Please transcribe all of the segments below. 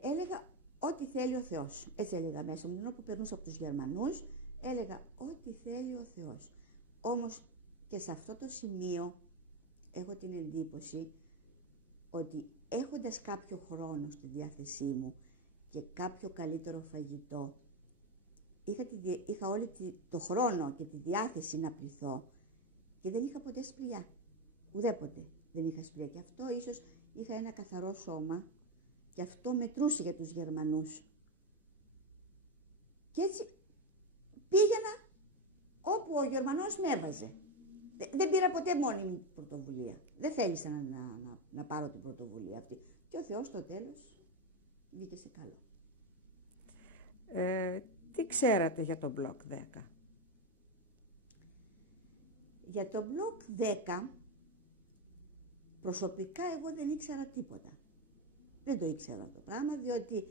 Έλεγα ό,τι θέλει ο Θεός. Έτσι έλεγα μέσα μου, ενώ που περνούσα από τους Γερμανούς, έλεγα ό,τι θέλει ο Θεός. Όμως και σε αυτό το σημείο έχω την εντύπωση ότι έχοντας κάποιο χρόνο στη διάθεσή μου και κάποιο καλύτερο φαγητό, είχα όλο το χρόνο και τη διάθεση να πληθώ και δεν είχα ποτέ σπηλιά. Ουδέποτε δεν είχα σπηλιά. Και αυτό ίσως είχα ένα καθαρό σώμα και αυτό μετρούσε για τους Γερμανούς. Και έτσι πήγαινα όπου ο Γερμανός με έβαζε. Δεν πήρα ποτέ μόνη μου πρωτοβουλία. Δεν θέλησα να πάρω την πρωτοβουλία αυτή. Και ο Θεός στο τέλος βγήκε σε καλό. Τι ξέρατε για τον Μπλόκ 10? Για τον Μπλόκ 10, προσωπικά εγώ δεν ήξερα τίποτα. Δεν το ήξερα το πράγμα, διότι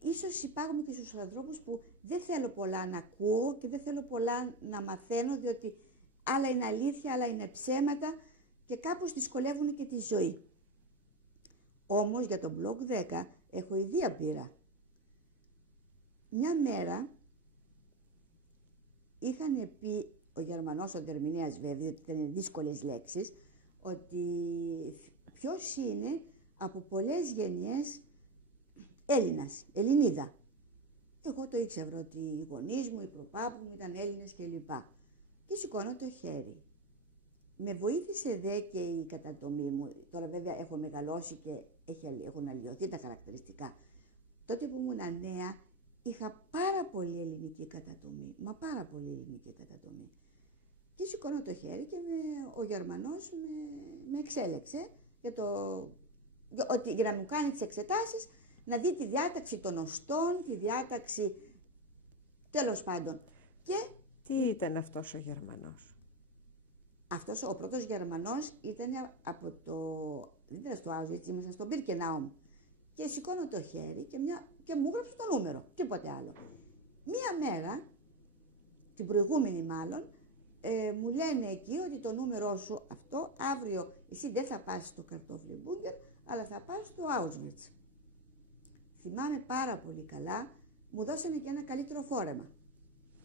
ίσως υπάρχουν και στους ανθρώπους που δεν θέλω πολλά να ακούω και δεν θέλω πολλά να μαθαίνω, διότι άλλα είναι αλήθεια, άλλα είναι ψέματα και κάπως δυσκολεύουν και τη ζωή. Όμως για τον Μπλόκ 10 έχω ιδία πείρα. Μια μέρα είχαν πει ο Γερμανός, ο διερμηνέας βέβαια, ότι ήταν δύσκολες λέξεις, ότι ποιος είναι από πολλές γενιές Έλληνας, Ελληνίδα. Εγώ το ήξερα ότι οι γονείς μου, οι προπάπου μου ήταν Έλληνες κλπ. Και σηκώνω το χέρι. Με βοήθησε δε και η κατατομή μου. Τώρα βέβαια έχω μεγαλώσει και έχουν αλλοιωθεί τα χαρακτηριστικά. Τότε που ήμουν νέα είχα πάρα πολύ ελληνική κατατομή. Μα πάρα πολύ ελληνική κατατομή. Και σηκώνω το χέρι και ο Γερμανός με εξέλεξε για να μου κάνει τις εξετάσεις, να δει τη διάταξη των οστών, τη διάταξη τέλος πάντων. Και τι ήταν αυτός ο Γερμανός? Αυτός ο πρώτος Γερμανός ήταν δεν ήταν στο Auschwitz, ήμασταν στο Birkenau. Και σηκώνω το χέρι και μου έγραψε το νούμερο, τίποτε άλλο. Μία μέρα, την προηγούμενη μάλλον, μου λένε εκεί ότι το νούμερό σου αυτό, αύριο εσύ δεν θα πας στο καρτόφλι μπούγκερ, αλλά θα πας στο Auschwitz. Θυμάμαι πάρα πολύ καλά, μου δώσανε και ένα καλύτερο φόρεμα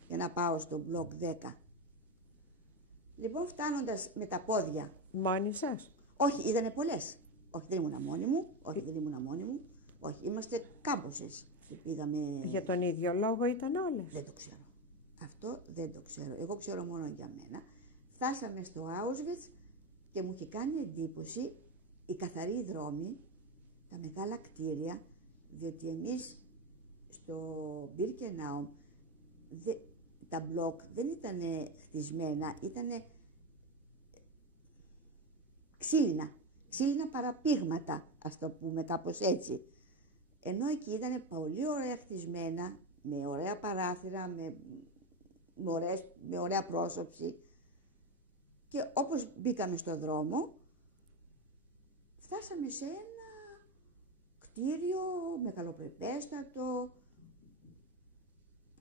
για να πάω στο Μπλόκ 10. Λοιπόν, φτάνοντας με τα πόδια... Μόνοι σας? Όχι, ήτανε πολλές. Όχι, δεν ήμουνα μόνη μου. Όχι, είμαστε κάμποσες. Πήγαμε... Για τον ίδιο λόγο ήταν όλες? Δεν το ξέρω. Αυτό δεν το ξέρω. Εγώ ξέρω μόνο για μένα. Φτάσαμε στο Auschwitz και μου είχε κάνει εντύπωση οι καθαροί δρόμοι, τα μεγάλα κτίρια, διότι εμείς στο Birkenau τα μπλοκ δεν ήταν χτισμένα, ήταν ξύλινα παραπήγματα, ας το πούμε κάπως έτσι. Ενώ εκεί ήταν πολύ ωραία χτισμένα, με ωραία παράθυρα, με ωραία πρόσωψη. Και όπως μπήκαμε στο δρόμο, φτάσαμε σε ένα κτίριο μεγαλοπρεπέστατο,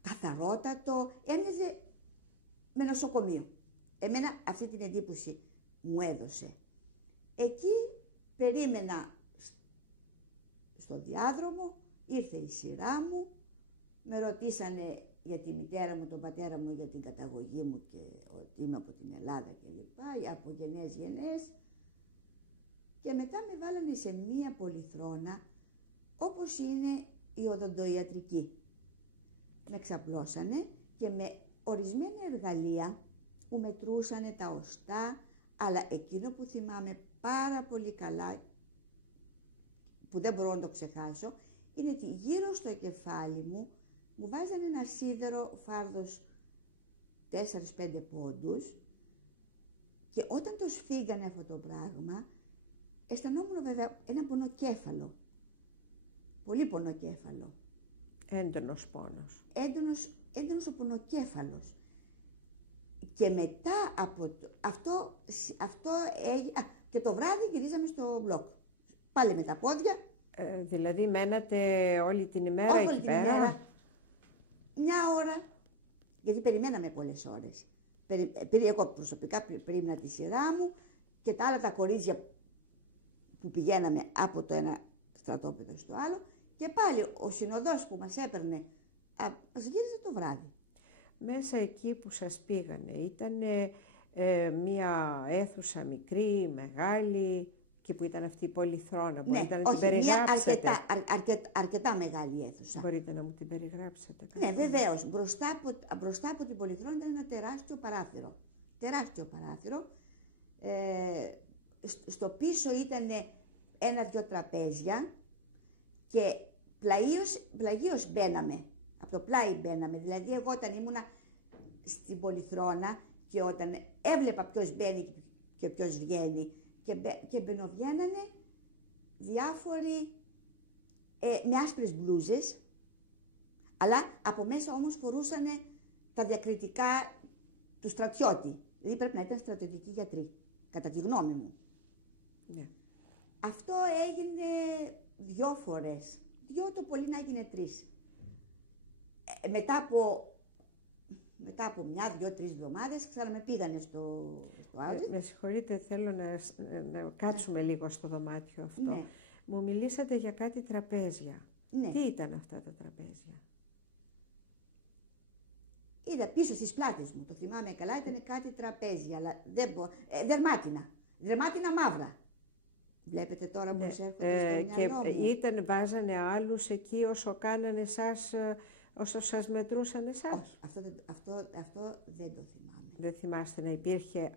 καθαρότατο, έμοιαζε με νοσοκομείο. Εμένα αυτή την εντύπωση μου έδωσε. Εκεί περίμενα στο διάδρομο, ήρθε η σειρά μου, με ρωτήσανε για τη μητέρα μου, τον πατέρα μου, για την καταγωγή μου και ότι είμαι από την Ελλάδα κλπ, από γενές. Και μετά με βάλανε σε μία πολυθρόνα, όπως είναι η οδοντοιατρική. Με ξαπλώσανε και με ορισμένα εργαλεία που μετρούσανε τα οστά, αλλά εκείνο που θυμάμαι πάρα πολύ καλά, που δεν μπορώ να το ξεχάσω, είναι ότι γύρω στο κεφάλι μου μου βάζανε ένα σίδερο φάρδος 4-5 πόντους και όταν το σφίγγανε αυτό το πράγμα, αισθανόμουν βέβαια ένα πονοκέφαλο. Πολύ πονοκέφαλο. Έντονος πόνος. Έντονος ο πονοκέφαλος. Και μετά από αυτό και το βράδυ γυρίζαμε στο Μπλόκ. Πάλι με τα πόδια. Δηλαδή μένατε όλη την ημέρα Όχι εκεί όλη την πέρα? ημέρα. Μια ώρα. Γιατί περιμέναμε πολλές ώρες. Εγώ προσωπικά περίμενα τη σειρά μου και τα άλλα τα κορίτσια που πηγαίναμε από το ένα στρατόπεδο στο άλλο και πάλι ο συνοδός που μας έπαιρνε μας γύριζε το βράδυ. Μέσα εκεί που σας πήγανε ήταν μία αίθουσα μικρή, μεγάλη, και που ήταν αυτή η πολυθρόνα. Μπορείτε να την περιγράψετε? Αρκετά μεγάλη αίθουσα. Μπορείτε να μου την περιγράψετε? Ναι, βεβαίως. Μπροστά από την πολυθρόνα ήταν ένα τεράστιο παράθυρο. Τεράστιο παράθυρο. Στο πίσω ήταν ένα-δυο τραπέζια και πλαγίως μπαίναμε. Από το πλάι μπαίναμε. Δηλαδή εγώ όταν ήμουνα στην πολυθρόνα και όταν έβλεπα ποιος μπαίνει και ποιος βγαίνει και μπαινοβγαίνανε διάφοροι με άσπρες μπλούζες, αλλά από μέσα όμως φορούσανε τα διακριτικά του στρατιώτη. Δηλαδή πρέπει να ήταν στρατιωτικοί γιατροί, κατά τη γνώμη μου. Ναι. Αυτό έγινε 2 φορές. 2 το πολύ να έγινε 3. Μετά από 1, 2, 3 εβδομάδες ξαναμε πήγανε στο Auschwitz. Με συγχωρείτε, θέλω να κάτσουμε λίγο στο δωμάτιο αυτό. Ναι. Μου μιλήσατε για κάτι τραπέζια. Ναι. Τι ήταν αυτά τα τραπέζια? Είδα πίσω στις πλάτες μου, το θυμάμαι καλά, ήταν κάτι τραπέζια, αλλά δερμάτινα. Δερμάτινα μαύρα. Βλέπετε τώρα πώς έρχονται στο μυαλό μου. Και βάζανε άλλους εκεί όσο κάνανε εσάς, όσο σας μετρούσαν εσάς? Όχι, αυτό δεν το θυμάμαι. Δεν θυμάστε να υπήρχε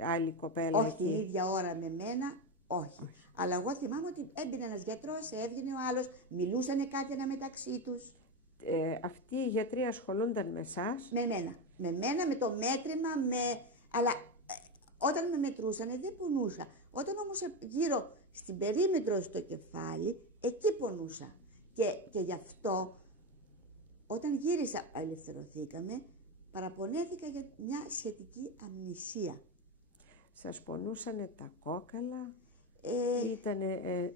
άλλη κοπέλα όχι εκεί? την ίδια ώρα με μένα, όχι. Αλλά εγώ θυμάμαι ότι έμπαινε ένας γιατρός, έβγαινε ο άλλος, μιλούσανε κάτι ένα μεταξύ τους. Αυτοί οι γιατροί ασχολούνταν με εσάς? Με μένα, με το μέτρημα, αλλά όταν με μετρούσανε δεν πονούσα. Όταν όμως γύρω στην περίμετρο στο κεφάλι, εκεί πονούσα. Και γι' αυτό, όταν γύρισα, ελευθερωθήκαμε, παραπονέθηκα για μια σχετική αμνησία. Σας πονούσανε τα κόκαλα ή ήταν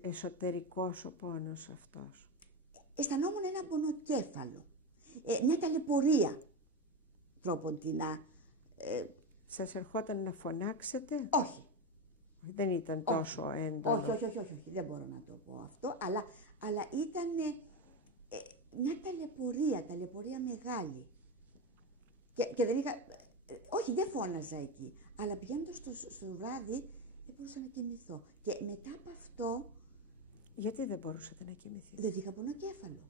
εσωτερικός ο πόνος αυτός? Αισθανόμουν ένα πονοκέφαλο, μια ταλαιπωρία τρόποντινά. Σας ερχόταν να φωνάξετε? Όχι. Δεν ήταν τόσο έντονο? Όχι, δεν μπορώ να το πω αυτό, αλλά ήταν μια ταλαιπωρία μεγάλη. Και δεν είχα, όχι δεν φώναζα εκεί, αλλά πηγαίνοντας στο βράδυ δεν μπορούσα να κοιμηθώ. Και μετά από αυτό... Γιατί δεν μπορούσατε να κοιμηθείτε? Δεν είχα πονοκέφαλο.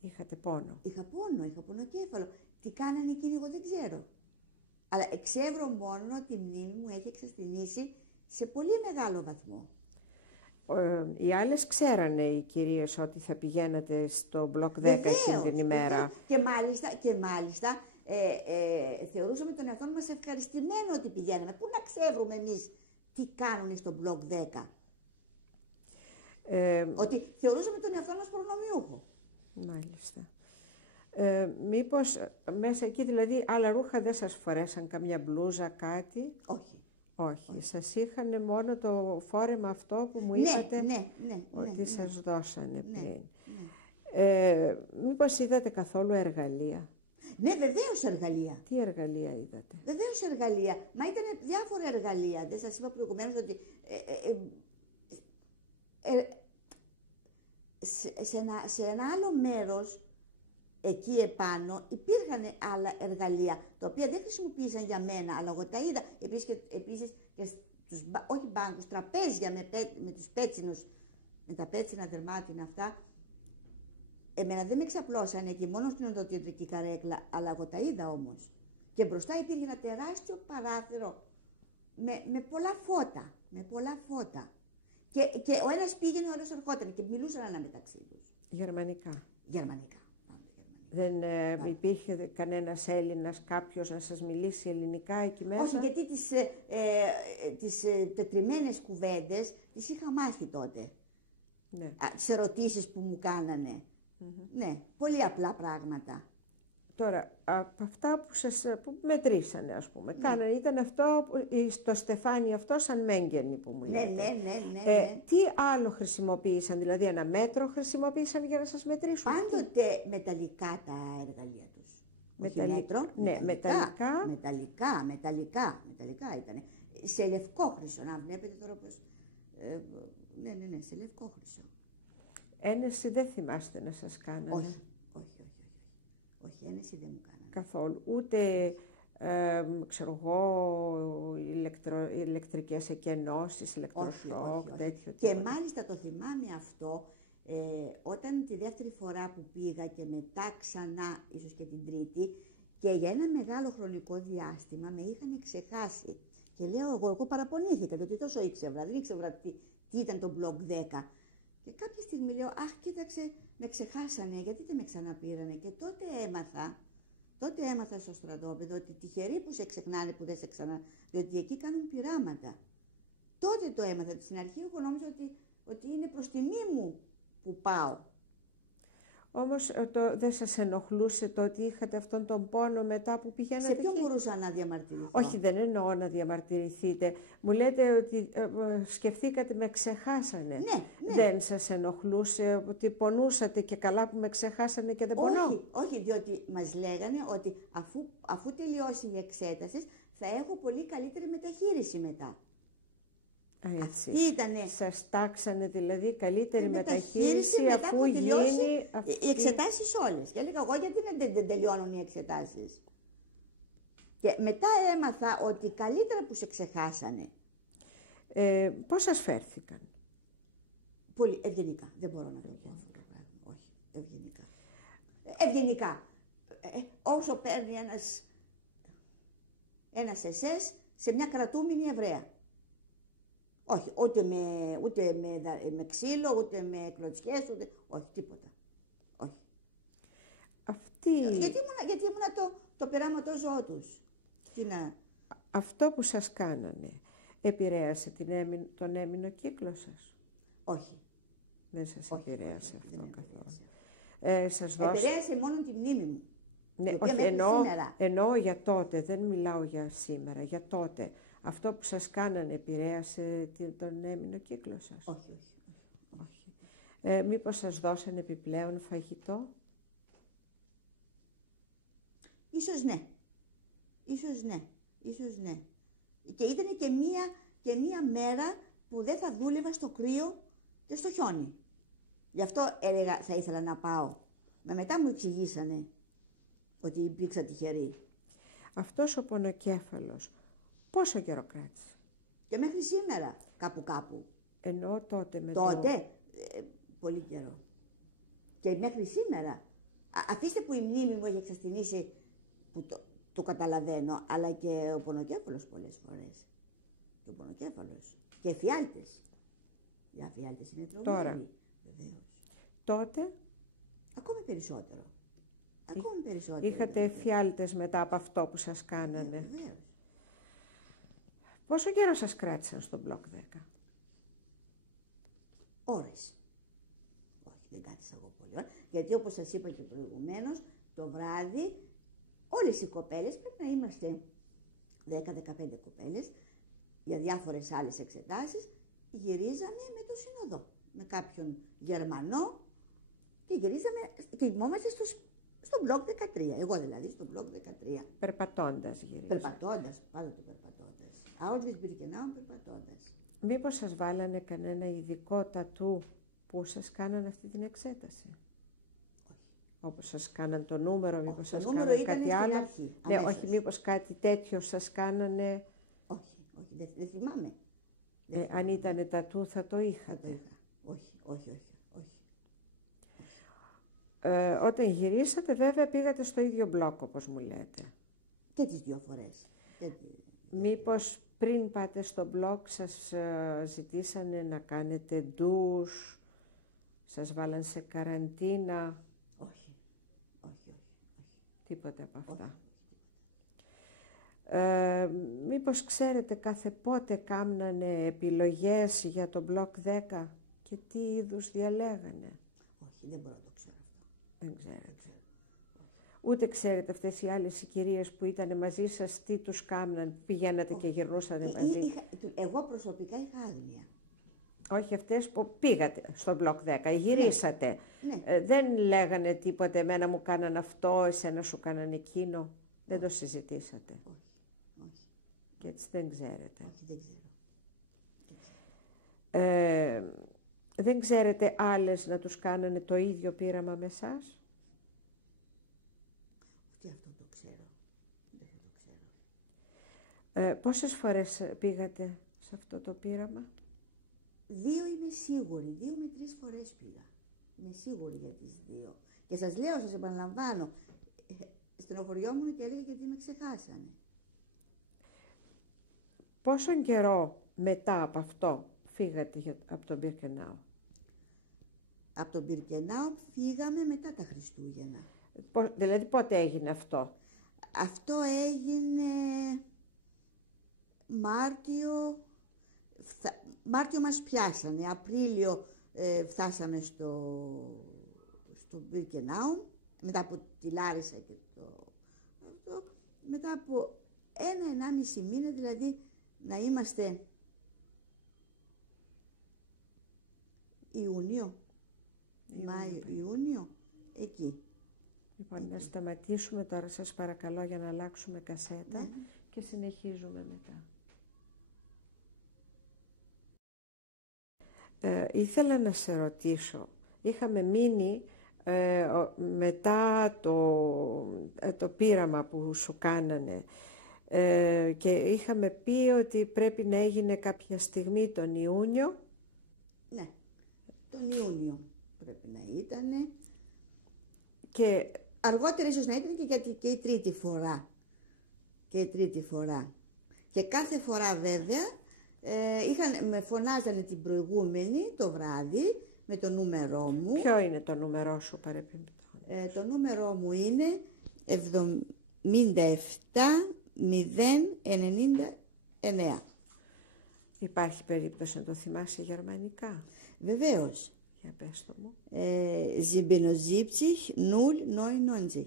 Είχατε πόνο? Είχα πονοκέφαλο. Τι κάνανε εκείνοι εγώ δεν ξέρω. Αλλά εξεύρω μόνο ότι η μνήμη μου έχει εξασθενήσει σε πολύ μεγάλο βαθμό. Οι άλλες ξέρανε οι κυρίες ότι θα πηγαίνατε στο Μπλόκ 10 εκείνη την ημέρα? Και μάλιστα θεωρούσαμε τον εαυτό μας ευχαριστημένο ότι πηγαίναμε. Πού να ξέρουμε εμείς τι κάνουν στο Μπλόκ 10. Ότι θεωρούσαμε τον εαυτό μας προνομιούχο. Μάλιστα. Μήπως μέσα εκεί δηλαδή άλλα ρούχα δεν σας φορέσαν, καμιά μπλούζα, κάτι? Όχι. Σας είχαν μόνο το φόρεμα αυτό που μου είπατε ότι σας δώσανε πριν. Μήπως είδατε καθόλου εργαλεία? Ναι, βεβαίως εργαλεία. Τι εργαλεία είδατε? Βεβαίως εργαλεία. Μα ήταν διάφορα εργαλεία. Δεν σας είπα προηγουμένως ότι σε ένα άλλο μέρος εκεί επάνω υπήρχαν άλλα εργαλεία, τα οποία δεν χρησιμοποίησαν για μένα, αλλά εγώ τα είδα. Επίσης και στους, όχι μπάγκους, τραπέζια με τους πέτσινους, με τα πέτσινα δερμάτινα αυτά. Εμένα δεν με εξαπλώσανε εκεί μόνο στην οδοντιατρική καρέκλα, αλλά εγώ τα είδα όμως. Και μπροστά υπήρχε ένα τεράστιο παράθυρο με πολλά φώτα. Και ο ένας πήγαινε, ο άλλος ερχόταν και μιλούσαν ένα μεταξύ τους. Γερμανικά? Γερμανικά. Δεν υπήρχε κανένας Έλληνας, κάποιος να σας μιλήσει ελληνικά εκεί μέσα? Όχι, γιατί τις τετριμένες κουβέντες τις είχα μάθει τότε. Ναι. Τις ερωτήσεις που μου κάνανε. Ναι, πολύ απλά πράγματα. Τώρα, από αυτά που μετρήσανε, ας πούμε, κάνανε, ήταν αυτό, στο στεφάνι αυτό σαν μέγενη που μου λέτε. Ναι. Τι άλλο χρησιμοποίησαν, δηλαδή ένα μέτρο χρησιμοποίησαν για να σας μετρήσουν? Πάντοτε μεταλλικά τα εργαλεία τους. Μέτρο, ναι, μεταλλικά ήταν. Σε λευκό χρυσό, να βλέπετε τώρα πως Ναι, σε λευκό χρυσό. Ένεση δεν θυμάστε να σας κάνανε? Όχι. Όχι, ένεση δεν μου κάνανε. Καθόλου. Ούτε, ξέρω εγώ, ηλεκτρικές εκενώσεις, ηλεκτροσόκ, τέτοιο. Και μάλιστα το θυμάμαι αυτό, όταν τη δεύτερη φορά που πήγα και μετά ξανά, ίσως και την τρίτη, και για ένα μεγάλο χρονικό διάστημα με είχαν ξεχάσει. Και λέω εγώ παραπονήθηκα, διότι τόσο ήξερα, δεν ήξερα τι ήταν το Μπλόκ 10. Και κάποια στιγμή λέω, αχ, κοίταξε, με ξεχάσανε, γιατί δεν με ξαναπήρανε. Και τότε έμαθα στο στρατόπεδο ότι τυχεροί που σε ξεχνάνε που δεν σε ξανά, διότι εκεί κάνουν πειράματα. Τότε το έμαθα, στην αρχή εγώ νόμιζα ότι είναι προς τιμή μου που πάω. Όμως δεν σας ενοχλούσε το ότι είχατε αυτόν τον πόνο μετά που πηγαίνατε? Σε ποιον μπορούσα να διαμαρτυρηθώ? Όχι, δεν εννοώ να διαμαρτυρηθείτε. Μου λέτε ότι σκεφτήκατε με ξεχάσανε. Ναι. Δεν σας ενοχλούσε ότι πονούσατε και καλά που με ξεχάσανε και δεν πονώ? Όχι, διότι μας λέγανε ότι αφού τελειώσει η εξέταση θα έχω πολύ καλύτερη μεταχείριση μετά. Έτσι. Αυτή ήτανε. Σας τάξανε δηλαδή καλύτερη μεταχείριση αφού γίνει οι εξετάσεις όλες. Και έλεγα εγώ γιατί δεν τελειώνουν οι εξετάσεις. Και μετά έμαθα ότι καλύτερα που σε ξεχάσανε. Πώς σας φέρθηκαν? Πολύ ευγενικά. Δεν μπορώ να το πω αυτό το πράγμα. Όχι, ευγενικά. Ευγενικά. Όσο παίρνει ένας εσές σε μια κρατούμενη Εβραία. Όχι, ούτε με ξύλο, ούτε με κλωτσιές, όχι, τίποτα. Όχι. Γιατί ήμουνα το πειράματο ζώο τους. Αυτό που σας κάνανε επηρέασε τον έμεινο κύκλο σας? Όχι. Δεν σας επηρέασε αυτό καθόλου? Επηρέασε μόνο τη μνήμη μου. Ναι, όχι, εννοώ για τότε, δεν μιλάω για σήμερα, για τότε. Αυτό που σας κάνανε επηρέασε τον έμεινο κύκλο σας? Όχι. Μήπως σας δώσανε επιπλέον φαγητό? Ίσως ναι. Και ήταν και μία μέρα που δεν θα δούλευα στο κρύο και στο χιόνι. Γι' αυτό έλεγα θα ήθελα να πάω. Μετά μου εξηγήσανε ότι υπήρξα τυχερή. Αυτός ο πονοκέφαλος πόσο καιρό κράτησε? Και μέχρι σήμερα, κάπου. Εννοώ τότε με πολύ καιρό. Και μέχρι σήμερα. Αφήστε που η μνήμη μου έχει εξασθενήσει, που το καταλαβαίνω, αλλά και ο πονοκέφαλος πολλές φορές. Και ο πονοκέφαλος. Και εφιάλτες. Οι εφιάλτες είναι τρομεροί. Τώρα. Βεβαίως. Τότε. Ακόμη περισσότερο. Είχατε εφιάλτες μετά από αυτό που σας κάνανε? Βεβαίως. Πόσο καιρό σας κράτησαν στο Μπλόκ 10? Ώρες. Όχι, δεν κράτησα εγώ πολύ ώρα. Γιατί όπως σας είπα και προηγουμένως, το βράδυ όλες οι κοπέλες, πρέπει να είμαστε 10-15 κοπέλες, για διάφορες άλλες εξετάσεις, γυρίζαμε με το συνοδό. Με κάποιον Γερμανό και γυρίζαμε και κοιμόμαστε στο Μπλόκ 13. Εγώ δηλαδή στο Μπλόκ 13. Περπατώντας γυρίζαμε? Περπατώντας, πάντοτε περπατώντας. Auschwitz, περπατώντας. Μήπως σας βάλανε κανένα ειδικό τατού που σας κάνανε αυτή την εξέταση? Όχι. Όπως σας κάνανε το νούμερο, μήπως σας κάνανε κάτι άλλο? Αρχή, ναι, όχι, μήπως κάτι τέτοιο σας κάνανε? Όχι, δεν θυμάμαι. Αν ήτανε τατού θα το είχατε? Όχι. Όταν γυρίσατε βέβαια πήγατε στο ίδιο μπλόκ όπως μου λέτε. Και τις δύο φορές. Μήπως πριν πάτε στο μπλόκ σας ζητήσανε να κάνετε ντους, σας βάλαν σε καραντίνα? Όχι. Τίποτα από αυτά. Μήπως ξέρετε κάθε πότε κάμνανε επιλογές για το Μπλόκ 10 και τι είδους διαλέγανε? Όχι, δεν μπορώ να το ξέρω αυτό. Δεν ξέρετε. Ούτε ξέρετε αυτές οι άλλες οι κυρίες που ήταν μαζί σας τι τους κάμναν, πηγαίνατε και γυρνούσατε μαζί? Εγώ προσωπικά είχα άγνοια. Όχι αυτές που πήγατε στο Μπλόκ 10, γυρίσατε. Ναι. Δεν λέγανε τίποτε, εμένα μου κάναν αυτό, εσένα σου κάναν εκείνο. Δεν το συζητήσατε? Όχι. Και έτσι δεν ξέρετε? Όχι, δεν ξέρω. Δεν ξέρετε άλλες να τους κάνανε το ίδιο πείραμα με εσάς? Τι αυτό το ξέρω. Δεν το ξέρω. Πόσες φορές πήγατε σε αυτό το πείραμα? 2 είμαι σίγουρη. 2 με 3 φορές πήγα. Είμαι σίγουρη για τις 2. Και σας λέω, σας επαναλαμβάνω, στενοχωριόμουν και έλεγα γιατί με ξεχάσανε. Πόσον καιρό μετά από αυτό φύγατε από τον Μπιρκενάου? Από τον Μπιρκενάου φύγαμε μετά τα Χριστούγεννα. Δηλαδή πότε έγινε αυτό? Αυτό έγινε Μάρτιο μας πιάσανε. Απρίλιο φτάσαμε στο Μπιρκενάου, μετά από τη Λάρισα και αυτό, μετά από 1-1,5 μήνα, δηλαδή να είμαστε Μάιο-Ιούνιο, εκεί. Λοιπόν, να σταματήσουμε τώρα, σας παρακαλώ, για να αλλάξουμε κασέτα, Ναι. Και συνεχίζουμε μετά. Ήθελα να σε ρωτήσω, είχαμε μείνει μετά το πείραμα που σου κάνανε και είχαμε πει ότι πρέπει να έγινε κάποια στιγμή τον Ιούνιο. Ναι, τον Ιούνιο πρέπει να ήτανε. Και αργότερα ίσως να ήταν και η τρίτη φορά. Και κάθε φορά βέβαια με φωνάζανε την προηγούμενη το βράδυ με το νούμερό μου. Ποιο είναι το νούμερό σου, παρεπιπτόν? Το νούμερό μου είναι 77-099. Υπάρχει περίπτωση να το θυμάσαι γερμανικά? Βεβαίως. Για πες το μου. 77-099.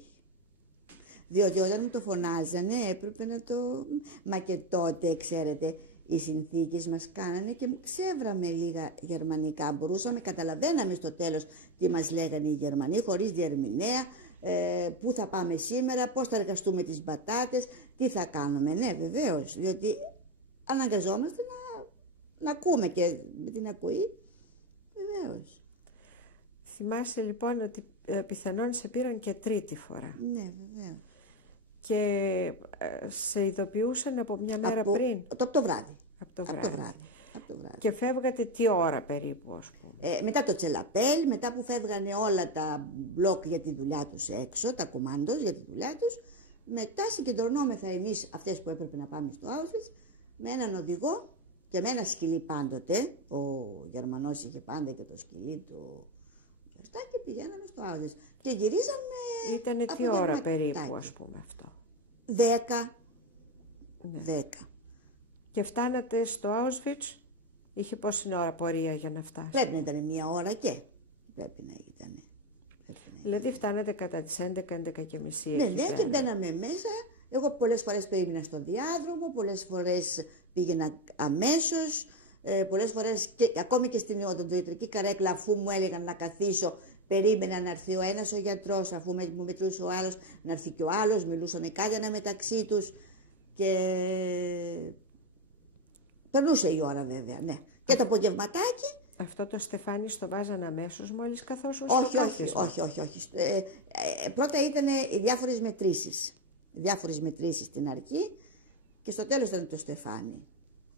Διότι όταν μου το φωνάζανε έπρεπε να το... Μα και τότε, ξέρετε, οι συνθήκες μας κάνανε και ξέβραμε λίγα γερμανικά. Καταλαβαίναμε στο τέλος τι μας λέγανε οι Γερμανοί, χωρίς διερμηνέα, πού θα πάμε σήμερα, πώς θα εργαστούμε τις μπατάτες, τι θα κάνουμε. Ναι, βεβαίως, διότι αναγκαζόμαστε να ακούμε και με την ακοή, βεβαίως. Θυμάσαι λοιπόν ότι πιθανόν σε πήραν και τρίτη φορά. Ναι, βεβαίως. Και σε ειδοποιούσαν από μια μέρα πριν. Από το βράδυ. Από το βράδυ. Και φεύγατε τι ώρα περίπου, ας πούμε? Μετά το τσελαπέλ, μετά που φεύγανε όλα τα μπλόκ για τη δουλειά τους έξω, τα κομμάντος για τη δουλειά τους, μετά συγκεντρωνόμεθα εμείς αυτές που έπρεπε να πάμε στο Auschwitz, με έναν οδηγό και με ένα σκυλί πάντοτε. Ο Γερμανός είχε πάντα και το σκυλί του. Και πηγαίναμε στο Auschwitz. Και γυρίζαμε. Ήτανε τι ώρα περίπου, ας πούμε, αυτό? 10. Ναι. 10. Και φτάνατε στο Auschwitz, είχε πόση ώρα πορεία για να φτάσετε? Πρέπει να ήταν 1 ώρα και. Πρέπει να ήταν. Δηλαδή φτάνατε κατά τις 11-11:30. Ναι, και μπαίναμε μέσα. Εγώ πολλές φορές περίμενα στο διάδρομο, πολλές φορές πήγαινα αμέσως, πολλές φορές ακόμη και στην οδοντοϊατρική καρέκλα, αφού μου έλεγαν να καθίσω, περίμενα να έρθει ο ένας ο γιατρός, αφού μου μετρούσε ο άλλος, να έρθει και ο άλλος, μιλούσαν κάτι ένα μεταξύ τους και περνούσε η ώρα βέβαια, ναι. Και το απογευματάκι. Αυτό το στεφάνι στο βάζαν αμέσως μόλις καθόσουν όχι. Πρώτα ήταν οι διάφορες μετρήσεις στην αρχή και στο τέλος ήταν το στεφάνι.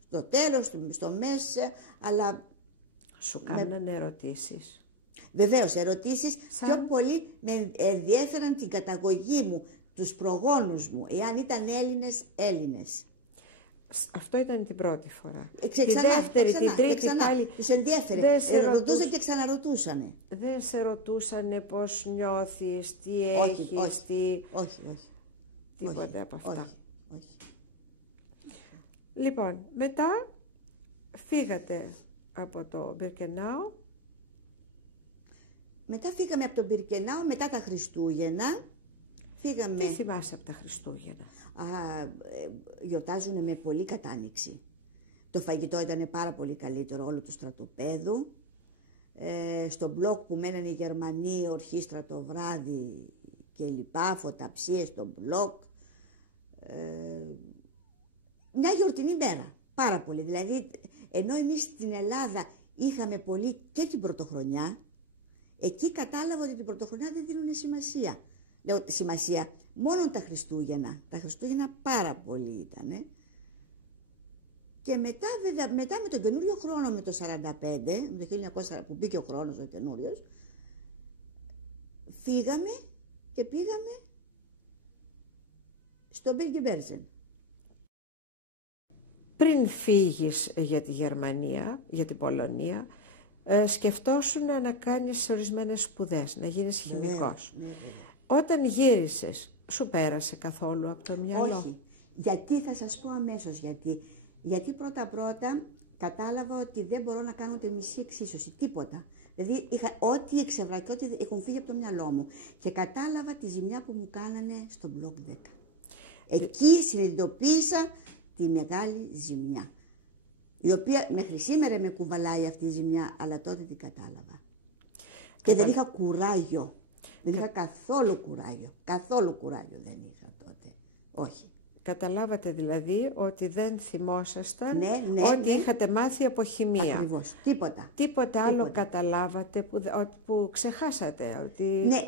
Στο τέλος, στο μέσα, αλλά... Σου κάνανε ερωτήσεις? Βεβαίως, ερωτήσεις. Πιο πολύ με ενδιέφεραν την καταγωγή μου, τους προγόνους μου, εάν ήταν Έλληνες. Αυτό ήταν την πρώτη φορά. Τη δεύτερη, την τρίτη πάλι. Τους ενδιέφερε. Ρωτούσαν και ξαναρωτούσανε. Δεν σε ρωτούσανε πώς νιώθεις, τι έχεις, τι... Όχι. Τίποτε από αυτά. Όχι. Λοιπόν, μετά φύγατε από το Μπιρκενάου. Μετά φύγαμε από το Μπιρκενάου, μετά τα Χριστούγεννα. Τι θυμάσαι από τα Χριστούγεννα? Γιορτάζουν με πολύ κατάνοιξη. Το φαγητό ήταν πάρα πολύ καλύτερο όλο του στρατοπέδου. Στο μπλόκ που μέναν οι Γερμανοί, ορχήστρα το βράδυ και λοιπά, φωταψίες στο μπλόκ. Μια γιορτινή μέρα, πάρα πολύ. Δηλαδή Ενώ εμείς στην Ελλάδα είχαμε πολύ και την πρωτοχρονιά, εκεί κατάλαβα ότι την πρωτοχρονιά δεν δίνουν σημασία. Λέω σημασία μόνο τα Χριστούγεννα. Τα Χριστούγεννα πάρα πολύ ήτανε. Και μετά, βέβαια, μετά με τον καινούριο χρόνο, με το 45, με το 1940 που μπήκε ο χρόνος ο καινούριος, φύγαμε και πήγαμε στο Μπέργκεν-Μπέλζεν. Πριν φύγεις για τη Γερμανία, για την Πολωνία, σκεφτόσουν να κάνεις ορισμένες σπουδές, να γίνεις χημικός. Ναι. Όταν γύρισες, σου πέρασε καθόλου από το μυαλό? Όχι. Γιατί, θα σας πω αμέσως γιατί. Γιατί πρώτα-πρώτα κατάλαβα ότι δεν μπορώ να κάνω τη μισή εξίσωση, τίποτα. Δηλαδή, ό,τι ήξερα και ό,τι έχουν φύγει από το μυαλό μου. Και κατάλαβα τη ζημιά που μου κάνανε στο Μπλόκ 10. Εκεί συνειδητοποίησα τη μεγάλη ζημιά. Η οποία μέχρι σήμερα με κουβαλάει αυτή η ζημιά, αλλά τότε την κατάλαβα. Και δεν είχα κουράγιο. Δεν είχα καθόλου κουράγιο. Καθόλου κουράγιο δεν είχα τότε. Όχι. Καταλάβατε δηλαδή ότι δεν θυμόσασταν ναι, ότι είχατε μάθει από χημεία. Ακριβώς. Τίποτα. Τίποτα άλλο καταλάβατε που ξεχάσατε? Ότι... Ναι,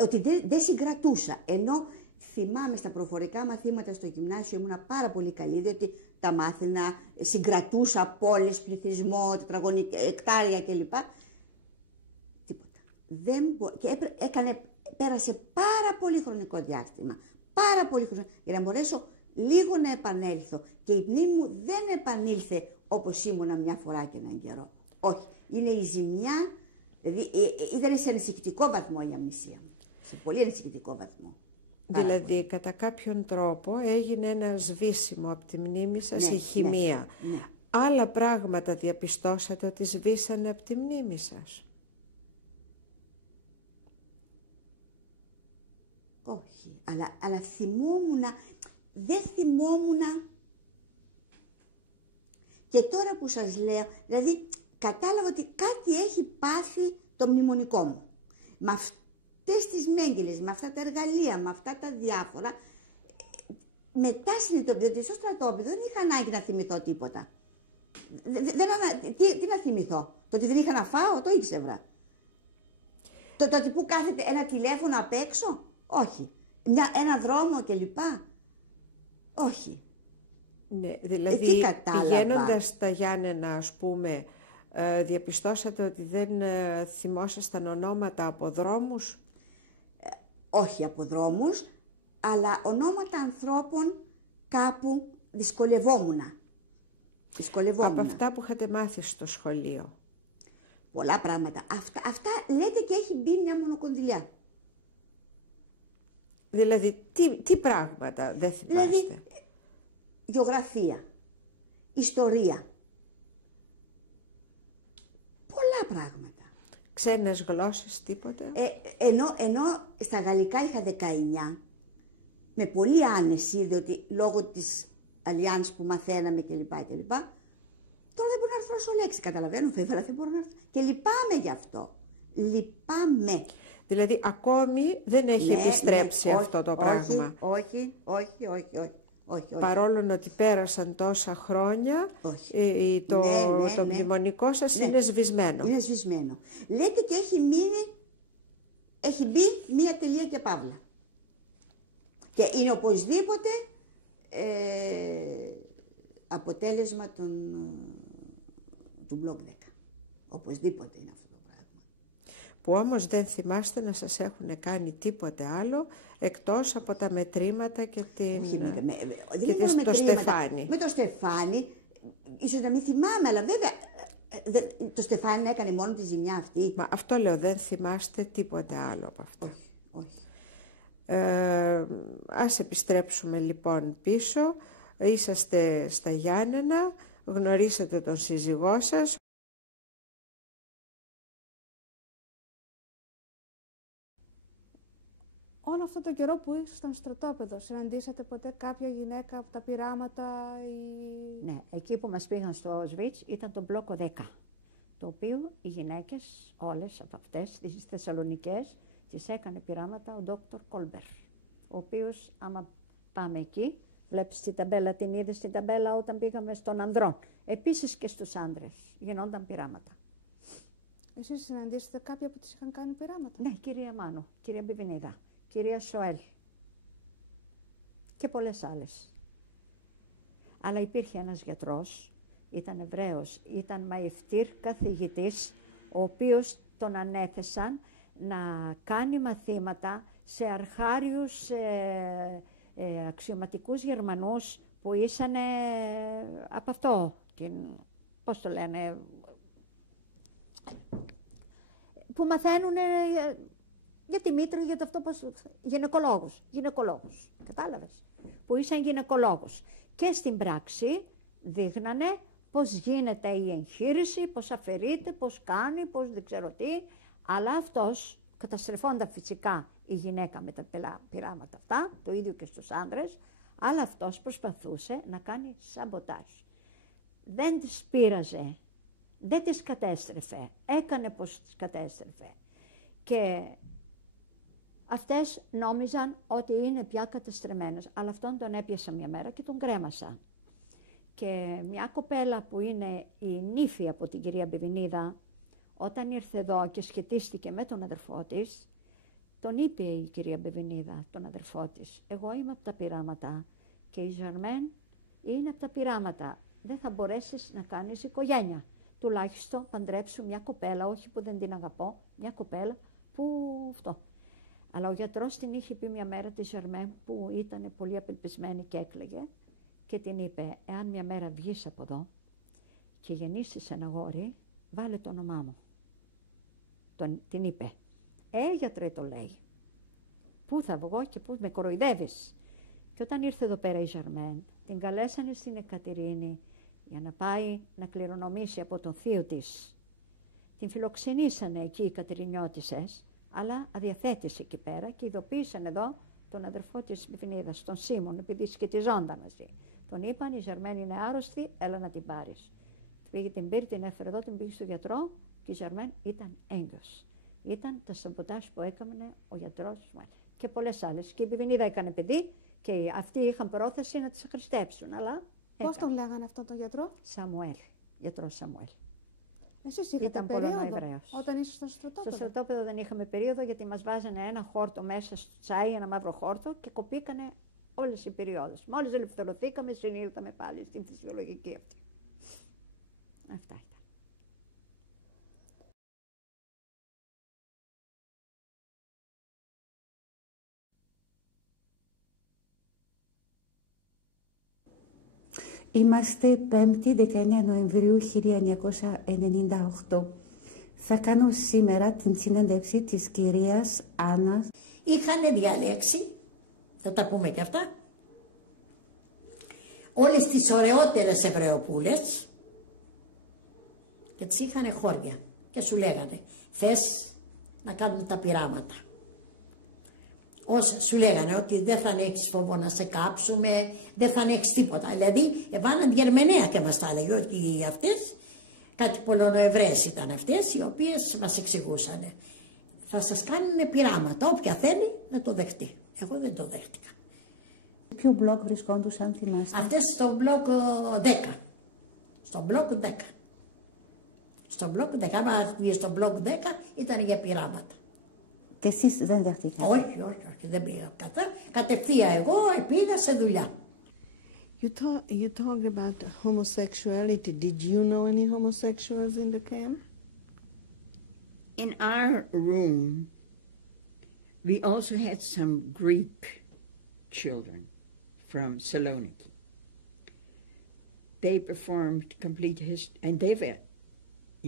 ότι δεν συγκρατούσα. Ενώ θυμάμαι στα προφορικά μαθήματα στο γυμνάσιο ήμουνα πάρα πολύ καλή, διότι τα μάθαινα, συγκρατούσα πόλεις, πληθυσμό, τετραγωνικά, εκτάρια κλπ. Τίποτα. Πέρασε πάρα πολύ χρονικό διάστημα. Πάρα πολύ χρονικό. Για να μπορέσω λίγο να επανέλθω. Και η μνήμη μου δεν επανήλθε όπως ήμουνα μια φορά και έναν καιρό. Όχι. Είναι η ζημιά, δηλαδή ήταν σε ανησυχητικό βαθμό η αμνησία μου. Σε πολύ ανησυχητικό βαθμό. Δηλαδή, κατά κάποιον τρόπο έγινε ένα σβήσιμο από τη μνήμη σας η χημεία. Ναι. Άλλα πράγματα διαπιστώσατε ότι σβήσανε από τη μνήμη σας? Όχι, αλλά δεν θυμόμουνα. Και τώρα που σας λέω, δηλαδή κατάλαβα ότι κάτι έχει πάθει το μνημονικό μου. Με αυτές τις μέγγελες, με αυτά τα εργαλεία, με αυτά τα διάφορα, μετά συνειδητοποιώ ότι στο στρατόπεδο δεν είχα ανάγκη να θυμηθώ τίποτα. Τι να θυμηθώ? Το ότι δεν είχα να φάω, το ήξερα. Το ότι που κάθεται ένα τηλέφωνο απ' έξω, όχι. Ένα δρόμο κλπ. Όχι. Ναι, δηλαδή πηγαίνοντας στα Γιάννενα, ας πούμε, διαπιστώσατε ότι δεν θυμόσασταν ονόματα από δρόμους? Όχι από δρόμους, αλλά ονόματα ανθρώπων κάπου δυσκολευόμουνα. Από αυτά που είχατε μάθει στο σχολείο? Πολλά πράγματα. Αυτά λέτε και έχει μπει μια μονοκονδυλιά. Δηλαδή, τι πράγματα δεν θυμάστε? Δηλαδή, γεωγραφία, ιστορία, πολλά πράγματα. Ξένες γλώσσες, τίποτα? Ενώ στα γαλλικά είχα 19, με πολύ άνεση, διότι λόγω της αλιάνς που μαθαίναμε κλπ. Τώρα δεν μπορώ να αρθρώσω λέξη, καταλαβαίνω βέβαια, δεν μπορώ να αρθρώσω. Και λυπάμαι γι' αυτό. Λυπάμαι. Δηλαδή, ακόμη δεν έχει επιστρέψει αυτό το πράγμα. Όχι. Παρόλο ότι πέρασαν τόσα χρόνια, το μνημονικό σας είναι σβησμένο. Είναι σβησμένο. Λέτε και έχει μπει μία τελεία και παύλα. Και είναι οπωσδήποτε αποτέλεσμα του Μπλόκ 10. Οπωσδήποτε είναι αυτό το πράγμα. Που όμως δεν θυμάστε να σας έχουν κάνει τίποτε άλλο εκτός από τα μετρήματα και το στεφάνι. Με το στεφάνι, ίσως να μην θυμάμαι, αλλά βέβαια το στεφάνι έκανε μόνο τη ζημιά αυτή. Μα αυτό λέω, δεν θυμάστε τίποτε άλλο από αυτό. Όχι. Ας επιστρέψουμε λοιπόν πίσω. Είσαστε στα Γιάννενα, γνωρίσατε τον σύζυγό σας. Όλο αυτό το καιρό που ήσασταν στρατόπεδο, συναντήσατε ποτέ κάποια γυναίκα από τα πειράματα ή... Ναι, εκεί που μας πήγαν στο Auschwitz ήταν το Μπλόκο 10, το οποίο οι γυναίκες, όλες από αυτές, τις Θεσσαλονικές, τις έκανε πειράματα ο Dr. Κόλμπερ, ο οποίος, άμα πάμε εκεί, Βλέπεις την ταμπέλα, την είδες την ταμπέλα όταν πήγαμε στον ανδρών. Επίσης και στους άντρες γινόταν πειράματα. Εσείς συναντήσετε κάποια που τις είχαν κάνει πειράματα? Ναι, κυρία Μάνου, κυρία Μπιβινίδα, κυρία Σοέλ και πολλές άλλες. Αλλά υπήρχε ένας γιατρός, ήταν Εβραίος, ήταν μαϊευτήρ καθηγητής, ο οποίος τον ανέθεσαν να κάνει μαθήματα σε αρχάριους αξιωματικούς Γερμανούς που ήσαν από αυτό, πώς το λένε, που μαθαίνουν για τη μήτρα, για το αυτό, γυναικολόγους, κατάλαβες, που ήσαν γυναικολόγους. Και στην πράξη δείχνανε πώς γίνεται η εγχείρηση, πώς αφαιρείται, πώς κάνει, πώς δεν ξέρω τι, αλλά αυτός, καταστρεφόνταν φυσικά η γυναίκα με τα πειράματα αυτά, το ίδιο και στους άντρες, αλλά αυτός προσπαθούσε να κάνει σαμποτάζ. Δεν τις πείραζε, δεν τις κατέστρεφε, έκανε πως τις κατέστρεφε. Και αυτές νόμιζαν ότι είναι πια κατεστρεμμένες, αλλά αυτόν τον έπιασα μια μέρα και τον κρέμασα. Και μια κοπέλα που είναι η νύφη από την κυρία Μπιβινίδα, όταν ήρθε εδώ και σχετίστηκε με τον αδερφό της, τον είπε η κυρία Μπιβινίδα, τον αδερφό της, εγώ είμαι από τα πειράματα και η Ζαρμέν είναι από τα πειράματα. Δεν θα μπορέσεις να κάνεις οικογένεια. Τουλάχιστον παντρέψου μια κοπέλα, όχι που δεν την αγαπώ, μια κοπέλα που αυτό. Αλλά ο γιατρός την είχε πει μια μέρα τη Ζαρμέν που ήταν πολύ απελπισμένη και έκλαιγε και την είπε, εάν μια μέρα βγεις από εδώ και γεννήσεις ένα αγόρι, βάλε το όνομά μου. Την είπε. Γιατρέ, το λέει. Πού θα βγω και πού με κοροϊδεύεις. Και όταν ήρθε εδώ πέρα η Ζαρμέν, την καλέσανε στην Εκατερίνη για να πάει να κληρονομήσει από τον θείο της. Την φιλοξενήσανε εκεί οι Κατερινιώτισσες, αλλά αδιαθέτησε εκεί πέρα και ειδοποίησαν εδώ τον αδερφό της Μπιβινίδας, τον Σίμων, επειδή σχετιζόνταν μαζί. Τον είπαν, η Ζαρμέν είναι άρρωστη, έλα να την πάρεις. Πήγε, την πήρε, την έφερε εδώ, την πήγε στο γιατρό και η Ζαρμέν ήταν έγκυος. Ήταν τα σαμποτάζ που έκανε ο γιατρός και πολλές άλλες. Και η Μπιβινίδα έκανε παιδί και αυτοί είχαν πρόθεση να τις αχρηστέψουν. Αλλά πώς τον λέγανε αυτόν τον γιατρό? Σαμουέλ, γιατρός Σαμουέλ. Εσείς είχατε περίοδο όταν ήσασταν στο στρατόπεδο? Στο στρατόπεδο δεν είχαμε περίοδο γιατί μας βάζανε ένα χόρτο μέσα στο τσάι, ένα μαύρο χόρτο και κοπήκανε όλες οι περιόδους. Μόλις ελευθερωθήκαμε, συνήλθαμε πάλι στην φυσιολογική αυτή. Αυτά ήταν. Είμαστε 5η 19 Νοεμβρίου 1998. Θα κάνω σήμερα την συνέντευξη της κυρίας Άννας. Είχαν διαλέξει, θα τα πούμε και αυτά, όλες τις ωραιότερες Εβραιοπούλες και τις είχαν χώρια και σου λέγανε θες να κάνουν τα πειράματα. Όσα σου λέγανε ότι δεν θα έχεις φόβο να σε κάψουμε, δεν θα έχεις τίποτα. Δηλαδή εβάλαν Γερμανία και μας τα έλεγε ότι αυτές, κάτι Πολωνοεβραίες ήταν αυτές, οι οποίες μας εξηγούσαν. Θα σας κάνουν πειράματα, όποια θέλει να το δεχτεί. Εγώ δεν το δέχτηκα. Ποιο μπλοκ βρισκόντουσαν, θυμάστε? Αυτές στο μπλοκ 10. Στο μπλοκ 10. Στο μπλοκ 10, άμα βγει στο μπλοκ 10 ήταν για πειράματα. Και εσείς δεν δεχτήκατε? Όχι, δεν πήγα. Κατευθείαν εγώ πήγα σε δουλειά. You talked about homosexuality. Did you know any homosexuals in the camp? In our room, we also had some Greek children from Saloniki. They performed complete history, and they were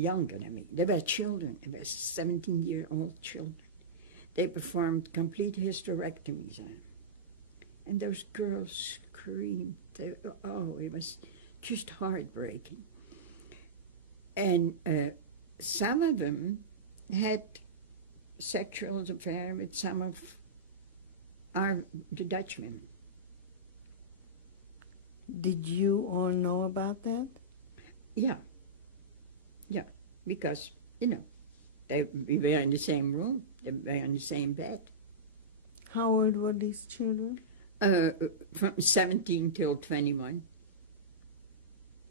younger than me. They were children. They were 17-year-old children. They performed complete hysterectomies on them. And those girls screamed. It was just heartbreaking. And some of them had sexual affair with some of the Dutch women. Did you all know about that? Yeah, because, we were in the same room, they were in the same bed. How old were these children? From 17 till 21.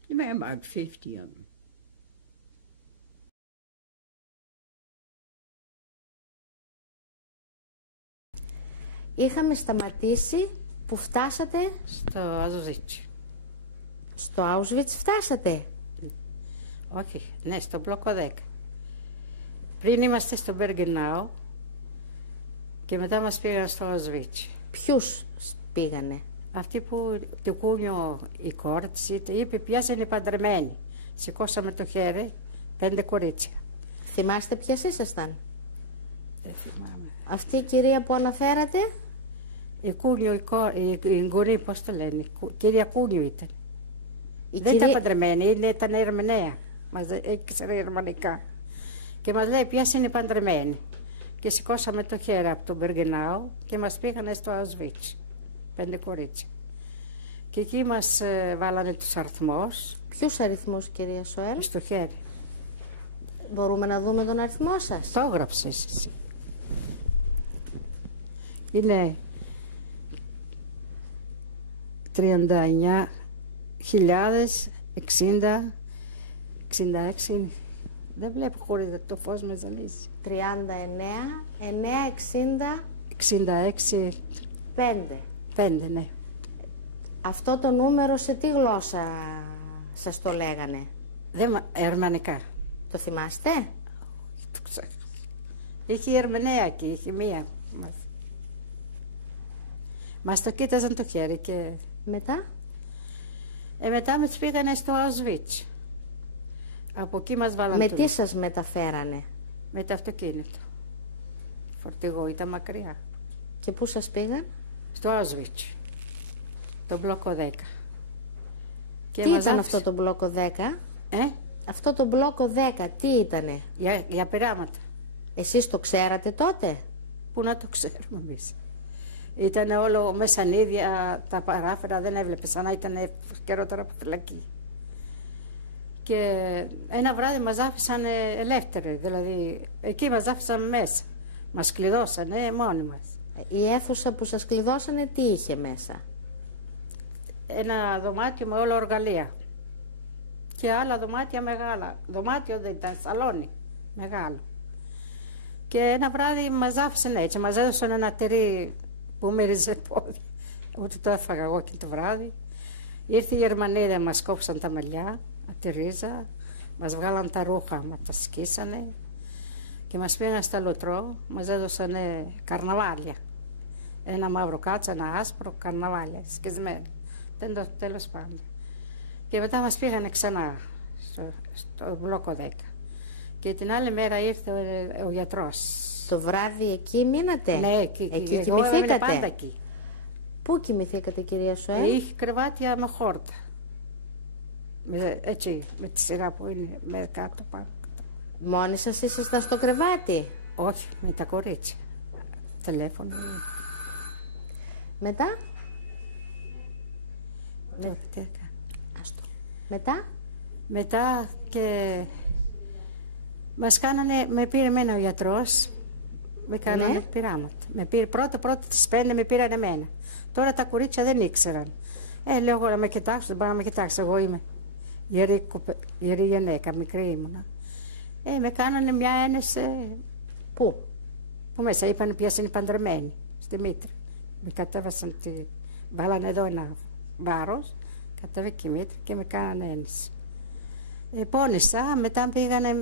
There were about 50 of them. Είχαμε σταματήσει που φτάσατε Στο Auschwitz. στο Auschwitz, φτάσατε. Όχι, ναι, στο Μπλόκο 10. Πριν είμαστε στο Μπεργκενάου και μετά μας πήγαν στο Auschwitz. Ποιους πήγανε? Αυτή που του κούνιο η κόρη της είπε ποιες είναι παντρεμένη. Σηκώσαμε το χέρι, 5 κορίτσια. Θυμάστε ποιες ήσασταν? Δεν θυμάμαι. Αυτή η κυρία που αναφέρατε? Η κούνιο, η γκουρή, πώς το λένε, κυρία Κούνιο ήταν. Δεν ήταν παντρεμένη, ήταν Ερμηνέα. Μας ήξερε γερμανικά. Και μας λέει ποιες είναι παντρεμένη. Και σηκώσαμε το χέρι από τον Μπεργκενάου και μας πήγανε στο Auschwitz. 5 κορίτσια. Και εκεί μας βάλανε τους αριθμούς. Ποιους αριθμούς, κυρία Σοέλ? Στο χέρι. Μπορούμε να δούμε τον αριθμό σας? Το έγραψες εσύ. Είναι 39.060, 66. Δεν βλέπω χωρίς το φως με ζαλίζει. 39, 9, 60, 66. 5. 5, ναι. Αυτό το νούμερο σε τι γλώσσα σας το λέγανε? Ερμανικά. Το θυμάστε? Το ξέρω. Είχε Ερμηνεία εκεί, είχε μία. Μας το κοίταζαν το χέρι και... Μετά? Μετά μας πήγανε στο Auschwitz. Από εκεί μας βάλανε. Με τι σας μεταφέρανε? Με το αυτοκίνητο. Φορτηγό, ήταν μακριά. Και πού σας πήγαν? Στο Auschwitz. Το Μπλόκο 10. Τι ήταν αυτό το Μπλόκο 10? Αυτό το Μπλόκο 10 τι ήτανε? Για πειράματα. Εσείς το ξέρατε τότε? Πού να το ξέρουμε εμείς. Ήταν όλο μεσανίδια, τα παράφερα δεν έβλεπε, σαν να ήταν καιρότερα από φυλακή. Και ένα βράδυ μας άφησαν ελεύθεροι, δηλαδή εκεί μας άφησαν μέσα. Μας κλειδώσανε μόνοι μας. Η αίθουσα που σας κλειδώσανε τι είχε μέσα? Ένα δωμάτιο με όλα οργαλεία. Και άλλα δωμάτια μεγάλα. Δωμάτιο δεν ήταν, σαλόνι μεγάλο. Και ένα βράδυ μας άφησαν έτσι, μας έδωσαν ένα τυρί που μύριζε πόδι. Ούτε το έφαγα εγώ και το βράδυ. Ήρθε η Γερμανίδα, μας κόψαν τα μαλλιά, τη ρίζα, μας βγάλαν τα ρούχα, μας τα σκίσανε και μας πήγαν στα λουτρό, μας έδωσαν καρναβάλια. Ένα μαύρο κάτσο, ένα άσπρο, καρναβάλια, σκισμένα. Τέλος πάντων. Και μετά μας πήγανε ξανά στο Μπλόκο 10. Και την άλλη μέρα ήρθε ο γιατρός. Το βράδυ εκεί μείνατε? Ναι, εκεί κοιμηθήκατε? Πάντα εκεί. Πού κοιμηθήκατε, κυρία Σοέλ? Είχε κρεβάτια με χόρτα. Έτσι, με τη σειρά που είναι με κάτω πάνω. Μόνοι σας ήσασταν στο κρεβάτι? Όχι, με τα κορίτσια. Τηλέφωνο. Μετά? Τώρα τι έκανα. Μετά? Μετά και μας κάνανε, με πήρε εμένα ο γιατρός, με κάνανε πειράματα. Με πήρε πρώτα τις 5 με πήραν εμένα. Τώρα τα κορίτσια δεν ήξεραν. Λέω εγώ να με κοιτάξω, δεν μπορώ να με κοιτάξω, εγώ είμαι γερή γυναίκα, μικρή ήμουνα. Με κάνανε μια ένεση. Πού? Που μέσα είπαν ποιες είναι παντρεμένοι, στη Μήτρη. Με κατέβασαν, βάλανε εδώ ένα βάρος, κατέβηκε η Μήτρη και με κάνανε ένεση. Πόνησα, μετά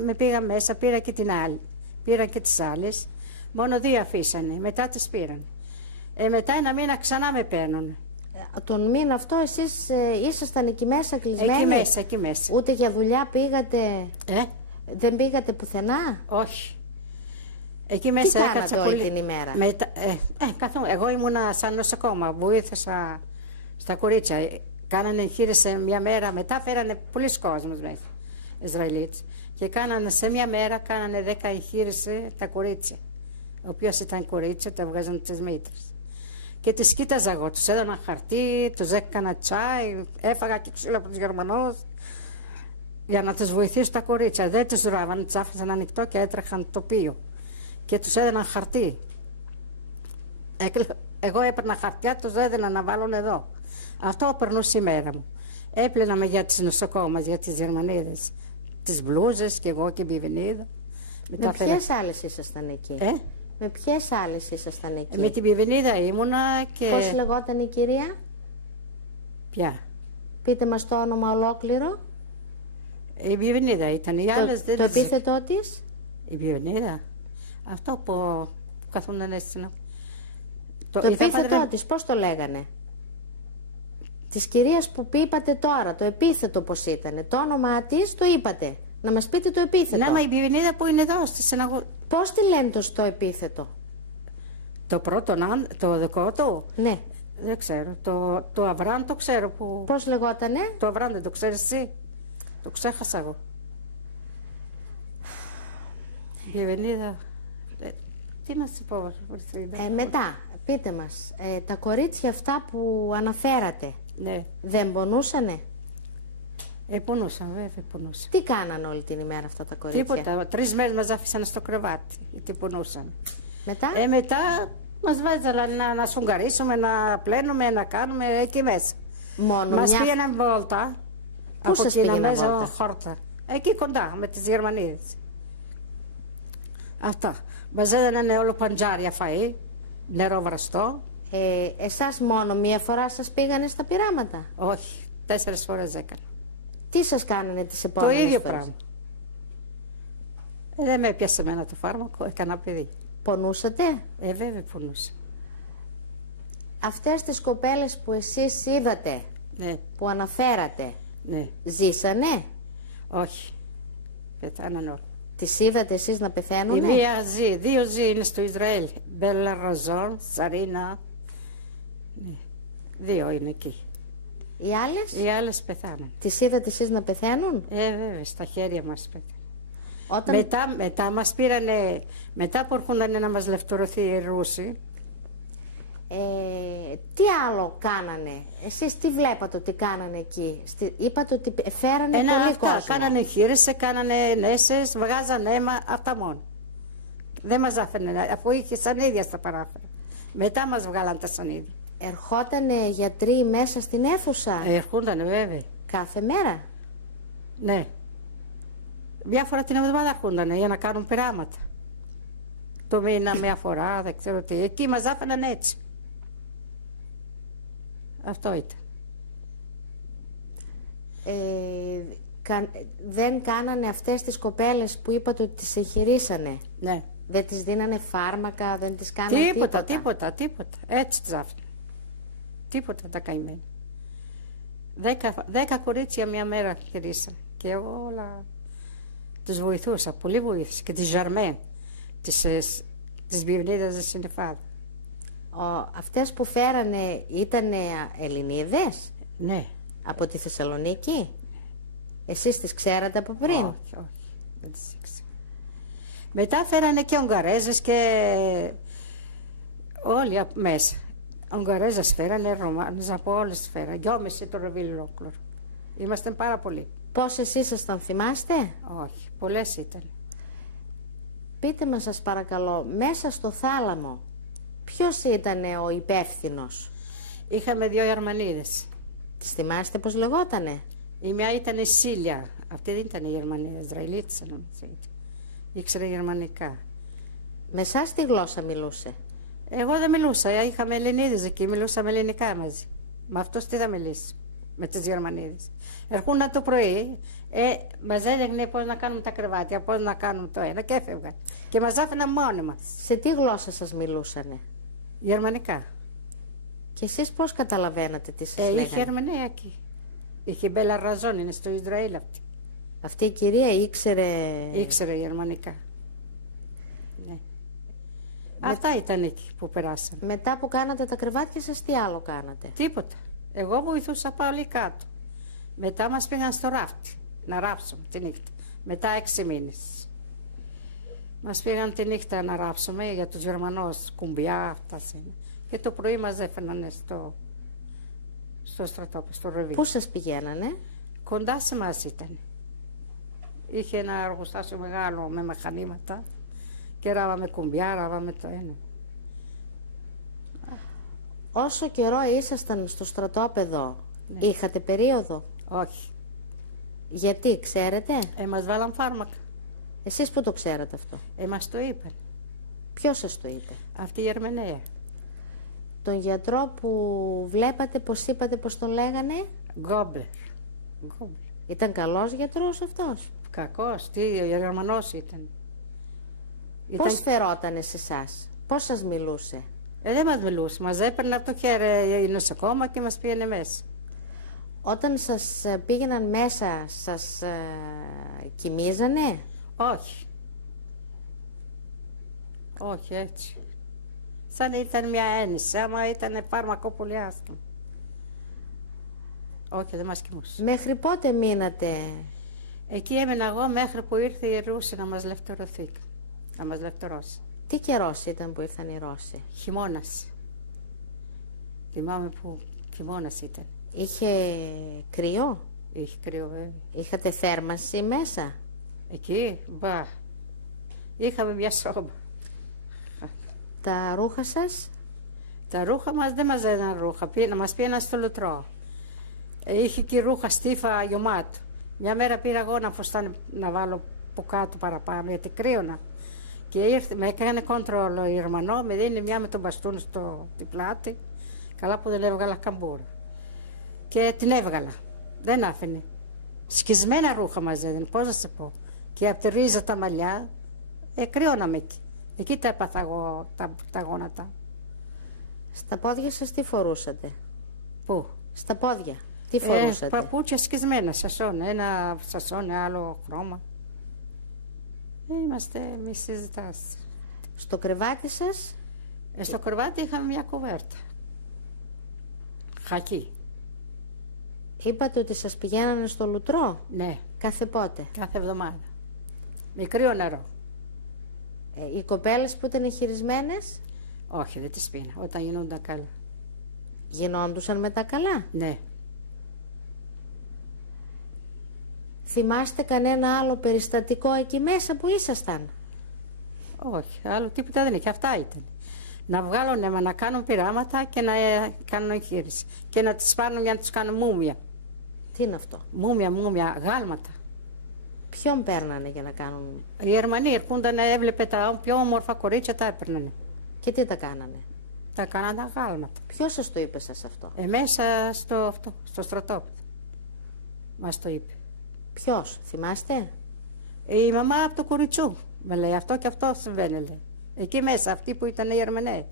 με πήγαν μέσα, πήρα και την άλλη. Πήρα και τις άλλες, μόνο 2 αφήσανε, μετά τις πήραν. Μετά ένα μήνα ξανά με παίρνουν. Τον μήνα αυτό εσείς ήσασταν εκεί μέσα κλεισμένοι? Εκεί μέσα. Ούτε για δουλειά πήγατε? Δεν πήγατε πουθενά? Όχι. Εκεί μέσα τι κάνατε όλη την ημέρα? Εγώ ήμουνα σαν νοσοκόμα, βοήθησα στα κορίτσια. Κάνανε εγχείρηση μια μέρα, μετά φέρανε πολλοί κόσμος μέσα, Ισραηλίτες. Και κάνανε σε μια μέρα, κάνανε 10 εγχείρηση τα κορίτσια. Ο οποίος ήταν κορίτσια, τα βγάζαν τις μήτρες. Και τις κοίταζα εγώ, τους έδωνα χαρτί, τους έκανα τσάι, έφαγα και ξύλο από τους Γερμανούς για να τους βοηθήσω τα κορίτσια. Δεν τους δράβανε, τους άφησαν ανοιχτό και έτρεχαν τοπίο. Και τους έδωνα χαρτί. Εγώ έπαιρνα χαρτιά, τους έδινα να βάλουν εδώ. Αυτό περνούσε η μέρα μου. Έπλαιναμε για τις νοσοκόμες, για τις Γερμανίδες. Τις μπλούζες και εγώ και η Μπιβινίδα. Με ποιες άλλες ήσασταν εκεί? Με ποιες άλλες ήσασταν εκεί? Με την Μπιβινίδα ήμουνα και... Πώς λεγόταν η κυρία? Ποια? Πείτε μας το όνομα ολόκληρο. Η Μπιβινίδα ήταν. Οι άλλες δεν... Το επίθετό της? Η Μπιβινίδα. Αυτό που καθόταν έτσι. Το επίθετό της, πώς το λέγανε? Της κυρίας που είπατε τώρα, το επίθετο πώς ήτανε? Το όνομά της το είπατε. Να μας πείτε το επίθετο. Ναι, μα η Μπιβινίδα που είναι εδώ στη συναγωγή. Πώς τη λένε το επίθετο? Το πρώτο, το δικό του. Ναι. Δεν ξέρω. Το Αβράν το ξέρω που... Πώς λεγότανε? Το Αβράν δεν το ξέρεις εσύ? Το ξέχασα εγώ. Η Μπιβινίδα... Τι να σου πω, μετά, πείτε μας, τα κορίτσια αυτά που αναφέρατε, ναι, δεν πονούσανε? Πονούσαν, βέβαια πονούσαν. Τι κάνανε όλη την ημέρα αυτά τα κορίτσια? Τίποτα, 3 μέρες μας άφησαν στο κρεβάτι, γιατί πονούσαν. Μετά? Μετά μας βάζανε να σουγκαρίσουμε, να πλένουμε, να κάνουμε εκεί μέσα. Μόνο μας μια... πήγαιναν βόλτα. Πού σας πήγαιναν βόλτα? Χόρτα. Εκεί κοντά, με τις Γερμανίδες. Αυτά. Μας έδιναν όλο παντζάρια φαΐ, νερό βραστό. Εσάς μόνο μία φορά σας πήγανε στα πειράματα? Όχι, 4 φορές έκανα. Τι σας κάνανε τις επόμενες φορές? Το ίδιο φορές? πράγμα. Δεν με έπιασε εμένα το φάρμακο, έκανα παιδί. Πονούσατε? Βέβαια πονούσα. Αυτές τις κοπέλες που εσείς είδατε, ναι, που αναφέρατε, ναι, ζήσανε? Όχι, πεθάναν όλοι. Τις είδατε εσείς να πεθαίνουνε? Η μία ζει, 2 ζει είναι στο Ισραήλ. Μπέλα Ροζόν, Σαρίνα. Ναι, 2 είναι εκεί. Οι άλλες? Οι άλλες πεθάναν. Τις είδατε εσείς να πεθαίνουν? Βέβαια, στα χέρια μας πεθάναν. Μετά μας πήρανε, μετά που έρχονταν να μας λευτορωθεί οι Ρούσοι. Τι άλλο κάνανε? Εσείς τι βλέπατε ότι κάνανε εκεί? Είπατε ότι φέρανε πολύ κόσμο. Κάνανε χείρες, κάνανε νέσες, βγάζανε αίμα, αυτά μόνο. Δεν μας άφηνε, αφού είχε σανίδια στα παράθυρα. Μετά μας βγάλαν τα σανίδια. Ερχότανε γιατροί μέσα στην αίθουσα? Ερχόντανε βέβαια. Κάθε μέρα? Ναι. Μια φορά την εβδομάδα έρχονταν για να κάνουν πειράματα. Το μήνα μια φορά, δεν ξέρω τι. Εκεί μας άφηναν έτσι. Αυτό ήταν. Δεν κάνανε αυτές τις κοπέλες που είπατε ότι τις εγχειρήσανε? Ναι. Δεν τις δίνανε φάρμακα, δεν τις κάνανε τίποτα? Τίποτα. Έτσι τις άφηναν. Τίποτα τα καημένα. 10 κορίτσια μια μέρα χειρίσαν. Και εγώ όλα τους βοηθούσα, πολύ βοήθησα. Και τη Ζαρμέ, της Μπιβνίδας της Συνεφάδα. Αυτές που φέρανε ήτανε Ελληνίδες? Ναι. Από τη Θεσσαλονίκη? Εσείς τις ξέρατε από πριν? Όχι, δεν τις ήξερα. Μετά φέρανε και Ουγγαρέζες και όλοι μέσα. Ουγγαρέζες φέρανε, Ρωμάνες, από όλες φέρανε. 2,5 το ρεβίλ ολόκληρο. Είμαστε πάρα πολλοί. Πόσες ήσασταν, θυμάστε? Όχι, πολλές ήταν. Πείτε μας σας παρακαλώ, μέσα στο θάλαμο, ποιος ήταν ο υπεύθυνος? Είχαμε 2 Γερμανίδες. Τις θυμάστε πώς λεγότανε? Η μια ήταν η Σίλια. Αυτή δεν ήταν η Γερμανίδα, Ισραηλίτισσα νομίζω. Ήξερε γερμανικά. Με εσάς τι γλώσσα μιλούσε? Εγώ δεν μιλούσα, είχαμε Ελληνίδες εκεί, μιλούσαμε ελληνικά μαζί. Με αυτός τι θα μιλήσει, με τις Γερμανίδες. Ερχόταν το πρωί, μας έλεγνε πώς να κάνουμε τα κρεβάτια, πώς να κάνουμε το ένα και έφευγαν. Και μας άφηναν μόνοι μας. Σε τι γλώσσα σας μιλούσανε? Γερμανικά. Και εσείς πώς καταλαβαίνατε τι σας λέγανε? Είχε Ερμηνεία εκεί. Είχε Μπέλα Ραζόν, είναι στο Ισραήλ αυτή. Αυτή η κυρία ήξερε... Ήξερε γερμανικά. Ναι. Αυτά ήταν εκεί που περάσαμε. Μετά που κάνατε τα κρεβάτια σας, τι άλλο κάνατε? Τίποτα. Εγώ βοηθούσα πάλι κάτω. Μετά μας πήγαν στο ράφτη, να ράψουμε τη νύχτα. Μετά 6 μήνες. Μας πήγαν τη νύχτα να ράψουμε για τους Γερμανούς, κουμπιά, αυτά. Και το πρωί μας έφερνανε στο στρατόπεδο, στο ρεβί. Πού σας πηγαίνανε? Κοντά σε μας ήταν. Είχε ένα εργοστάσιο μεγάλο με μηχανήματα και ράβαμε κουμπιά, ράβαμε το ένα. Όσο καιρό ήσασταν στο στρατόπεδο, είχατε περίοδο? Όχι. Γιατί, ξέρετε? Μας βάλαν φάρμακα. Εσείς που το ξέρατε αυτό? Μας το είπαν. Ποιος σας το είπε? Αυτή η Ερμηνεία. Τον γιατρό που βλέπατε, πώς είπατε, πώς τον λέγανε? Γκόμπλερ. Ήταν καλός γιατρός αυτός? Κακός, ο Γερμανός ήταν. Πώς φερότανε σε εσάς, πώς σας μιλούσε? Δεν μας μιλούσε, μας έπαιρνε από το χέρι η νοσοκόμα και μας πήγαινε μέσα. Όταν σας πήγαιναν μέσα, σας κοιμίζανε? Όχι. Όχι έτσι. Σαν ήταν μια έννοιση, άμα ήταν φάρμακο πολύ άσχημο. Όχι, δεν μας κοιμούσε. Μέχρι πότε μείνατε? Εκεί έμεινα εγώ μέχρι που ήρθε η Ρούση να μας λευτερώσει. Τι καιρός ήταν που ήρθαν οι Ρώσοι? Χειμώνας. Θυμάμαι που χειμώνας ήταν. Είχε κρύο? Είχε κρύο, βέβαια. Είχατε θέρμανση μέσα? Εκεί, μπα. Είχαμε μια σόμπα. Τα ρούχα σας? Τα ρούχα μας δεν μας έδιναν ρούχα. Μας πήγαιναν στο λουτρό. Είχε και ρούχα στίφα γεμάτο. Μια μέρα πήρα εγώ να βάλω από κάτω παραπάνω, γιατί κρύωνα. Και ήρθε, με έκανε κόντρολο ο Γερμανό, με δίνει μια με τον μπαστούν στην πλάτη. Καλά που δεν έβγαλα καμπούρα. Και την έβγαλα. Δεν άφηνε. Σκισμένα ρούχα μας έδινε, πώς να σε πω. Και από τη ρίζα τα μαλλιά, κρύωναμε εκεί. Εκεί τα έπαθα εγώ τα γόνατα. Στα πόδια σας τι φορούσατε? Πού? Στα πόδια. Τι φορούσατε? Παπούτσια σκισμένα, σασόν. Ένα σασόν, άλλο χρώμα. Είμαστε μη συζητάς. Στο κρεβάτι σας? Στο κρεβάτι είχαμε μια κουβέρτα. Χακί. Είπατε ότι σας πηγαίνανε στο λουτρό? Ναι. Κάθε πότε? Κάθε εβδομάδα. Με κρύο νερό. Οι κοπέλες που ήταν χειρισμένες? Όχι, δεν τις πίνα, όταν γινόνταν καλά. Γινόντουσαν μετά καλά? Ναι. Θυμάστε κανένα άλλο περιστατικό εκεί μέσα που ήσασταν? Όχι, άλλο τίποτα δεν είναι. Και αυτά ήταν. Να βγάλουν αίμα, να κάνουν πειράματα και να κάνουν εγχείρηση. Και να τις πάρουν για να τους κάνουν μούμια. Τι είναι αυτό? Μούμια, γάλματα. Ποιον παίρνανε για να κάνουν? Οι Γερμανοί έρχονταν, έβλεπε τα πιο όμορφα κορίτσια, τα έπαιρνανε. Και τι τα κάνανε? Τα κάνανε γάλματα. Ποιος σας το είπε σας αυτό? Μέσα στο στρατόπεδο. Μας το είπε. Ποιος, θυμάστε? Η μαμά από το κοριτσού. Με λέει αυτό και αυτό συμβαίνει, λέει. Εκεί μέσα, αυτοί που ήταν οι Γερμανοί.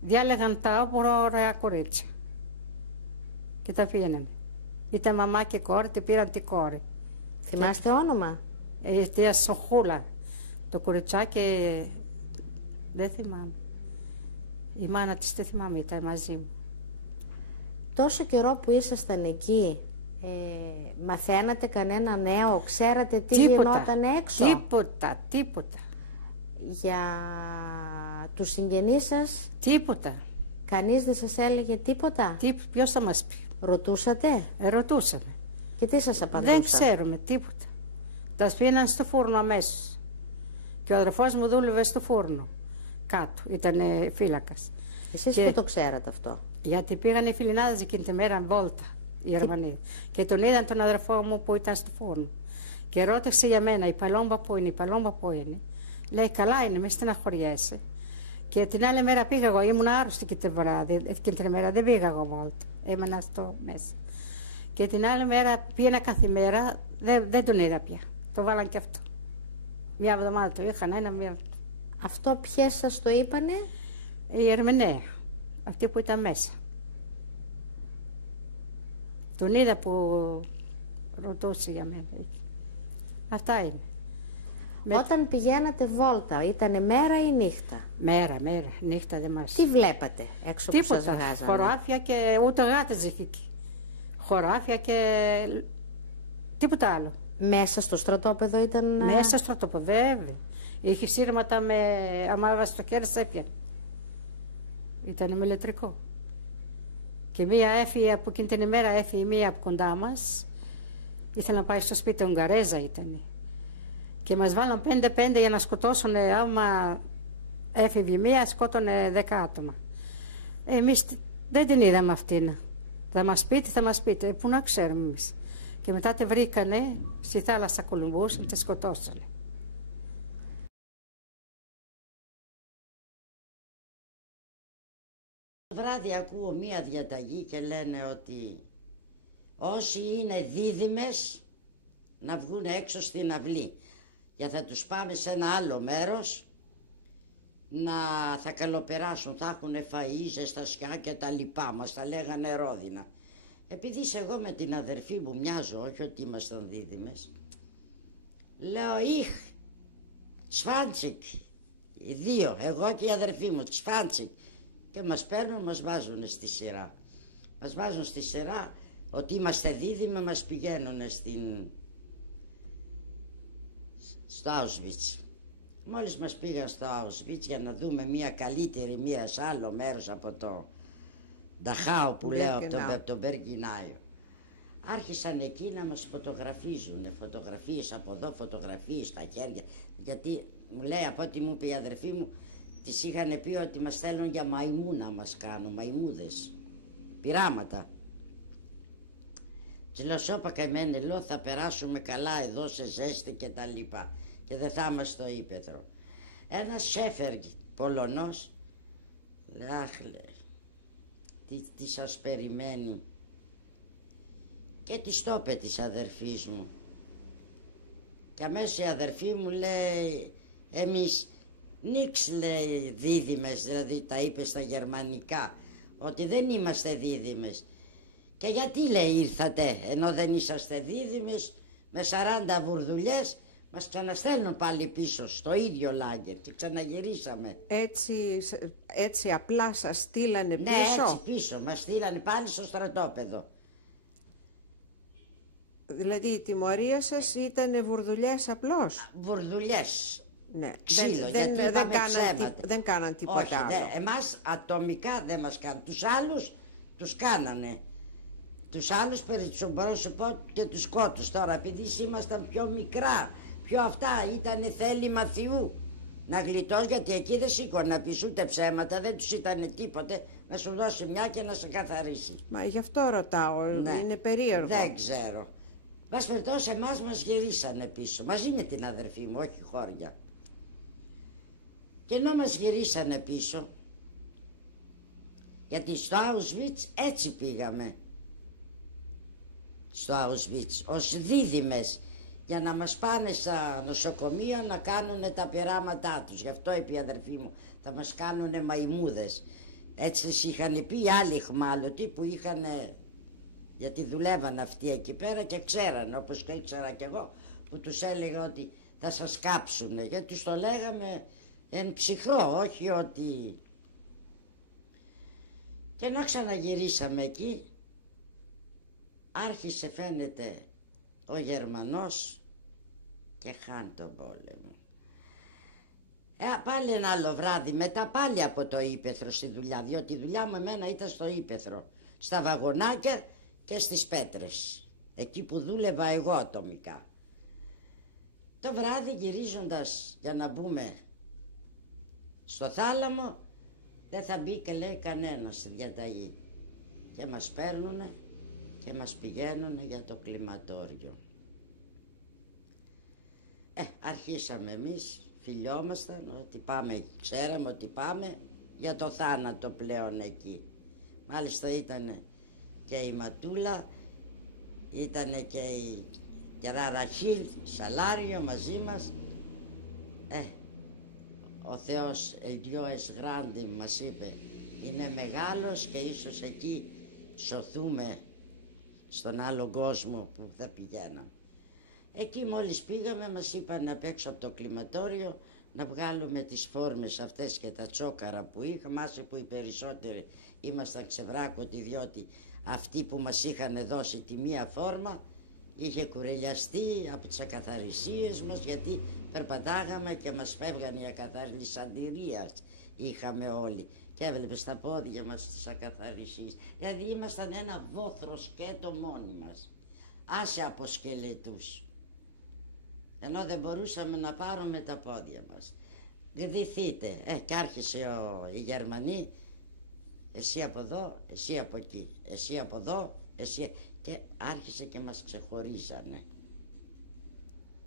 Διάλεγαν τα ωραία κορίτσια. Και τα πήγαιναν. Ήταν μαμά και κόρη, τη πήραν τη κόρη. Θυμάστε όνομα? Τη Σοχούλα. Το κοριτσάκι δεν θυμάμαι. Η μάνα της δεν θυμάμαι, ήταν μαζί μου. Τόσο καιρό που ήσασταν εκεί, μαθαίνατε κανένα νέο, ξέρατε τι γινόταν έξω? Τίποτα. Για τους συγγενείς σας? Τίποτα. Κανείς δεν σας έλεγε τίποτα? Ποιος θα μας πει? Ρωτούσατε? Ρωτούσαμε. Και τι σας απαντούσαν? Δεν ξέρουμε τίποτα. Τα πήγαιναν στο φούρνο αμέσως. Και ο αδερφός μου δούλευε στο φούρνο. Κάτω, ήταν φύλακας. Εσείς που το ξέρατε αυτό? Γιατί πήγαν οι φιλινάδες εκείνη τη μέρα βόλτα, οι Γερμανοί. Και τον είδαν τον αδερφό μου που ήταν στο φούρνο. Και ρώτησε για μένα, η Παλόμπα που είναι, Λέει, καλά είναι, μη στεναχωριέσαι. Και την άλλη μέρα πήγα εγώ, ήμουν άρρωστη εκείνη την μέρα, δεν πήγα εγώ βόλτα. Έμενα στο μέσα. Και την άλλη μέρα πήγαινα κάθε μέρα, δεν τον είδα πια. Το βάλαν και αυτό. Μια εβδομάδα το είχαν, μία. Αυτό ποιες σας το είπανε? Η Ερμηνεία, αυτή που ήταν μέσα. Τον είδα που ρωτούσε για μένα. Αυτά είναι. Όταν πηγαίνατε βόλτα, ήτανε μέρα ή νύχτα? Μέρα, νύχτα δεν μας. Τι βλέπατε έξω που σας βγάζανε? Τίποτα, χωράφια και ούτε γάτες είχε εκεί. Χωράφια και τίποτα άλλο. Μέσα στο στρατόπεδο ήταν? Μέσα στο στρατόπεδο, βέβαια. Είχε σύρματα άμα έβαζε το χέρι σε έπιανε. Ήταν με ηλεκτρικό. Και μία έφυγε από εκείνη την ημέρα, έφυγε μία από κοντά μας. Ήθελε να πάει στο σπίτι, Ουγγαρέζα ήταν. Και μας βάλαν 5-5 για να σκοτώσουν, άμα έφυγε μία, σκότωνε 10 άτομα. Εμείς δεν την είδαμε αυτήν. Θα μας πείτε, θα μας πείτε. Πού να ξέρουμε εμείς. Και μετά τη βρήκανε στη θάλασσα κολυμπούς και τη σκοτώσανε. Το βράδυ ακούω μία διαταγή και λένε ότι όσοι είναι δίδυμες να βγουν έξω στην αυλή. Για θα τους πάμε σε ένα άλλο μέρος να θα καλοπεράσουν, θα έχουν φαΐ, ζεστασιά και τα λοιπά. Μας τα λέγανε ρόδινα. Επειδή εγώ με την αδερφή μου μοιάζω, όχι ότι ήμασταν δίδυμες, λέω «Ιχ, σφάντσικ», οι δύο, εγώ και η αδερφή μου, σφάντσικ. Και μας παίρνουν, μας βάζουν στη σειρά. Μας βάζουν στη σειρά ότι είμαστε δίδυμοι, μας πηγαίνουν στο Auschwitz. Μόλις μας πήγαν στο Auschwitz για να δούμε μια καλύτερη, μια σε άλλο μέρος από το Νταχάου που λέω, από τον Μπεργινάιο. Άρχισαν εκεί να μας φωτογραφίζουν, φωτογραφίες από εδώ, φωτογραφίες στα χέρια. Γιατί μου λέει, από ό,τι μου είπε η αδερφή μου, τις είχαν πει ότι μας θέλουν για μαϊμού να μας κάνουν, μαϊμούδες, πειράματα. Της λέω, σώπα καημένε, λέω, θα περάσουμε καλά εδώ σε ζέστη και τα λοιπά και δεν θα είμαστε στο ύπαιθρο. Ένας σέφερ Πολωνός, αχ, τι σας περιμένει. Και της το είπε της αδερφής μου. Και αμέσως η αδερφή μου λέει, εμείς νίξ, λέει, δίδυμες, δηλαδή τα είπε στα γερμανικά, ότι δεν είμαστε δίδυμες. Και γιατί, λέει, ήρθατε ενώ δεν είσαστε δίδυμες, με 40 βουρδουλιές μας ξαναστέλνουν πάλι πίσω στο ίδιο λάγκερ και ξαναγυρίσαμε. Έτσι απλά σας στείλανε πίσω? Ναι, έτσι πίσω, μας στείλανε πάλι στο στρατόπεδο. Δηλαδή η τιμωρία σας ήταν βουρδουλιές απλώς? Βουρδουλιές. Ναι. Ξύλο, δεν κάναν τίποτα. Όχι, άλλο. Εμάς ατομικά δεν μας κάνουν. Τους άλλους τους κάνανε. Τους άλλους μπορώ να σου πω και τους σκότους τώρα, επειδή ήμασταν πιο μικρά, πιο αυτά, ήτανε θέλημα Θεού. Να γλιτώσει, γιατί εκεί δεν σήκωνε να πεις ούτε ψέματα, δεν τους ήτανε τίποτε, να σου δώσει μια και να σε καθαρίσει. Μα γι' αυτό ρωτάω, ναι. Είναι περίεργο. Δεν ξέρω. Μας περιπτώσει εμάς μας γυρίσανε πίσω, μαζί με την αδερφή μου, όχι χώρια. Και ενώ μας γυρίσανε πίσω, γιατί στο Auschwitz έτσι πήγαμε, στο Auschwitz, ως δίδυμες, για να μας πάνε στα νοσοκομεία να κάνουν τα πειράματά τους. Γι' αυτό είπε η αδερφή μου, θα μας κάνουν μαϊμούδες. Έτσι τις είχαν πει οι άλλοι χμάλωτοι που είχαν, γιατί δουλεύαν αυτοί εκεί πέρα και ξέραν, όπως και ήξερα κι εγώ, που τους έλεγα ότι θα σας κάψουνε, γιατί τους το λέγαμε εν ψυχρό, όχι ότι... Και ενώ ξαναγυρίσαμε εκεί, άρχισε φαίνεται ο Γερμανός και χάνει τον πόλεμο. Πάλι ένα άλλο βράδυ, μετά πάλι από το ύπαιθρο στη δουλειά, διότι η δουλειά μου εμένα ήταν στο ύπαιθρο, στα βαγονάκια και στις πέτρες, εκεί που δούλευα εγώ ατομικά. Το βράδυ γυρίζοντας για να μπούμε στο θάλαμο, δεν θα μπει και λέει κανένας στη διαταγή. Και μας παίρνουνε και μας πηγαίνουνε για το κλιματόριο. Αρχίσαμε εμείς, φιλιόμασταν, ότι πάμε, ξέραμε ότι πάμε για το θάνατο πλέον εκεί. Μάλιστα ήταν και η Ματούλα, ήταν και η Ραχίλ, Σαλάριο μαζί μας. Ο Θεός Ελιώες Γράντι μας είπε, είναι μεγάλος και ίσως εκεί σωθούμε στον άλλο κόσμο που θα πηγαίναμε. Εκεί μόλις πήγαμε μας είπαν απ' έξω από το κλιματόριο να βγάλουμε τις φόρμες αυτές και τα τσόκαρα που είχαμε, άσε που οι περισσότεροι ήμασταν ξεβράκωτοι, διότι αυτοί που μας είχαν δώσει τη μία φόρμα είχε κουρελιαστεί από τις ακαθαρισίες μας, γιατί περπατάγαμε και μας φεύγαν οι ακαθαρισαντηρίας είχαμε όλοι και έβλεπες τα πόδια μας τις ακαθαρισίες, δηλαδή ήμασταν ένα βόθρο σκέτο μόνοι μας, άσε από σκελετούς, ενώ δεν μπορούσαμε να πάρουμε τα πόδια μας. Γδυθείτε, και άρχισε οι Γερμανοί, εσύ από εδώ, εσύ από εκεί, εσύ από εδώ, εσύ... Και άρχισε και μας ξεχωρίζανε.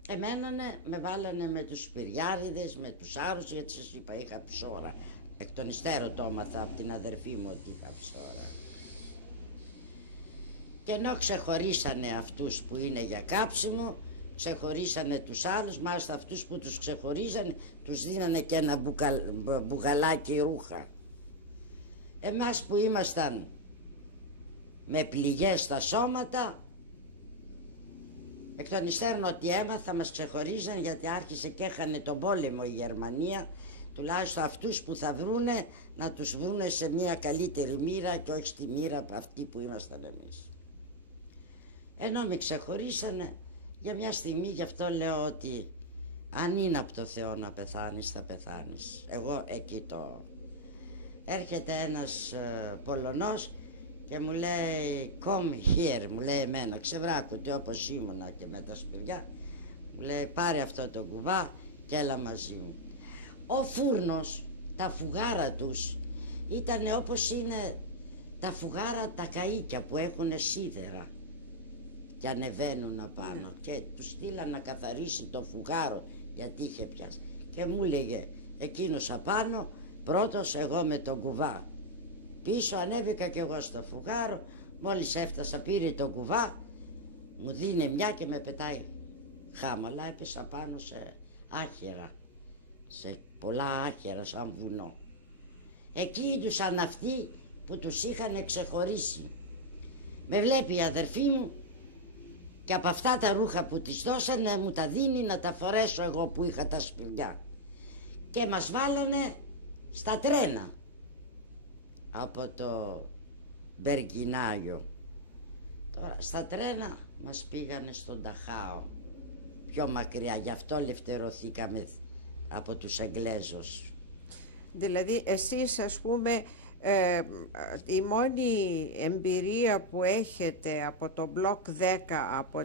Εμένανε, με βάλανε με τους Σπυριάριδες, με τους Άρους, γιατί σας είπα είχα ψώρα. Εκ των υστέρων το έμαθα από την αδερφή μου ότι είχα ψώρα. Και ενώ ξεχωρίσανε αυτούς που είναι για κάψιμο, ξεχωρίσανε τους άλλους, μάλιστα αυτούς που τους ξεχωρίζανε, τους δίνανε και ένα μπουγαλάκι ρούχα. Εμάς που ήμασταν με πληγές στα σώματα, εκ των υστέρων ότι έμαθα μας ξεχωρίζαν, γιατί άρχισε και έχανε τον πόλεμο η Γερμανία, τουλάχιστον αυτούς που θα βρούνε να τους βρούνε σε μια καλύτερη μοίρα και όχι στη μοίρα από αυτή που ήμασταν εμείς. Ενώ με ξεχωρίσανε για μια στιγμή, γι' αυτό λέω ότι αν είναι από το Θεό να πεθάνεις, θα πεθάνεις. Εγώ εκεί το... Έρχεται ένας Πολωνός και μου λέει come here, μου λέει εμένα, ξεβράκωτη όπως ήμουνα και με τα σπηριά, μου λέει πάρε αυτό το κουβά και έλα μαζί μου. Ο φούρνος, τα φουγάρα τους ήταν όπως είναι τα φουγάρα τα καΐκια που έχουν σίδερα και ανεβαίνουν απάνω, και του στείλαν να καθαρίσει το φουγάρο γιατί είχε πιάσει, και μου λέγε εκείνος απάνω πρώτος, εγώ με τον κουβά πίσω. Ανέβηκα κι εγώ στο φουγάρο, μόλις έφτασα πήρε τον κουβά, μου δίνει μια και με πετάει χάμαλα, έπεσα πάνω σε άχυρα, σε πολλά άχυρα σαν βουνό. Εκεί ήτουσαν αυτοί που τους είχαν ξεχωρίσει. Με βλέπει η αδερφή μου και από αυτά τα ρούχα που της δώσανε μου τα δίνει να τα φορέσω εγώ που είχα τα σπηλιά. Και μας βάλανε στα τρένα από το Μπεργκινάγιο. Τώρα στα τρένα μας πήγανε στον Ταχάο, πιο μακριά, γι' αυτό ελευθερωθήκαμε από τους Εγγλέζους. Δηλαδή εσείς, ας πούμε, η μόνη εμπειρία που έχετε από το Μπλόκ 10, από,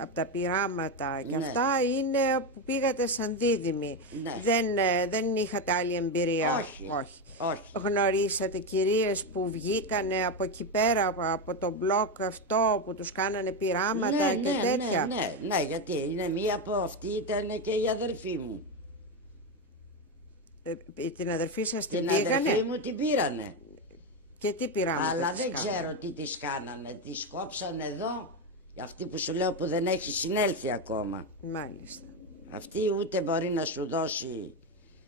από τα πειράματα και αυτά, είναι που πήγατε σαν δίδυμοι. Δεν είχατε άλλη εμπειρία? Όχι. Γνωρίσατε κυρίες που βγήκανε από εκεί πέρα, από το Μπλόκ αυτό, που τους κάνανε πειράματα και τέτοια? Ναι, γιατί είναι μία από αυτή ήταν και η αδερφή μου. Την αδερφή σας την πήγανε? Την αδερφή μου την πήρανε. Και τι πειράματα? Αλλά δεν ξέρω τι τις κάνανε. Τις κόψανε εδώ, αυτή που σου λέω που δεν έχει συνέλθει ακόμα. Μάλιστα. Αυτή ούτε μπορεί να σου δώσει.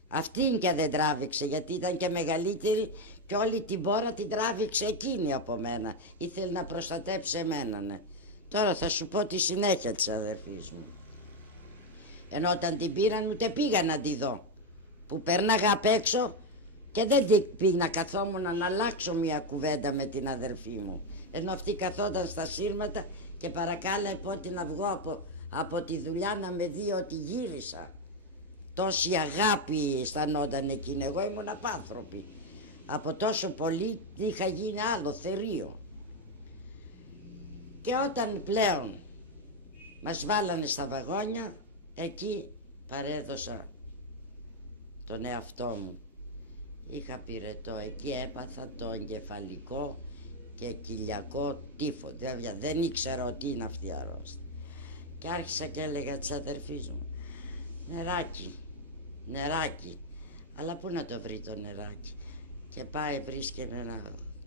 Αυτήν και δεν τράβηξε, γιατί ήταν και μεγαλύτερη και όλη την πόρα την τράβηξε εκείνη από μένα. Ήθελε να προστατέψει εμένα, ναι. Τώρα θα σου πω τη συνέχεια της αδερφής μου. Ενώ όταν την πήραν ούτε πήγα να τη δω. Που πέρναγα απ' έξω και δεν την πήγα, καθόμουν να αλλάξω μια κουβέντα με την αδερφή μου. Ενώ αυτή καθόταν στα σύρματα και παρακάλεε πότε να βγω από τη δουλειά να με δει ότι γύρισα. Τόση αγάπη αισθανόταν εκείνη. Εγώ ήμουν απάνθρωπη. Από τόσο πολύ είχα γίνει άλλο θερίο. Και όταν πλέον μας βάλανε στα βαγόνια, εκεί παρέδωσα τον εαυτό μου. Είχα πυρετό, εκεί έπαθα το εγκεφαλικό και κοιλιακό τύφο. Δηλαδή δεν ήξερα ότι είναι αυτή η αρρώστια. Και άρχισα και έλεγα της αδερφής μου, νεράκι, νεράκι. Αλλά πού να το βρει το νεράκι? Και πάει, βρίσκεται ένα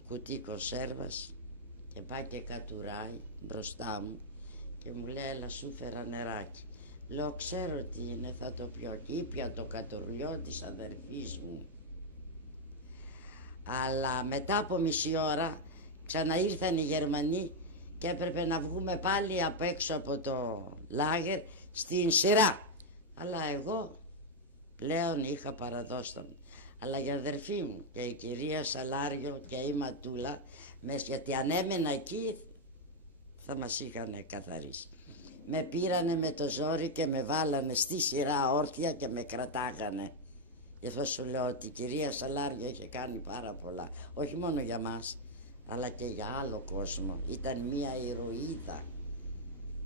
κουτί κονσέρβας και πάει και κατουράει μπροστά μου και μου λέει, έλα σου φέρα νεράκι. Λέω, ξέρω τι είναι, θα το πιω. Και ήπια το κατουρλιό της αδερφής μου. Αλλά μετά από μισή ώρα ξαναήρθαν οι Γερμανοί και έπρεπε να βγούμε πάλι απ' έξω από το λάγερ στην σειρά. Αλλά εγώ πλέον είχα παραδώσει τον. Αλλά η αδερφή μου και η κυρία Σαλάριο και η Ματούλα, γιατί αν έμενα εκεί θα μας είχαν καθαρίσει. Με πήρανε με το ζόρι και με βάλανε στη σειρά όρθια και με κρατάγανε. Γι' αυτό σου λέω ότι η κυρία Σαλάριο είχε κάνει πάρα πολλά. Όχι μόνο για μας, αλλά και για άλλο κόσμο. Ήταν μια ηρωίδα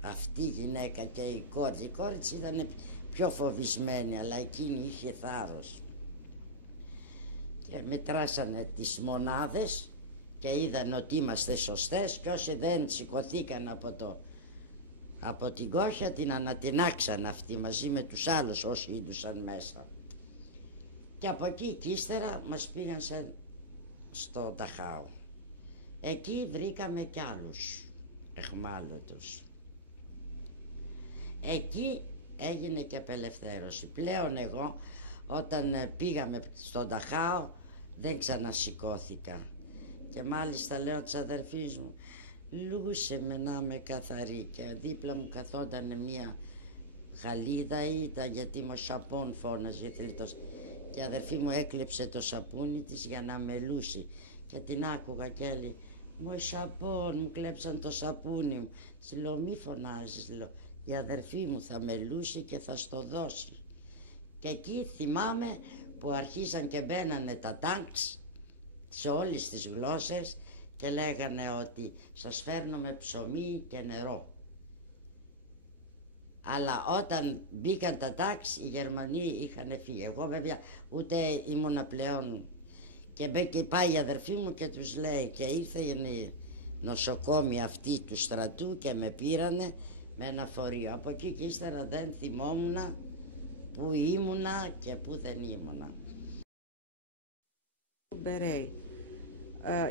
αυτή η γυναίκα και η κόρη. Η κόρη της ήταν πιο φοβισμένη, αλλά εκείνη είχε θάρρος. Και μετράσανε τις μονάδες και είδαν ότι είμαστε σωστές και όσοι δεν σηκωθήκαν από την κόχια την ανατινάξαν αυτή μαζί με τους άλλους όσοι είδουσαν μέσα. Και από εκεί και ύστερα μας πήγαν στο Ταχάο. Εκεί βρήκαμε κι άλλους εχμάλωτους. Εκεί έγινε και απελευθέρωση. Πλέον εγώ όταν πήγαμε στον Ταχάο δεν ξανασηκώθηκα. Και μάλιστα λέω της αδερφής μου, λούσε με να είμαι καθαρή, και δίπλα μου καθόταν μια Γαλλίδα, ήταν γιατί μου σαπών φώναζε, και η αδερφή μου έκλεψε το σαπούνι της για να με λούσει και την άκουγα και έλεγε μου σαπών, μου κλέψαν το σαπούνι μου. Της λέω μη φωνάζεις, λέω, η αδερφή μου θα με λούσει και θα στο δώσει. Και εκεί θυμάμαι που αρχίσαν και μπαίνανε τα τάγκς σε όλες τις γλώσσες και λέγανε ότι σας φέρνουμε ψωμί και νερό. Αλλά όταν μπήκαν τα τάγκς οι Γερμανοί είχαν φύγει. Εγώ βέβαια ούτε ήμουνα πλέον. Και πάει η αδερφή μου και τους λέει, και ήρθε η νοσοκόμη αυτή του στρατού και με πήρανε με ένα φορείο. Από εκεί και ύστερα δεν θυμόμουνα που ήμουνα και που δεν ήμουνα. Μπερέι.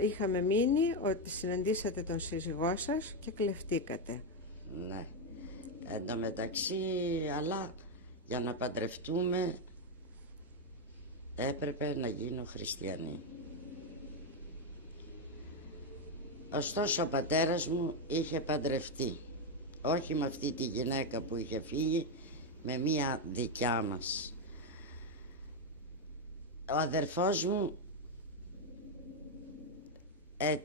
Είχαμε μείνει ότι συναντήσατε τον σύζυγό σας και κλεφτήκατε. Ναι. Εν τω μεταξύ, αλλά για να παντρευτούμε έπρεπε να γίνω χριστιανή. Ωστόσο ο πατέρας μου είχε παντρευτεί, όχι με αυτή τη γυναίκα που είχε φύγει, με μία δικιά μας. Ο αδερφός μου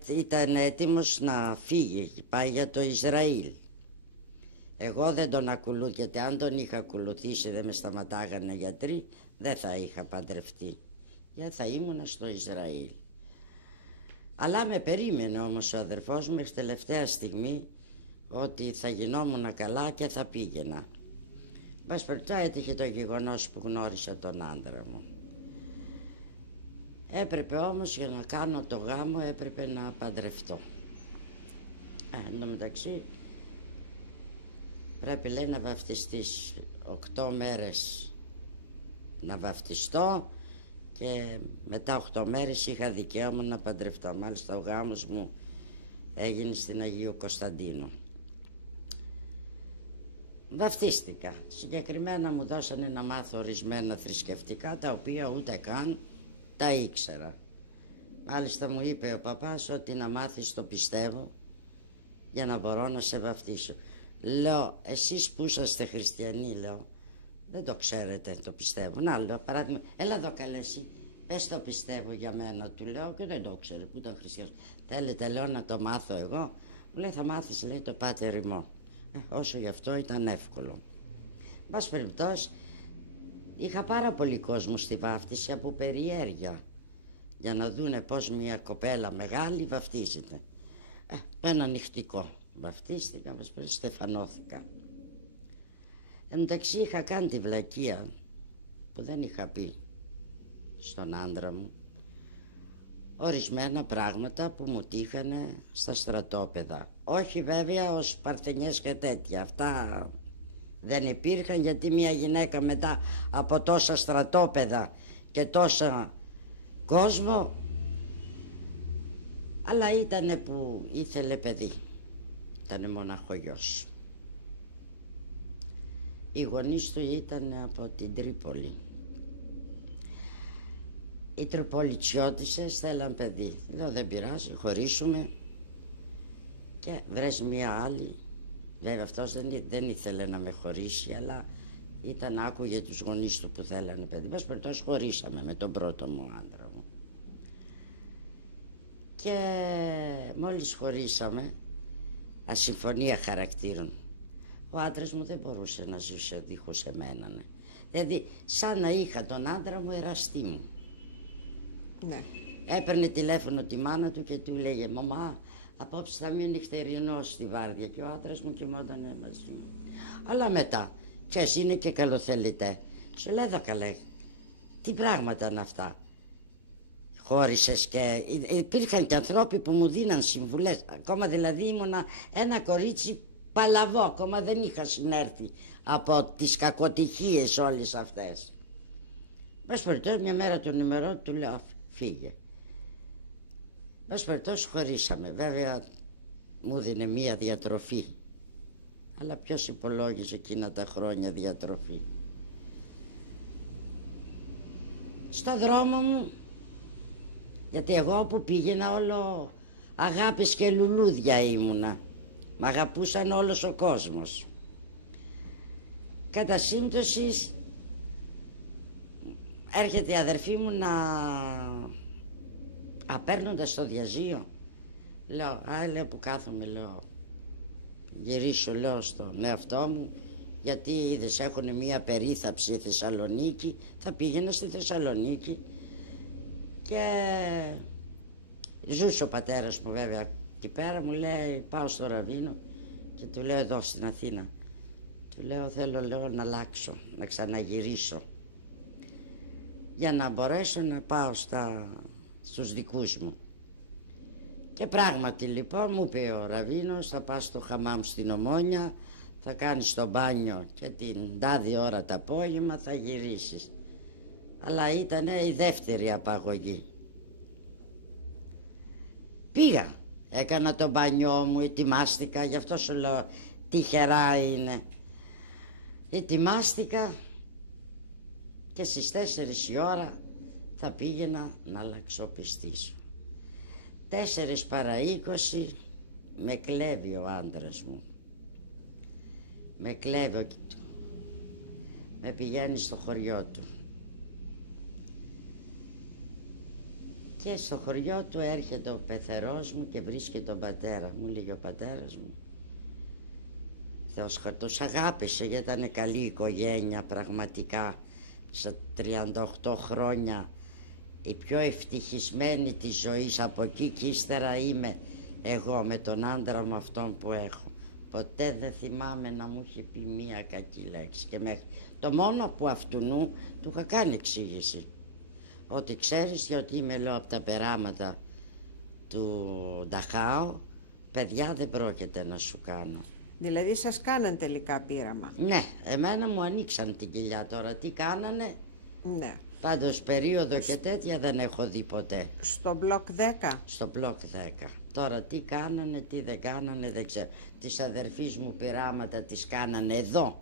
ήταν έτοιμος να φύγει, πάει για το Ισραήλ. Εγώ δεν τον ακολούθησα, γιατί αν τον είχα ακολουθήσει δεν με σταματάγανε γιατροί, δεν θα είχα παντρευτεί, γιατί θα ήμουνα στο Ισραήλ. Αλλά με περίμενε όμως ο αδερφός μου μέχρι τελευταία στιγμή ότι θα γινόμουν καλά και θα πήγαινα. Μπας περιπτώσει έτυχε το γεγονός που γνώρισα τον άντρα μου. Έπρεπε όμως για να κάνω το γάμο έπρεπε να παντρευτώ. Εν τω μεταξύ πρέπει λέει να βαφτιστείς 8 μέρες να βαφτιστώ και μετά 8 μέρες είχα δικαίωμα να παντρευτώ. Μάλιστα ο γάμος μου έγινε στην Αγίου Κωνσταντίνου. Βαφτίστηκα. Συγκεκριμένα μου δώσανε να μάθω ορισμένα θρησκευτικά τα οποία ούτε καν τα ήξερα. Μάλιστα μου είπε ο παπάς ότι να μάθεις το πιστεύω για να μπορώ να σε βαφτίσω. Λέω, εσείς που είσαστε χριστιανοί, λέω, δεν το ξέρετε το πιστεύω. Να, λέω, παράδειγμα, έλα εδώ καλέσει, πες το πιστεύω για μένα, του λέω, και δεν το ξέρε που ήταν χριστιανός. Θέλετε, λέω, να το μάθω εγώ. Μου λέει, θα μάθεις, λέει, το πάτερ ημών. Όσο γι' αυτό ήταν εύκολο. Μπας περιπτώσει, είχα πάρα πολύ κόσμο στη βάφτιση από περιέργεια για να δούνε πως μια κοπέλα μεγάλη βαφτίζεται. Ένα νυχτικό. Βαφτίστηκα, στεφανώθηκα. Εν μεταξύ είχα κάνει τη βλακεία που δεν είχα πει στον άντρα μου ορισμένα πράγματα που μου τύχανε στα στρατόπεδα. Όχι βέβαια ως παρθενιές και τέτοια. Αυτά δεν υπήρχαν, γιατί μια γυναίκα μετά από τόσα στρατόπεδα και τόσα κόσμο, αλλά ήτανε που ήθελε παιδί. Ήτανε μοναχογιός. Οι γονείς του ήταν από την Τρίπολη. Οι Τροπολιτσιώτισσες θέλαν παιδί. Λέω δεν πειράζει, χωρίσουμε και βρες μία άλλη. Βέβαια αυτός δεν ήθελε να με χωρίσει, αλλά άκουγε τους γονείς του που θέλανε παιδί. Μας περιπτώσει χωρίσαμε με τον πρώτο μου άντρα μου. Και μόλις χωρίσαμε, ασυμφωνία χαρακτήρων, ο άντρας μου δεν μπορούσε να ζήσει δίχως εμένα. Ναι. Δηλαδή σαν να είχα τον άντρα μου εραστή μου. Ναι. Έπαιρνε τηλέφωνο τη μάνα του και του λέγε «Μαμά, απόψε θα μείνει νυχτερινός στη βάρδια», και ο άντρας μου κοιμότανε μαζί μου. Αλλά μετά, ξέρεις, είναι και καλοθελητέ. Σου λέει «Δα καλέ, τι πράγματα είναι αυτά». χώρισες, και υπήρχαν και ανθρώποι που μου δίναν συμβουλές. Ακόμα δηλαδή ήμουνα ένα κορίτσι παλαβό, ακόμα δεν είχα συνέρθει από τις κακοτυχίες όλες αυτές. Μας περιπτώσει μια μέρα τον ημερών του λέω φύγε. Μας περιπτώσει χωρίσαμε. Βέβαια μου δίνε μία διατροφή. Αλλά ποιος υπολόγιζε εκείνα τα χρόνια διατροφή. Στο δρόμο μου, γιατί εγώ όπου πήγαινα όλο αγάπης και λουλούδια ήμουνα. Μ' αγαπούσαν όλος ο κόσμος. Κατά σύμπτωση έρχεται η αδερφή μου να απέρνοντας το διαζύο. Λέω, λέω που κάθομαι, λέω, γυρίσω, λέω, στον εαυτό μου, γιατί είδες έχουν μία περίθαψη Θεσσαλονίκη, θα πήγαινα στη Θεσσαλονίκη και ζούσε ο πατέρας μου βέβαια εκεί πέρα, μου λέει πάω στο Ραβίνο και του λέω εδώ στην Αθήνα. Του λέω θέλω, λέω, να αλλάξω, να ξαναγυρίσω για να μπορέσω να πάω στους δικούς μου. Και πράγματι λοιπόν μου είπε ο Ραβίνος, θα πας στο χαμάμ στην Ομόνια, θα κάνεις το μπάνιο και την τάδη ώρα το απόγευμα θα γυρίσεις. Αλλά ήταν η δεύτερη απαγωγή. Πήγα, έκανα το μπάνιό μου, ετοιμάστηκα, γι' αυτό σου λέω τυχερά είναι. Ετοιμάστηκα και στις 4 η ώρα θα πήγαινα να αλλαξοπιστήσω. 4 παρά 20 με κλέβει ο άντρας μου. Με κλέβει, με πηγαίνει στο χωριό του. Και στο χωριό του έρχεται ο πεθερός μου και βρίσκει τον πατέρα μου. Λέγει ο πατέρας μου, Θεός τους αγάπησε γιατί ήταν καλή οικογένεια πραγματικά. Στα 38 χρόνια η πιο ευτυχισμένη της ζωής, από εκεί και ύστερα είμαι εγώ με τον άντρα μου αυτόν που έχω. Ποτέ δεν θυμάμαι να μου είχε πει μία κακή λέξη. Και μέχρι το μόνο που αυτουνού του είχα κάνει εξήγηση. Ότι ξέρεις ότι είμαι, λέω, από τα περάματα του Νταχάου, παιδιά δεν πρόκειται να σου κάνω. Δηλαδή σας κάναν τελικά πείραμα. Ναι, εμένα μου ανοίξαν την κοιλιά τώρα. Τι κάνανε, ναι. Πάντως περίοδο και τέτοια δεν έχω δει ποτέ. Στο Μπλόκ 10. Στο Μπλόκ 10. Τώρα τι κάνανε, τι δεν κάνανε, δεν ξέρω. Της αδερφής μου πειράματα τις κάνανε εδώ.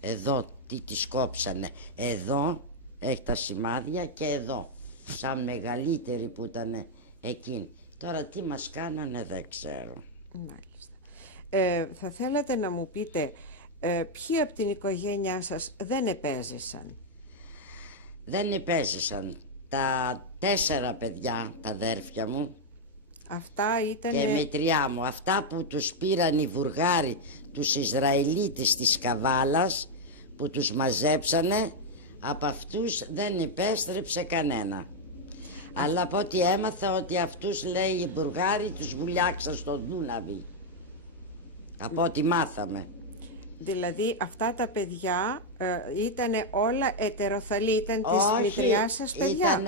Εδώ τι τις κόψανε. Εδώ έχει τα σημάδια και εδώ. Σαν μεγαλύτερη που ήταν εκείνη. Τώρα τι μας κάνανε δεν ξέρω. Μάλιστα. Θα θέλατε να μου πείτε ποιοι από την οικογένειά σας δεν επέζησαν. Δεν επέζησαν. Τα 4 παιδιά, τα αδέρφια μου. Αυτά ήταν... Και μητριά μου. Αυτά που τους πήραν οι Βουργάροι, τους Ισραηλίτες της Καβάλας, που τους μαζέψανε, από αυτούς δεν επέστρεψε κανένα. Αλλά από ό,τι έμαθα ότι αυτούς, λέει, οι Βουργάροι τους βουλιάξαν στον Δούναβη. Από ό,τι μάθαμε. Δηλαδή αυτά τα παιδιά ήταν όλα ετεροθαλή, ήταν της μητριάς σας παιδιά.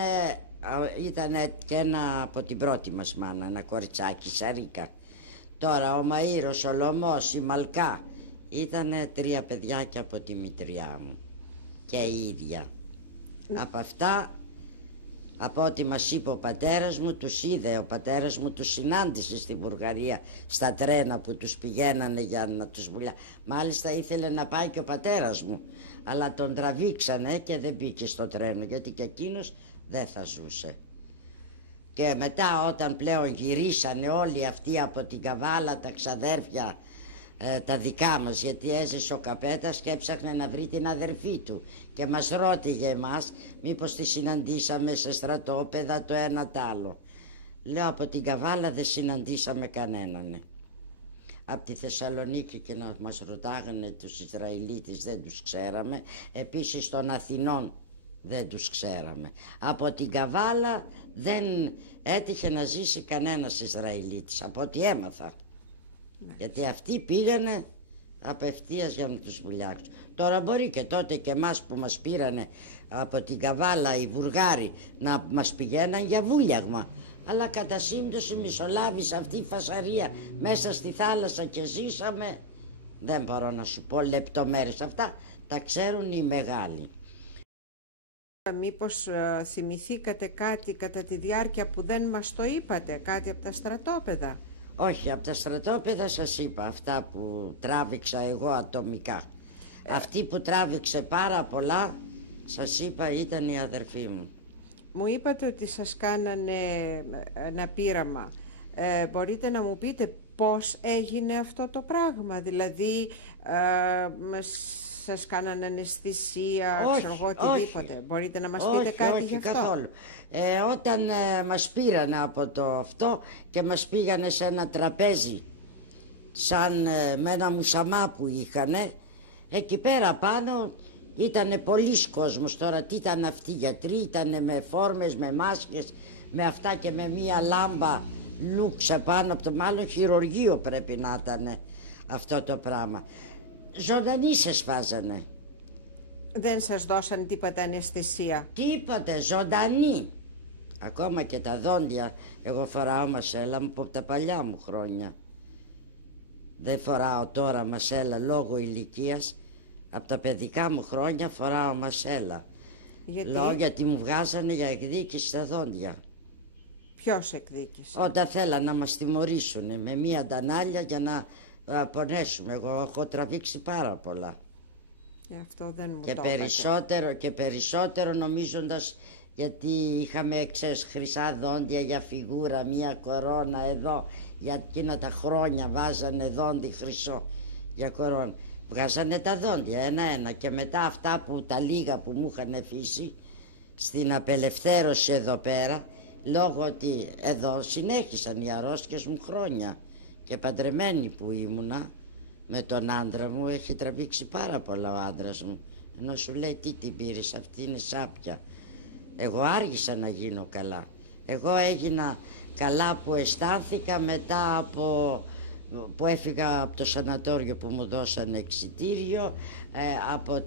Ήτανε και ένα από την πρώτη μας μάνα, ένα κοριτσάκι, Σαρίκα. Τώρα ο Μαΐρος, ο Λωμός, η Μαλκά. Ήτανε 3 παιδιάκια από τη μητριά μου. Και η ίδια. Από αυτά, από ό,τι μας είπε ο πατέρας μου, τους είδε. Ο πατέρας μου τους συνάντησε στη Βουλγαρία, στα τρένα που τους πηγαίνανε για να τους βουλιά. Μάλιστα ήθελε να πάει και ο πατέρας μου, αλλά τον τραβήξανε και δεν μπήκε στο τρένο, γιατί και εκείνος δεν θα ζούσε. Και μετά όταν πλέον γυρίσανε όλοι αυτοί από την Καβάλα, τα ξαδέρφια, τα δικά μας, γιατί έζησε ο Καπέτας και έψαχνε να βρει την αδερφή του και μας ρώτηγε εμάς μήπως τη συναντήσαμε σε στρατόπεδα το ένα τ' άλλο. Λέω από την Καβάλα δεν συναντήσαμε κανέναν. Από τη Θεσσαλονίκη και να μας ρωτάγανε τους Ισραηλίτες δεν τους ξέραμε. Επίσης των Αθηνών δεν τους ξέραμε. Από την Καβάλα δεν έτυχε να ζήσει κανένας Ισραηλίτης, από ό,τι έμαθα. Γιατί αυτοί πήγανε απευθείας για να τους βουλιάξουν. Τώρα μπορεί και τότε και εμάς που μας πήρανε από την Καβάλα οι Βουργάροι να μας πηγαίναν για βούλιαγμα. Αλλά κατά σύμπτωση μισολάβησε αυτή η φασαρία μέσα στη θάλασσα και ζήσαμε. Δεν μπορώ να σου πω λεπτομέρειες, αυτά τα ξέρουν οι μεγάλοι. Μήπως θυμηθήκατε κάτι κατά τη διάρκεια που δεν μας το είπατε, κάτι από τα στρατόπεδα? Όχι, από τα στρατόπεδα σας είπα αυτά που τράβηξα εγώ ατομικά. Αυτή που τράβηξε πάρα πολλά, σας είπα, ήταν η αδερφή μου. Μου είπατε ότι σας κάνανε ένα πείραμα. Μπορείτε να μου πείτε πώς έγινε αυτό το πράγμα? Δηλαδή σας κάνανε αναισθησία, ξέρω εγώ, οτιδήποτε? Όχι. Μπορείτε να μας πείτε κάτι γι' αυτό? Όχι, καθόλου. Όταν μας πήρανε από το αυτό και μας πήγανε σε ένα τραπέζι σαν με ένα μουσαμά που είχανε, εκεί πέρα πάνω ήτανε πολλής κόσμος. Τώρα τι ήταν αυτοί οι γιατροί? Ήτανε με φόρμες, με μάσκες, με αυτά και με μία λάμπα λούξα πάνω από το, μάλλον χειρουργείο πρέπει να ήταν αυτό το πράγμα. Ζωντανοί σε σφάζανε. Δεν σας δώσαν τίποτα αναισθησία? Τίποτε, ζωντανοί. Ακόμα και τα δόντια, εγώ φοράω μασέλα μου από τα παλιά μου χρόνια. Δεν φοράω τώρα μασέλα λόγω ηλικίας. Από τα παιδικά μου χρόνια φοράω μασέλα. Γιατί μου βγάζανε για εκδίκηση στα δόντια. Ποιος εκδίκησε? Όταν θέλαν να μας τιμωρήσουν με μία ντανάλια για να πονέσουμε. Εγώ έχω τραβήξει πάρα πολλά. Αυτό δεν μου και το περισσότερο και περισσότερο νομίζοντας, γιατί είχαμε χρυσά δόντια για φιγούρα, μία κορώνα εδώ, για εκείνα τα χρόνια βάζανε δόντι χρυσό για κορώνα. Βγάζανε τα δόντια ένα-ένα και μετά αυτά που τα λίγα που μου είχαν αφήσει στην απελευθέρωση εδώ πέρα, λόγω ότι εδώ συνέχισαν οι αρρώστιες μου χρόνια και παντρεμένη που ήμουνα με τον άντρα μου, έχει τραβήξει πάρα πολλά ο άντρας μου, ενώ σου λέει τι την πήρες, αυτή είναι σάπια. Εγώ άργησα να γίνω καλά. Εγώ έγινα καλά που αισθάνθηκα μετά από που έφυγα από το σανατόριο που μου δώσανε εξιτήριο, από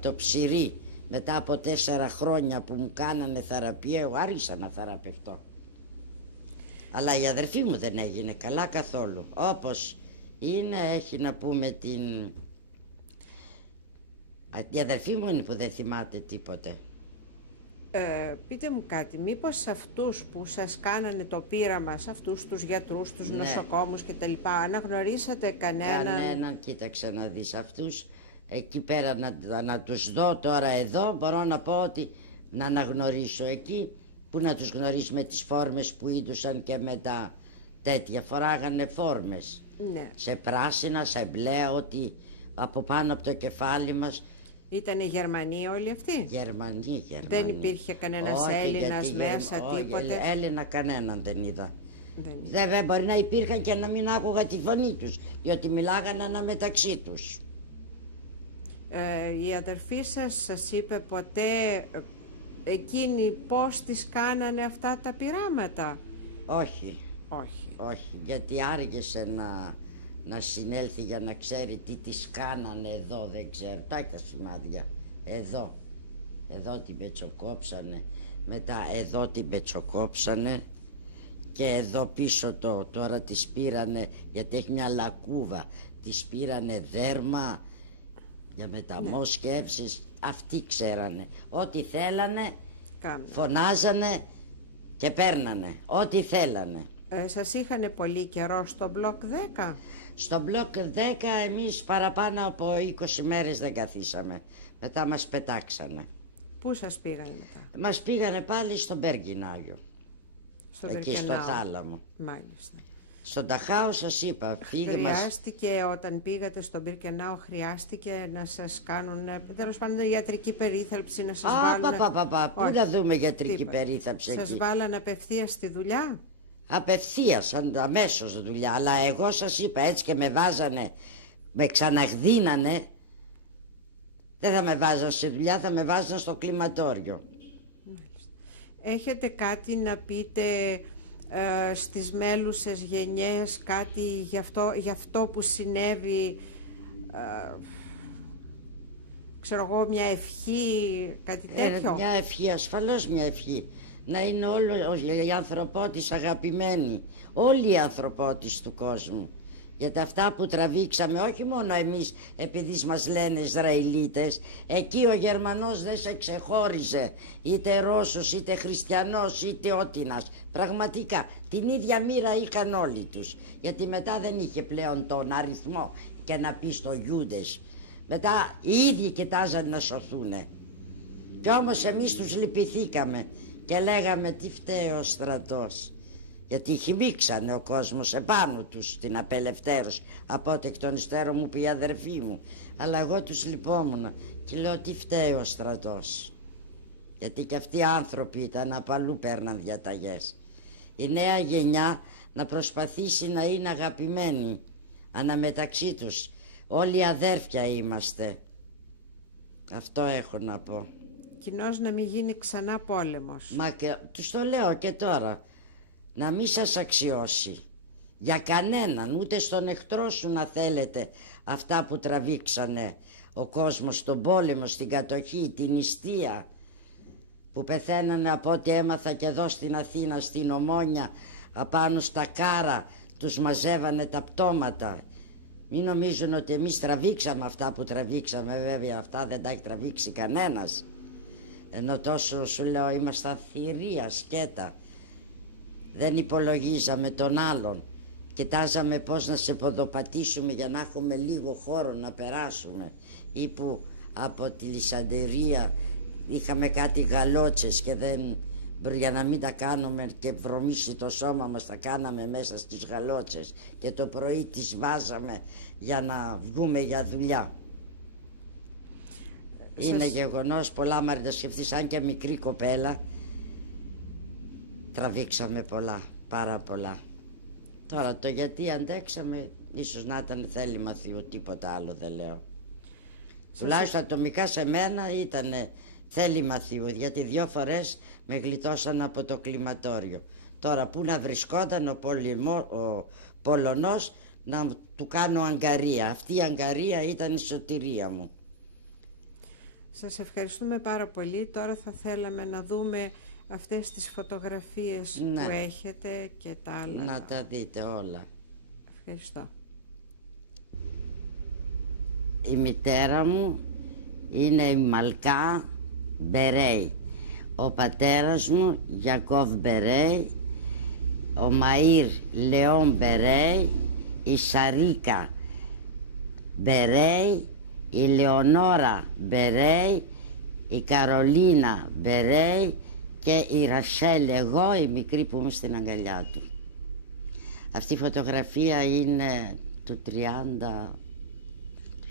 το Ψηρή, μετά από 4 χρόνια που μου κάνανε θεραπεία, εγώ άργησα να θεραπευτώ. Αλλά η αδερφή μου δεν έγινε καλά καθόλου. Όπως είναι, έχει να πούμε την... Η αδερφή μου είναι που δεν θυμάται τίποτε. Πείτε μου κάτι, μήπως σε αυτούς που σας κάνανε το πείραμα, σε αυτούς τους γιατρούς, τους νοσοκόμους και τα λοιπά, αναγνωρίσατε κανέναν? Κοίταξε να δεις αυτούς, εκεί πέρα να τους δω τώρα εδώ, μπορώ να πω ότι να αναγνωρίσω. Εκεί που να τους γνωρίσει με τις φόρμες που είδουσαν και με τα τέτοια, φοράγανε φόρμες. Ναι. Σε πράσινα, σε μπλε, ότι από πάνω από το κεφάλι μας. Ήτανε Γερμανοί όλοι αυτοί? Γερμανοί. Δεν υπήρχε κανένας Έλληνας μέσα, τίποτε? Έλληνα κανέναν δεν είδα. Δεν μπορεί να υπήρχαν και να μην άκουγα τη φωνή τους, διότι μιλάγανε αναμεταξύ τους. Η αδερφή σας είπε ποτέ εκείνοι πώς τις κάνανε αυτά τα πειράματα? Όχι, γιατί άργησε να συνέλθει για να ξέρει τι τις κάνανε εδώ, δεν ξέρω, τα σημάδια, εδώ την πετσοκόψανε, μετά εδώ την πετσοκόψανε και εδώ πίσω τώρα τις πήρανε, γιατί έχει μια λακκούβα, τις πήρανε δέρμα για μεταμόσχευσεις, αυτοί ξέρανε, ό,τι θέλανε φωνάζανε και παίρνανε, ό,τι θέλανε. Σας είχανε πολύ καιρό στο Μπλόκ 10? Στο Μπλόκ 10 εμείς παραπάνω από 20 μέρες δεν καθίσαμε. Μετά μας πετάξανε. Πού σας πήγανε μετά? Μας πήγανε πάλι στο Μπέργκινάγιο. Εκεί στο θάλαμο. Μάλιστα. Στον Ταχάο σας είπα. Χρειάστηκε όταν πήγατε στον Μπιρκενάο, χρειάστηκε να σας κάνουν τέλος πάντων ιατρική περίθαλψη, να σας βάλουν? Πού να δούμε ιατρική περίθαλψη εκεί? Σας βάλανε απευθείας στη δουλειά? Απευθείας, αμέσως δουλειά. Αλλά εγώ σας είπα, έτσι και με βάζανε, με ξαναγδίνανε, δεν θα με βάζαν στη δουλειά, θα με βάζαν στο κλιματόριο. Έχετε κάτι να πείτε στις μέλουσες γενιές, κάτι γι' αυτό που συνέβη ξέρω εγώ, μια ευχή, κάτι τέτοιο? Μια ευχή, ασφαλώς μια ευχή. Να είναι όλοι οι ανθρωπότης αγαπημένοι, όλοι οι ανθρωπότης του κόσμου. Γιατί αυτά που τραβήξαμε, όχι μόνο εμείς επειδή μας λένε Ισραηλίτες, εκεί ο Γερμανός δεν σε ξεχώριζε, είτε Ρώσος, είτε Χριστιανός, είτε ότινας. Πραγματικά, την ίδια μοίρα είχαν όλοι τους. Γιατί μετά δεν είχε πλέον τον αριθμό και να πει στο Ιούδες. Μετά οι ίδιοι κοιτάζαν να σωθούνε. Κι όμως εμείς τους λυπηθήκαμε και λέγαμε τι φταίει ο στρατός. Γιατί χυμίξανε ο κόσμος επάνω τους την απελευθέρωση. Από ό,τι εκ των υστέρων μου πει η αδερφή μου. Αλλά εγώ τους λυπόμουν και λέω τι φταίει ο στρατός. Γιατί και αυτοί οι άνθρωποι ήταν, από αλλού παίρναν διαταγές. Η νέα γενιά να προσπαθήσει να είναι αγαπημένη αναμεταξύ τους. Όλοι αδέρφια είμαστε. Αυτό έχω να πω. Κοινώς να μην γίνει ξανά πόλεμος. Μα και, τους το λέω και τώρα. Να μην σας αξιώσει για κανέναν, ούτε στον εχθρό σου να θέλετε αυτά που τραβήξανε ο κόσμος στον πόλεμο, στην κατοχή, την νηστεία που πεθαίνανε από ό,τι έμαθα και εδώ στην Αθήνα, στην Ομόνια, απάνω στα κάρα τους μαζεύανε τα πτώματα. Μην νομίζουν ότι εμείς τραβήξαμε αυτά που τραβήξαμε, βέβαια αυτά δεν τα έχει τραβήξει κανένας. Ενώ τόσο σου λέω ήμασταν θηρία σκέτα. Δεν υπολογίζαμε τον άλλον. Κοιτάζαμε πώς να σε ποδοπατήσουμε για να έχουμε λίγο χώρο να περάσουμε. Ή που από τη Λυσαντερία είχαμε κάτι γαλότσες και δεν, για να μην τα κάνουμε και βρωμίσει το σώμα μας, τα κάναμε μέσα στις γαλότσες και το πρωί τις βάζαμε για να βγούμε για δουλειά. Είναι γεγονός, πολλά μάρια τα σκεφτείς, αν και μικρή κοπέλα, τραβήξαμε πολλά, πάρα πολλά. Τώρα το γιατί αντέξαμε, ίσως να ήταν θέλημα Θεού, τίποτα άλλο δεν λέω. Τουλάχιστον ατομικά σε μένα ήταν θέλημα Θεού, γιατί 2 φορές με γλιτώσαν από το κλιματόριο. Τώρα που να βρισκόταν ο Πολωνός να του κάνω αγκαρία. Αυτή η αγκαρία ήταν η σωτηρία μου. Σας ευχαριστούμε πάρα πολύ. Τώρα θα θέλαμε να δούμε αυτές τις φωτογραφίες που έχετε και τα άλλα. Να τα δείτε όλα. Ευχαριστώ. Η μητέρα μου είναι η Μαλκά Μπερέι. Ο πατέρας μου Γιακώβ Μπερέι. Ο Μαΐρ Λεόν Μπερέι. Η Σαρίκα Μπερέι. Η Λεωνόρα Μπερέι. Η Καρολίνα Μπερέι. Και η Ρασέλ, εγώ, η μικρή που είμαι στην αγκαλιά του. Αυτή η φωτογραφία είναι του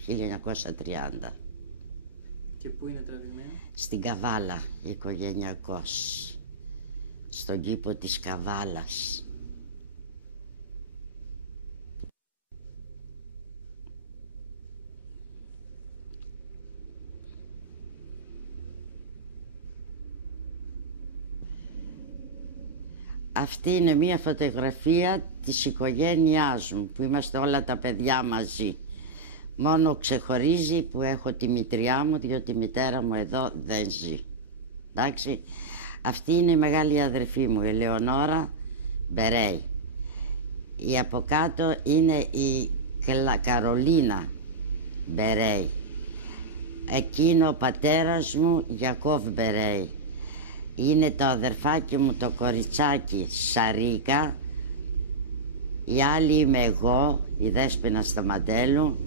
1930. Και πού είναι τραβηγμένη? Στην Καβάλα, οικογενειακός. Στον κήπο της Καβάλας. Αυτή είναι μια φωτογραφία της οικογένειάς μου, που είμαστε όλα τα παιδιά μαζί. Μόνο ξεχωρίζει που έχω τη μητριά μου, διότι η μητέρα μου εδώ δεν ζει. Εντάξει. Αυτή είναι η μεγάλη αδερφή μου, η Λεωνόρα Μπερέι. Η από κάτω είναι η Καρολίνα Μπερέι. Εκείνο ο πατέρας μου, Γιακώβ Μπερέι. Είναι το αδερφάκι μου το κοριτσάκι Σαρίκα. Η άλλη είμαι εγώ, η Δέσποινα Σταματέλου.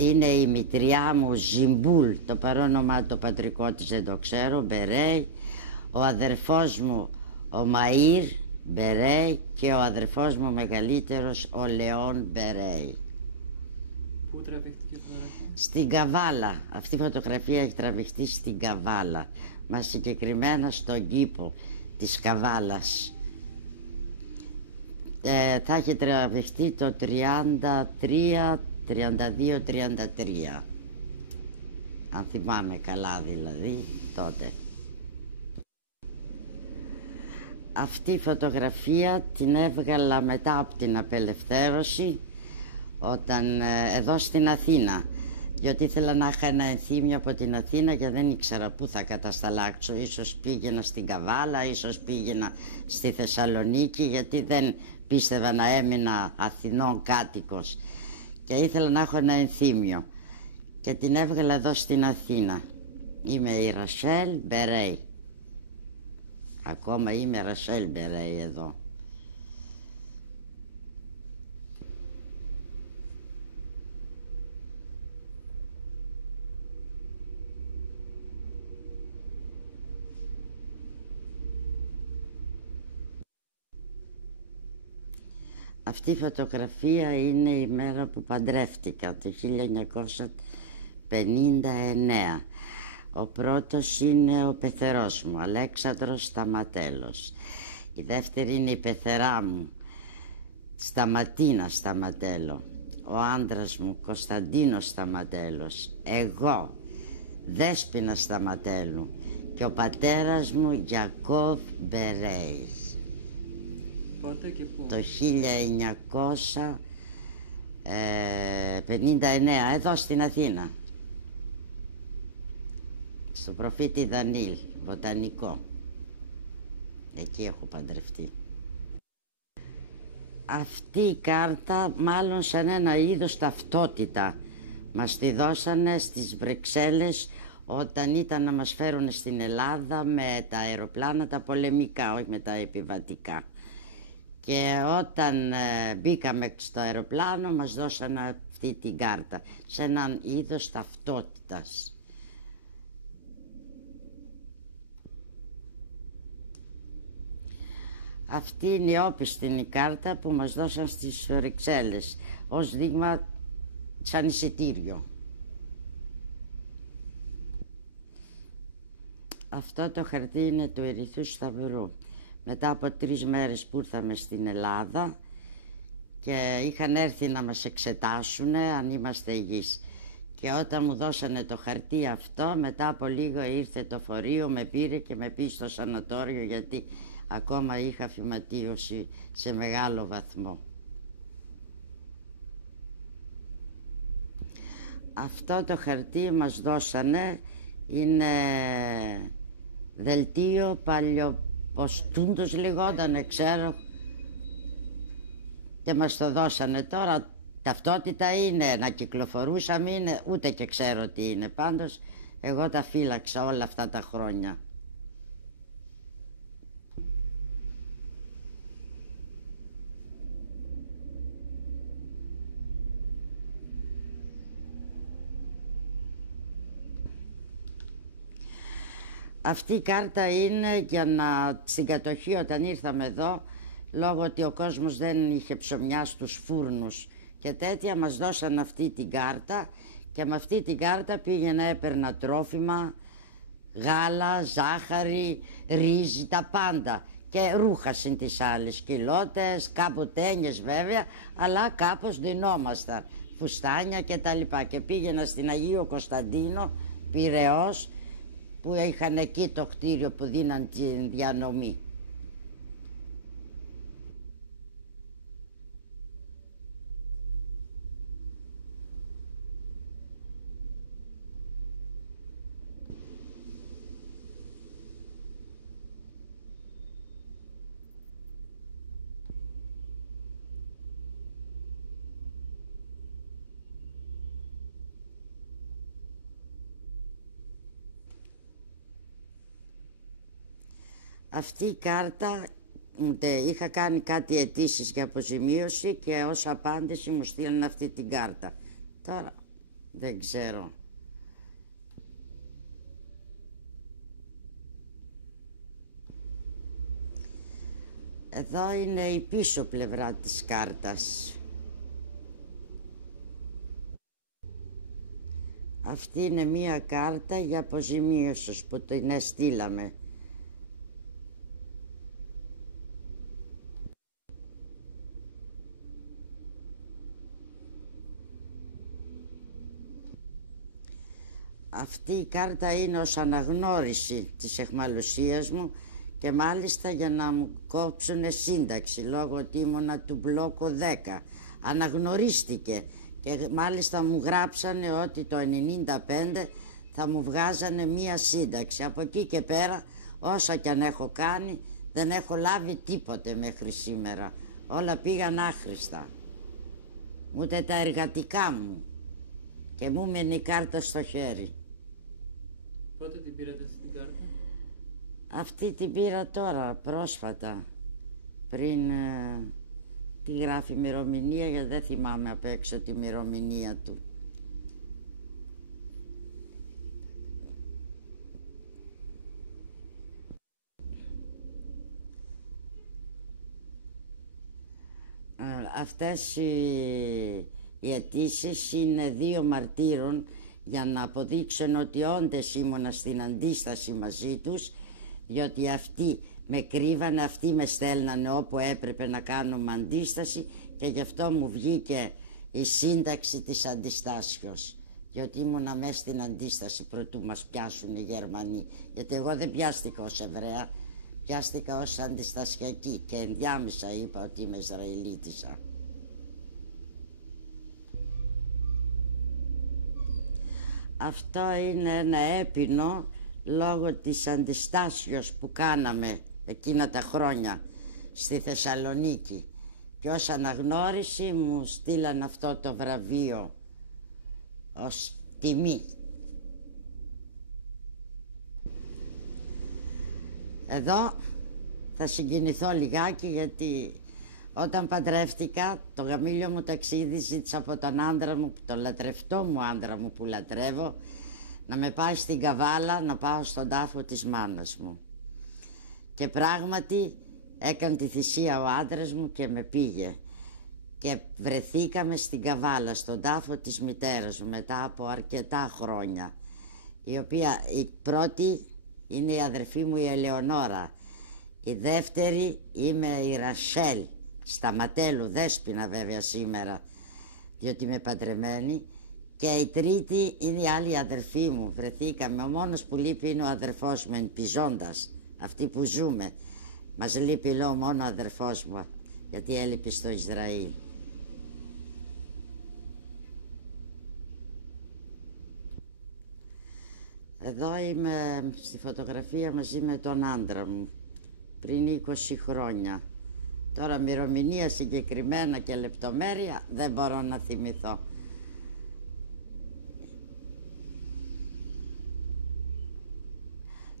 Είναι η μητριά μου Ζιμπούλ, το παρόνομά το πατρικό της δεν το ξέρω, Μπερέι. Ο αδερφός μου ο Μαΐρ Μπερέι και ο αδερφός μου μεγαλύτερος ο Λεόν Μπερέι. Πού τραβήχτηκε η φωτογραφία? Στην Καβάλα. Αυτή η φωτογραφία έχει τραβηχτεί στην Καβάλα. Μα συγκεκριμένα στον κήπο της Καβάλας. Θα έχει τραβηχτεί το 32-33, αν θυμάμαι καλά δηλαδή τότε. Αυτή η φωτογραφία την έβγαλα μετά από την απελευθέρωση, όταν εδώ στην Αθήνα. διότι ήθελα να είχα ένα ενθύμιο από την Αθήνα και δεν ήξερα πού θα κατασταλάξω. Ίσως πήγαινα στην Καβάλα, ίσως πήγαινα στη Θεσσαλονίκη, γιατί δεν πίστευα να έμεινα Αθηνών κάτοικος. Και ήθελα να έχω ένα ενθύμιο και την έβγαλα εδώ στην Αθήνα. Είμαι η Ρασέλ Μπερέι. Ακόμα είμαι Ρασέλ Μπερέι εδώ. Αυτή η φωτογραφία είναι η μέρα που παντρεύτηκα, το 1959. Ο πρώτος είναι ο πεθερός μου, Αλέξανδρος Σταματέλος. Η δεύτερη είναι η πεθερά μου, Σταματίνα Σταματέλο. Ο άντρας μου, Κωνσταντίνος Σταματέλος. Εγώ, Δέσποινα Σταματέλου. Και ο πατέρας μου, Γιακώβ Μπερέι. Πότε και πού? Το 1959, εδώ στην Αθήνα. Στο προφήτη Δανίλ, βοτανικό. Εκεί έχω παντρευτεί. Αυτή η κάρτα μάλλον σαν ένα είδος ταυτότητα. Μας τη δώσανε στις Βρυξέλλες όταν ήταν να μας φέρουν στην Ελλάδα με τα αεροπλάνα τα πολεμικά, όχι με τα επιβατικά. Και όταν μπήκαμε στο αεροπλάνο μας δώσανε αυτή την κάρτα, σε έναν είδος ταυτότητας. Αυτή είναι η όπισθηνη κάρτα που μας δώσαν στις Βρυξέλλες, ως δείγμα σαν εισιτήριο. Αυτό το χαρτί είναι του Ερυθρού Σταυρού. Μετά από 3 μέρες που ήρθαμε στην Ελλάδα και είχαν έρθει να μας εξετάσουν αν είμαστε υγιείς. Και όταν μου δώσανε το χαρτί αυτό, μετά από λίγο ήρθε το φορείο, με πήρε και με πήγε στο σανατόριο, γιατί ακόμα είχα φυματίωση σε μεγάλο βαθμό. Αυτό το χαρτί μας δώσανε, είναι δελτίο παλιοποστούντος λεγότανε, ξέρω, και μας το δώσανε. Τώρα ταυτότητα είναι, να κυκλοφορούσαμε είναι, ούτε και ξέρω τι είναι. Πάντως εγώ τα φύλαξα όλα αυτά τα χρόνια. Αυτή η κάρτα είναι για να, στην κατοχή όταν ήρθαμε εδώ, λόγω ότι ο κόσμος δεν είχε ψωμιά στους φούρνους και τέτοια, μας δώσαν αυτή την κάρτα και με αυτή την κάρτα πήγαινα, έπαιρνα τρόφιμα, γάλα, ζάχαρη, ρύζι, τα πάντα και ρούχα συν τις άλλες, κιλότες, κάπου τένιες βέβαια, αλλά κάπως ντυνόμασταν, φουστάνια και τα λοιπά. Και πήγαινα στην Αγίο Κωνσταντίνο, Πειραιώς, που είχαν εκεί το κτίριο που δίναν την διανομή. Αυτή η κάρτα, είχα κάνει κάτι αιτήσεις για αποζημίωση και ως απάντηση μου στείλαν αυτή την κάρτα. Τώρα δεν ξέρω. Εδώ είναι η πίσω πλευρά της κάρτας. Αυτή είναι μία κάρτα για αποζημίωση που την έστειλαμε. Αυτή η κάρτα είναι ως αναγνώριση της αιχμαλωσίας μου και μάλιστα για να μου κόψουνε σύνταξη λόγω ότι ήμουνα του Μπλόκου 10. Αναγνωρίστηκε Και μάλιστα μου γράψανε ότι το 95 θα μου βγάζανε μία σύνταξη. Από εκεί και πέρα, όσα κι αν έχω κάνει, δεν έχω λάβει τίποτε μέχρι σήμερα. Όλα πήγαν άχρηστα. Ούτε τα εργατικά μου. Και μου έμενε η κάρτα στο χέρι. Πότε την πήρατε αυτή την κάρτα? Αυτή την πήρα τώρα, πρόσφατα. Πριν... τι γράφει ημερομηνία, γιατί δεν θυμάμαι απ' έξω τη ημερομηνία του. Αυτές οι αιτήσεις είναι 2 μαρτύρων για να αποδείξουν ότι όντως ήμουνα στην αντίσταση μαζί τους, διότι αυτοί με κρύβανε, αυτοί με στέλνανε όπου έπρεπε να κάνουμε αντίσταση και γι' αυτό μου βγήκε η σύνταξη της αντιστάσεως, διότι ήμουνα μέσα στην αντίσταση προτού μας πιάσουν οι Γερμανοί, γιατί εγώ δεν πιάστηκα ως Εβραία, πιάστηκα ως αντιστασιακή και ενδιάμεσα είπα ότι είμαι Ισραηλίτισσα. Αυτό είναι ένα έπινο λόγω της αντιστάσεως που κάναμε εκείνα τα χρόνια στη Θεσσαλονίκη και ως αναγνώριση μου στείλαν αυτό το βραβείο ως τιμή. Εδώ θα συγκινηθώ λιγάκι, γιατί όταν παντρεύτηκα το γαμήλιο μου ταξίδι ζήτησα από τον άντρα μου, τον λατρευτό μου άντρα μου που λατρεύω, να με πάει στην Καβάλα να πάω στον τάφο της μάνας μου. Και πράγματι έκανε τη θυσία ο άντρας μου και με πήγε. Και βρεθήκαμε στην Καβάλα, στον τάφο της μητέρας μου, μετά από αρκετά χρόνια. Η πρώτη είναι η αδερφή μου η Ελεονόρα. Η δεύτερη είμαι η Ρασέλ, Σταματέλου, Δέσποινα βέβαια σήμερα, διότι είμαι παντρεμένη. Και η τρίτη είναι η άλλη αδερφή μου. Βρεθήκαμε, ο μόνος που λείπει είναι ο αδερφός μου, ελπιζώντας, αυτοί που ζούμε. Μας λείπει, λέω, μόνο ο αδερφός μου, γιατί έλειπε στο Ισραήλ. Εδώ είμαι στη φωτογραφία μαζί με τον άντρα μου, πριν 20 χρόνια. Τώρα ημερομηνία συγκεκριμένα και λεπτομέρεια δεν μπορώ να θυμηθώ.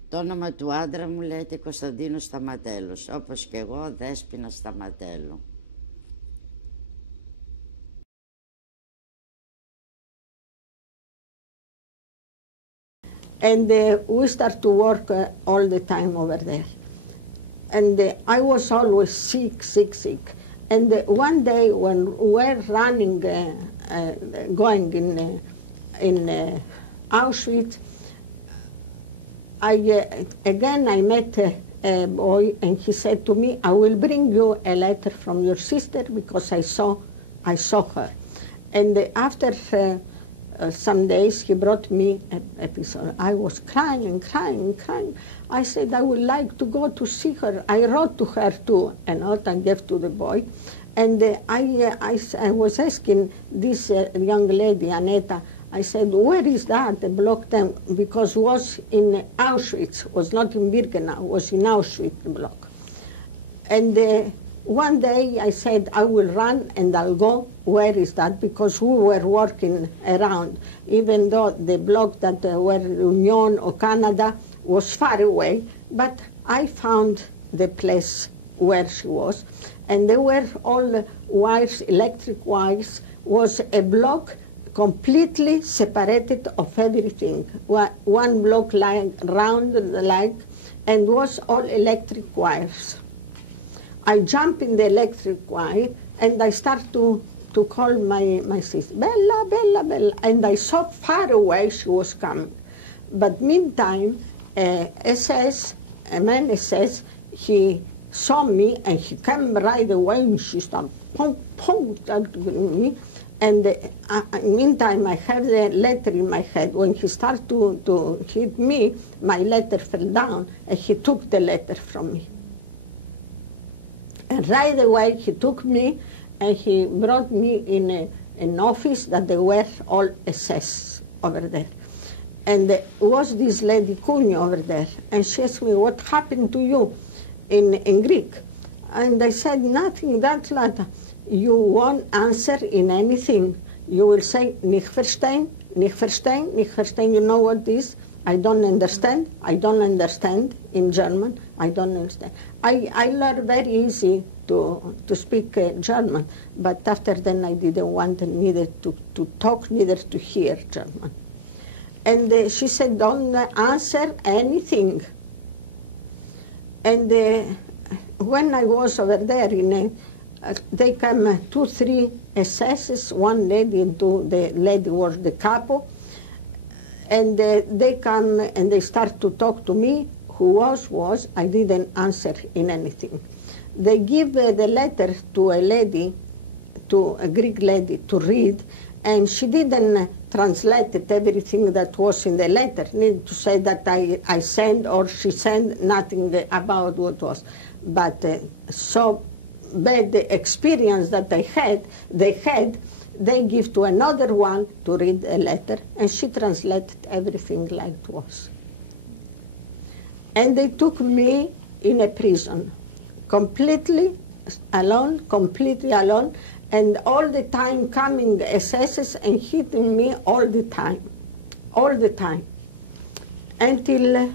Το όνομα του άντρα μου λέγεται Κωνσταντίνος Σταματέλος, όπως και εγώ Δέσποινα Σταματέλου. And we start to work all the time over there. And I was always sick. And one day when we were running, going in Auschwitz, I met a boy, and he said to me, I will bring you a letter from your sister because I saw her. And after some days he brought me a piece of, I was crying. I said I would like to go to see her. I wrote to her too a note and gave to the boy. And I was asking this young lady, Aneta, I said, where is that, the Block 10? Because it was in Auschwitz, was not in Birkenau, was in Auschwitz, the block. And one day I said, I will run and I'll go, where is that? Because we were working around, even though the block that were Union or Canada was far away, but I found the place where she was. And there were all wires, electric wires, was a block completely separated of everything. One block round like, and was all electric wires. I jump in the electric wire and I start to call my sister, Bella, Bella, Bella, and I saw far away she was coming. But meantime, a man SS, he saw me and he came right away and she started punching me. And meantime, I have the letter in my head. When he started to hit me, my letter fell down, and he took the letter from me. And right away, he took me, and he brought me in an office that they were all SS over there. And there was this lady Cunha over there, and she asked me, what happened to you in Greek? And I said, nothing, that's like, you won't answer in anything. You will say, nicht verstehen, nicht verstehen, nicht verstehen. You know what this? I don't understand in German. I don't understand. I learned very easy to speak German, but after then I didn't want neither to talk, neither to hear German. And she said, don't answer anything. And when I was over there, they came 2, 3 SSs, one lady and two, the lady was the capo, and they come and they start to talk to me. Who was, I didn't answer in anything. They give the letter to a lady, to a Greek lady to read, and she didn't translate everything that was in the letter. Need to say that I sent or she sent, nothing about what was. But so bad the experience that they give to another one to read a letter, and she translated everything like it was. And they took me in a prison, completely alone, and all the time coming SSs and hitting me all the time. Until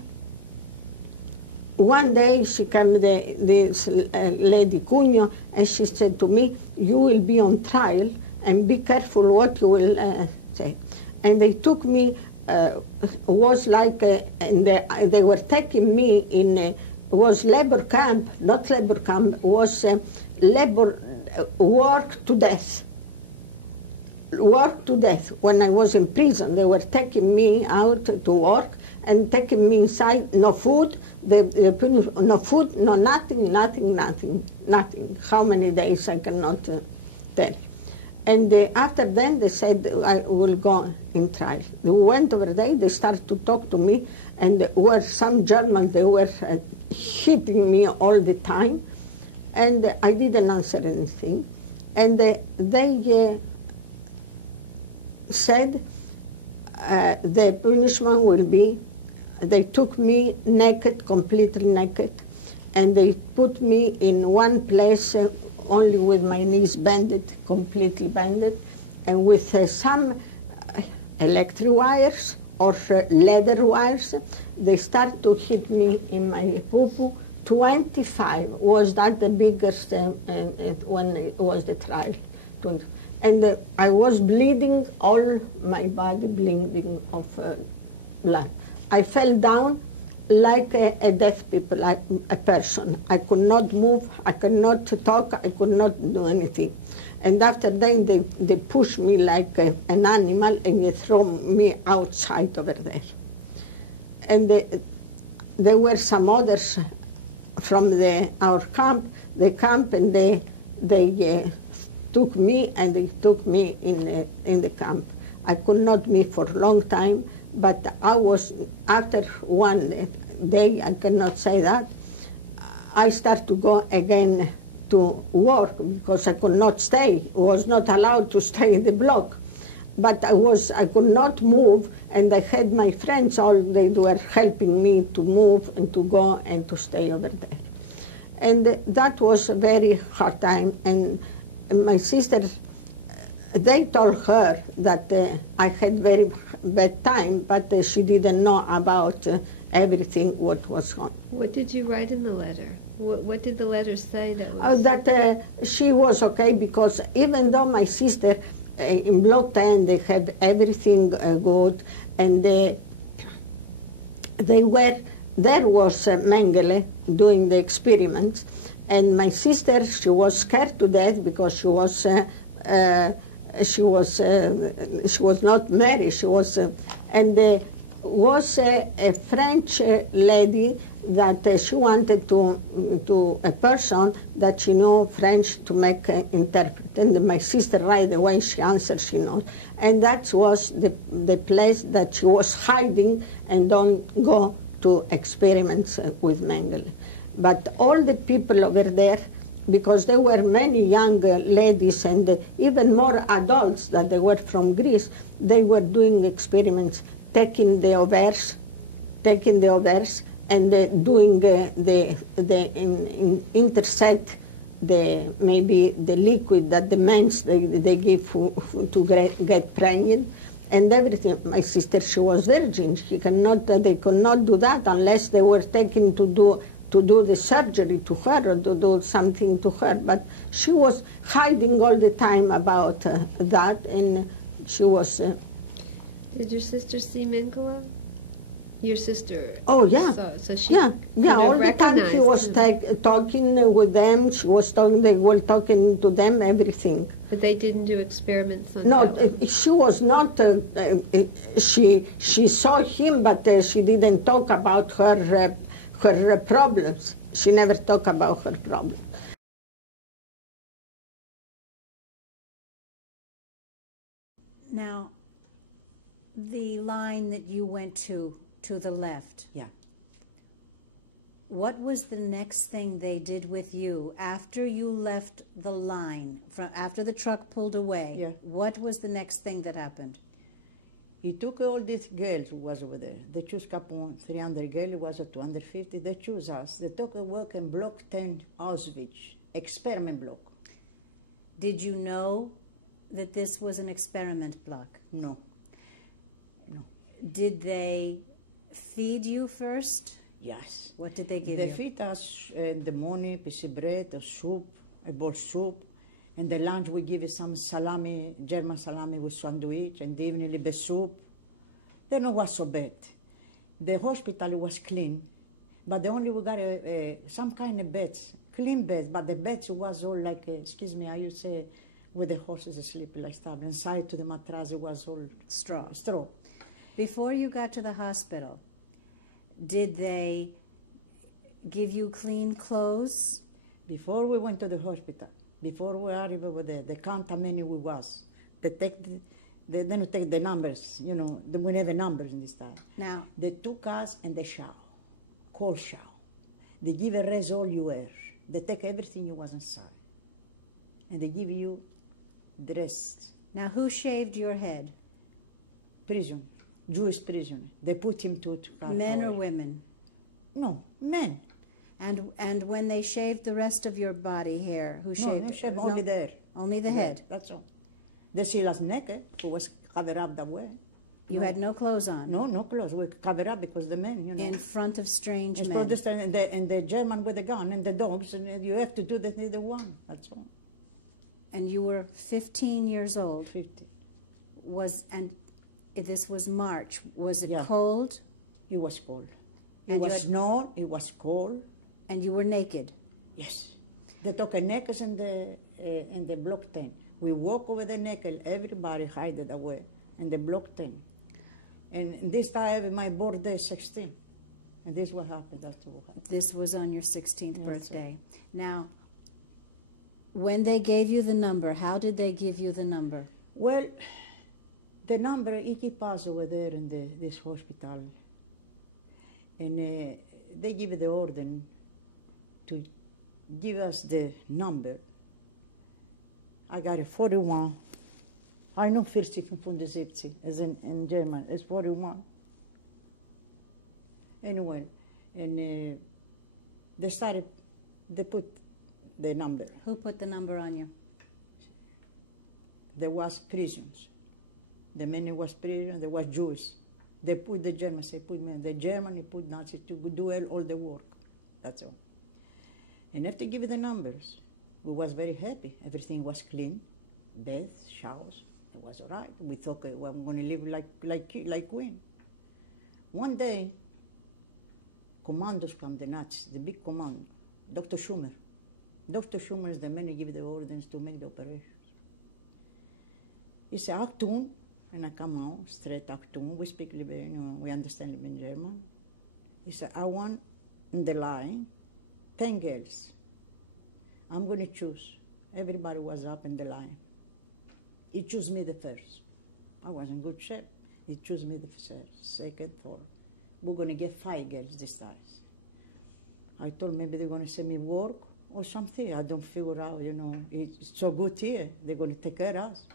one day she came, this lady Cunha, and she said to me, you will be on trial and be careful what you will say. And they took me, was like, they were taking me in, was labor camp, not labor camp, was labor, work to death. Work to death. When I was in prison, they were taking me out to work and taking me inside, no food, no food, no nothing. How many days I cannot tell. And after then they said I will go in trial. They went over there, they started to talk to me, and there were some Germans, they were hitting me all the time, and I didn't answer anything. And they said the punishment will be, they took me naked, completely naked, and they put me in one place only with my knees bended, completely bended, and with some electric wires or leather wires, they start to hit me in my poo-poo. 25 was that the biggest when it was the trial. And I was bleeding, all my body bleeding of blood. I fell down like a deaf people, like a person. I could not move, I could not talk, I could not do anything. And after that, they pushed me like an animal and they threw me outside over there. And there were some others from our camp, and they took me and they took me in the camp. I could not move for a long time, but I was, after one day, I cannot say that, I started to go again to work because I could not stay. I was not allowed to stay in the block. But I could not move, and I had my friends, all they were helping me to move and to go and to stay over there. And that was a very hard time. And my sister, they told her that I had very bad time, but she didn't know about everything what was on. What did you write in the letter? What did the letter say that was? That she was okay, because even though my sister in Block 10, they had everything good, and there was Mengele doing the experiments, and my sister, she was scared to death because she was not married. She was, and there was a French lady that she wanted to a person that she knew French to make interpret. And my sister right away, she answered she knows. And that was the place that she was hiding and don't go to experiments with Mengele. But all the people over there because there were many young ladies and even more adults that they were from Greece, they were doing experiments, taking the ovaries and doing intersect maybe the liquid that the men they give to get pregnant and everything. My sister, she was virgin. They could not do that unless they were taken to do the surgery to her or to do something to her. But she was hiding all the time about that, and she was... Did your sister see Mengele? Your sister? Oh, yeah. So she yeah, all the time he was talking with them. She was talking, they were talking to them, everything. But they didn't do experiments on No, she was not, she saw him, but she didn't talk about her problems. She never talked about her problems. Now, the line that you went to the left. Yeah. What was the next thing they did with you after you left the line, after the truck pulled away? Yeah. What was the next thing that happened? He took all these girls who was over there. They chose couple 300 girls, it was 250. They chose us. They took a work in Block 10, Auschwitz, experiment block. Did you know that this was an experiment block? No. Did they feed you first? Yes. What did they give you? They feed us in the morning, piece of bread, a soup, a bowl soup. And the lunch we give you some salami, German salami with sandwich, and the evening a little bit soup. Then it was so bad. The hospital was clean, but the only we got some kind of beds, clean beds, but the beds was all like, excuse me, I used to say, where the horses sleep like that. Inside to the mattress it was all straw. Before you got to the hospital, did they give you clean clothes? Before we went to the hospital, before we arrived over there, they count how many we was. They don't take the numbers, you know, we never numbers in this time. Now, they took us and they shower, cold shower. They give a rest all you wear. They take everything you was inside. And they give you the rest. Now, who shaved your head? Prison. Jewish prisoner. They put him to men or women? No, men. And when they shaved the rest of your body hair, who shaved? No, they shaved only there. Only the head? That's all. They see us naked, who was covered up that way. You had no clothes on? No, no clothes. We covered up because the men, you know. In front of strange men? And the German with the gun and the dogs, and you have to do that neither one. That's all. And you were 15 years old? 15. And this was March. Was it cold? It was cold. It was snow, it was cold. And you were naked? Yes. They took a necklace in the Block 10. We walk over the necklace, everybody hide it away in the Block 10. And this time my birthday 16. And this what happened. That's what happened. This was on your 16th birthday. Now, when they gave you the number, how did they give you the number? Well, the number, he keep us over there in this hospital. And they give the order to give us the number. I got a 41. I know 40, as in German, it's 41. Anyway, and they put the number. Who put the number on you? There was prisons. The men was prison, there was Jews. They put the Germans, they put men. The German, they put Nazis to do all the work. That's all. And after giving the numbers, we was very happy. Everything was clean, beds, showers. It was all right. We thought we were going to live like queen. One day, commandos come, the Nazis, the big commando, Dr. Schumer. Dr. Schumer is the man who give the orders to make the operations. He said, Achtung, and I come out, straight Achtung. We speak, we understand in German. He said, I want in the line 10 girls. I'm going to choose. Everybody was up in the line. He chose me the first. I was in good shape. He chose me the first, second, third. We're going to get 5 girls this time. I told maybe they're going to send me work or something. I don't figure out, you know, it's so good here. They're going to take care of us.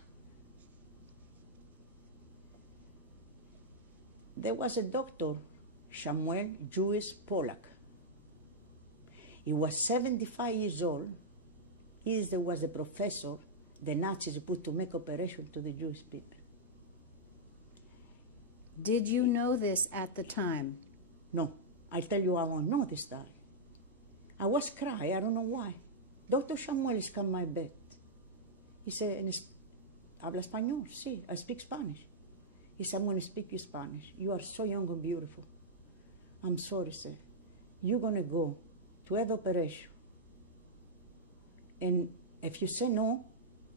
There was a doctor, Samuel Jewish Pollack. He was 75 years old. He was a professor the Nazis put to make operation to the Jewish people. Did you know this at the time? No. I tell you, I won't know this time. I was crying, I don't know why. Dr. Samuel is come my bed. He said, habla español? Sí, I speak Spanish. He said, I'm going to speak you Spanish. You are so young and beautiful. I'm sorry, sir. You're going to go to have operation. And if you say no,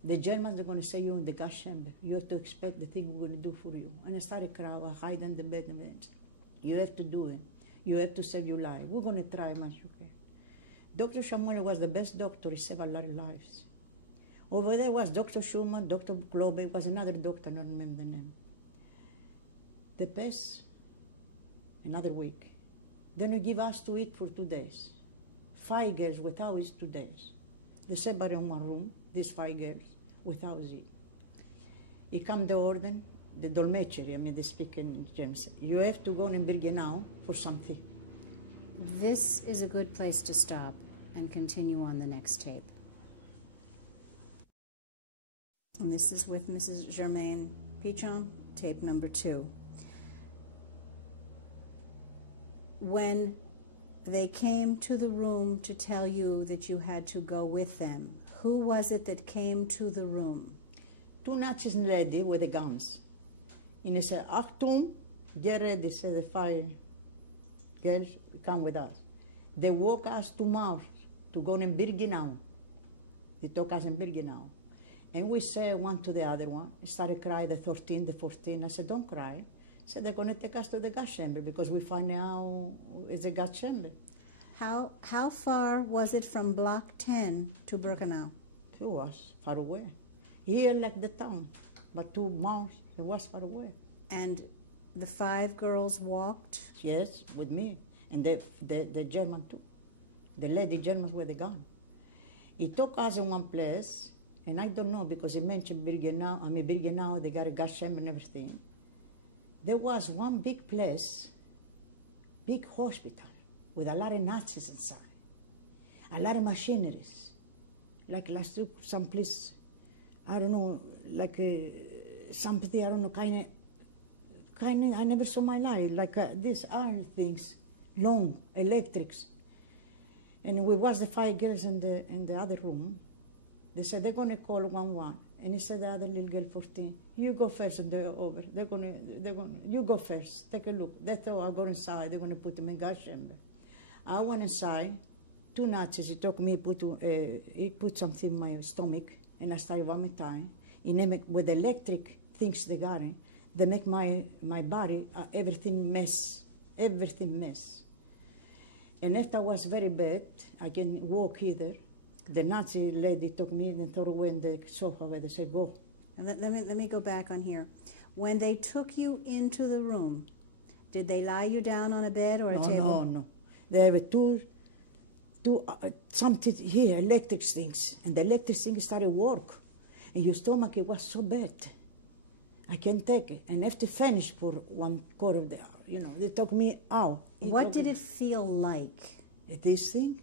the Germans are going to say you in the gas chamber. You have to expect the thing we're going to do for you. And I started crying, I hide in the bed. And you have to do it. You have to save your life. We're going to try much you can. Dr. Samuel was the best doctor. He saved a lot of lives. Over there was Dr. Schumann, Dr. Globe, was another doctor, I don't remember the name. The pest, another week. Then we give us to eat for 2 days. 5 girls without eat 2 days. They separate in one room, these 5 girls, without eat. He come the order, the dolmetschery, I mean, they speak in German. You have to go in Birkenau for something. This is a good place to stop and continue on the next tape. And this is with Mrs. Germaine Pichon, tape number 2. When they came to the room to tell you that you had to go with them, who was it that came to the room? 2 Nazi ladies with the guns. And they said, Achtung, get ready, said the 5 girls, come with us. They walk us to Maus to go in Birkenau. They took us in Birkenau. And we said one to the other one, started crying, the 13, the 14. I said, don't cry. Said they're going to take us to the gas chamber because we find out it's a gas chamber. How far was it from Block 10 to Birkenau? It was far away. Here like the town, but to Maus, it was far away. And the 5 girls walked? Yes, with me. And the German too. The lady Germans with the gun. He took us in one place, and I don't know because he mentioned Birkenau, they got a gas chamber and everything. There was one big place, big hospital, with a lot of Nazis inside, a lot of machineries, like last week, some place, I don't know, like something, I don't know, kind of, I never saw my life, like these iron things, long, electrics. And we was the 5 girls in the other room. They said, they're going to call 111. And he said, the other little girl, 14, you go first, and they're over. You go first, take a look. They thought I go inside, they're going to put him in gas chamber. I went inside, 2 Nazis, he took me, he put something in my stomach, and I started vomiting. With electric things they got in, they make my body, everything mess. And after I was very bad, I can't walk either. The Nazi lady took me and threw away in the sofa where they said, go. And let me go back on here. When they took you into the room, did they lie you down on a bed or a table? No. There were two something here, electric things. And the electric things started work. And your stomach, it was so bad. I can't take it. And after finish for 1/4 of the hour, they took me out. What did it feel like? This thing?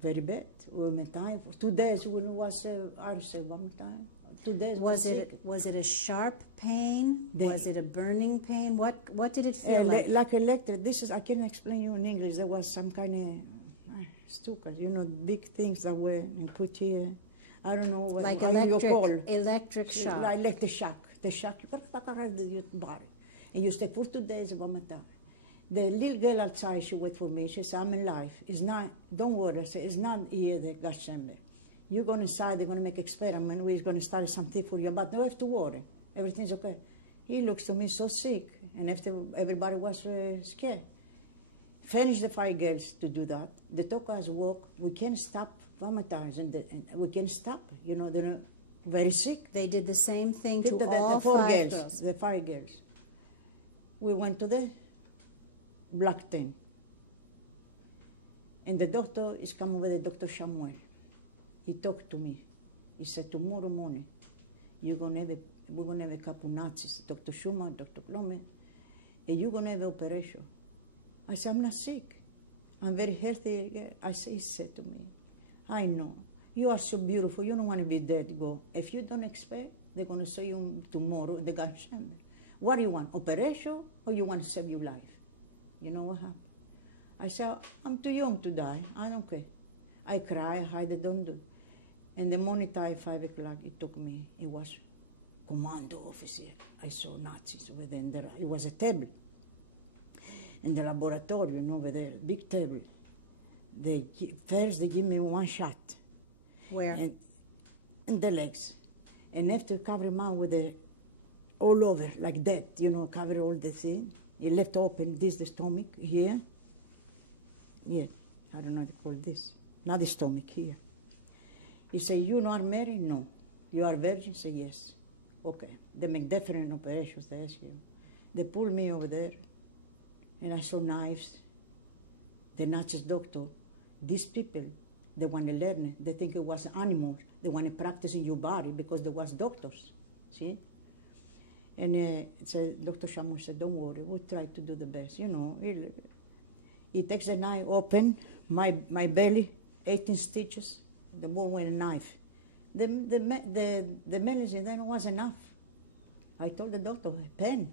Very bad. For 2 days when it was, I say one time. 2 days. Was it a sharp pain? Was it a burning pain? What did it feel like? Like electric. This is, I can't explain you in English. There was some kind of stukas, big things that were put here. I don't know what like how you call it. Electric shock. Like electric shock. The shock, your body. And you stay for 2 days about my time. The little girl outside, she wait for me. She said, I'm alive. It's not, don't worry. I said, it's not here, the gas chamber. You go inside, they're going to make experiment. We're going to start something for you, but don't have to worry. Everything's okay. He looks to me so sick, and after everybody was scared. Finished the 5 girls to do that. They took us walk. We can't stop vomitizing, and we can't stop. They're very sick. They did the same thing to all the 4 5 girls. The 5 girls. We went to the Block 10. And the doctor is coming with the Dr. Samuel. He talked to me. He said, tomorrow morning, we're going to have a couple Nazis, Dr. Schumann, Dr. Klome, and you're going to have an operation. I said, I'm not sick. I'm very healthy. He said to me, I know. You are so beautiful. You don't want to be dead. Go. If you don't expect, they're going to say you tomorrow in the gas chamber. What do you want, operation, or you want to save your life? You know what happened? I said, I'm too young to die. I don't care. I cry, I hide, I don't do. And the morning time, 5 o'clock, it took me. It was commando officer. I saw Nazis over there. It was a table. In the laboratory, over there, big table. First, they give me one shot. Where? In the legs. And after cover him out with all over, like that, cover all the thing. He left open the stomach here. Yeah, I don't know what to call this. Not the stomach, here. He said, you are married? No. You are virgin? Say yes. Okay. They make different operations, they ask you. They pulled me over there, and I saw knives. The Nazi doctor, these people, they want to learn, they think it was animals. They want to practice in your body because there was doctors, see? And Dr. Samuel said, don't worry, we'll try to do the best. He takes the knife, open my belly, 18 stitches, the bone with a knife. The medicine, then it was enough. I told the doctor, pen.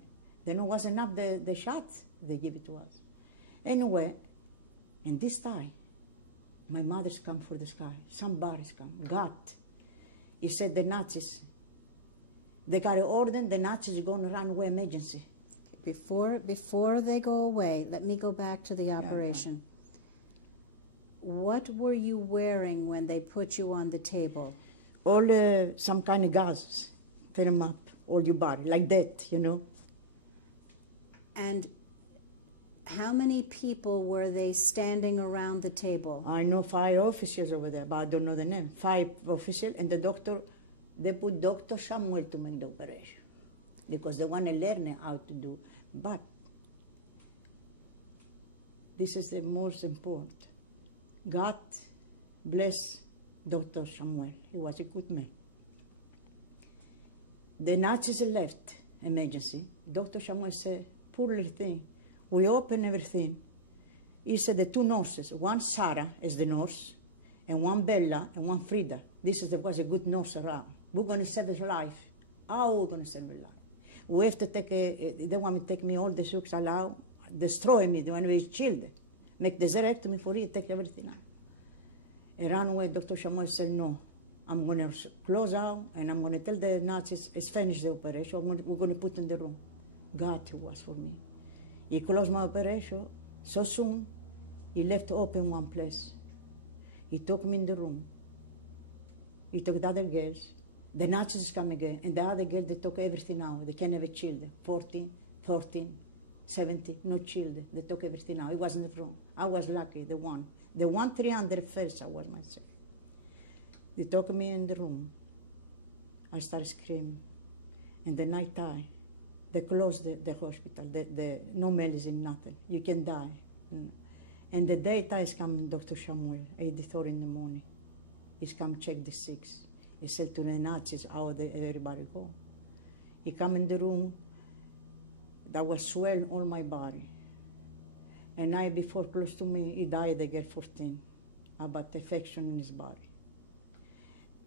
Then it was enough, the shot they give it to us. Anyway, in this time, my mother's come for the sky. Somebody's come. God. He said the Nazis, they got an order, the Nazis are going to run away emergency. Before they go away, let me go back to the operation. What were you wearing when they put you on the table? All some kind of gases, fill them up, all your body, like that, And how many people were they standing around the table? I know 5 officers over there, but I don't know the name. 5 officers, and the doctor, they put Dr. Samuel to make the operation because they want to learn how to do. But this is the most important. God bless Dr. Samuel. He was a good man. The Nazis left emergency. Dr. Samuel said, poor little thing. We open everything. He said the 2 nurses, one Sarah is the nurse, and one Bella, and one Frida. Was a good nurse around. We're going to save his life. How are we going to save his life? We have to take they want me to take me all the suits allowed, destroy me, they want to be children. Make the hysterectomy for it, take everything out. And ran away, Dr. Samuel said, no, I'm going to close out, and I'm going to tell the Nazis, it's finished the operation, we're going to put in the room. God was for me. He closed my operation so soon, he left open one place. He took me in the room. He took the other girls. The Nazis come again, and the other girls, they took everything out. They can't have children. 14, 13, 17, no children. They took everything out. It wasn't the room. I was lucky, the one. The 300 first, I was myself. They took me in the room. I started screaming. In the night time, they closed the hospital. No medicine, nothing. You can die. And the daytime is coming, Dr. Samuel, 8:30 in the morning. He's come check the 6. He said to the Nazis, how everybody go. He come in the room, that was swell all my body. And night before, close to me, he died again 14, about infection in his body.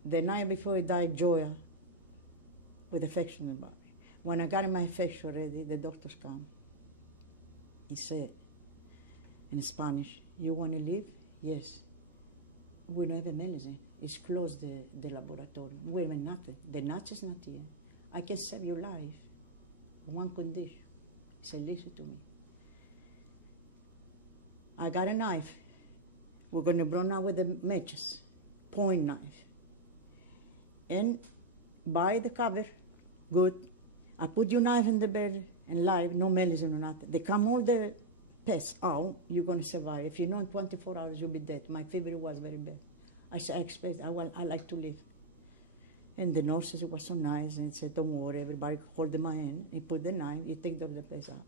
The night before he died, Joya, with infection in the body. When I got my infection ready, the doctors come. He said, in Spanish, you want to live? Yes. We don't have a medicine. It's closed the laboratory. We have nothing. The Nazis not here. I can save your life. One condition. He said, listen to me. I got a knife. We're going to burn out with the matches. Point knife. And by the cover, good. I put your knife in the bed and live, no medicine or nothing. They come all the pests out, you're going to survive. If you know in 24 hours, you'll be dead. My fever was very bad. I said, I expect, I like to live. And the nurses was so nice and said, don't worry, everybody hold my hand. He put the knife, he take the place out.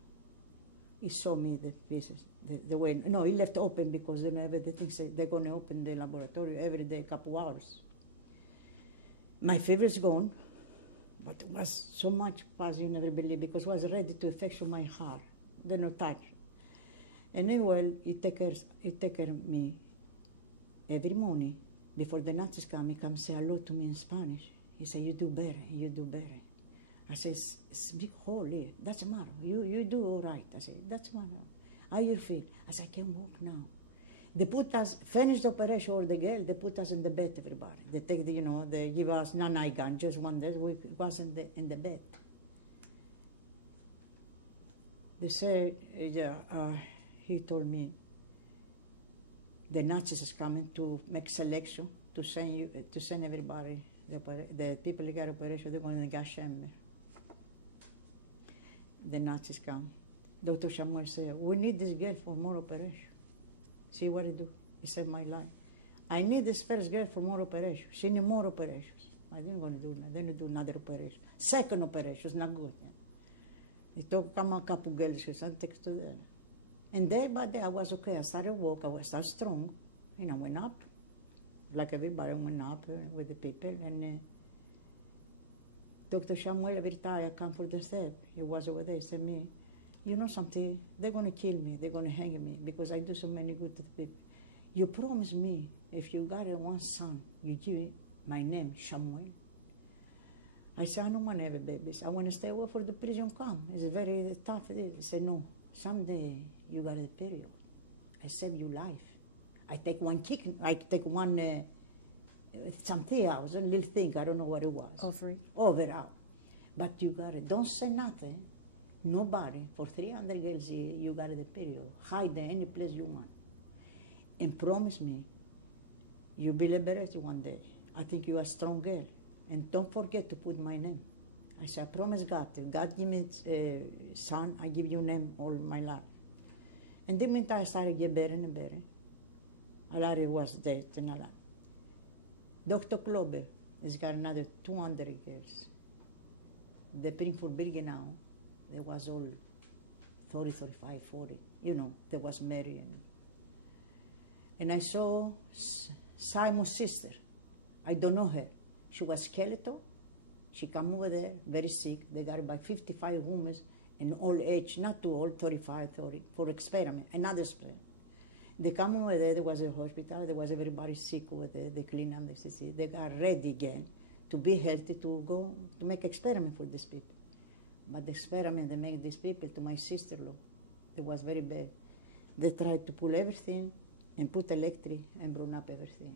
he saw me the pieces, the way. No, he left open because they never the things they're going to open the laboratory every day, couple hours. My fever's gone, but it was so much pus you never believe because it was ready to infection my heart. They no touch. And anyway, he take care of me every morning. Before the Nazis come, he come say hello to me in Spanish. He say, you do better, you do better. I say, it's a big hole here. That's the matter. You do all right. I say, that's the matter. How you feel? I say, I can walk now. They put us, finished the operation, all the girls, they put us in the bed, everybody. They take they give us non-eye gun, just one day, we was in the bed. They say, he told me, the Nazis is coming to make selection, to send everybody, the people who got operation, they're going in the gas chamber. The Nazis come. Dr. Samuel said, we need this girl for more operation. See what he do? He saved my life. I need this first girl for more operation. She need more operations. I didn't want to do that. Then do another operation. Second operation is not good. He took come a couple girls, he said, take to there. And day by day I was okay. I started walk, I was started strong, and I went up. Like everybody went up with the people. And Dr. Samuel, every time I come for the step, he was over there, he said to me, you know something, they're going to kill me, they're going to hang me, because I do so many good to the people. You promise me, if you got one son, you give my name, Samuel. I said, I don't want to have babies. I want to stay away for the prison come. It's very tough. He said, no, someday you got a period. I save your life. I take one kick, I take one, something else, a little thing, I don't know what it was. Over out. But you got it. Don't say nothing. Nobody. For 300 girls, you got the period. Hide any place you want. And promise me, you'll be liberated one day. I think you are a strong girl. And don't forget to put my name. I said, I promise God. If God give me a son, I give you name all my life. And the meantime, I started to get better and better. Larry was dead and alive. Dr. Klober has got another 200 girls. They bring for Birkenau. There was all 30, 35, 40. You know, there was Mary. And I saw Simon's sister. I don't know her. She was skeletal. She come over there, very sick. They got about 55 women in old age, not too old, 35, 30, for experiment, another experiment. They come over there was a hospital, there was everybody sick over there, they clean up, they got ready again to be healthy, to go to make experiment for these people. But the experiment they make these people to my sister-in-law, it was very bad. They tried to pull everything and put electric and burn up everything.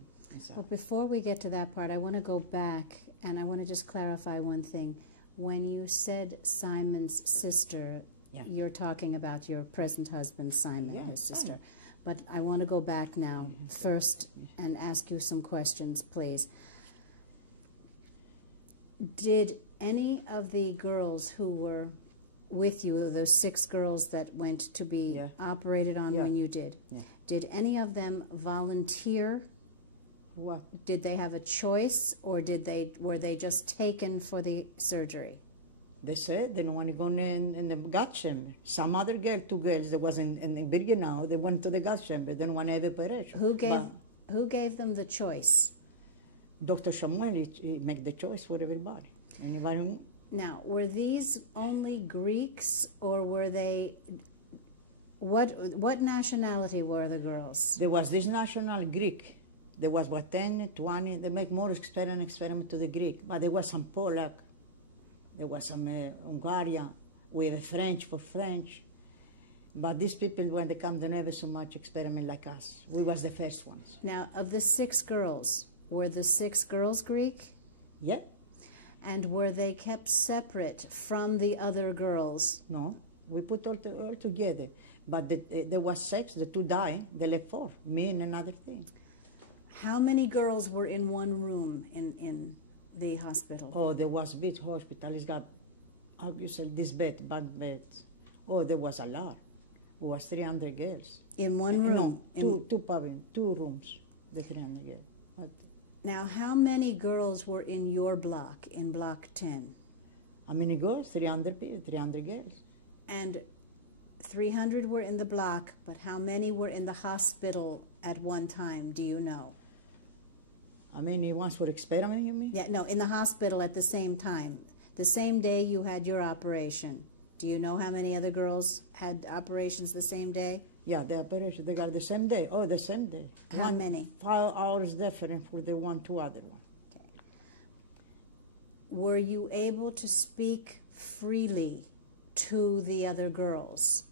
Well, before we get to that part, I want to go back and I want to just clarify one thing. When you said Simon's sister, you're talking about your present husband, Simon, his sister. But I want to go back now first and ask you some questions, please. Did any of the girls who were with you, those 6 girls that went to be operated on when you did, did any of them volunteer? What? Did they have a choice, or were they just taken for the surgery? They said they don't want to go in the gut chamber. Some other girl, 2 girls that was in Birkenau, they went to the gut chamber. They don't want to have operation. Who gave them the choice? Dr. Samuel, he make the choice for everybody. Anybody? Now, were these only Greeks, or were they? What nationality were the girls? There was this national Greek. There was 10, 20. They make more experiment to the Greek. But there was some Polak. There was some Hungarian. We have French for French. But these people, when they come, they never so much experiment like us. We was the first ones. Now, of the 6 girls, were the 6 girls Greek? Yeah. And were they kept separate from the other girls? No, we put all together. But there was 6, the 2 died, they left 4, me and another thing. How many girls were in one room in the hospital? Oh, there was big hospital. It's got, how you say, this bed, bunk beds. Oh, there was a lot. It was 300 girls. In one room? No, two rooms, the 300 girls. But now, how many girls were in your block, in block 10? How many girls? 300 girls. And 300 were in the block, but how many were in the hospital at one time, do you know? I mean, he wants for experiment, you mean? Yeah, no, in the hospital at the same time. The same day you had your operation. Do you know how many other girls had operations the same day? Yeah, the operation, they got the same day. Oh, the same day. How many? 5 hours different for the one to other one. Okay. Were you able to speak freely to the other girls?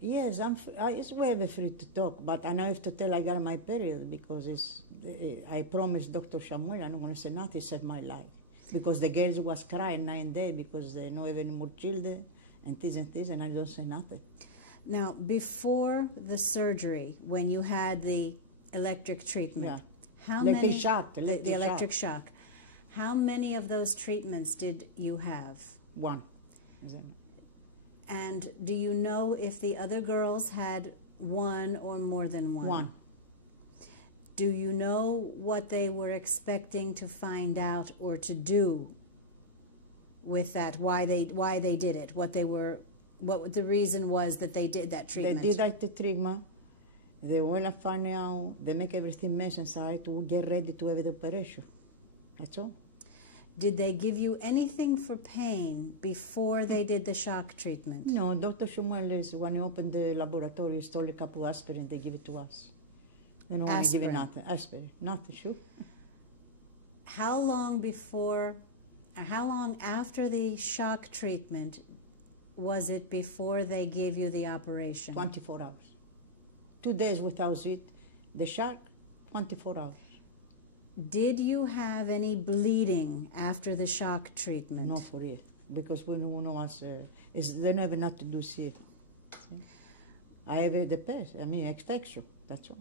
Yes, it's very free to talk, but I know have to tell I got my period because I promised Dr. Samuel I'm not going to say nothing, saved my life. Because the girls was crying night and day because they don't have any more children and this, and I don't say nothing. Now, before the surgery, when you had the electric treatment, how electric many? Shock, the electric shock. How many of those treatments did you have? One. And do you know if the other girls had one or more than one? One. Do you know what they were expecting to find out or to do with that? Why they did it? What the reason was that they did that treatment? They did the treatment. They want to find out. They make everything mess inside to get ready to have the operation. That's all. Did they give you anything for pain before they did the shock treatment? No, Dr. Shumwell, when he opened the laboratory, he stole a couple of aspirin, they give it to us. They don't want to give it nothing. Aspirin, nothing, sure. How long after the shock treatment was it before they gave you the operation? 24 hours. 2 days without it. The shock, 24 hours. Did you have any bleeding after the shock treatment? No, for it, because we don't know us. They never not to do it. I have the pest. I mean, infection. That's all.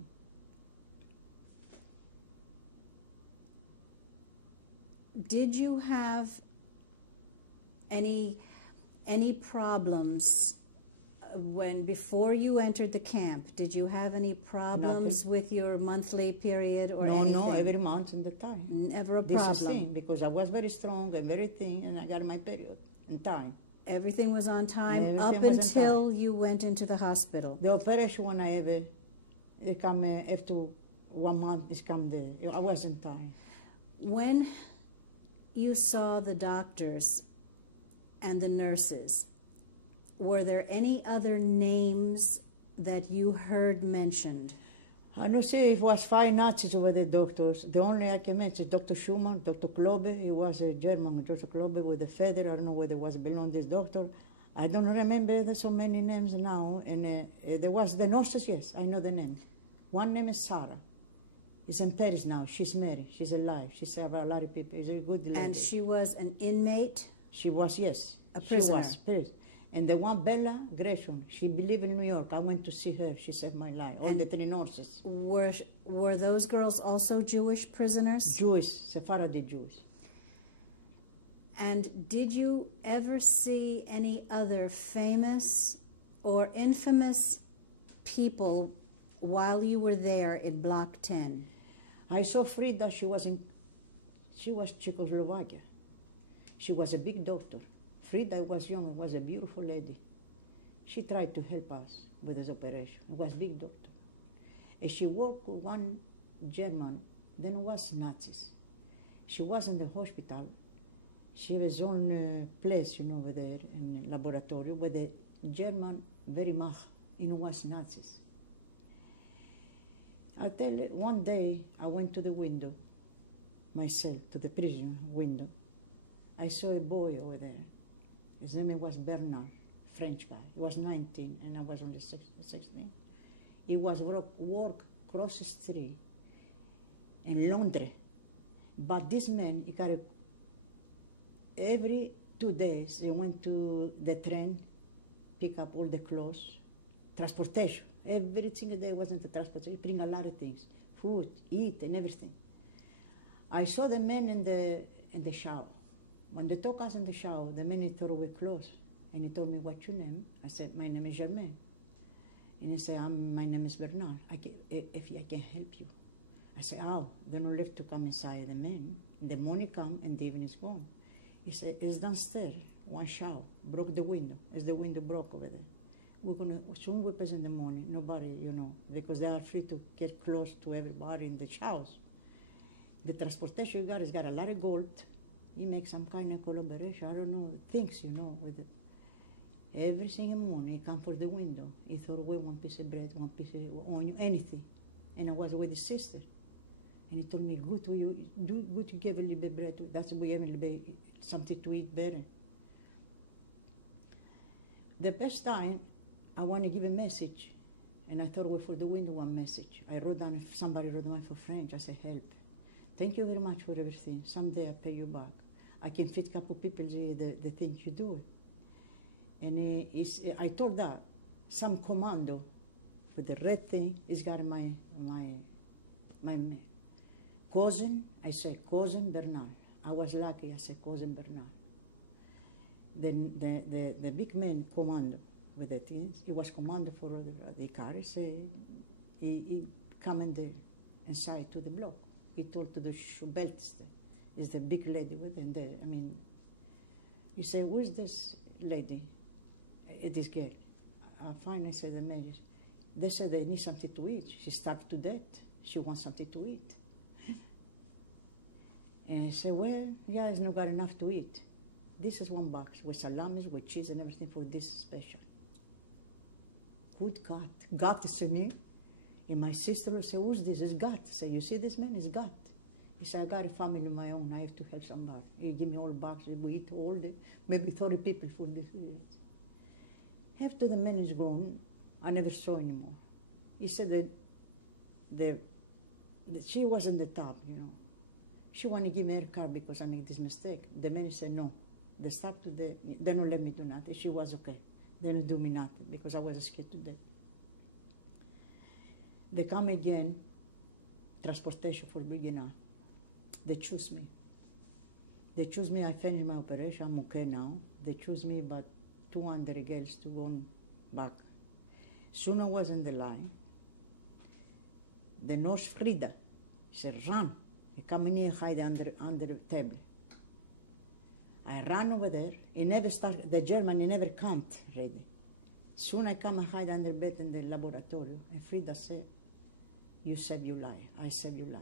Did you have any problems before you entered the camp? Did you have any problems with your monthly period or anything? No, every month in the time. Never a This problem. is thing, because I was very strong and very thin, and I got my period in time. Everything was on time Everything up was on until you went into the hospital. The operation when I have it come after 1 month. It come there. I was in time. When you saw the doctors and the nurses, were there any other names that you heard mentioned? I don't see if it was 5 Nazis over the doctors. The only I can mention is Dr. Schumann, Dr. Klobe. He was a German, Dr. Klobe, with the feather. I don't know whether it was belong this doctor. I don't remember. There's so many names now. And there was the nurses, yes, I know the name. One name is Sarah. She's in Paris now. She's married. She's alive. She served a lot of people. She's a good lady. And she was an inmate? She was, yes. A prisoner? She was. And the one, Bella Gresham, she believed in New York. I went to see her. She saved my life. All the 3 nurses. Were those girls also Jewish prisoners? Jewish, Sephardi Jews. And did you ever see any other famous or infamous people while you were there in Block 10? I saw Frida. She was Czechoslovakia. She was a big doctor. Frida was young, was a beautiful lady. She tried to help us with this operation. It was a big doctor. And she worked with one German, then it was Nazis. She was in the hospital. She had her own place, over there in the laboratory with the German Wehrmacht, and it was Nazis. I tell you, one day I went to the window, myself, to the prison window. I saw a boy over there. His name was Bernard, French guy. He was 19 and I was only 16. He was work across the street in Londres. But this man, he got every 2 days, he went to the train, pick up all the clothes, transportation. Every single day wasn't the transportation. He bring a lot of things, food, eat, and everything. I saw the man in the shower. When they took us in the shower, the man, he threw away clothes. And he told me, what's your name? I said, my name is Germaine. And he said, my name is Bernard. If I can help you. I said, they don't live to come inside the man. In the morning come and the evening is gone. He said, it's downstairs. one shower, broke the window. As the window broke over there. We're going to, soon we pass in the morning, nobody, you know, because they are free to get close to everybody in the showers. The transportation guy has got a lot of gold. He makes some kind of collaboration, I don't know, things, you know, with it. Every single morning he come for the window. He throw away one piece of bread, one piece of onion, anything. And I was with his sister. And he told me, good to give a little bit of bread. That's we have a little bit, something to eat better. The best time, I want to give a message, and I thought away for the window one message. I wrote down, if somebody wrote down for French, I said, help. Thank you very much for everything. Someday I'll pay you back. I can fit a couple people the things you do. And I told that, some commando with the red thing, he's got my cousin, I said, cousin Bernal. I was lucky, I said, cousin Bernal. Then the big man commando with the things, he was commando for the cars. He come inside to the block. He told to the Schubeltste, is the big lady with him there. I mean, he said, who's this lady? This girl. Finally, said the manager. They said they need something to eat. She starved to death. She wants something to eat. And I said, well, yeah, it's not got enough to eat. This is one box with salamis, with cheese and everything for this special. Good God. God is in me. And my sister will say, who's this? It's God. I say, you see this man? It's God. He said, I got a family of my own. I have to help somebody. He give me all boxes. We eat all the, maybe 30 people for this. After the man is gone, I never saw anymore. He said that she was in the top, you know. She wanted to give me her car because I made this mistake. The man said, no. They stopped today. They don't let me do nothing. She was okay. They don't do me nothing because I was scared to death. They come again, transportation for Birkenau. They choose me. They choose me. I finished my operation. I'm okay now. They choose me, but 200 girls to go back. Soon I was in the line. The nurse Frida said, run. He come in here, hide under the table. I ran over there. He never started, the German, he never come ready. Soon I come and hide under bed in the laboratory. And Frida said, you said you lie. I said you lie.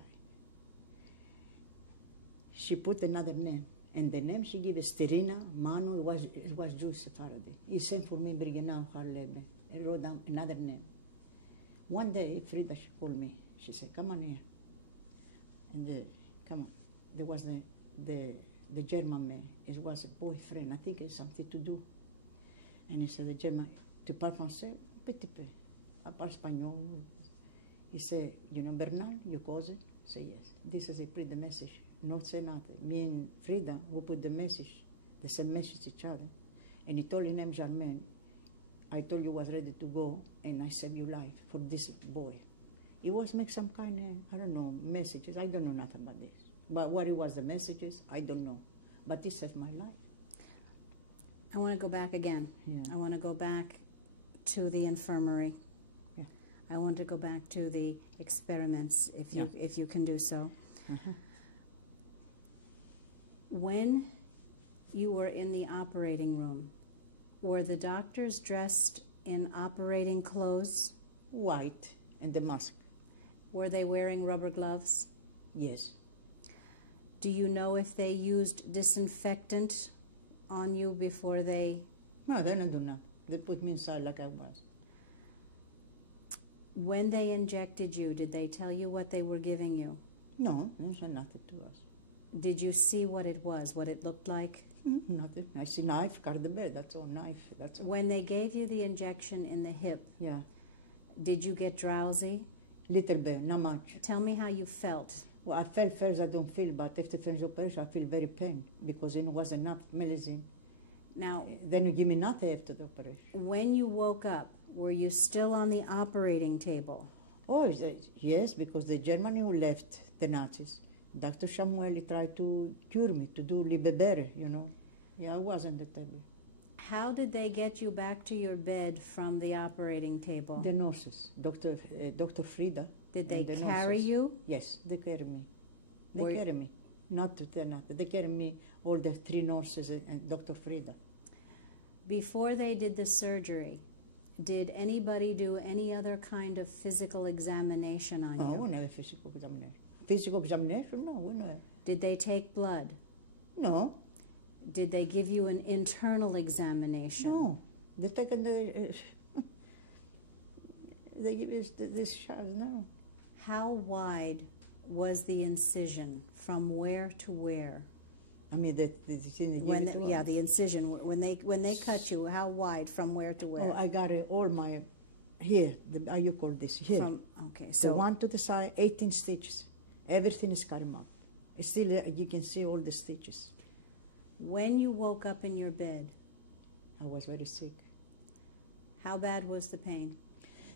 She put another name. And the name she gave is Sterina Manu, it was Jewish Sephardi. He sent for me Birkenau Harlebe. He wrote down another name. One day, Frida, she called me. She said, come on here. And come on. There was the German man. It was a boyfriend. I think it's something to do. And he said, the German, tu parles français? Petit peu. I parle espagnol. He said, you know Bernal, your cousin? I said, yes. This is the message. Not say nothing. Me and Frida, we put the message, the same message to each other. And he told his name Germain. I told you was ready to go, and I saved your life for this boy. He was make some kind of, I don't know, messages. I don't know nothing about this. But what it was, the messages, I don't know. But he saved my life. I want to go back again. Yeah. I want to go back to the infirmary. Yeah. I want to go back to the experiments, if you can do so. Uh-huh. When you were in the operating room, were the doctors dressed in operating clothes? White, and the mask. Were they wearing rubber gloves? Yes. Do you know if they used disinfectant on you before they... No, they don't do nothing. They put me inside like I was. When they injected you, did they tell you what they were giving you? No, they said nothing to us. Did you see what it was, what it looked like? Nothing. I see knife, cut the bed, that's all, knife, that's all. When they gave you the injection in the hip, yeah, did you get drowsy? Little bit, not much. Tell me how you felt. Well, I felt first I don't feel, but after finish operation, I feel very pain because it was enough medicine. Now, then you give me nothing after the operation. When you woke up, were you still on the operating table? Oh, yes, because the Germany who left, the Nazis, Dr. Samueli tried to cure me, to do a little bit better, you know. Yeah, I was on the table. How did they get you back to your bed from the operating table? The nurses, Dr. Frida. Did they the carry nurses. you? Yes, they carry me. They carry me. Not to tell nothing. They carry me, all the three nurses and Dr. Frida. Before they did the surgery, did anybody do any other kind of physical examination on No, you? we never physical examination. Physical examination? No, we never. Did they take blood? No. Did they give you an internal examination? No. They taken the... they give us this shot, no. How wide was the incision from where to where? I mean, the incision. When they cut you, how wide from where to where? Oh, I got all my here. How you call this here? Okay, so the one to the side, 18 stitches. Everything is cut up. Still, you can see all the stitches. When you woke up in your bed, I was very sick. How bad was the pain?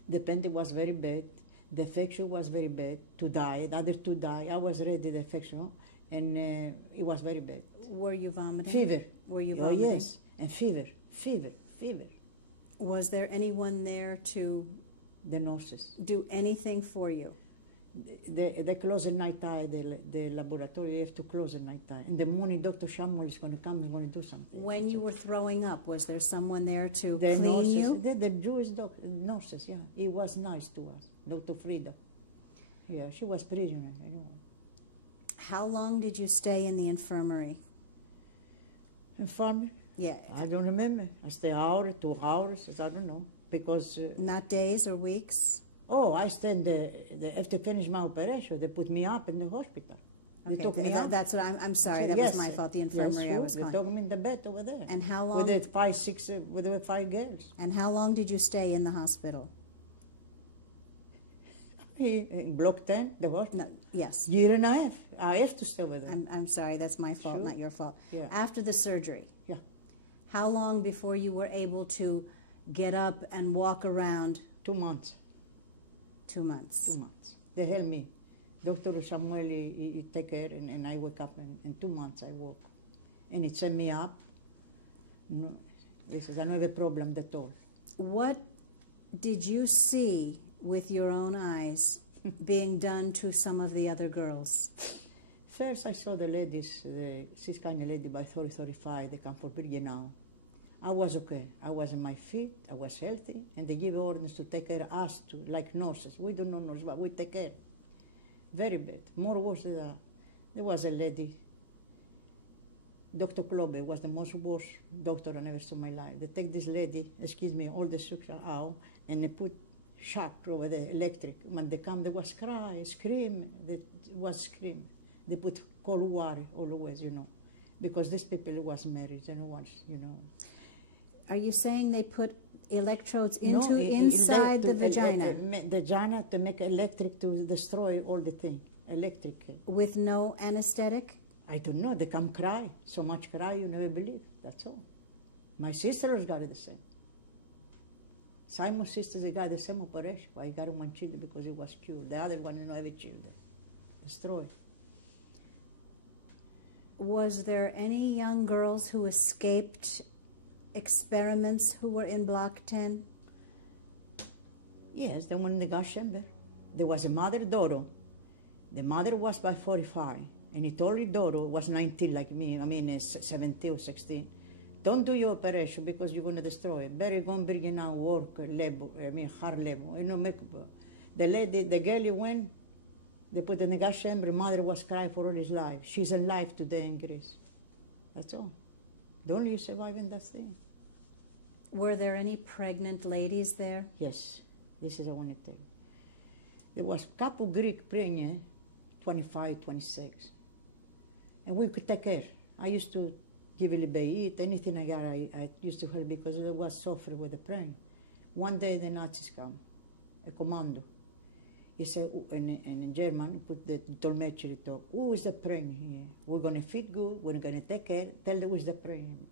The pain was very bad. The infection was very bad. To die, the other two die. I was ready the infection. And it was very bad. Were you vomiting? Fever. Were you vomiting? Oh, yes. And fever. Was there anyone there to... The nurses. Do anything for you? They close at night time. The laboratory, they have to close at night time. In the morning, Dr. Shamuel is going to come and going to do something. When you were throwing up, was there someone there to the clean nurses, you? The Jewish nurses, yeah. He was nice to us. Dr. Frida. Yeah, she was prisoner, I know. How long did you stay in the infirmary? Infirmary? Yeah. I don't remember. I stay an hour, 2 hours, I don't know. Because... Not days or weeks? Oh, I stayed after finish my operation, they put me up in the hospital. They took me up. That's what I'm sorry, that was my fault, the infirmary I was calling. They took me in the bed over there. And how long? With the 5 girls. And how long did you stay in the hospital? In Block 10, the hospital? No, yes. Year and a half. I have to stay over there. I'm sorry, that's my fault, not your fault. Yeah. After the surgery? Yeah. How long before you were able to get up and walk around? 2 months. 2 months. 2 months. They help me. Dr. Samuel, he take care, and I wake up, and in 2 months I walk. And it set me up. No, this is, I don't have a problem at all. What did you see with your own eyes being done to some of the other girls? First, I saw the ladies, this kind of lady by 35, they come for Birkenau. I was okay. I was on my feet, I was healthy, and they give orders to take care of us, like nurses. We don't know nurses, but we take care. Very bad. More worse than that. There was a lady, Dr. Klobe was the most worst doctor I ever saw in my life. They take this lady, excuse me, all the suction out, and they put shock over the electric. When they come, there was cry, scream, there was scream. They put cold water always, because these people was married and once, Are you saying they put electrodes inside the vagina? The vagina to make electric to destroy all the thing, electric. With no anesthetic? I don't know, they come cry, so much cry you never believe, that's all. My sisters got it the same. Simon's sisters, they got the same operation. I got one child because it was cured. The other one, every child. Destroyed. Was there any young girls who escaped experiments who were in Block 10? Yes, the one in the gas chamber. There was a mother, Doro. The mother was by 45, and he told her Doro was 19 like me, 17 or 16. Don't do your operation because you're going to destroy it. Better go and bring now work, hard labor. Make the lady, the girl went, they put in the gas chamber, mother was crying for all his life. She's alive today in Greece. That's all. The only surviving that thing. Were there any pregnant ladies there? Yes. This is I want to tell you. There was a couple Greek pregnant, 25, 26. And we could take care. I used to give a little bit eat, anything I got, I used to help because I was suffering with the pain. One day the Nazis come, a commando. He said, in German, put the dolmetcher talk, who is the pregnant here? We're going to feed good, we're going to take care, tell them who's the pregnant.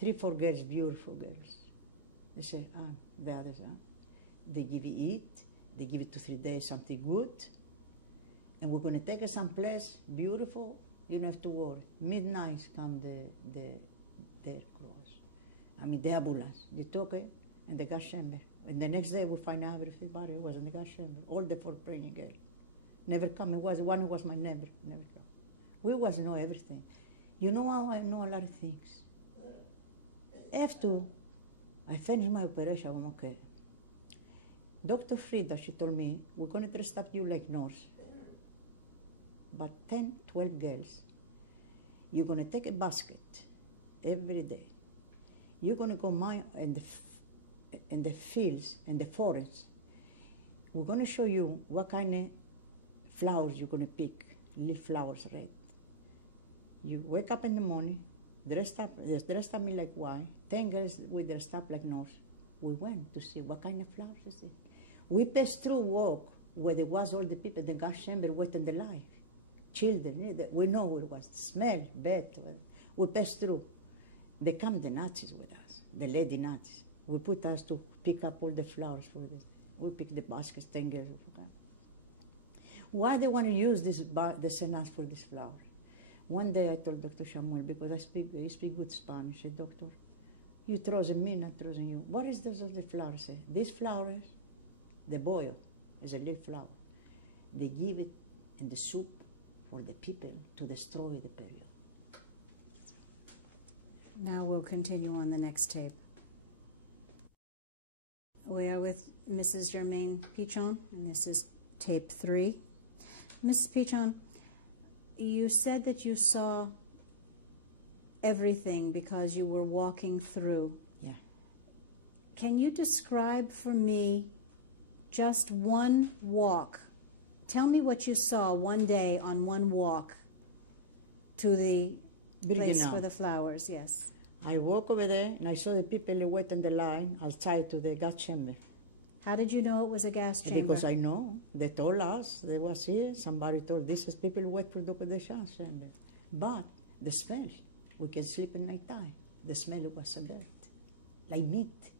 3, 4 girls, beautiful girls. They say, the others, They give you eat, they give you 2, 3 days something good, and we're going to take us someplace beautiful, you don't have to worry. Midnight come the cross. The ambulance. They took it in the gas chamber. And the next day we find out everybody was in the gas chamber. All the 4 pregnant girls. Never come. It was one who was my neighbor. Never come. We was know everything. You know how I know a lot of things. After I finished my operation, I'm okay. Dr. Frida, she told me, we're going to dress up you like nurse. But 10, 12 girls, you're going to take a basket every day. You're going to go mine in the fields, in the forests. We're going to show you what kind of flowers you're going to pick, leaf flowers, red. You wake up in the morning, dressed up me like white. 10 girls, we dressed up like nurse. We went to see what kind of flowers is it. We passed through walk where there was all the people in the gas chamber waiting the life. Children, we know what it was. Smell, bad. We passed through. They come the Nazis with us, the lady Nazis. We put us to pick up all the flowers for this. We pick the baskets, 10 girls. Why they want to use this the Senate for this flower? One day I told Dr. Samuel, because I speak good Spanish, I said, Doctor, you throws in me, not throws in you. What is this of the flowers? Say, these flowers, the boil is a leaf flower. They give it in the soup for the people to destroy the period. Now we'll continue on the next tape. We are with Mrs. Germaine Pichon, and this is tape 3. Mrs. Pichon, you said that you saw everything because you were walking through. Yeah. Can you describe for me just one walk? Tell me what you saw one day on one walk to the place for the flowers, yes. I walk over there and I saw the people waiting the line outside to the gas chamber. How did you know it was a gas chamber? Because I know. They told us. They was here. Somebody told this is people wait for the gas chamber. But the smell, we can sleep at night time. The smell was so bad, like meat.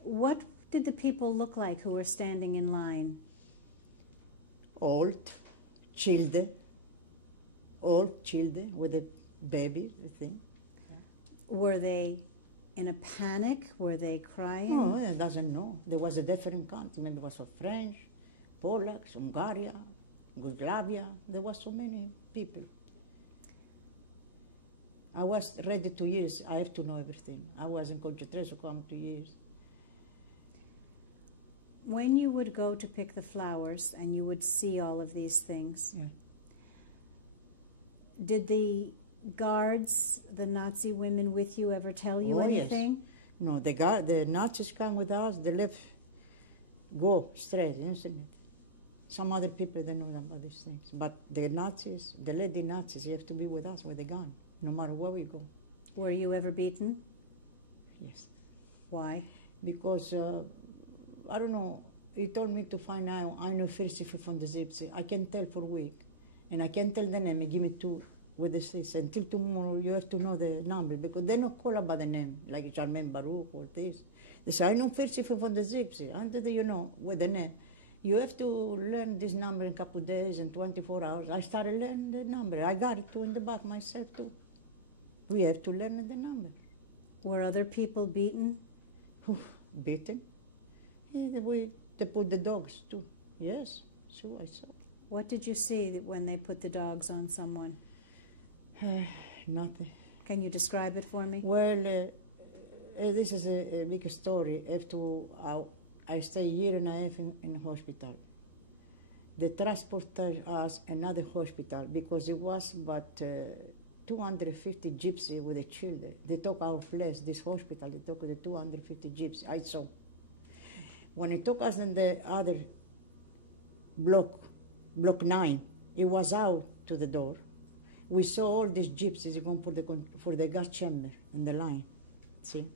What did the people look like who were standing in line? Old children with a baby, I think. Were they in a panic? Were they crying? No, I doesn't know. There was a different country. Maybe it was French, Polacks, Hungary, Yugoslavia. There was so many people. I was ready 2 years. I have to know everything. I was in concentration camp 2 years. When you would go to pick the flowers and you would see all of these things, did the guards, the Nazi women with you, ever tell you anything? Yes. No, the Nazis come with us, they left, go straight, isn't it? Some other people, they know about these things. But the Nazis, the lady Nazis, you have to be with us with a gun, no matter where we go. Were you ever beaten? Yes. Why? Because, I don't know, he told me to find out, I know first from the gypsy. I can tell for a week. And I can tell the name, give me 2 with this. Until tomorrow, you have to know the number, because they don't call about the name, like Charmaine Baruch or this. They say, I know first from the gypsy. Until you know, with the name. You have to learn this number in a couple of days, in 24 hours. I started learning the number. I got it too in the back myself too. We have to learn the number. Were other people beaten? Beaten? Yeah, they put the dogs too. Yes, sure, I saw. What did you see when they put the dogs on someone? Nothing. Can you describe it for me? Well, this is a big story. I stay a year and a half in hospital. They transported us another hospital because it was but 250 gypsy with the children. They took our place, this hospital, they took the 250 gypsy. I saw. When they took us in the other block 9, it was out to the door. We saw all these gypsies going for the gas chamber in the line. See?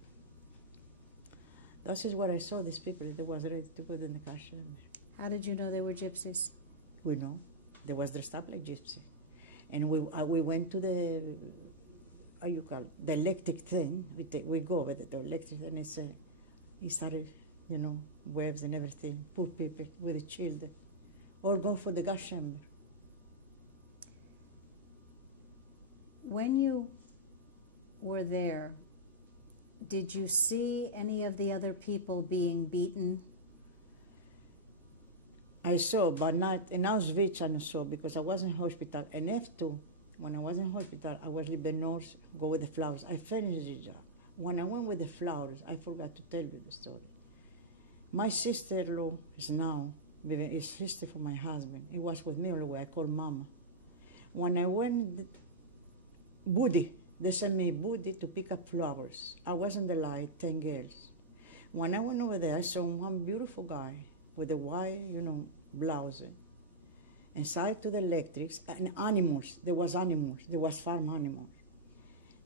That is where I saw these people that was ready to put in the gas chamber. How did you know they were gypsies? We know. They was dressed up like gypsy. And we went to the, how you call it, the electric thing. We go with the electric thing, and he started, waves and everything, poor people with the children, all go for the gas chamber. When you were there, did you see any of the other people being beaten? I saw, but not in Auschwitz. I saw because I was in hospital. And when I was in hospital, I was leaving nurse, go with the flowers. I finished the job. when I went with the flowers, I forgot to tell you the story. My sister-in-law is now, is sister for my husband. He was with me all the way. I called Mama. When I went, Buddy, they sent me Buddy to pick up flowers. I was in the line, 10 girls. When I went over there, I saw one beautiful guy with a white, blouse. Inside to the electrics, and animals. There was farm animals.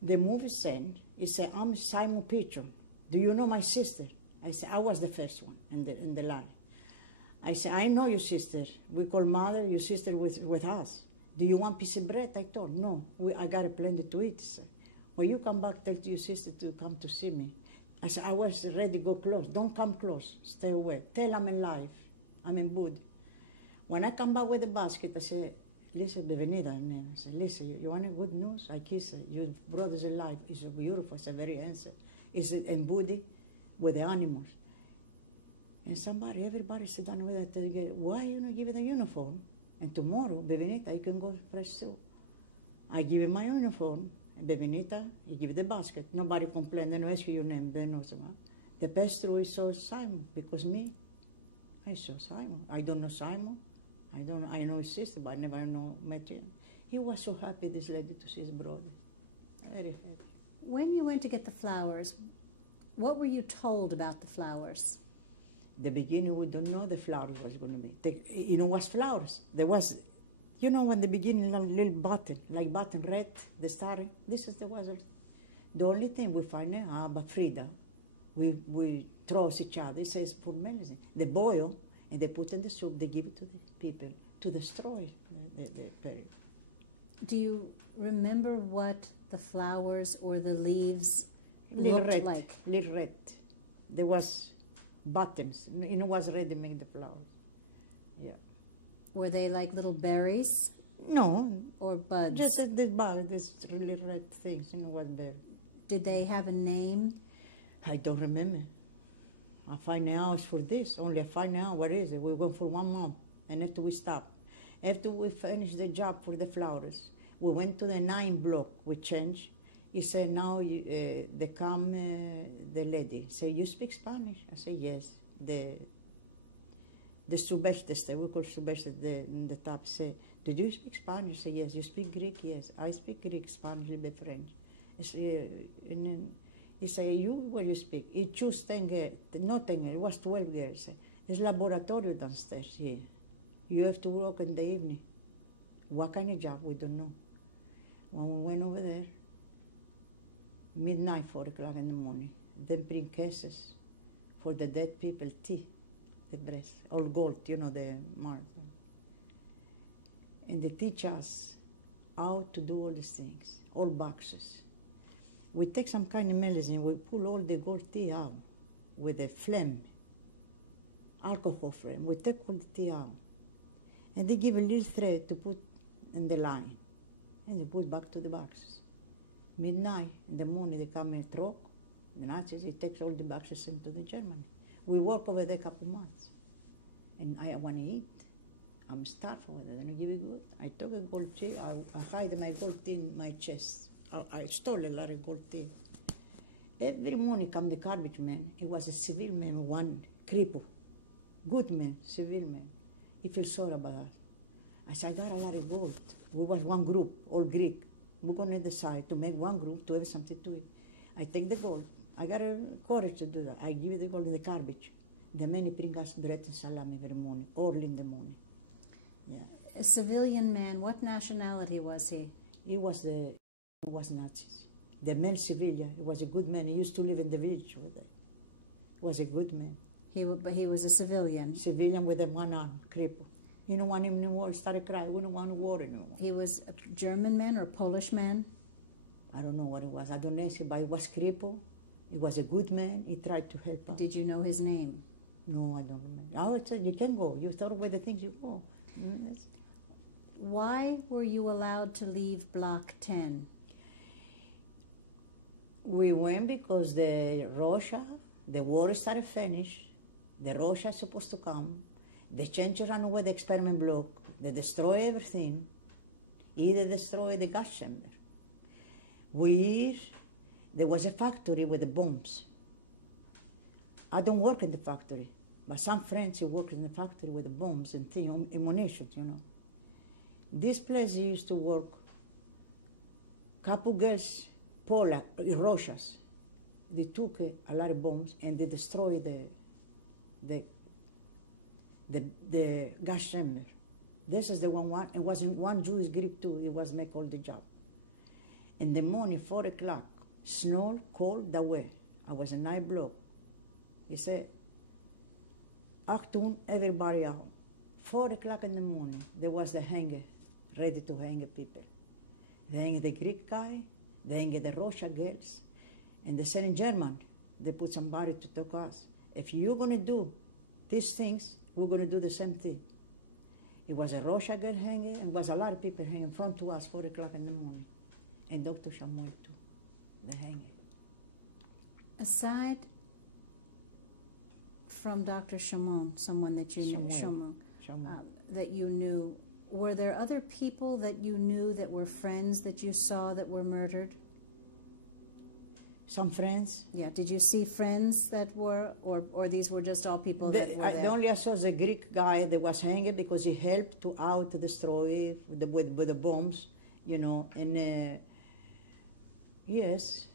The movie sent, he said, I'm Simon Pichon. Do you know my sister? I said, I was the first one in the line. I said, I know your sister. We call mother, your sister with us. Do you want piece of bread? I told, no, I got plenty to eat. Sir. When you come back, tell your sister to come to see me. I said, I was ready to go close. Don't come close. Stay away. Tell I'm alive. I'm in Bud. When I come back with the basket, I said, Lisa, bienvenida. I said, Lisa, you want good news? I kiss her. Your brother's alive. He's beautiful. He's very handsome. He's in Budi with the animals. And everybody sit down with it. Why you not give it a uniform? And tomorrow, bienvenida, you can go fresh too. I give him my uniform. Bienvenida, you give the basket. Nobody complained. They don't ask you your name. They know someone. The best through is so Simon, because me, I saw Simon. I don't know Simon. I know his sister, but I never met him. He was so happy, this lady, to see his brother. Very happy. When you went to get the flowers, what were you told about the flowers? The beginning, we don't know the flowers was going to be. What's flowers? There was, when the beginning, little button, like button red, the star. This is the only thing we find out, but Frida, we throw each other. It says for medicine. They boil, and they put in the soup, they give it to the people to destroy the period. Do you remember what the flowers or the leaves looked red, like? Little red. There was buttons. Was red to make the flowers. Yeah. Were they like little berries? No. Or buds? Just this bug, this really red things, was berry. Did they have a name? I don't remember. I find out for this. Only I find out what is it. We went for 1 month, and after we stopped. After we finished the job for the flowers, we went to the 9th block. We changed. He said, now they come, the lady. Say, you speak Spanish? I said, yes. The subestes, we call subestes in the top, say, did you speak Spanish? I say, yes. You speak Greek? Yes. I speak Greek, Spanish, a little bit French. I say, and then he said, you, what you speak? He chose 10 girls, not 10 girls, it was 12 girls. It's laboratory downstairs here. You have to work in the evening. What kind of job? We don't know. When we went over there, midnight, 4 o'clock in the morning, they bring cases for the dead people, tea, the breast, all gold, the mark. And they teach us how to do all these things, all boxes. We take some kind of medicine, we pull all the gold tea out with a flame, alcohol flame. We take all the tea out. And they give a little thread to put in the line. And they put back to the boxes. Midnight, in the morning, they come in a truck. The Nazis, they take all the boxes into the Germany. We work over there a couple months. And I want to eat. I'm starved over there. They don't give it good. I took a gold tea. I hide my gold tea in my chest. I stole a lot of gold tea. Every morning come the garbage man. He was a civil man, one cripple. Good man, civil man. He feels sorry about us. I said, I got a lot of gold. We was one group, all Greek. We're going to decide to make one group to have something to eat. I take the gold. I got a courage to do that. I give the gold in the garbage. The men bring us bread and salami every morning, early in the morning. Yeah. A civilian man, what nationality was he? He was Nazis. The man civilian, he was a good man. He used to live in the village over there. He was a good man. But he was a civilian? Civilian with a one arm, cripple. He don't want him anymore, started crying. We don't want war anymore. He was a German man or a Polish man? I don't know what it was. I don't know, but he was cripple. He was a good man. He tried to help us. Did you know his name? No, I don't remember. I would say, you can go. You throw away the things, you go. Yes. Why were you allowed to leave Block 10? We went because the war started finished. The Russia is supposed to come. They change run away the experiment block. They destroy everything. Either destroy the gas chamber. there was a factory with the bombs. I don't work in the factory, but some friends who work in the factory with the bombs and things, ammunition, you know. This place used to work, couple girls, Polak, Russians, they took a lot of bombs and they destroyed the gas chamber. This is the one, it wasn't one Jewish Greek too, it was make all the job. In the morning, 4 o'clock, snow, cold, that way. I was in night block. He said, Achtung, everybody out. 4 o'clock in the morning, there was the hanger, ready to hang people. They hang the Greek guy, they hang the Russian girls, and they said in German, they put somebody to talk to us. If you're going to do these things, we're going to do the same thing. It was a Russian girl hanging, and it was a lot of people hanging in front to us 4 o'clock in the morning. And Dr. Shamoy too, the hanging. Aside from Dr. Shimon, someone that you knew, Shimon, that you knew, were there other people that you knew that were friends that you saw that were murdered? Some friends. Yeah, did you see friends that were, or these were just all people that were there? The only I saw the Greek guy that was hanging because he helped to out to destroy with the bombs, you know, and yes,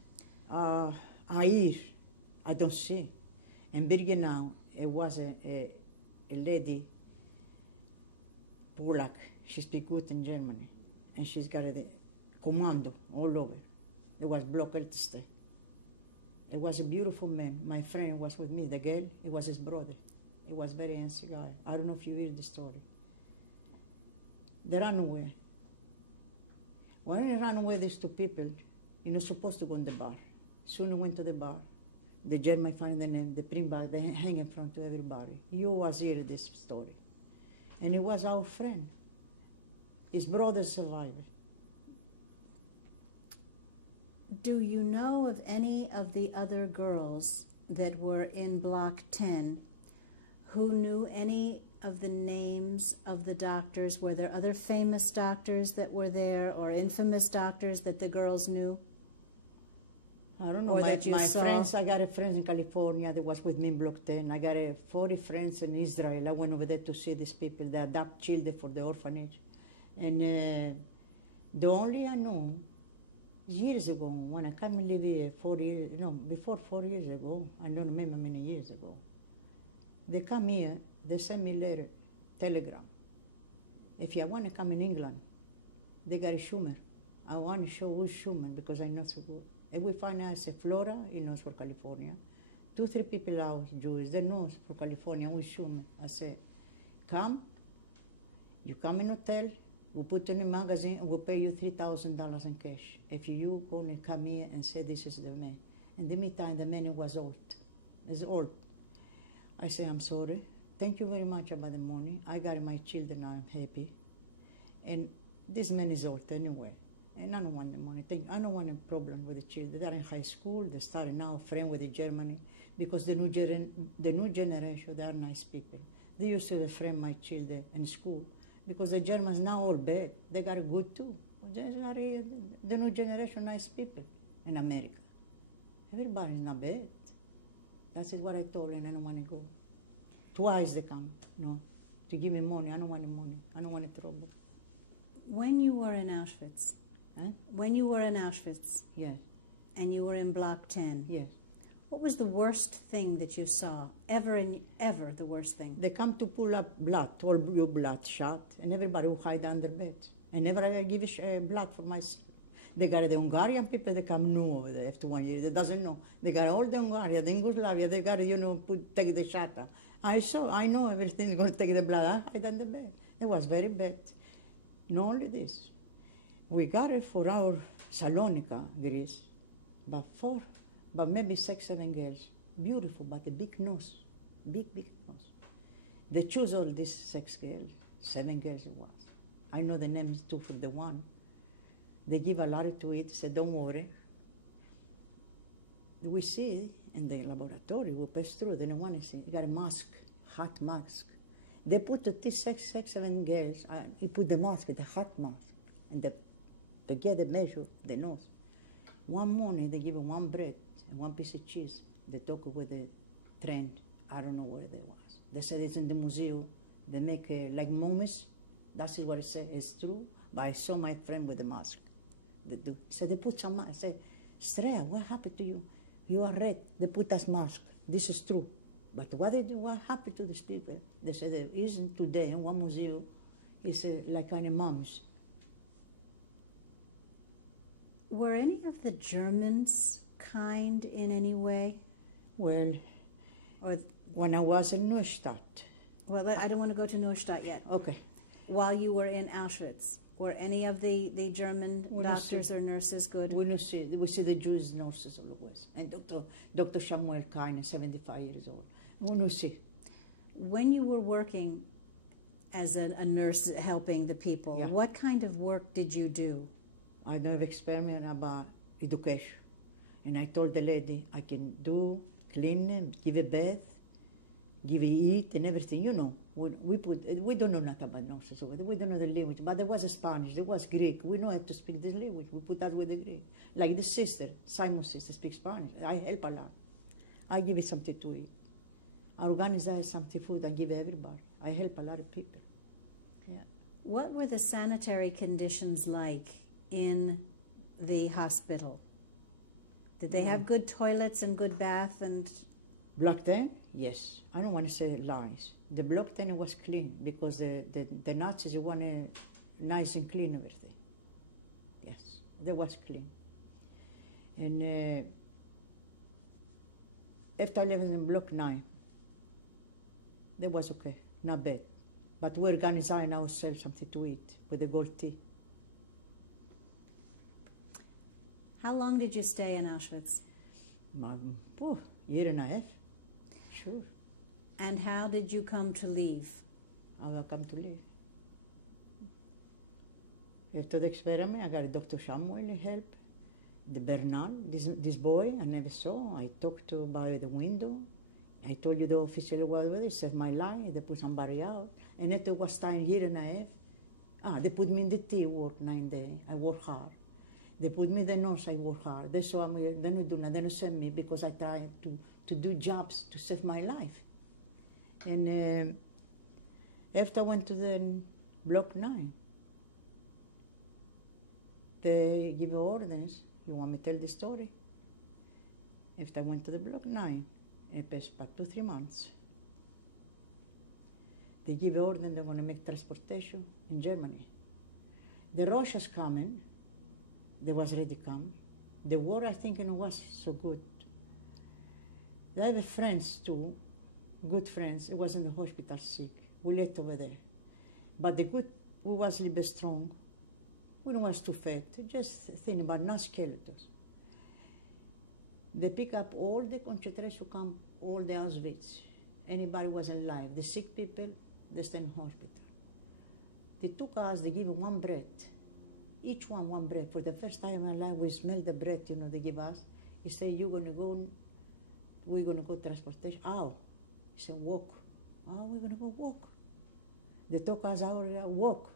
Air, I don't see. In Birkenau, it was a lady, Polak, she speaks good in Germany, and she's got a commando all over. It was Blok. It was a beautiful man. My friend was with me, the girl, it was his brother. He was very handsome guy. I don't know if you hear the story. They ran away. When they ran away, these two people, you're not supposed to go in the bar. Soon we went to the bar. The German find the name, they bring back, they hang in front of everybody. You was here this story. And he was our friend. His brother survived. Do you know of any of the other girls that were in Block 10 who knew any of the names of the doctors? Were there other famous doctors that were there or infamous doctors that the girls knew? I don't know. My friends, I got a friend in California that was with me in Block 10. I got 40 friends in Israel. I went over there to see these people that adopt children for the orphanage. And the only I know, years ago, when I came and live here, before 4 years ago, I don't remember many years ago, they come here, they send me a letter, telegram. If you want to come in England, they got a Schumer. I want to show who's Schumer because I know so good. If we find out it's Flora, he knows for California. 2, 3 people out, Jews, they know for California, who's Schumer. I say, come, you come in hotel, we'll put in a magazine, and we'll pay you $3,000 in cash. If you gonna come here and say this is the man. In the meantime, the man was old. It's old. I say, I'm sorry. Thank you very much about the money. I got my children now, I'm happy. And this man is old anyway. And I don't want the money. I don't want a problem with the children. They're in high school. They started now friend with the Germany because the new generation, they are nice people. They used to friend my children in school because the Germans now all bad. They got good too. The new generation, nice people in America. Everybody's not bad. That's what I told them. I don't want to go. Twice they come, to give me money. I don't want the money. I don't want the trouble. When you were in Auschwitz, when you were in Auschwitz, yes, and you were in Block 10, yes, what was the worst thing that you saw? Ever the worst thing? They come to pull up blood, all your blood shot, and everybody will hide under bed. I never give blood for myself. They got the Hungarian people, they come new over there after 1 year. They doesn't know. They got all the Hungarian, the Yugoslavia, they got, take the shot. I know everything is going to take the blood. I hide under bed. It was very bad. Not only this. We got it for our Salonika, Greece, but maybe 6, 7 girls. Beautiful, but a big nose. Big nose. They choose all these 6 girls. 7 girls it was. I know the names too for the one. They give a lot to eat, said, don't worry. We see in the laboratory, we pass through, they don't want to see. You got a mask, hot mask. They put these 6, 7 girls, he put the mask, the hot mask, and together measure the nose. One morning they give him one bread and one piece of cheese. They took it with the train. I don't know where they was. They said it's in the museum. They make like mummies. That's what it said. It's true. But I saw my friend with the mask. They do. So they put some mask. I said, Straya, what happened to you? You are red. They put us mask. This is true. But what they do? What happened to these people? They said there isn't today in one museum. It's like kind of mummies. Were any of the Germans kind in any way? Well, or when I was in Neustadt. Well, I don't want to go to Neustadt yet. Okay. While you were in Auschwitz, were any of the German doctors or nurses good? We see the Jewish nurses always. And Dr. Samuel Kine, 75 years old. We don't see. When you were working as a nurse helping the people, what kind of work did you do? I have experiment about education. And I told the lady, I can do, clean them, give a bath, give a eat and everything. You know, we don't know nothing about nurses over there. We don't know the language. But there was a Spanish, there was Greek. We know how to speak this language. We put that with the Greek. Like the sister, Simon's sister speaks Spanish. I help a lot. I give it something to eat. I organize something food and give everybody. I help a lot of people. Yeah. What were the sanitary conditions like in the hospital? Did they have good toilets and good bath and? Block 10? Yes. I don't want to say lies. The Block 10 was clean because the Nazis wanted nice and clean everything. Yes, they was clean. And after I lived in Block 9, that was okay, not bad. But we organized ourselves something to eat with the gold tea. How long did you stay in Auschwitz? Year and a half. Sure. And how did you come to leave? How I come to leave? After the experiment, I got Dr. Samuel help. The Bernal, this boy I never saw. I talked to by the window. I told you the official was there, saved my life. They put somebody out. And after it was time, year and a half. They put me in the tea, work 9 days. I work hard. They put me in the nurse, I work hard. They saw me, then we do nothing, then send me because I tried to do jobs to save my life. And after I went to the Block 9, they give orders. You want me to tell the story? After I went to the Block 9, it passed about 2-3 months. They give order they're going to make transportation in Germany. The Russians coming, they was ready to come. The war, I think, was so good. I have friends too, good friends. It was in the hospital sick. We left over there. But the good, we was a little bit strong. We don't was too fat, just thin, but not skeletons. They pick up all the concentration camp, all the Auschwitz. Anybody was alive. The sick people, they stay in hospital. They took us, they give one bread. Each one bread. For the first time in my life, we smell the bread, they give us. He said, we're going to go transportation. How? He said, walk. We're going to go walk. They took us out, walk.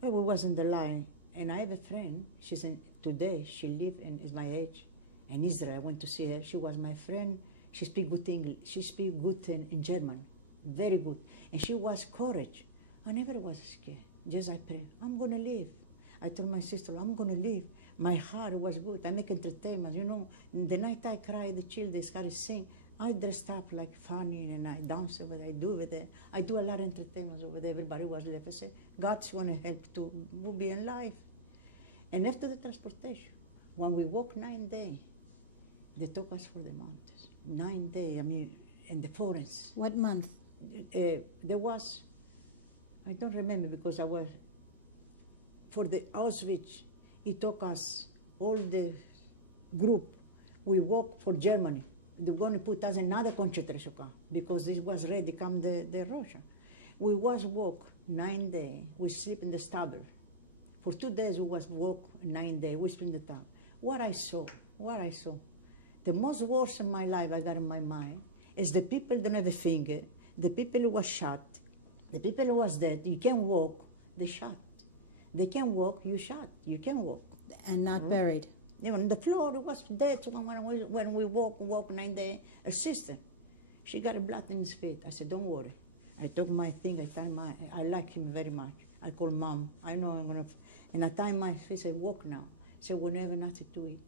Well, we was in the line, and I have a friend, she said, today, she live and is my age, in Israel. I went to see her. She was my friend. She speak good English. She speak good in German, very good. And she was courage. I never was scared. Just I pray, I'm going to live. I told my sister, I'm going to live. My heart was good. I make entertainment. The night I cry, the children started sing. I dressed up like funny and I dance over there. I do over there. I do a lot of entertainments over there. Everybody was left. I said, God's want to help to be alive. And after the transportation, when we walked 9 days, they took us for the mountains. 9 days, in the forest. What month? There was, I don't remember because I was, for the Auschwitz, it took us, all the group, we walked for Germany. They're going to put us in another concentration camp because this was ready to come the Russia. We was walk 9 days. We sleep in the stable. For 2 days we was walk 9 days. We sleep in the town. What I saw, the most worst in my life I got in my mind is the people don't have a finger, the people who was shot, the people who was dead. You can't walk, they shot. They can't walk, you shot. You can't walk. And not buried. Even the floor was dead when we walk 9 days. A sister, she got a blood in his feet. I said, don't worry. I took my thing, I like him very much. I called Mom. I know I'm going to, and I tied my feet, said, walk now. I said, we never nothing to eat.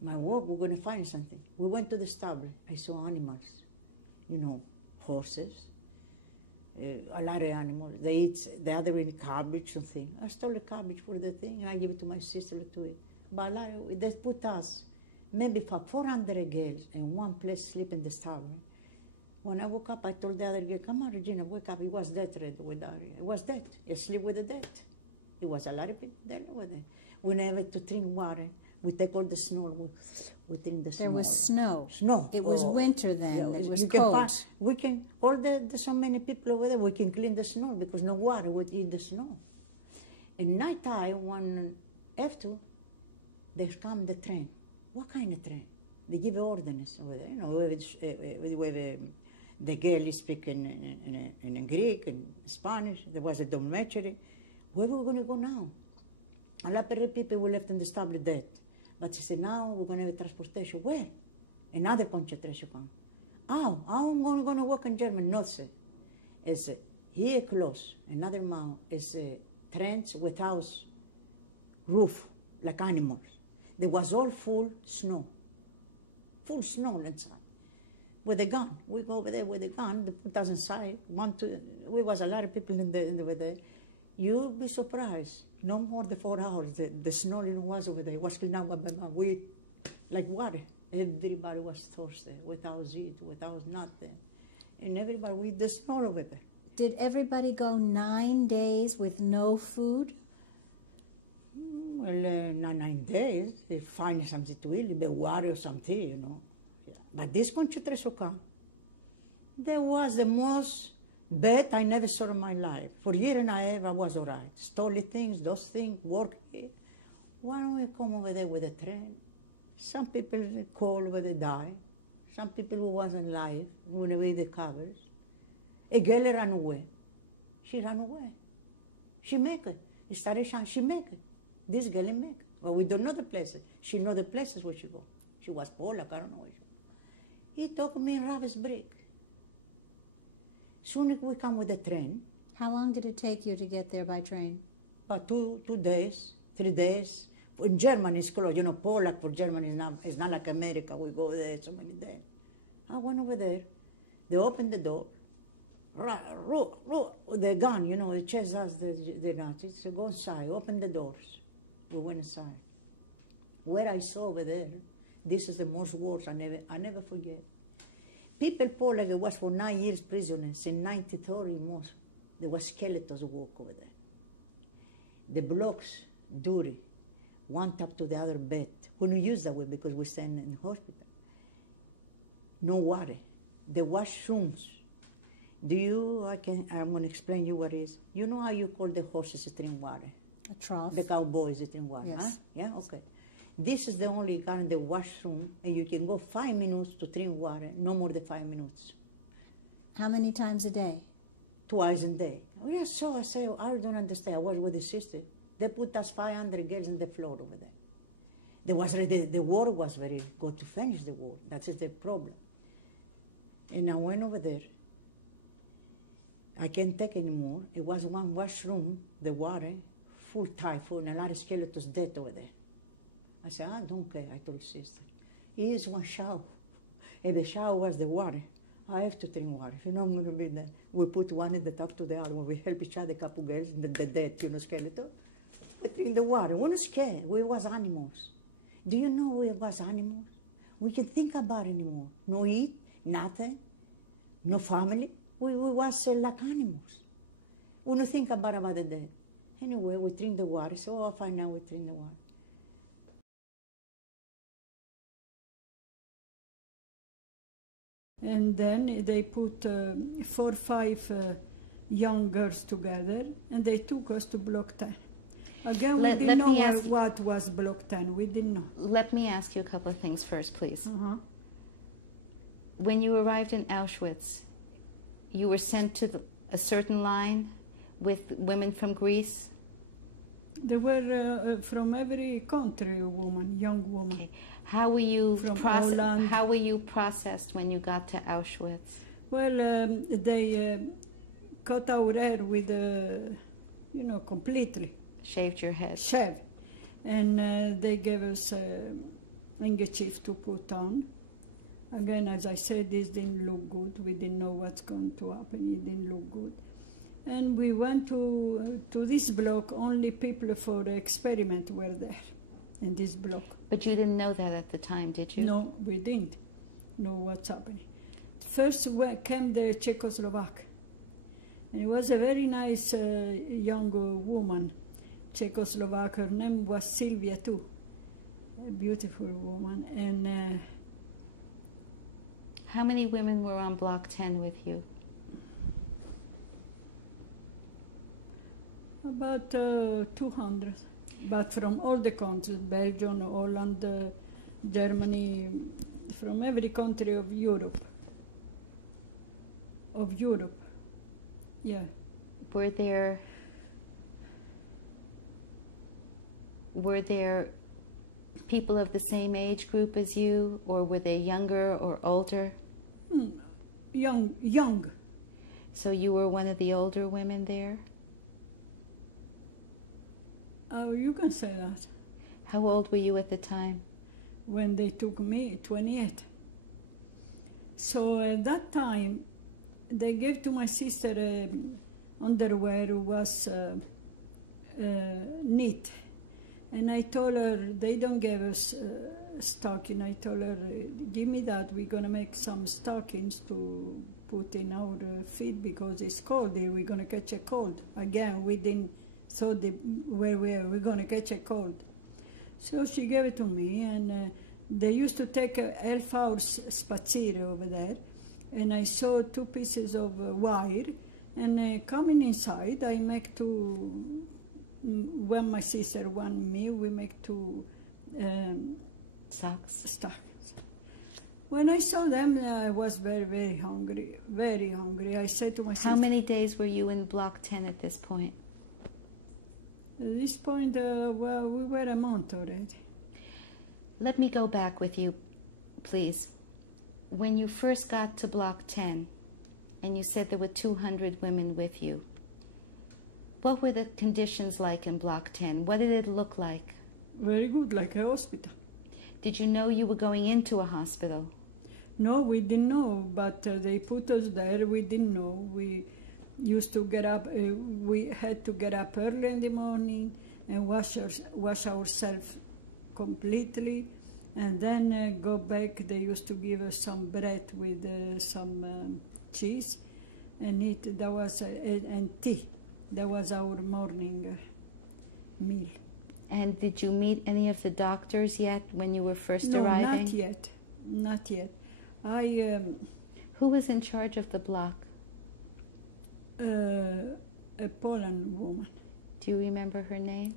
My walk, we're going to find something. We went to the stable. I saw animals, you know, horses, a lot of animals. They eat, the other eat cabbage and thing. I stole the cabbage for the thing, and I give it to my sister to eat. But they put us, maybe for 400 girls in one place sleep in the stable. When I woke up, I told the other girl, come on, Regina, wake up. He was dead, Red, with Ari. He was dead. He sleep with the dead. It was a lot of people there with it. We never to drink water. We take all the snow. We drink the snow. There was snow. Snow. It was winter then. Yeah, it was you cold. Can find, we can, all the so many people over there, we can clean the snow because no water would eat the snow. At night time, one after, they come the train. What kind of train? They give orders over there. You know, the girl is speaking in Greek and Spanish. There was a dormitory. Where are we going to go now? A lot of people were left in the stable dead. But she said, now we're going to have transportation. Where? Another concentration camp. How I'm going to work in Germany? Not say. It's here close. Another mouth is trench without roof, like animals. There was all full snow inside. With a gun, we go over there with a gun. They put us inside. We was a lot of people in there. You'll be surprised. No more than 4 hours. The snow was over there. It was cleaned out by my we like water. Everybody was thirsty, without eat, without nothing, and everybody with the snow over there. Did everybody go 9 days with no food? Well, not 9 days. They find something to eat, the water or something, you know. Yeah. But this concentration camp, there was the most bad I never saw in my life. For a year and a half, I was all right. Stole things, those things, work here. Why don't we come over there with a train? Some people call where they die. Some people who wasn't alive, went away the covers. A girl ran away. She ran away. She make it. She make it. This girl make it. Well, we don't know the places. She know the places where she go. She was Polak, I don't know where she go. He took me in Ravensbrück. Soon as we come with the train. How long did it take you to get there by train? About 2 days, 3 days. In Germany, it's close. You know, Polak for Germany is not like America. We go there so many days. I went over there. They opened the door. The gun, you know, they chased us, the Nazis. So go inside, open the doors. We went inside. Where I saw over there, this is the most worst I never forget. People Polak, it was for 9 years prisoners. In 1930, most, there was skeletons walk over there. The blocks, dirty, one top to the other bed. We don't use that way because we stand in the hospital. No water. The washrooms. I'm going to explain you what it is. You know how you call the horses drink water? A trough. The cowboys drink water, yes. Huh? Yeah, okay. This is the only kind of the washroom, and you can go 5 minutes to drink water, no more than 5 minutes. How many times a day? Twice a day. Oh, yeah, so I say, I don't understand. I was with the sister. They put us 500 girls on the floor over there. The war was very good to finish the war. That is the problem. And I went over there. I can't take anymore. It was one washroom, the water, full typhoid, and a lot of skeletons dead over there. I said, I don't care, I told sister. Here's one shower. And the shower was the water. I have to drink water. If you know I'm going to be there. We put one at the top to the other one. We help each other, a couple girls, the dead, you know, skeleton. We drink the water. We weren't scared. We was animals. Do you know we was animals? We can think about it anymore. No eat, nothing, no family. We was like animals. We don't think about the dead. Anyway, we drink the water. So I find out we drink the water. And then they put 4 or 5 young girls together, and they took us to Block 10. Again, we didn't know what was Block 10. We didn't know. Let me ask you a couple of things first, please. When you arrived in Auschwitz, you were sent to a certain line with women from Greece? They were from every country, young woman. Okay. How were you Holland. How were you processed when you got to Auschwitz? Well, they cut our hair with, completely. Shaved your head. Shaved. And they gave us a handkerchief to put on. Again, as I said, this didn't look good. We didn't know what's going to happen. It didn't look good. And we went to this block. Only people for the experiment were there in this block. But you didn't know that at the time, did you? No, we didn't know what's happening. First came the Czechoslovak. And it was a very nice young woman, Czechoslovak. Her name was Sylvia too, a beautiful woman. And how many women were on Block 10 with you? About 200, but from all the countries, Belgium, Holland, Germany, from every country of Europe. Yeah. Were there people of the same age group as you, or were they younger or older? Young. So you were one of the older women there? Oh, you can say that. How old were you at the time? When they took me, 28. So at that time, they gave to my sister underwear who was knit. And I told her, they don't give us stocking. I told her, give me that. We're going to make some stockings to put in our feet because it's cold here. We're going to catch a cold. Again, we didn't thought where we're going to catch a cold. So she gave it to me, and they used to take a half-hour spaziere over there, and I saw 2 pieces of wire, and coming inside, I make 2, when my sister wanted me, we make 2 socks. When I saw them, I was very, very hungry, very hungry. I said to my sister... How many days were you in Block 10 at this point? At this point, well, we were a month already. Let me go back with you, please. When you first got to Block 10, and you said there were 200 women with you, what were the conditions like in Block 10? What did it look like? Very good, like a hospital. Did you know you were going into a hospital? No, we didn't know, but they put us there. We didn't know. We used to get up, we had to get up early in the morning and wash ourselves completely, and then go back. They used to give us some bread with some cheese and eat. That was and tea. That was our morning meal. And did you meet any of the doctors yet when you were first No, arriving? not yet. Who was in charge of the block? A Poland woman. Do you remember her name?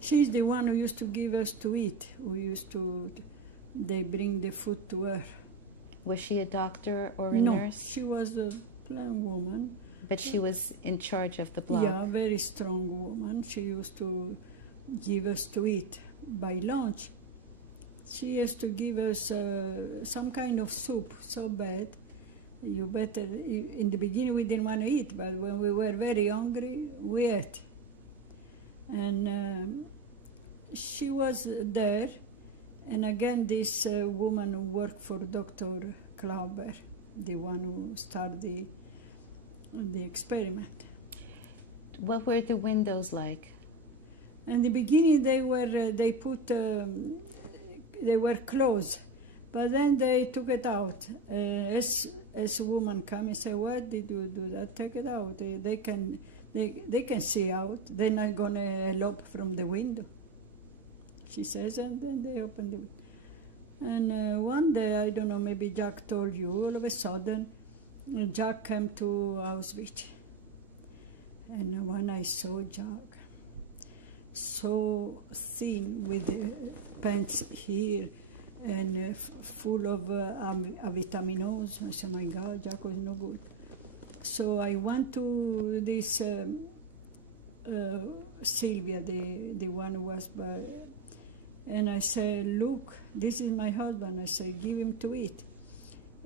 She's the one who used to give us to eat. They bring the food to her. Was she a doctor or a No, nurse? she was a plain woman. But she was in charge of the block? Yeah, very strong woman. She used to give us to eat by lunch. She used to give us some kind of soup, so bad. In the beginning we didn't want to eat, but when we were very hungry, we ate. And she was there, and again this woman who worked for Dr. Klauber, the one who started the experiment. What were the windows like? In the beginning they were closed, but then they took it out. As a woman came and said, "Why did you do that? Take it out. They can see out. They're not going to elope from the window." She says, and then they opened it. And one day, I don't know, maybe Jack told you, all of a sudden, Jack came to Auschwitz. And when I saw Jack, so thin with the pants here and full of vitaminos, I said, my God, Jack was no good. So I went to this Sylvia, the one who was by, and I said, look, this is my husband. I said, give him to eat.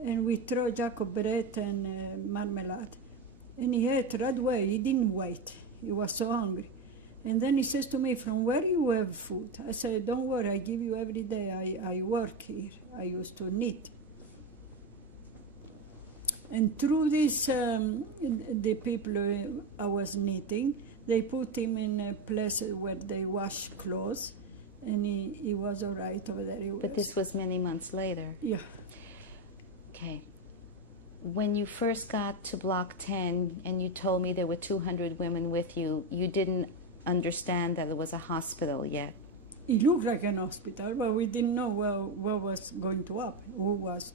And we throw Jacob bread and marmalade. And he ate right away. He didn't wait. He was so hungry. And then he says to me, from where you have food? I said, don't worry, I give you every day. I work here. I used to knit. And through this, the people I was knitting, they put him in a place where they wash clothes, and he was all right over there. But this was many months later. Yeah. Okay. When you first got to Block 10 and you told me there were 200 women with you, you didn't understand that it was a hospital yet. It looked like an hospital, but we didn't know what was going to happen, who was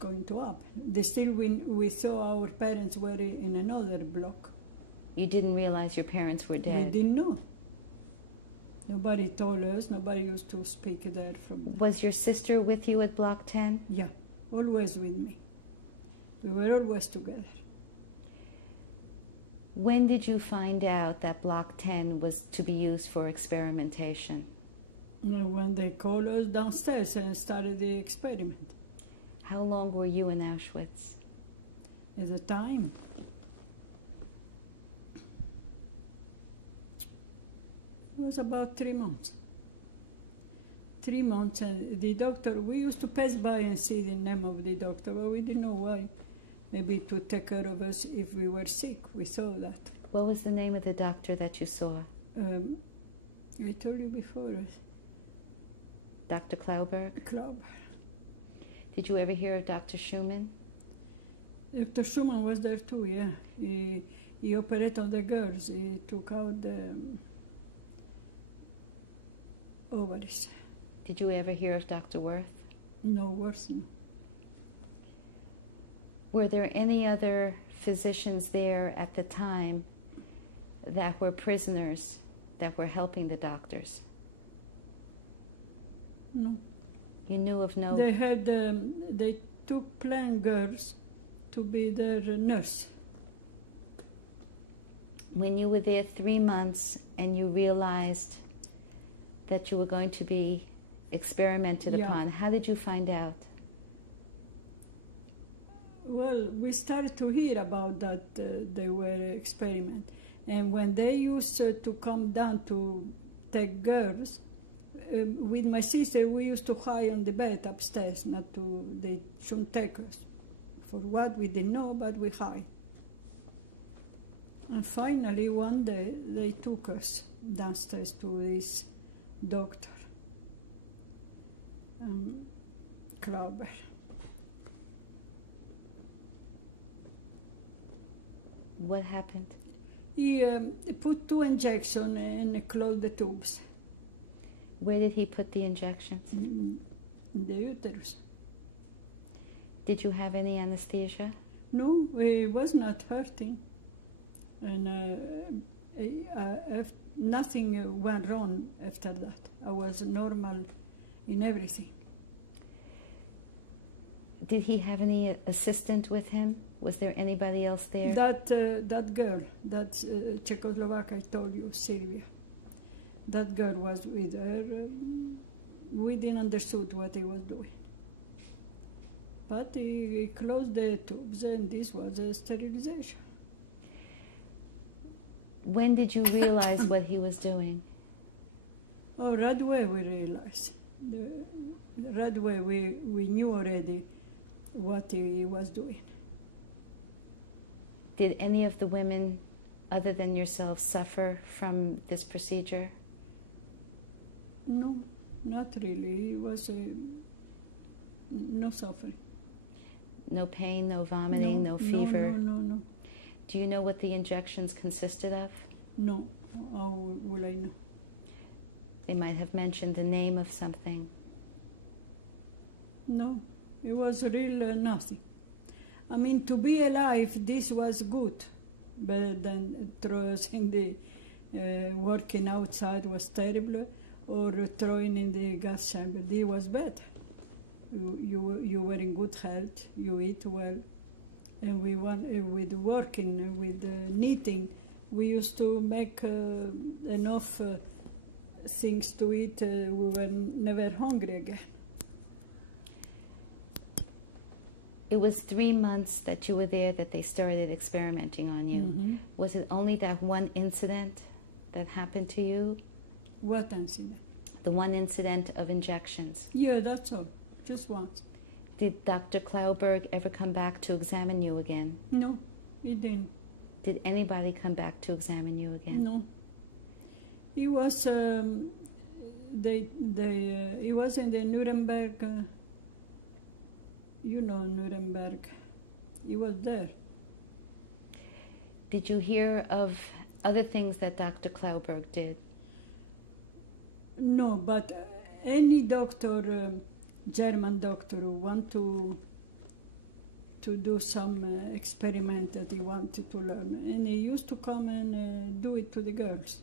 going to happen. Still, we saw our parents were in another block. You didn't realize your parents were dead? We didn't know. Nobody told us, nobody used to speak there from there. Was your sister with you at Block 10? Yeah, always with me. We were always together. When did you find out that Block 10 was to be used for experimentation? When they called us downstairs and started the experiment. How long were you in Auschwitz? At the time, it was about 3 months. 3 months, and the doctor, we used to pass by and see the name of the doctor, but we didn't know why. Maybe to take care of us if we were sick. We saw that. What was the name of the doctor that you saw? I told you before. Dr. Klauberg? Klauberg. Did you ever hear of Dr. Schumann? Dr. Schumann was there too, yeah. He operated on the girls. He took out the ovaries. Did you ever hear of Dr. Worth? No, Worth, no. Were there any other physicians there at the time that were prisoners that were helping the doctors? No. You knew of no... They had, they took plain girls to be their nurse. When you were there 3 months and you realized that you were going to be experimented upon, how did you find out? Well, we started to hear about that they were experiment. And when they used to come down to take girls, with my sister, we used to hide on the bed upstairs, they shouldn't take us. For what, we didn't know, but we hide. And finally, one day, they took us downstairs to this doctor, Klauber. What happened? He put 2 injections and closed the tubes. Where did he put the injections? In the uterus. Did you have any anesthesia? No, it was not hurting. And nothing went wrong after that. I was normal in everything. Did he have any assistant with him? Was there anybody else there? That girl, that Czechoslovak I told you, Sylvia. That girl was with her. We didn't understood what he was doing. But he closed the tubes, and this was a sterilization. When did you realize what he was doing? Oh, right away we realized. Right away we knew already what he was doing. Did any of the women, other than yourself, suffer from this procedure? No, not really. It was no suffering. No pain, no vomiting, no fever? No. Do you know what the injections consisted of? No. How will I know? They might have mentioned the name of something. No, it was real nothing. I mean, to be alive, this was good. Better than throw us in the working outside was terrible, or throwing in the gas chamber. This was better. you were in good health, you eat well, and we want with working, with knitting, we used to make enough things to eat. We were never hungry again. It was 3 months that you were there that they started experimenting on you. Mm-hmm. Was it only that one incident that happened to you? What incident? The one incident of injections. Yeah, that's all. Just once. Did Dr. Klauberg ever come back to examine you again? No, he didn't. Did anybody come back to examine you again? No. He was. He was in the Nuremberg. You know Nuremberg. He was there. Did you hear of other things that Dr. Klauberg did? No, but any doctor, German doctor, who want to do some experiment that he wanted to learn, and he used to come and do it to the girls.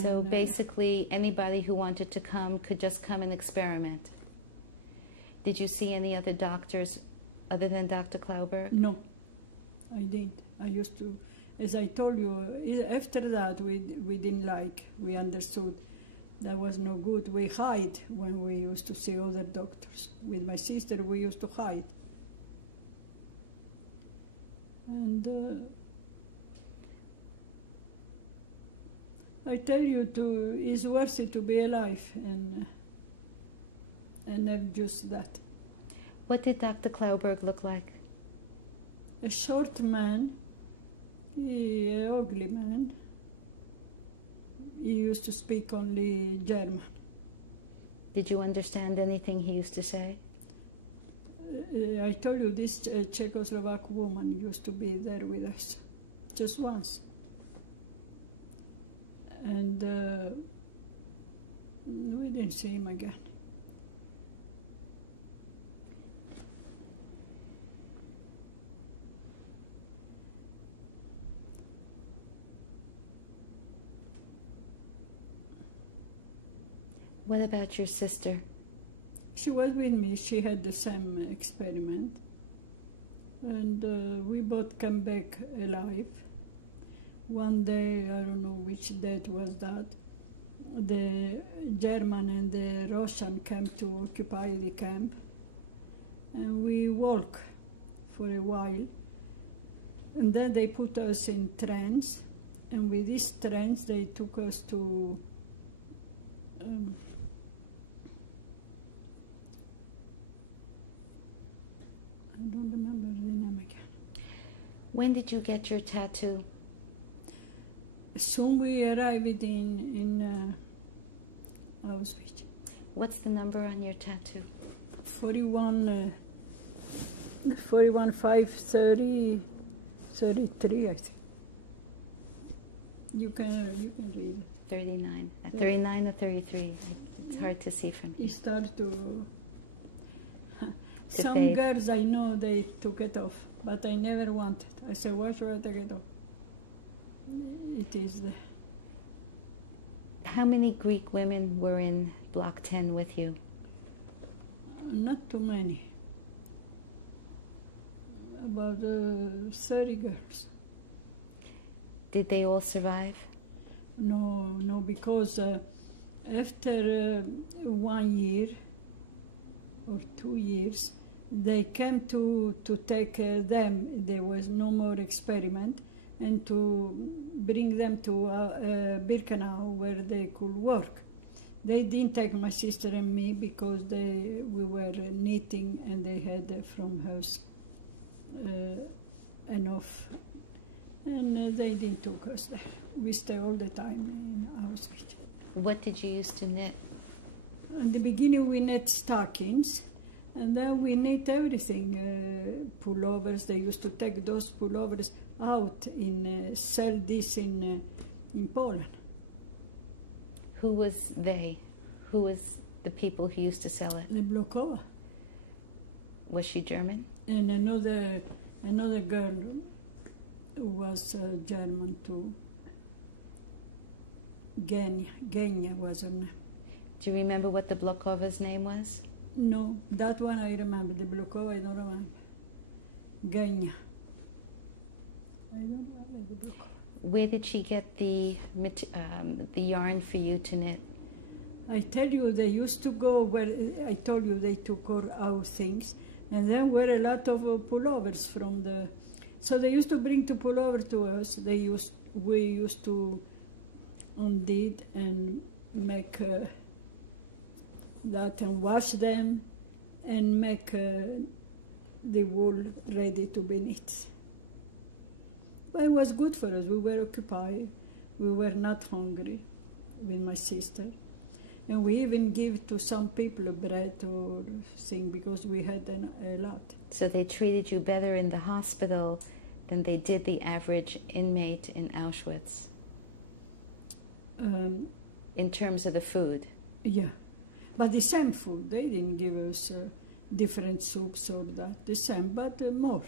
So basically, anybody who wanted to come could just come and experiment. Did you see any other doctors other than Dr. Klauberg? No, I didn't. I used to, as I told you, after that we didn't like, we understood that was no good. We hide when we used to see other doctors. With my sister, we used to hide. And I tell you, it's worth it to be alive and not just that. What did Dr. Klauberg look like? A short man, an ugly man. He used to speak only German. Did you understand anything he used to say? I told you this Czechoslovak woman used to be there with us, just once. And we didn't see him again. What about your sister? She was with me. She had the same experiment. And we both came back alive. One day, I don't know which date was that, the German and the Russian came to occupy the camp. And we walked for a while. And then they put us in trains. And with these trains, they took us to I don't remember the name again. When did you get your tattoo? Soon we arrived in Auschwitz. What's the number on your tattoo? 41,530, 33, I think. You can read it. 39. 39 or 33. It's hard to see from here. It starts to some fade. girls I know, they took it off, but I never wanted. I said, why should I take it off? It is there. How many Greek women were in Block 10 with you? Not too many. About 30 girls. Did they all survive? No, because after 1 year or 2 years, they came to take them. There was no more experiment, and to bring them to Birkenau where they could work. They didn't take my sister and me because we were knitting and they had from house enough, and they didn't take us there. We stay all the time in Auschwitz. What did you use to knit? In the beginning we knit stockings, and then we knit everything, pullovers. They used to take those pullovers out and sell this in Poland. Who was they? Who was the people who used to sell it? The Blokova. Was she German? And another girl who was German too. Genya was her name. Do you remember what the Blokova's name was? No, that one I remember. The Blokov I don't remember. Ganya. I don't remember the Blokov. Where did she get the yarn for you to knit? I tell you, they used to go where I told you they took all our things, and then were a lot of pullovers from the. So they used to bring the pullover to us. We used to undid and make that and wash them and make the wool ready to be knit. But it was good for us. We were occupied. We were not hungry with my sister. And we even give to some people bread or thing because we had a lot. So they treated you better in the hospital than they did the average inmate in Auschwitz? In terms of the food? Yeah. But the same food. They didn't give us different soups or that. The same, but more.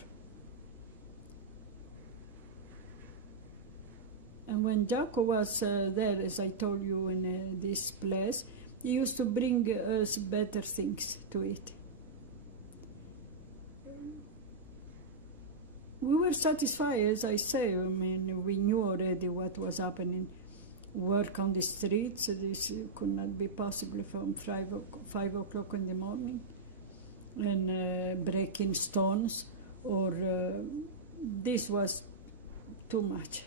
And when Jaco was there, as I told you, in this place, he used to bring us better things to eat. We were satisfied, as I say. I mean, we knew already what was happening. Work on the streets, this could not be possible from 5 o'clock in the morning. And breaking stones, or this was too much.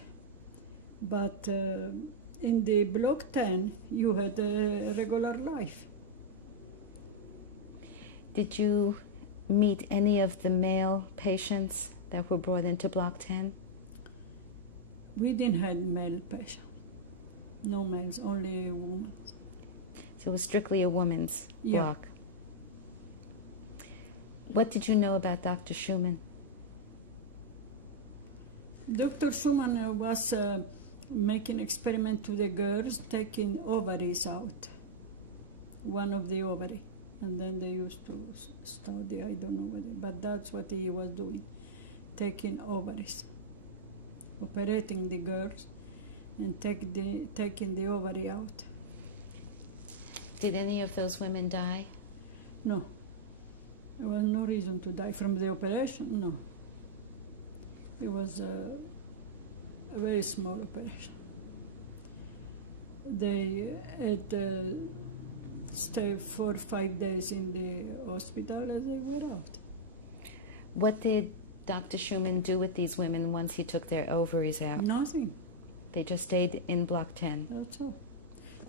But in the Block 10, you had a regular life. Did you meet any of the male patients that were brought into Block 10? We didn't have male patients. No males, only women. So it was strictly a women's Yeah. block. What did you know about Dr. Schumann? Dr. Schumann was making experiment to the girls, taking ovaries out, one of the ovary, and then they used to study, I don't know whether, but that's what he was doing, taking ovaries, operating the girls, and taking the ovary out. Did any of those women die? No. There was no reason to die from the operation, no. It was a very small operation. They had stayed 4 or 5 days in the hospital and they were out. What did Dr. Schumann do with these women once he took their ovaries out? Nothing. They just stayed in Block 10? That's all.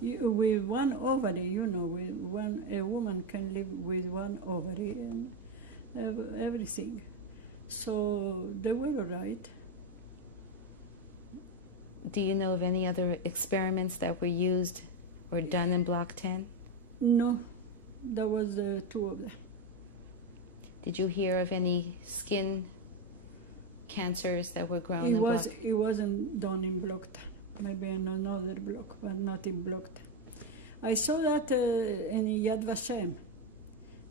With one ovary, you know, a woman can live with one ovary and have everything. So they were all right. Do you know of any other experiments that were used or done in Block 10? No, there was 2 of them. Did you hear of any skin cancers that were grown in Block 10? It wasn't done in Block 10. Maybe in another block, but not in Block 10. I saw that in Yad Vashem,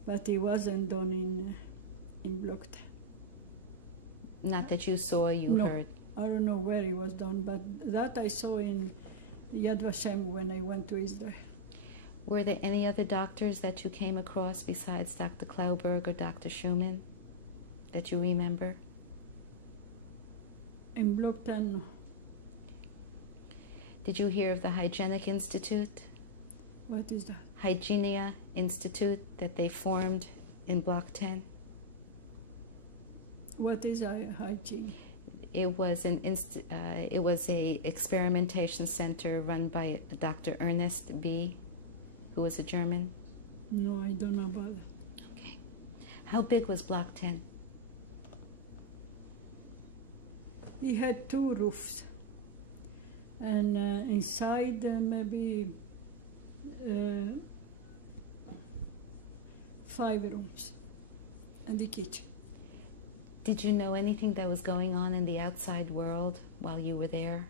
but it wasn't done in Block 10. Not that you saw, you heard? I don't know where it was done, but that I saw in Yad Vashem when I went to Israel. Were there any other doctors that you came across besides Dr. Klauberg or Dr. Schumann that you remember? In Block 10, no. Did you hear of the Hygienic Institute? What is that? Hygienia Institute that they formed in Block 10? What is hygiene? It was a experimentation center run by Dr. Ernest B., who was a German. No, I don't know about that. Okay. How big was Block 10? He had 2 roofs. And inside maybe 5 rooms and the kitchen. Did you know anything that was going on in the outside world while you were there?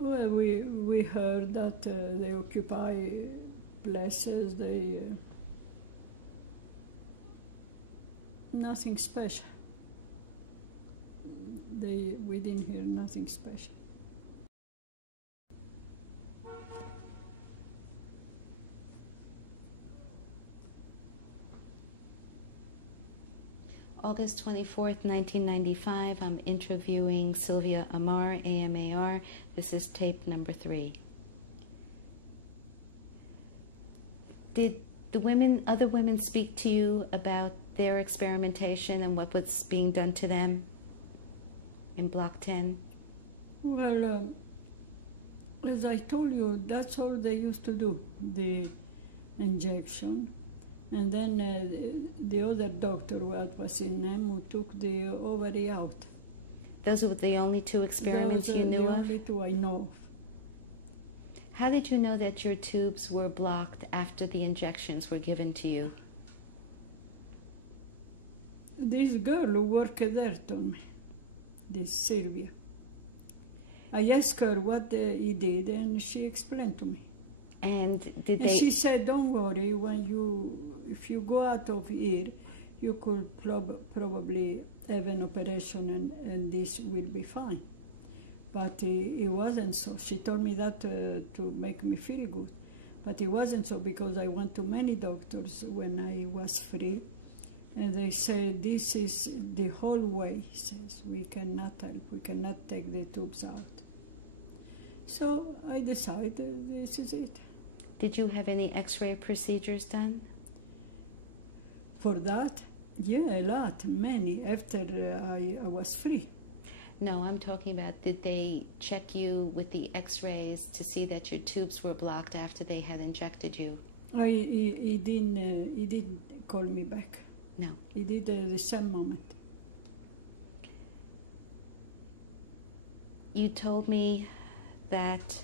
Well, we heard that they occupy places, nothing special. We didn't hear nothing special. August 24th, 1995, I'm interviewing Sylvia Amar, AMAR. This is tape number 3. Did the other women speak to you about their experimentation and what was being done to them in Block 10? Well, as I told you, that's all they used to do, the injection. And then the other doctor, what was in them, who took the ovary out. Those were the only 2 experiments you knew of? The only 2 I know of. How did you know that your tubes were blocked after the injections were given to you? This girl who worked there told me, this Sylvia. I asked her what he did, and she explained to me. And did and they... she said, don't worry, if you go out of here, you could probably have an operation and this will be fine. But it wasn't so. She told me that to make me feel good. But it wasn't so, because I went to many doctors when I was free, and they said, this is the whole way, he says, we cannot help, we cannot take the tubes out. So I decided this is it. Did you have any x-ray procedures done? For that? Yeah, a lot, many, after I was free. No, I'm talking about, did they check you with the x-rays to see that your tubes were blocked after they had injected you? He didn't call me back. No. He did the same moment. You told me that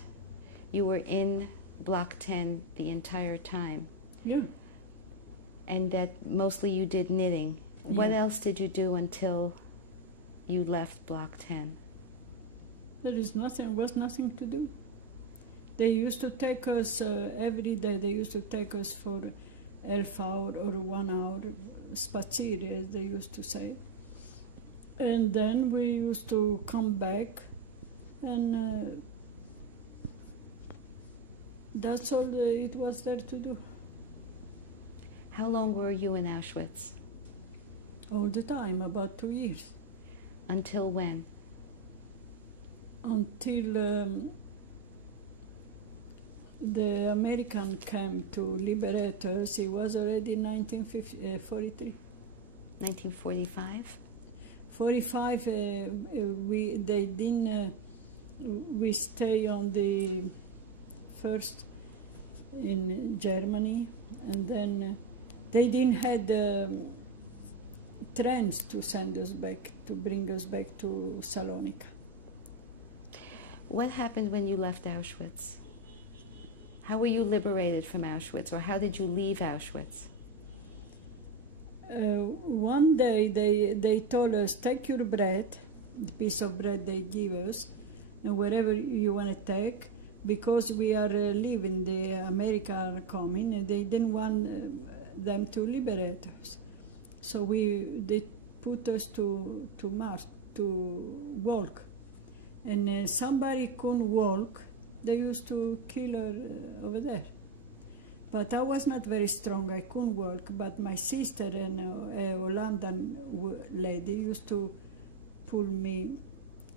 you were in Block 10 the entire time. Yeah. And that mostly you did knitting. Yeah. What else did you do until you left Block 10? There was nothing to do. They used to take us every day. They used to take us for half hour or 1 hour, spaziere, as they used to say. And then we used to come back, and that's all it was there to do. How long were you in Auschwitz? All the time, about 2 years. Until when? Until the American came to liberate us. It was already 1943. 1945? 45, they didn't, we stay on the first in Germany, and then they didn't have trains to send us back, to bring us back to Salonika. What happened when you left Auschwitz? How were you liberated from Auschwitz, or how did you leave Auschwitz? One day they told us, take your bread, the piece of bread they give us, and wherever you want to take, because we are leaving, the America are coming, and they didn't want them to liberate us. So they put us to march, to walk. And somebody couldn't walk, they used to kill her over there. But I was not very strong, I couldn't walk, but my sister and a Hollandian lady used to pull me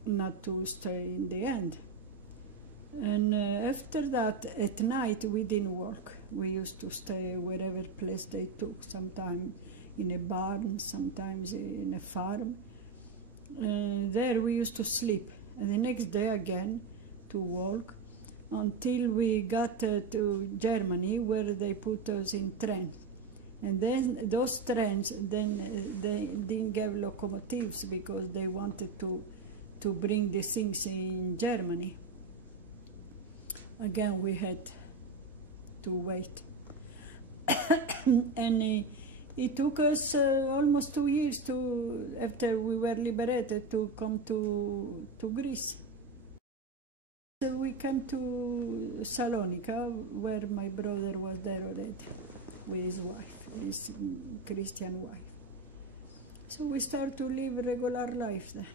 not to stay in the end. And after that, at night, we didn't walk. We used to stay wherever place they took, sometimes in a barn, sometimes in a farm. There we used to sleep. And the next day again, to walk, until we got to Germany, where they put us in trains. And then those trains, then they didn't have locomotives because they wanted to bring the things in Germany. Again, we had to wait. And it took us almost 2 years after we were liberated to come to Greece. So we came to Salonika, where my brother was there already with his wife, his Christian wife. So we started to live a regular life then.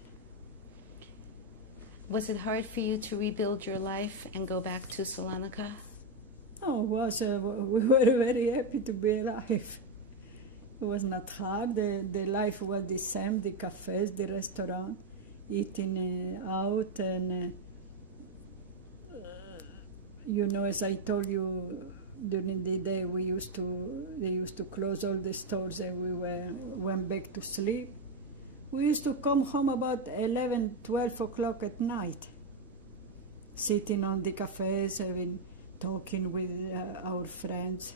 Was it hard for you to rebuild your life and go back to Salonika? No, we were very happy to be alive. It was not hard. The life was the same, the cafes, the restaurant, eating out. And, you know, as I told you, during the day they used to close all the stores and we went back to sleep. We used to come home about 11, 12 o'clock at night, sitting on the cafes, talking with our friends.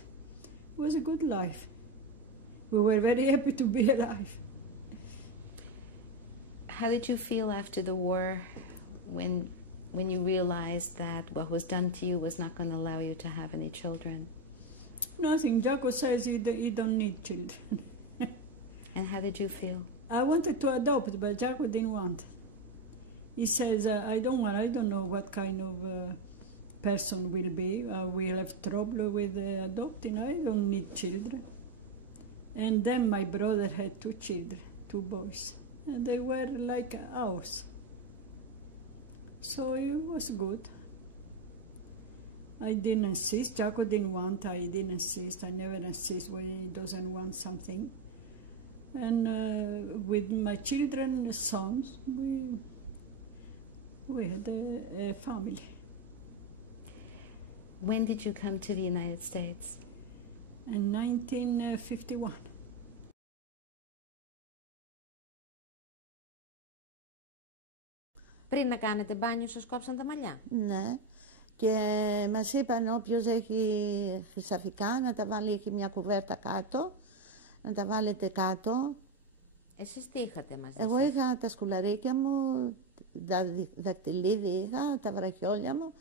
It was a good life. We were very happy to be alive. How did you feel after the war when you realized that what was done to you was not going to allow you to have any children? Nothing. Jaco says he don't need children. And how did you feel? I wanted to adopt, but Jaco didn't want. He says, I don't know what kind of person will be. We'll have trouble with adopting. I don't need children. And then my brother had 2 children, 2 boys. And they were like ours. So it was good. I didn't insist. Jaco didn't want. I didn't insist. I never insist when he doesn't want something. And with my children, sons, we had a family. When did you come to the United States? In 1951. Πριν να κάνετε μπάνιο σας κόψαν τα μαλλιά. Ναι. Και μας είπαν όποιος έχει χρυσαφικά να τα βάλει, έχει μια κουβέρτα κάτω, να τα βάλετε κάτω. Εσείς τι είχατε μαζί σας? Εγώ είχα τα σκουλαρίκια μου, τα δακτυλίδι είχα, τα βραχιόλια μου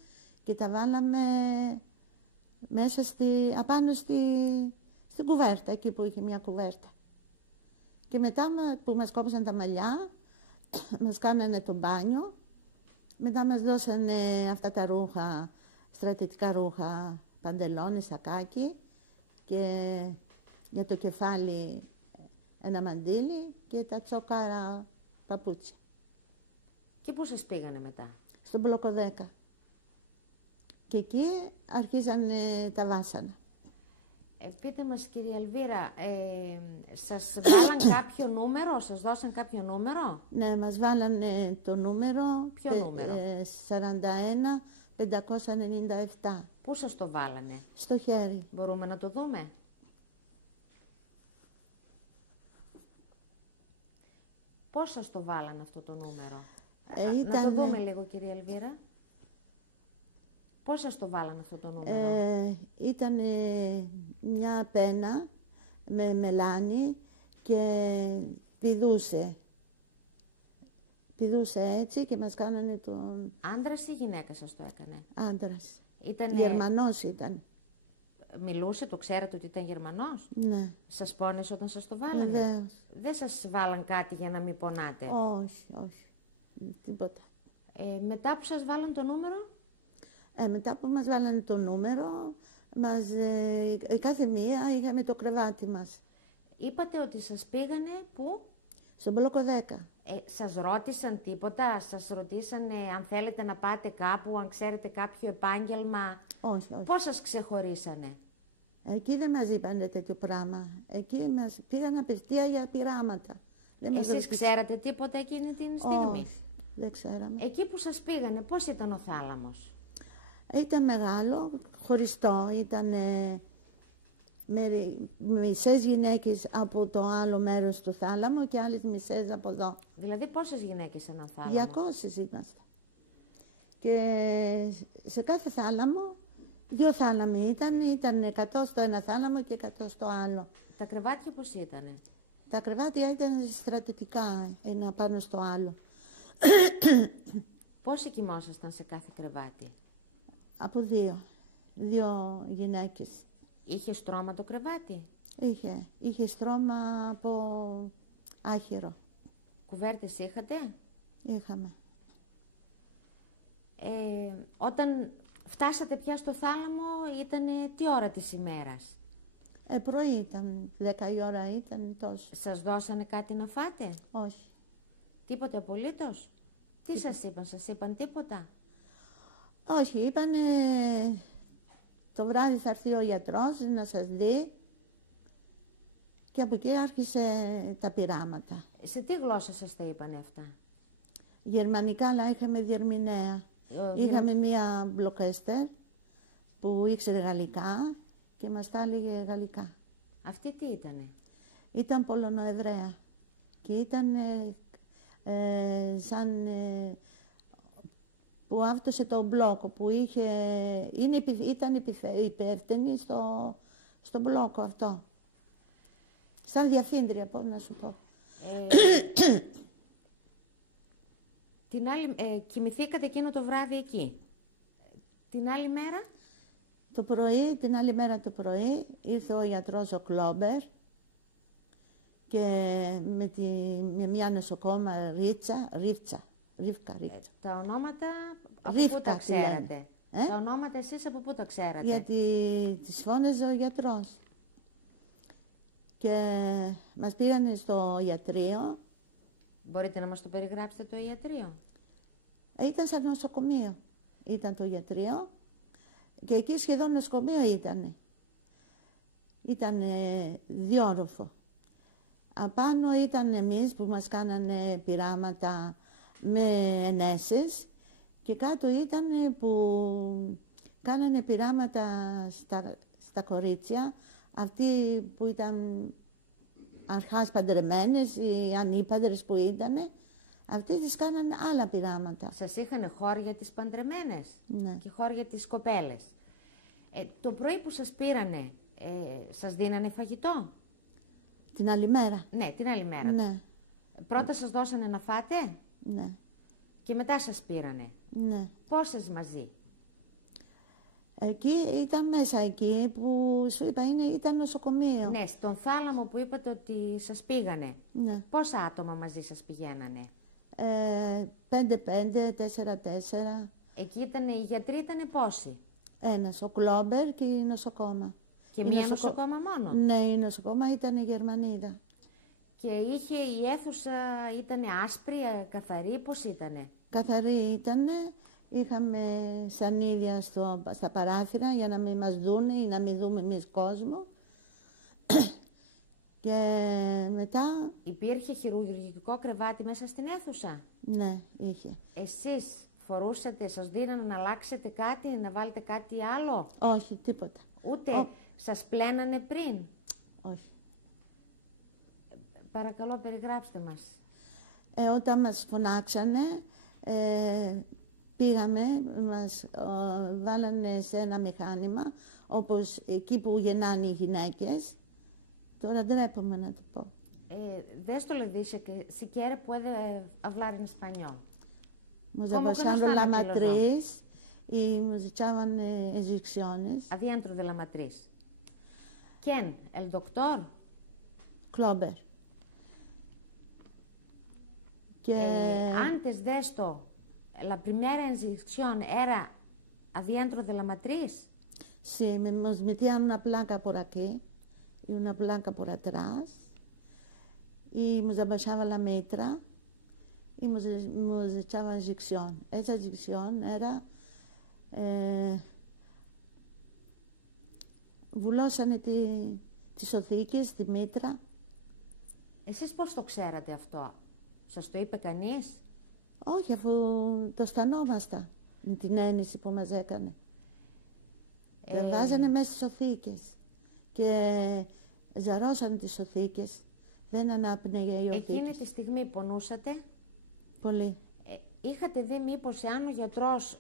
και τα βάλαμε μέσα απάνω στην κουβέρτα, εκεί που είχε μια κουβέρτα. Και μετά που μας κόψαν τα μαλλιά, μας κάνανε το μπάνιο, μετά μας δώσανε αυτά τα ρούχα, στρατιωτικά ρούχα, παντελόνι, σακάκι και για το κεφάλι ένα μαντίλι και τα τσόκαρα παπούτσια. Και πού σας πήγανε μετά? Στον Μπλόκο 10. Και εκεί αρχίζανε τα βάσανα. Πείτε μας, κυρία Ελβίρα, σας βάλαν κάποιο νούμερο, σας δώσαν κάποιο νούμερο? Ναι, μας βάλανε το νούμερο. Ποιο νούμερο? 41-597. Πού σας το βάλανε? Στο χέρι. Μπορούμε να το δούμε? Πώς σας το βάλανε αυτό το νούμερο? Να το δούμε λίγο, κυρία Ελβίρα. Πώς σας το βάλανε αυτό το νούμερο? Ήταν μια πένα με μελάνι και πηδούσε. Πηδούσε έτσι και μας κάνανε τον... Άντρας ή γυναίκα σας το έκανε? Άντρας. Ήτανε... Γερμανός ήταν. Μιλούσε, το ξέρατε ότι ήταν Γερμανός? Ναι. Σας πόνεσε όταν σας το βάλανε? Βεβαίως. Δεν σας βάλαν κάτι για να μην πονάτε? Όχι, όχι. Τίποτα. Μετά που σας βάλαν το νούμερο? Μετά που μας βάλανε το νούμερο, κάθε μία είχαμε το κρεβάτι μας. Είπατε ότι σας πήγανε πού? Στον Μπλόκο 10. Σας ρώτησαν τίποτα? Σας ρωτήσανε αν θέλετε να πάτε κάπου, αν ξέρετε κάποιο επάγγελμα? Όχι, όχι. Πώς σας ξεχωρίσανε? Εκεί δεν μας είπανε τέτοιο πράγμα. Εκεί μας πήγαν απευθεία για πειράματα. Εσείς ξέρατε τίποτα εκείνη την στιγμή? Όχι, δεν ξέραμε. Εκεί που σας πήγανε, πώς ήταν ο θάλαμος? Ήταν μεγάλο, χωριστό, ήταν μισές γυναίκες από το άλλο μέρος του θάλαμο και άλλες μισές από εδώ. Δηλαδή πόσες γυναίκες σε έναν θάλαμο? 200 είμαστε. Και σε κάθε θάλαμο, 2 θάλαμοι ήταν 100 στο ένα θάλαμο και 100 στο άλλο. Τα κρεβάτια πώς ήτανε? Τα κρεβάτια ήταν στρατιωτικά, ένα πάνω στο άλλο. Πόσοι κοιμόσασταν σε κάθε κρεβάτι? Από 2 γυναίκες. Είχε στρώμα το κρεβάτι? Είχε στρώμα από άχυρο. Κουβέρτες είχατε? Είχαμε. Όταν φτάσατε πια στο θάλαμο, ήτανε τι ώρα της ημέρας? Πρωί ήταν, 10 η ώρα ήταν τόσο. Σας δώσανε κάτι να φάτε? Όχι. Τίποτε απολύτως? Τι σας είπαν τίποτα? Όχι, είπανε το βράδυ θα έρθει ο γιατρός να σας δει Και από εκεί άρχισε τα πειράματα. Σε τι γλώσσα σας τα είπανε αυτά? Γερμανικά, αλλά είχαμε διερμηνέα. Είχαμε μία μπλοκέστερ που ήξερε γαλλικά και μας τα έλεγε γαλλικά. Αυτή τι ήτανε? Ήταν Πολωνοεβραία και ήταν σαν που άφτωσε το Μπλόκ, που ήταν υπεύθυνη στο Μπλόκο αυτό. Σαν διευθύντρια, πώς να σου πω. Κοιμηθήκατε εκείνο το βράδυ εκεί. Την άλλη μέρα? Την άλλη μέρα το πρωί ήρθε ο γιατρός ο Κλόμπερ και με μια νοσοκόμα Ρίβκα. Τα ονόματα από πού τα ξέρατε? Τα ονόματα εσείς από πού τα ξέρατε? Γιατί τις φώναζε ο γιατρός. Και μας πήγανε στο ιατρείο. Μπορείτε να μας το περιγράψετε το ιατρείο? Ήταν σαν νοσοκομείο. Ήταν το ιατρείο και εκεί σχεδόν νοσοκομείο ήτανε. Ήτανε διόροφο. Απάνω ήταν εμείς που μας κάνανε πειράματα με ενέσεις και κάτω ήταν που κάνανε πειράματα στα κορίτσια, αυτοί που ήταν αρχάς παντρεμένες ή ανήπαντρες που ήτανε, αυτοί τις κάνανε άλλα πειράματα. Σας είχανε χώρια τις παντρεμένες? Ναι. Και χώρια τις κοπέλες. Το πρωί που σας πήρανε, σας δίνανε φαγητό? Την άλλη μέρα. Ναι, την άλλη μέρα. Ναι. Πρώτα σας δώσανε να φάτε? Ναι. Και μετά σας πήρανε? Ναι. Πόσες μαζί? Εκεί ήταν μέσα εκεί που σου είπα ήταν νοσοκομείο. Ναι, στον θάλαμο που είπατε ότι σας πήγανε. Ναι. Πόσα άτομα μαζί σας πηγαίνανε? 5-5, 4-4. Εκεί οι γιατροί ήτανε πόσοι? Ένας, ο Κλόμπερ και η νοσοκόμα. Και μία νοσοκόμα μόνο? Ναι, η νοσοκόμα ήταν η Γερμανίδα. Και η αίθουσα ήτανε άσπρη, καθαρή, πώς ήτανε? Καθαρή ήτανε. Είχαμε σανίδια στα παράθυρα για να μην μας δούνε ή να μην δούμε εμείς κόσμο. Και μετά... Υπήρχε χειρουργικό κρεβάτι μέσα στην αίθουσα? Ναι, είχε. Εσείς φορούσατε, σας δίνανε να αλλάξετε κάτι, να βάλετε κάτι άλλο? Όχι, τίποτα. Ούτε σας πλένανε πριν? Όχι. Παρακαλώ, περιγράψτε μας. Όταν μας φωνάξανε, πήγαμε, μας βάλανε σε ένα μηχάνημα, όπως εκεί που γεννάνε οι γυναίκες. Τώρα ντρέπομαι να το πω. De esto le dice que si quiere puede hablar en español. Nos pasaron la matriz y nos echaban inyecciones. Adentro de la matriz. ¿Quién? ¿El doctor? Klober. Antes de esto, la primera inyección era adentro de la matriz? Sí, nos metían una placa por aquí y una placa por atrás y nos abaixaba la metra y nos echaban inyección. Esa inyección era... βουλώσανε τις οθήκες, τη μήτρα. Εσείς πώς το ξέρατε αυτό? Σας το είπε κανείς? Όχι, αφού το αισθανόμασταν με την έννοιση που μας έκανε. Τα βάζανε μέσα στις οθήκες και ζαρώσανε τις οθήκες. Δεν ανάπνεγε η οθήκη. Εκείνη τη στιγμή πονούσατε? Πολύ. Είχατε δει μήπως εάν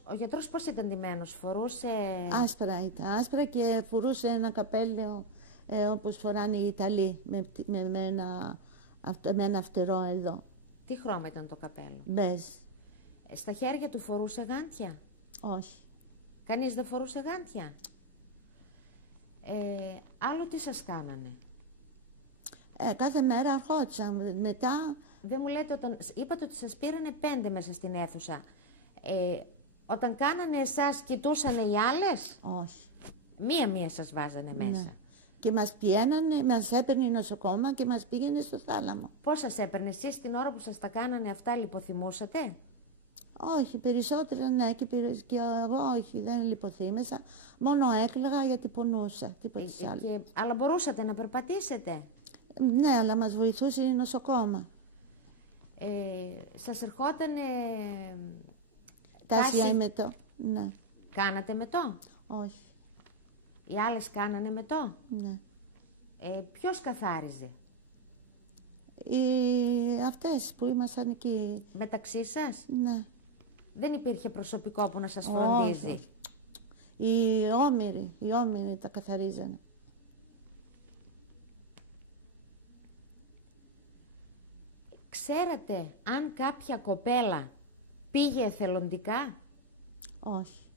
ο γιατρός πώς ήταν ντυμένος, φορούσε... Άσπρα ήταν, άσπρα και φορούσε ένα καπέλαιο όπως φοράνε οι Ιταλοί με ένα φτερό εδώ. Τι χρώμα ήταν το καπέλο? Μπέζ. Στα χέρια του φορούσε γάντια? Όχι. Κανείς δεν φορούσε γάντια? Άλλο τι σας κάνανε? Κάθε μέρα αρχόντουσαν. Μετά... Δεν μου λέτε, είπατε ότι σας πήρανε 5 μέσα στην αίθουσα. Όταν κάνανε εσάς, κοιτούσανε οι άλλες? Όχι. Μία-μία σας βάζανε μέσα. Ναι. Και μας έπαιρνε η νοσοκόμα και μας πήγαινε στο θάλαμο. Πώς σας έπαιρνε? Εσείς την ώρα που σας τα κάνανε αυτά λιποθυμούσατε? Όχι, περισσότερα ναι και εγώ όχι, δεν λιποθύμησα. Μόνο έκλαιγα γιατί πονούσα, τίποτα άλλο. Αλλά μπορούσατε να περπατήσετε? Ναι, αλλά μας βοηθούσε η νοσοκόμα. Σας ερχότανε τάση αιμετό. Ναι. Κάνατε μετό? Όχι. Οι άλλες κάνανε μετό? Ναι. Ποιος καθάριζε? Αυτές που ήμασταν εκεί. Μεταξύ σας? Ναι. Δεν υπήρχε προσωπικό που να σας φροντίζει? Όχι. Οι όμηροι τα καθαρίζανε. Ξέρατε αν κάποια κοπέλα πήγε εθελοντικά? Όχι.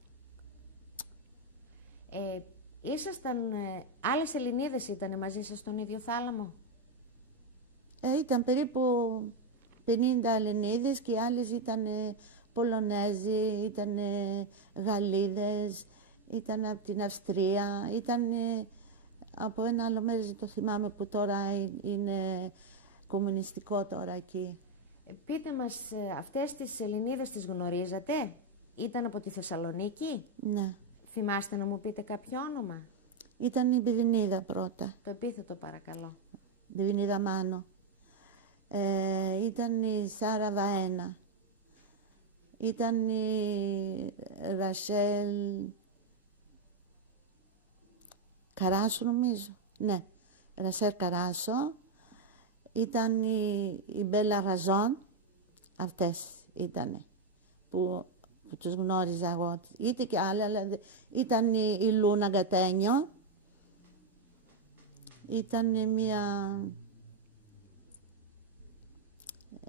Άλλες Ελληνίδες ήτανε μαζί σας στον ίδιο θάλαμο? Ήταν περίπου 50 Ελληνίδες και οι άλλες ήταν Πολωνέζοι, ήταν Γαλλίδες, ήταν από την Αυστρία, ήταν από ένα άλλο μέρος, δεν το θυμάμαι, που τώρα είναι κομμουνιστικό τώρα εκεί. Πείτε μας, αυτές τις Ελληνίδες τις γνωρίζατε? Ήταν από τη Θεσσαλονίκη? Ναι. Θυμάστε να μου πείτε κάποιο όνομα? Ήταν η Μπιδινίδα πρώτα. Το επίθετο παρακαλώ. Μπιδινίδα Μάνο. Ήταν η Σάρα Βαένα. Ήταν η Ρασέλ Καράσο νομίζω. Ναι, Ρασέλ Καράσο. Ήταν η Μπέλα Ραζόν. Αυτές ήτανε που τους γνώριζα εγώ. Είτε και άλλα, αλλά ήταν η Λούνα Γκατένιο. Ήταν μια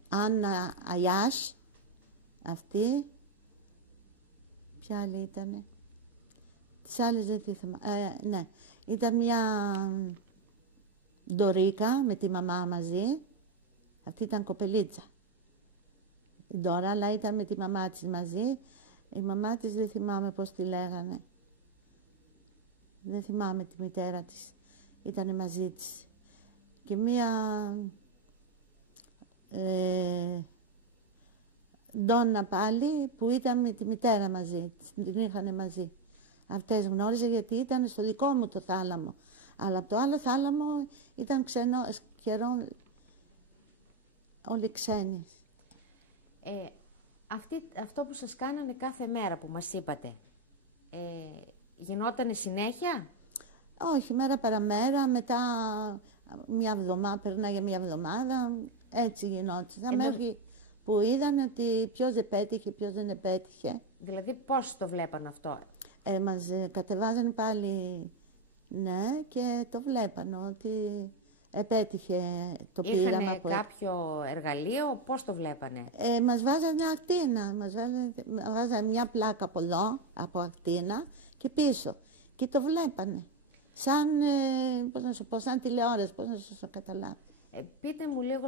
Άννα Αγιάς, αυτή. Ποια άλλη ήτανε? Τις άλλες δεν τη θυμάμαι. Ναι, ήταν μια Ντορίκα με τη μαμά μαζί. Αυτή ήταν κοπελίτσα. Η Ντόρα, αλλά ήταν με τη μαμά της μαζί. Η μαμά της δεν θυμάμαι πώς τη λέγανε. Δεν θυμάμαι τη μητέρα της. Ήτανε μαζί της. Και μία Ντόνα πάλι που ήταν με τη μητέρα μαζί. Την είχαν μαζί. Αυτές γνώριζα γιατί ήταν στο δικό μου το θάλαμο. Αλλά από το άλλο θάλαμο ήταν καιρό όλοι ξένοι. Αυτό που σας κάνανε κάθε μέρα που μας είπατε, γινότανε συνέχεια? Όχι, μέρα παραμέρα, μετά περνάγε μια εβδομάδα, έτσι γινόταν. Μέχρι που είδαν ότι ποιος δεν πέτυχε, ποιος δεν επέτυχε. Δηλαδή πώς το βλέπαν αυτό? Μας κατεβάζανε πάλι, ναι, και το βλέπαν ότι επέτυχε το πείραμα. Είχανε κάποιο εργαλείο, πώς το βλέπανε? Μας βάζανε ακτίνα, μας βάζανε μια πλάκα από εδώ, από ακτίνα και πίσω. Και το βλέπανε. Σαν, πώς να σου πω, σαν τηλεόραση, πώς να σου το καταλάβω. Πείτε μου λίγο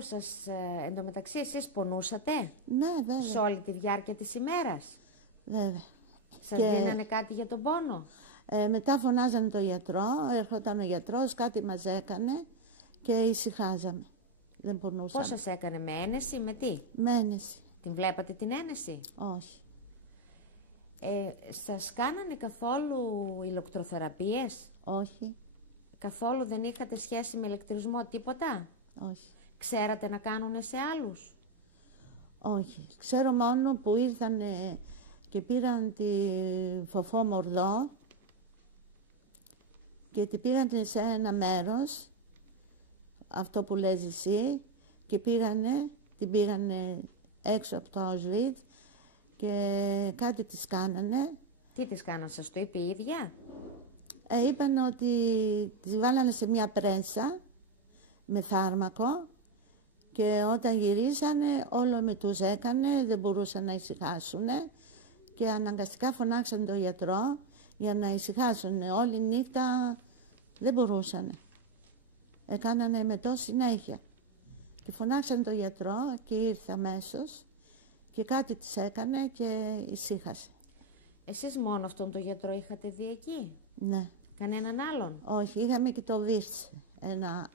εντωμεταξύ εσείς πονούσατε? Ναι, βέβαια. Σε όλη τη διάρκεια της ημέρας? Βέβαια. Σας δίνανε κάτι για τον πόνο? Μετά φωνάζανε τον γιατρό, έρχονταν ο γιατρός, κάτι μας έκανε και ησυχάζαμε. Δεν πονούσαμε. Πώς σας έκανε, με ένεση, με τι? Με ένεση. Την βλέπατε την ένεση? Όχι. Σας κάνανε καθόλου ηλεκτροθεραπείες? Όχι. Καθόλου δεν είχατε σχέση με ηλεκτρισμό, τίποτα? Όχι. Ξέρατε να κάνουνε σε άλλους? Όχι. Ξέρω μόνο που ήρθαν και πήραν τη Φοφό Μορδό και την πήραν σε ένα μέρος, αυτό που λες εσύ, και την πήγανε έξω από το Auschwitz και κάτι της κάνανε. Τι της κάνανε, σας το είπε η ίδια? Είπαν ότι τις βάλανε σε μια πρέσα με φάρμακο και όταν γυρίσανε όλο με τους έκανε, δεν μπορούσαν να ησυχάσουν και αναγκαστικά φωνάξαν τον γιατρό για να ησυχάσουν. Όλη νύχτα δεν μπορούσαν. Έκανανε μετό συνέχεια. Και φωνάξαν τον γιατρό και ήρθε αμέσως και κάτι της έκανε και ησύχασε. Εσείς μόνο αυτόν τον γιατρό είχατε δει εκεί? Ναι. Κανέναν άλλον? Όχι, είχαμε και το Βίρτς.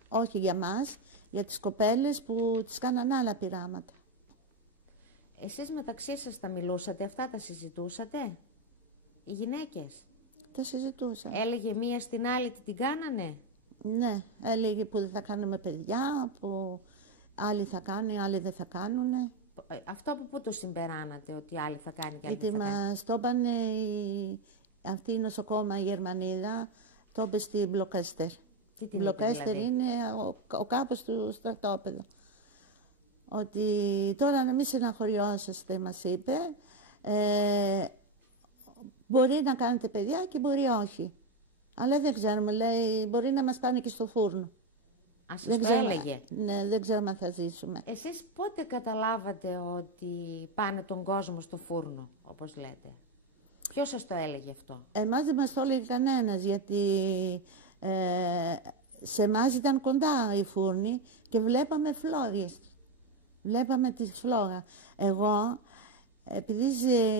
Όχι για μας, για τις κοπέλες που τις κάναν άλλα πειράματα. Εσείς μεταξύ σας τα μιλούσατε, αυτά τα συζητούσατε, οι γυναίκες? Τα συζητούσαμε. Έλεγε μία στην άλλη τι την κάνανε? Ναι, έλεγε που δεν θα κάνουμε παιδιά, που άλλοι θα κάνουν, άλλοι δεν θα κάνουν. Αυτό από πού το συμπεράνατε, ότι άλλοι θα κάνει και άλλοι Γιατί δεν θα κάνει? μας το είπανε αυτή η νοσοκόμα η Γερμανίδα, το είπε στη Μπλοκέστερ. Τι την Μπλοκέστερ δηλαδή? είναι ο κάπως του στρατόπεδο. Ότι τώρα να μην στεναχωριόσαστε, μας είπε, μπορεί να κάνετε παιδιά και μπορεί όχι. Αλλά δεν ξέρουμε, λέει, μπορεί να μας πάνε και στο φούρνο. Α, σας το έλεγε. Ναι, δεν ξέρουμε αν θα ζήσουμε. Εσείς πότε καταλάβατε ότι πάνε τον κόσμο στο φούρνο, όπως λέτε? Ποιος σας το έλεγε αυτό? Εμάς δεν μας το έλεγε κανένας, γιατί σε εμάς ήταν κοντά οι φούρνοι και βλέπαμε φλόγες. Βλέπαμε τη φλόγα. Εγώ, επειδή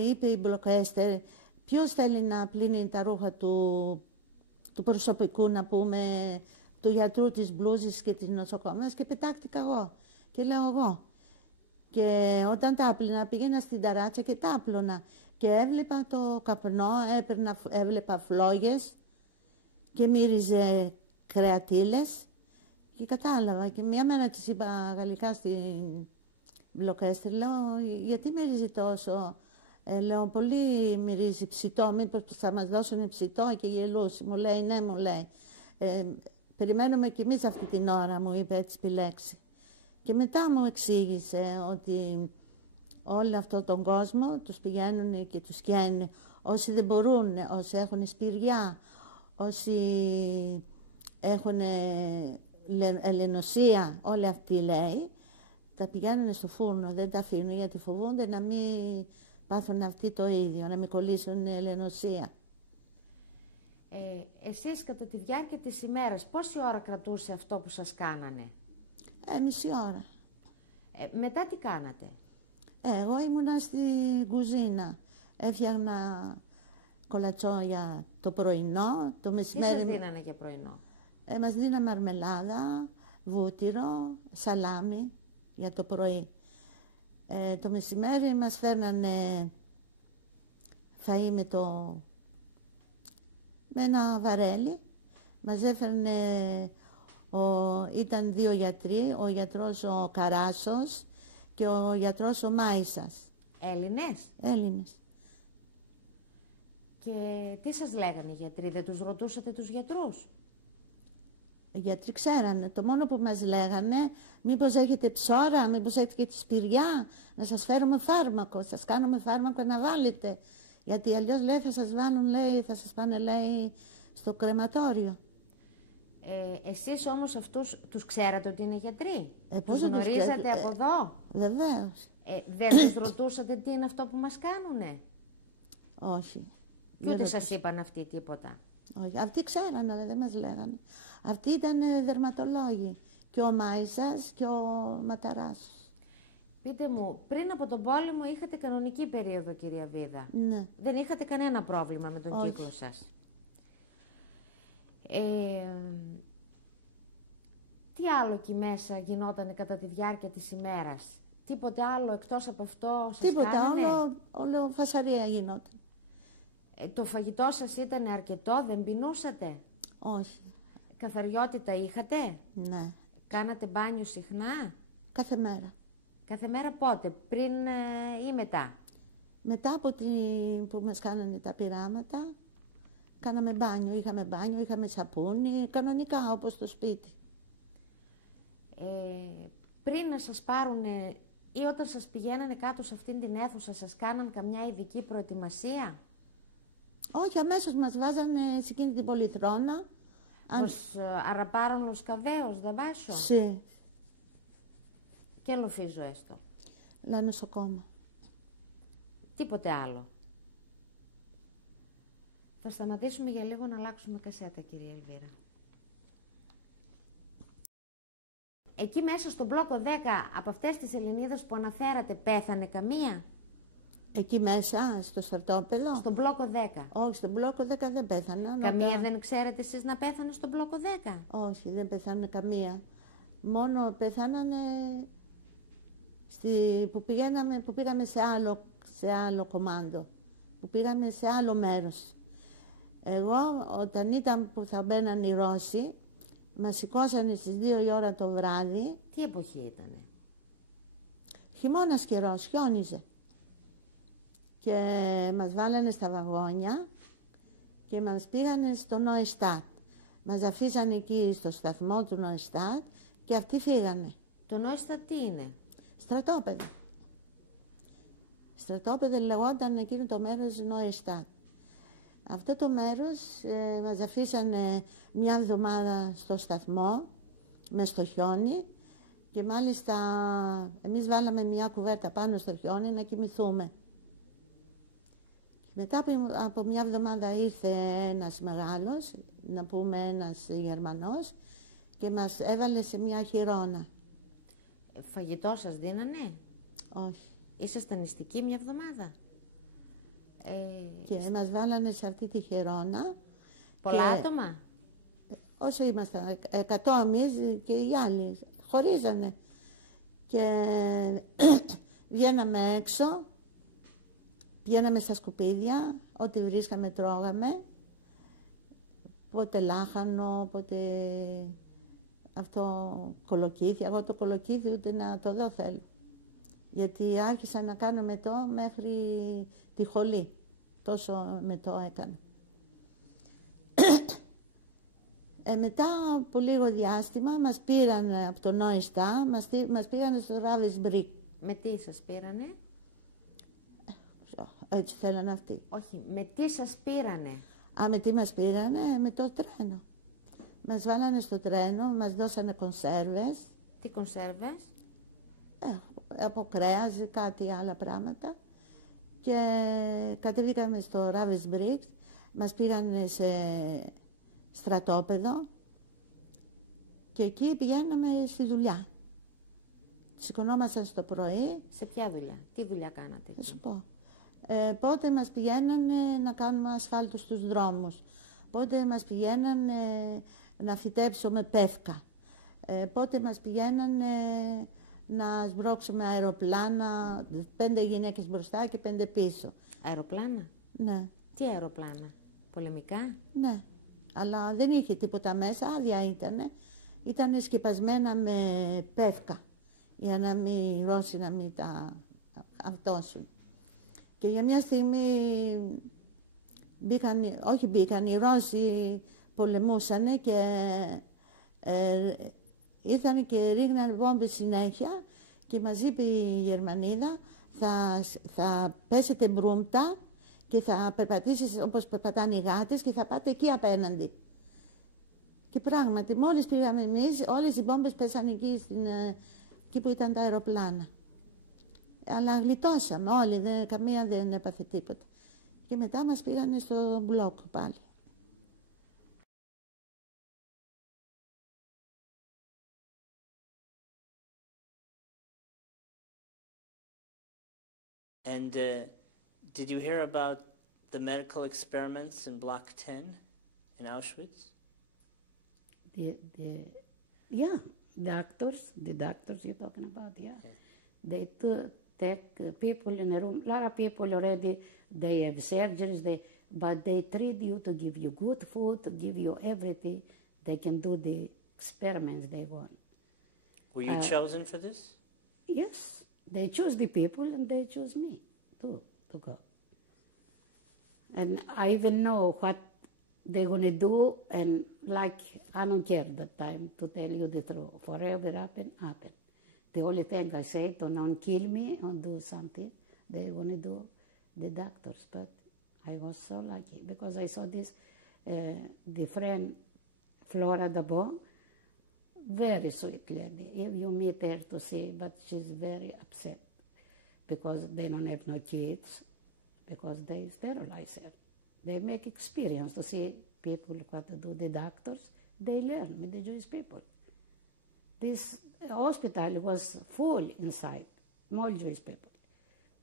είπε η Μπλοκέστερ, ποιος θέλει να πλύνει τα ρούχα του προσωπικού, να πούμε, του γιατρού, της μπλούζης και της νοσοκόμας, και πετάχτηκα εγώ. Και λέω εγώ. Και όταν τα άπλυνα, πήγαινα στην ταράτσα και τα άπλωνα. Και έβλεπα το καπνό, έβλεπα φλόγες και μύριζε κρεατήλες και κατάλαβα. Και μια μέρα της είπα γαλλικά στην Μπλοκέστερ, λέω, γιατί μυρίζει τόσο? Λέω, πολύ μυρίζει ψητό, μήπως θα μας δώσουν ψητό? Και γελούσε. Μου λέει, ναι, μου λέει. Περιμένουμε κι εμείς αυτή την ώρα, μου είπε έτσι τη λέξη. Και μετά μου εξήγησε ότι όλο αυτόν τον κόσμο τους πηγαίνουν και τους καίνουν. Όσοι δεν μπορούν, όσοι έχουν σπηριά, όσοι έχουν ελενοσία, όλοι αυτοί, λέει, τα πηγαίνουν στο φούρνο, δεν τα αφήνουν γιατί φοβούνται να μην πάθουν αυτοί το ίδιο, να μην κολλήσουν ελενοσία. Εσείς κατά τη διάρκεια της ημέρας, πόση ώρα κρατούσε αυτό που σας κάνανε? Μισή ώρα. Μετά τι κάνατε? Εγώ ήμουνα στην κουζίνα. Έφτιαχνα κολατσό το πρωινό, το μεσημέρι. Τι σας δίνανε για πρωινό? Μας δίνανε μαρμελάδα, βούτυρο, σαλάμι για το πρωί. Το μεσημέρι μας φέρνανε φαΐ με ένα βαρέλι. Μας έφερνε, ήταν δύο γιατροί, ο γιατρός ο Καράσος και ο γιατρός ο Μάησας. Έλληνες? Έλληνες. Και τι σας λέγανε οι γιατροί, δεν τους ρωτούσατε τους γιατρούς? Οι γιατροί ξέρανε. Το μόνο που μας λέγανε, μήπως έχετε ψώρα, μήπως έχετε και τη σπηριά, να σας φέρουμε φάρμακο, σας κάνουμε φάρμακο να βάλετε. Γιατί αλλιώς, λέει, θα σας βάλουν, λέει, θα σας πάνε, λέει, στο κρεματόριο. Εσείς όμως αυτούς τους ξέρατε ότι είναι γιατροί? Πώς τους γνωρίζατε από εδώ? Βεβαίως. Δεν τους ρωτούσατε τι είναι αυτό που μας κάνουνε? Όχι. Και ούτε σας είπαν αυτοί τίποτα? Όχι. Αυτοί ξέρανε, αλλά δεν μας λέγανε. Αυτοί ήταν δερματολόγοι. Και ο Μάησας και ο Ματαράς. Πείτε μου, πριν από τον πόλεμο είχατε κανονική περίοδο, κυρία Βίδα? Ναι. Δεν είχατε κανένα πρόβλημα με τον κύκλο σας? Τι άλλο εκεί μέσα γινόταν κατά τη διάρκεια της ημέρας? Τίποτε άλλο εκτός από αυτό σας τίποτα, κάνανε? όλο φασαρία γινόταν. Το φαγητό σας ήταν αρκετό, δεν πεινούσατε? Όχι. Καθαριότητα είχατε? Ναι. Κάνατε μπάνιο συχνά? Κάθε μέρα. Κάθε μέρα πότε, πριν ή μετά? Μετά από που μας κάνανε τα πειράματα, κάναμε μπάνιο, είχαμε σαπούνι, κανονικά όπως στο σπίτι. Πριν να σας πάρουνε ή όταν σας πηγαίνανε κάτω σε αυτήν την αίθουσα, σας κάναν καμιά ειδική προετοιμασία? Όχι, αμέσως μας βάζανε σε εκείνη την πολυθρόνα. Pues arraparon los cabellos de abajo? Sí. ¿Qué lo hizo esto? La νοσοκόμα. Τίποτε άλλο? Θα σταματήσουμε για λίγο να αλλάξουμε κασέτα, κυρία Ελβίρα. Εκεί μέσα στο μπλόκο 10, από αυτές τις Ελληνίδες που αναφέρατε, πέθανε καμία? Εκεί μέσα, στο στρατόπεδο. Στον μπλόκο 10. Όχι, στον μπλόκο 10 δεν πέθανε. Καμία δεν ξέρετε εσείς να πέθανε στον μπλόκο 10? Όχι, δεν πέθανε καμία. Μόνο πέθανανε που πήγαμε σε άλλο κομμάντο. Που πήγαμε σε άλλο μέρος. Εγώ, όταν ήταν που θα μπαίναν οι Ρώσοι, Μας σηκώσανε στις 2 η ώρα το βράδυ. Τι εποχή ήτανε? Χειμώνας καιρός, χιόνιζε. Και μας βάλανε στα βαγόνια και μας πήγανε στο Νόιστατ. Μας αφήσανε εκεί στο σταθμό του Νόιστατ και αυτοί φύγανε. Το Νόιστατ τι είναι? Στρατόπεδο. Στρατόπεδο λεγόταν εκείνο το μέρος Νόιστατ. Αυτό το μέρος μας αφήσανε μια εβδομάδα στο σταθμό, μες στο χιόνι, και μάλιστα εμείς βάλαμε μια κουβέρτα πάνω στο χιόνι να κοιμηθούμε. Μετά από μια εβδομάδα ήρθε ένας μεγάλος, να πούμε ένας Γερμανός, και μας έβαλε σε μια χειρόνα. Φαγητό σας δίνανε? Όχι. Ήσασταν νηστικοί μια εβδομάδα? Και μας βάλανε σε αυτή τη χειρόνα. Πολλά άτομα? Όσο ήμασταν, 100 εμείς και οι άλλοι, χωρίζανε. Και βγαίναμε έξω, πηγαίναμε στα σκουπίδια, ό,τι βρίσκαμε τρώγαμε. Πότε λάχανο, πότε αυτό κολοκύθι. Εγώ το κολοκύθι ούτε να το δω θέλω. Γιατί άρχισα να κάνω μετό μέχρι τη χολή. Τόσο μετό έκανα. Μετά από λίγο διάστημα μας πήραν από το Νόιστα, μας πήγαν στο Auschwitz. Με τι σας πήρανε? Έτσι θέλανε αυτοί. Όχι, με τι σας πήρανε? Με τι μας πήρανε? Με το τρένο. Μας βάλανε στο τρένο, μας δώσανε κονσέρβες. Τι κονσέρβες? Από κρέας, κάτι άλλα πράγματα. Και κατεβήκαμε στο Auschwitz, μας πήγανε σε στρατόπεδο και εκεί πηγαίναμε στη δουλειά. Σηκωνόμασταν στο πρωί. Σε ποια δουλειά? Τι δουλειά κάνατε? Θα σου πω. Πότε μας πηγαίνανε να κάνουμε ασφάλτο στους δρόμους. Πότε μας πηγαίνανε να φυτέψουμε πεύκα. Πότε μας πηγαίνανε να σμπρώξουμε αεροπλάνα, 5 γυναίκες μπροστά και 5 πίσω. Αεροπλάνα? Ναι. Τι αεροπλάνα? Πολεμικά? Ναι. Αλλά δεν είχε τίποτα μέσα, άδεια ήτανε. Ήτανε σκεπασμένα με πεύκα, για να μην οι Ρώσοι να μην τα αυτόσουν. Και για μια στιγμή οι Ρώσοι πολεμούσανε και ήρθανε και ρίχνανε βόμβες συνέχεια και μας είπε η Γερμανίδα θα πέσετε μπρούμτα και θα περπατήσεις όπως περπατάνε οι γάτες και θα πάτε εκεί απέναντι. Και πράγματι μόλις πήγαμε εμείς όλες οι μπόμπες πέσανε εκεί που ήταν τα αεροπλάνα. Αλλά γλιτώσαμε όλοι, καμία δεν έπαθε τίποτα. Και μετά μας πήγανε στο Μπλόκ πάλι. And did you hear about the medical experiments in Block 10 in Auschwitz? Yeah, the doctors you're talking about, yeah. They take people in a room, a lot of people already, they have surgeries, but they treat you to give you good food, to give you everything. They can do the experiments they want. Were you chosen for this? Yes. They choose the people and they choose me too, to go. And I even know what they're going to do, and like, I don't care that time, to tell you the truth. Whatever happened, happened. The only thing I say, to not kill me or do something, they're going to do the doctors. But I was so lucky because I saw this, the friend Flora Dabo, very sweet lady. If you meet her to see, but she's very upset because they don't have no kids, because they sterilize her. They make experience to see people what to do. The doctors, they learn with the Jewish people. This hospital was full inside, all Jewish people.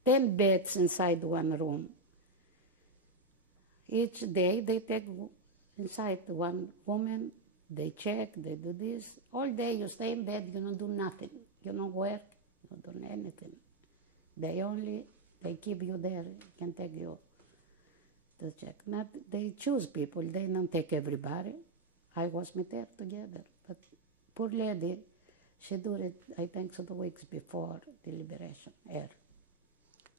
10 beds inside one room. Each day they take inside one woman. They check, they do this. All day you stay in bed, you don't do nothing. You don't work, you don't do anything. They keep you there, can take you to check. Not, they choose people, they don't take everybody. I was with her together. But poor lady, she did it, I think, so 2 weeks before the liberation air.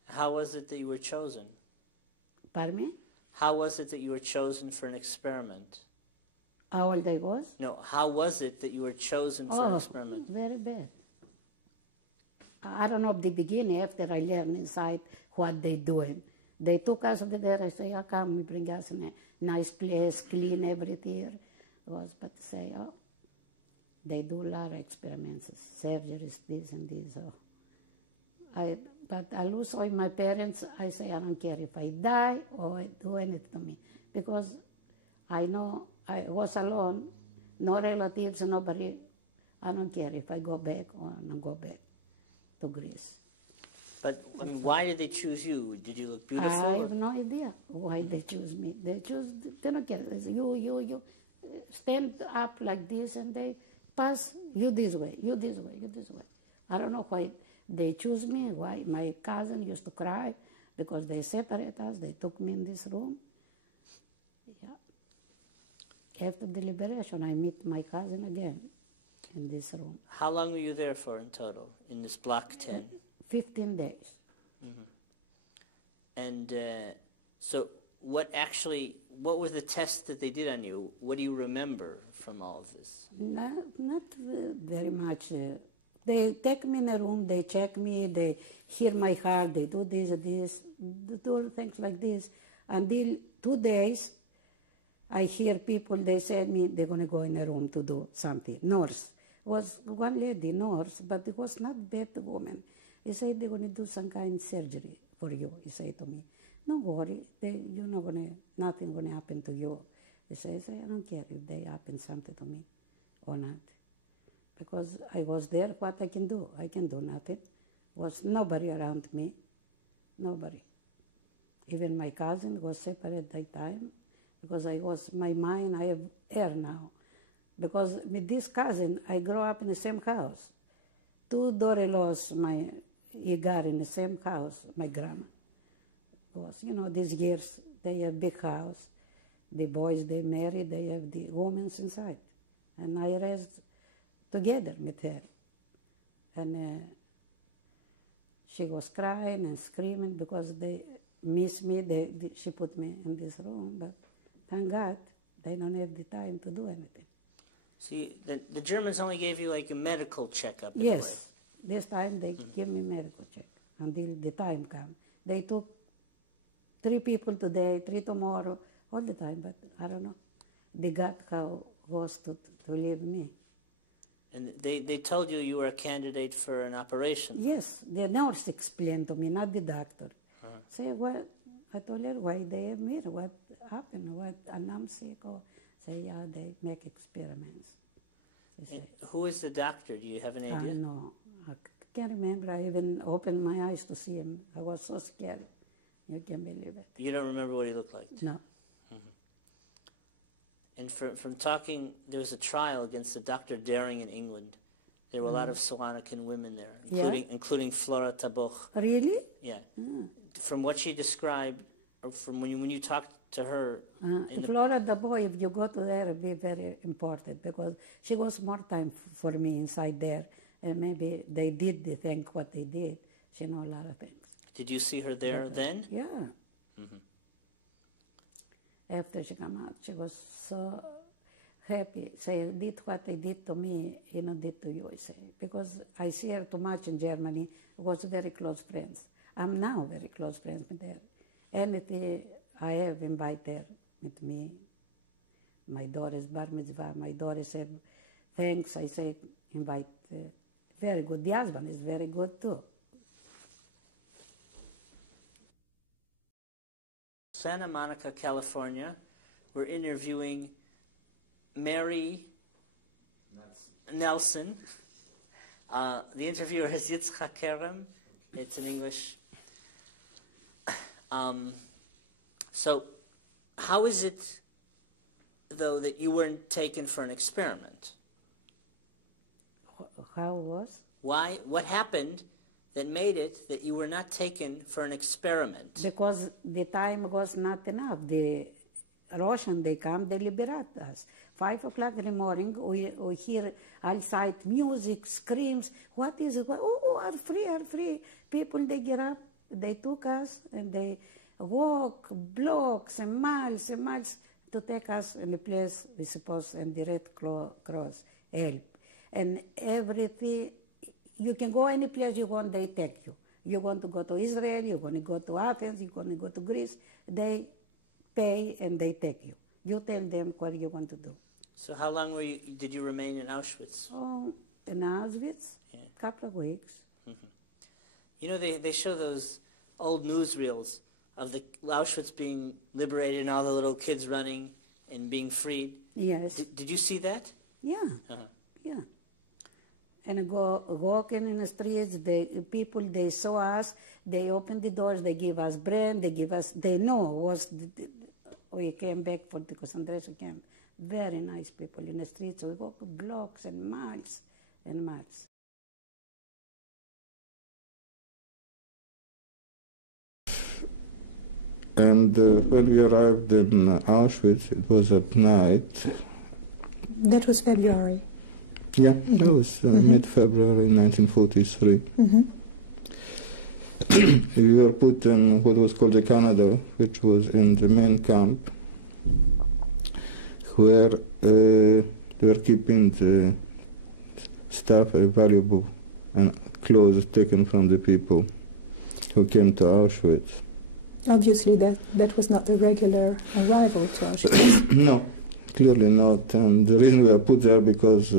How was it that you were chosen? Pardon me? How was it that you were chosen for an experiment? How old I was? No, how was it that you were chosen for an experiment? Very bad. I don't know at the beginning, after I learned inside what they doing. They took us over there, I say, come, we bring us in a nice place, clean everything. But say, they do a lot of experiments, surgeries, this and this. But I lose all my parents, I say, I don't care if I die or do anything to me. Because I know I was alone, no relatives, nobody. I don't care if I go back or not go back to Greece. But, I mean, why did they choose you? Did you look beautiful? I have no idea why they choose me. They don't care. They say, you stand up like this and they pass you this way, you this way, you this way. I don't know why they choose me, why my cousin used to cry because they separate us, they took me in this room. Yeah. After the liberation, I meet my cousin again in this room. How long were you there for in total, in this Block 10? 15 days. Mm-hmm. And so what were the tests that they did on you? What do you remember from all of this? Not very much. They take me in a room, they check me, they hear my heart, they do this, they do things like this. Until 2 days, I hear people, they said me, they're going to go in a room to do something. Nurse. Was one lady, nurse, but it was not bad woman. He said, they're going to do some kind of surgery for you, he said to me. Don't worry, nothing going to happen to you. He says, I don't care if they happen something to me or not. Because I was there, what I can do? I can do nothing. Was nobody around me, nobody. Even my cousin was separate at that time, because my mind, I have air now. Because with this cousin, I grew up in the same house. 2 daughter-in-laws, he got in the same house, my grandma. Was, these years, they have big house. The boys, they married, they have the women inside. And I raised together with her. And she was crying and screaming because they miss me. She put me in this room, but thank God, they don't have the time to do anything. See, the Germans only gave you like a medical checkup. Yes, this time they give me medical check until the time come. They took 3 people today, 3 tomorrow, all the time, but I don't know. They got how was to leave me. And they told you were a candidate for an operation? Yes, the nurse explained to me, not the doctor. Say, what? I told her, why they have me? What happened? What? And I'm sick? Or say, yeah, they make experiments. Who is the doctor? Do you have an idea? No, I can't remember. I even opened my eyes to see him. I was so scared. You can't believe it. You don't remember what he looked like? No. And from talking, there was a trial against a Dr. Daring in England. There were a lot of Salonican women there, including Flora Taboch. Really? Yeah. From what she described, or from when you talked to her... Flora Taboch, if you go to there, it will be very important, because she was more time for me inside there, and maybe they did the thing what they did. She know a lot of things. Did you see her there then? Yeah. After she came out, she was so happy. Say, did what they did to me, did to you, I say. Because I see her too much in Germany, was very close friends. I'm now very close friends with her. Anything I have invite her with me. My daughter's bar mitzvah, my daughter said, thanks, I said, invite, very good. The husband is very good too. Santa Monica, California. We're interviewing Mary Nelson. The interviewer is Yitzchak Kerem. It's in English. So how is it, though, that you weren't taken for an experiment? How was? Why? What happened that made it that you were not taken for an experiment? Because the time was not enough. The Russian, they come, they liberate us. 5 o'clock in the morning, we hear outside music, screams. What is it? Oh, are free. People, they get up, they took us, and they walk blocks and miles to take us in the place we suppose, and the Red Cross help. And everything, you can go any place you want, they take you. You want to go to Israel, you're going to go to Athens, you're going to go to Greece, they pay and they take you. You tell them what you want to do. So how long did you remain in Auschwitz? Oh, in Auschwitz, a couple of weeks. Mm-hmm. You know, they show those old newsreels of the Auschwitz being liberated and all the little kids running and being freed. Yes. Did you see that? Yeah, yeah. And walking in the streets, people, they saw us, they opened the doors, they give us bread, they know we came back for the concentration camp. Very nice people in the streets. We walk blocks and miles and miles. And when we arrived in Auschwitz, it was at night. That was February. Yeah, that was mid-February 1943. We were put in what was called the Canada, which was in the main camp, where they were keeping the stuff, valuable and clothes taken from the people who came to Auschwitz. Obviously, that was not the regular arrival to Auschwitz. No, clearly not. And the reason we were put there because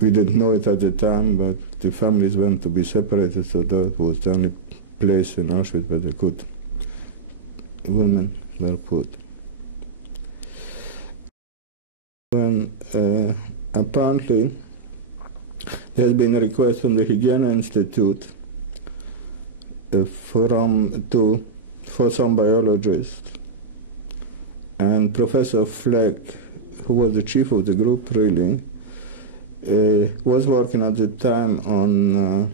we didn't know it at the time, but the families went to be separated, so that was the only place in Auschwitz where they could. Women were put. When apparently there has been a request from the Hygiene Institute for some biologists, and Professor Fleck, who was the chief of the group really, was working at the time on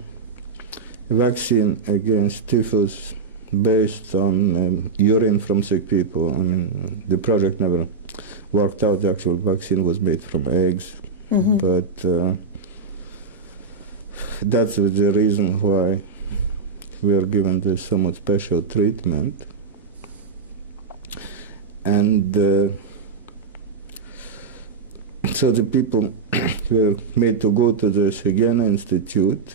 a vaccine against typhus based on urine from sick people. I mean, the project never worked out. The actual vaccine was made from eggs, but that's the reason why we are given this somewhat special treatment. And so the people were made to go to the Hygiene Institute.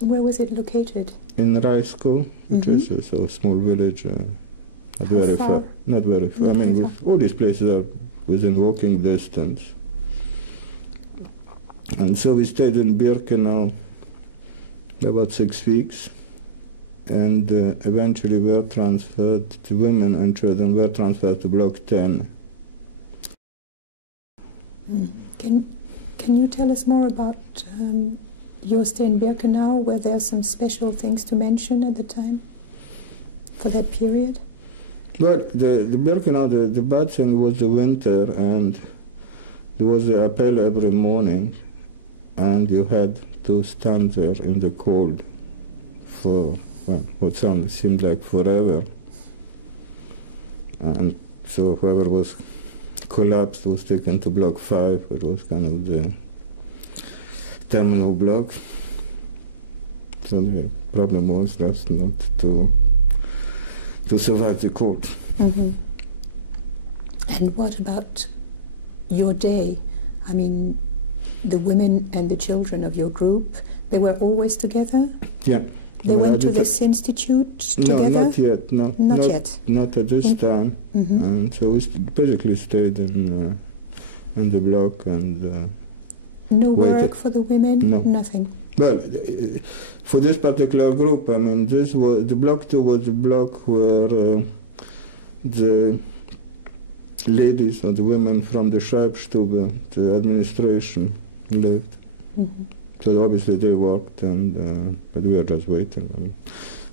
Where was it located? In Raisko, which is a small village, not very far. Not very far. I mean, all these places are within walking distance. And so we stayed in Birkenau about 6 weeks, and eventually were transferred, the women and children were transferred to Block 10. Can you tell us more about your stay in Birkenau? Were there some special things to mention at the time for that period? Well, the Birkenau, the bad thing was the winter, and there was the appel every morning, and you had to stand there in the cold for what seemed like forever. And so whoever was collapsed was taken to Block 5, which was kind of the terminal block. So the problem was just not to survive the cold. And what about your day? I mean, the women and the children of your group, they were always together? Yeah. They went to this institute together? No, not yet. No, not yet. Not at this time. And so we basically stayed in the block and no waited. work for the women? No. Nothing? Well, for this particular group, I mean, this was the Block 2 was the block where the ladies or the women from the Schreibstube, the administration, lived. So obviously they worked, and but we were just waiting and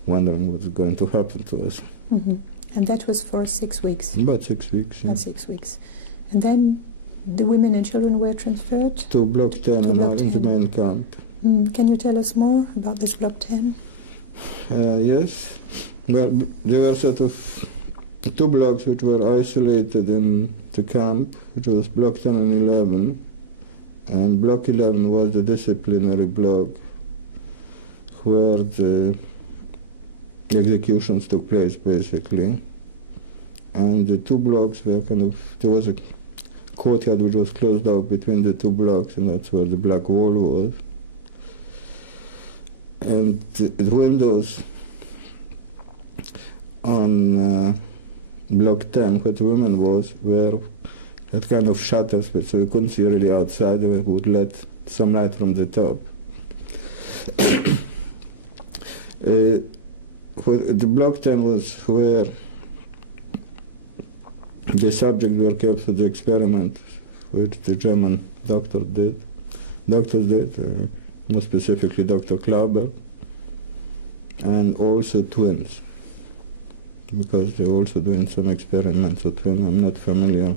wondering what was going to happen to us. And that was for 6 weeks? About 6 weeks, yeah. About 6 weeks. And then the women and children were transferred? To Block 10 in the main camp. Can you tell us more about this Block 10? Yes. Well, they were sort of two blocks which were isolated in the camp, which was Block 10 and 11. And Block 11 was the disciplinary block where the executions took place, basically. And the two blocks were kind of, there was a courtyard which was closed out between the two blocks, and that's where the black wall was. And the windows on Block 10, where the women was, were that kind of shutters, so you couldn't see really outside. They would let some light from the top. The Block 10 was where the subjects were kept for the experiment, which the German doctors did, more specifically Dr. Klauber, and also twins, because they're also doing some experiments with twins. I'm not familiar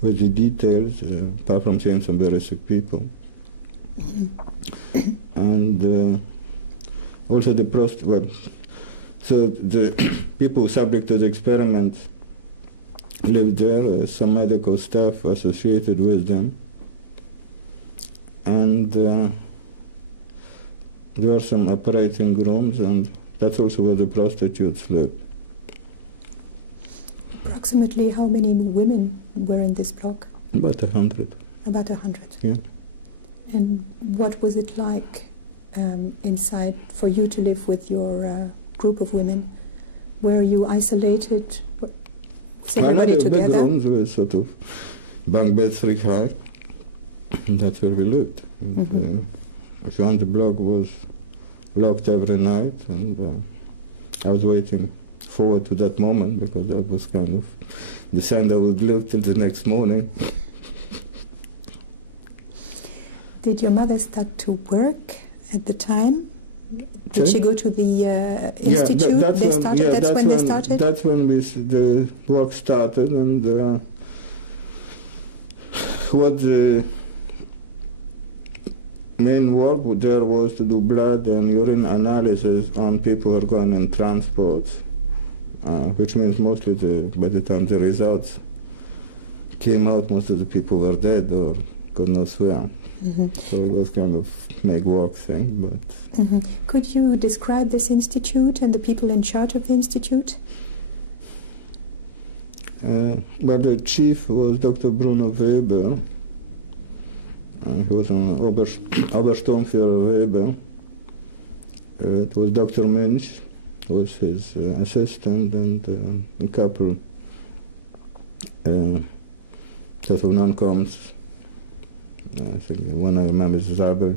with the details, apart from seeing some very sick people. And also so the people subject to the experiment lived there, some medical staff associated with them, and there were some operating rooms, and that's also where the prostitutes lived. Approximately how many women were in this block? About 100. About 100? Yeah. And what was it like inside for you to live with your group of women? Were you isolated? Was everybody together? Big rooms were sort of bunk beds 3 high, and that's where we lived. And, if you want, the block was locked every night, and I was waiting forward to that moment, because that was kind of the sign that I would live till the next morning. Did your mother start to work at the time? Did she go to the institute? That's when they started? That's when the work started, and what the main work there was to do blood and urine analysis on people who are going in transports, which means mostly by the time the results came out, most of the people were dead or God knows where. So it was kind of make work thing, but... Could you describe this institute and the people in charge of the institute? Well, the chief was Dr. Bruno Weber. He was an Obersturmführer Weber. It was Dr. Münch, who was his assistant, and a couple sort of non-coms. I think one I remember is Zabel,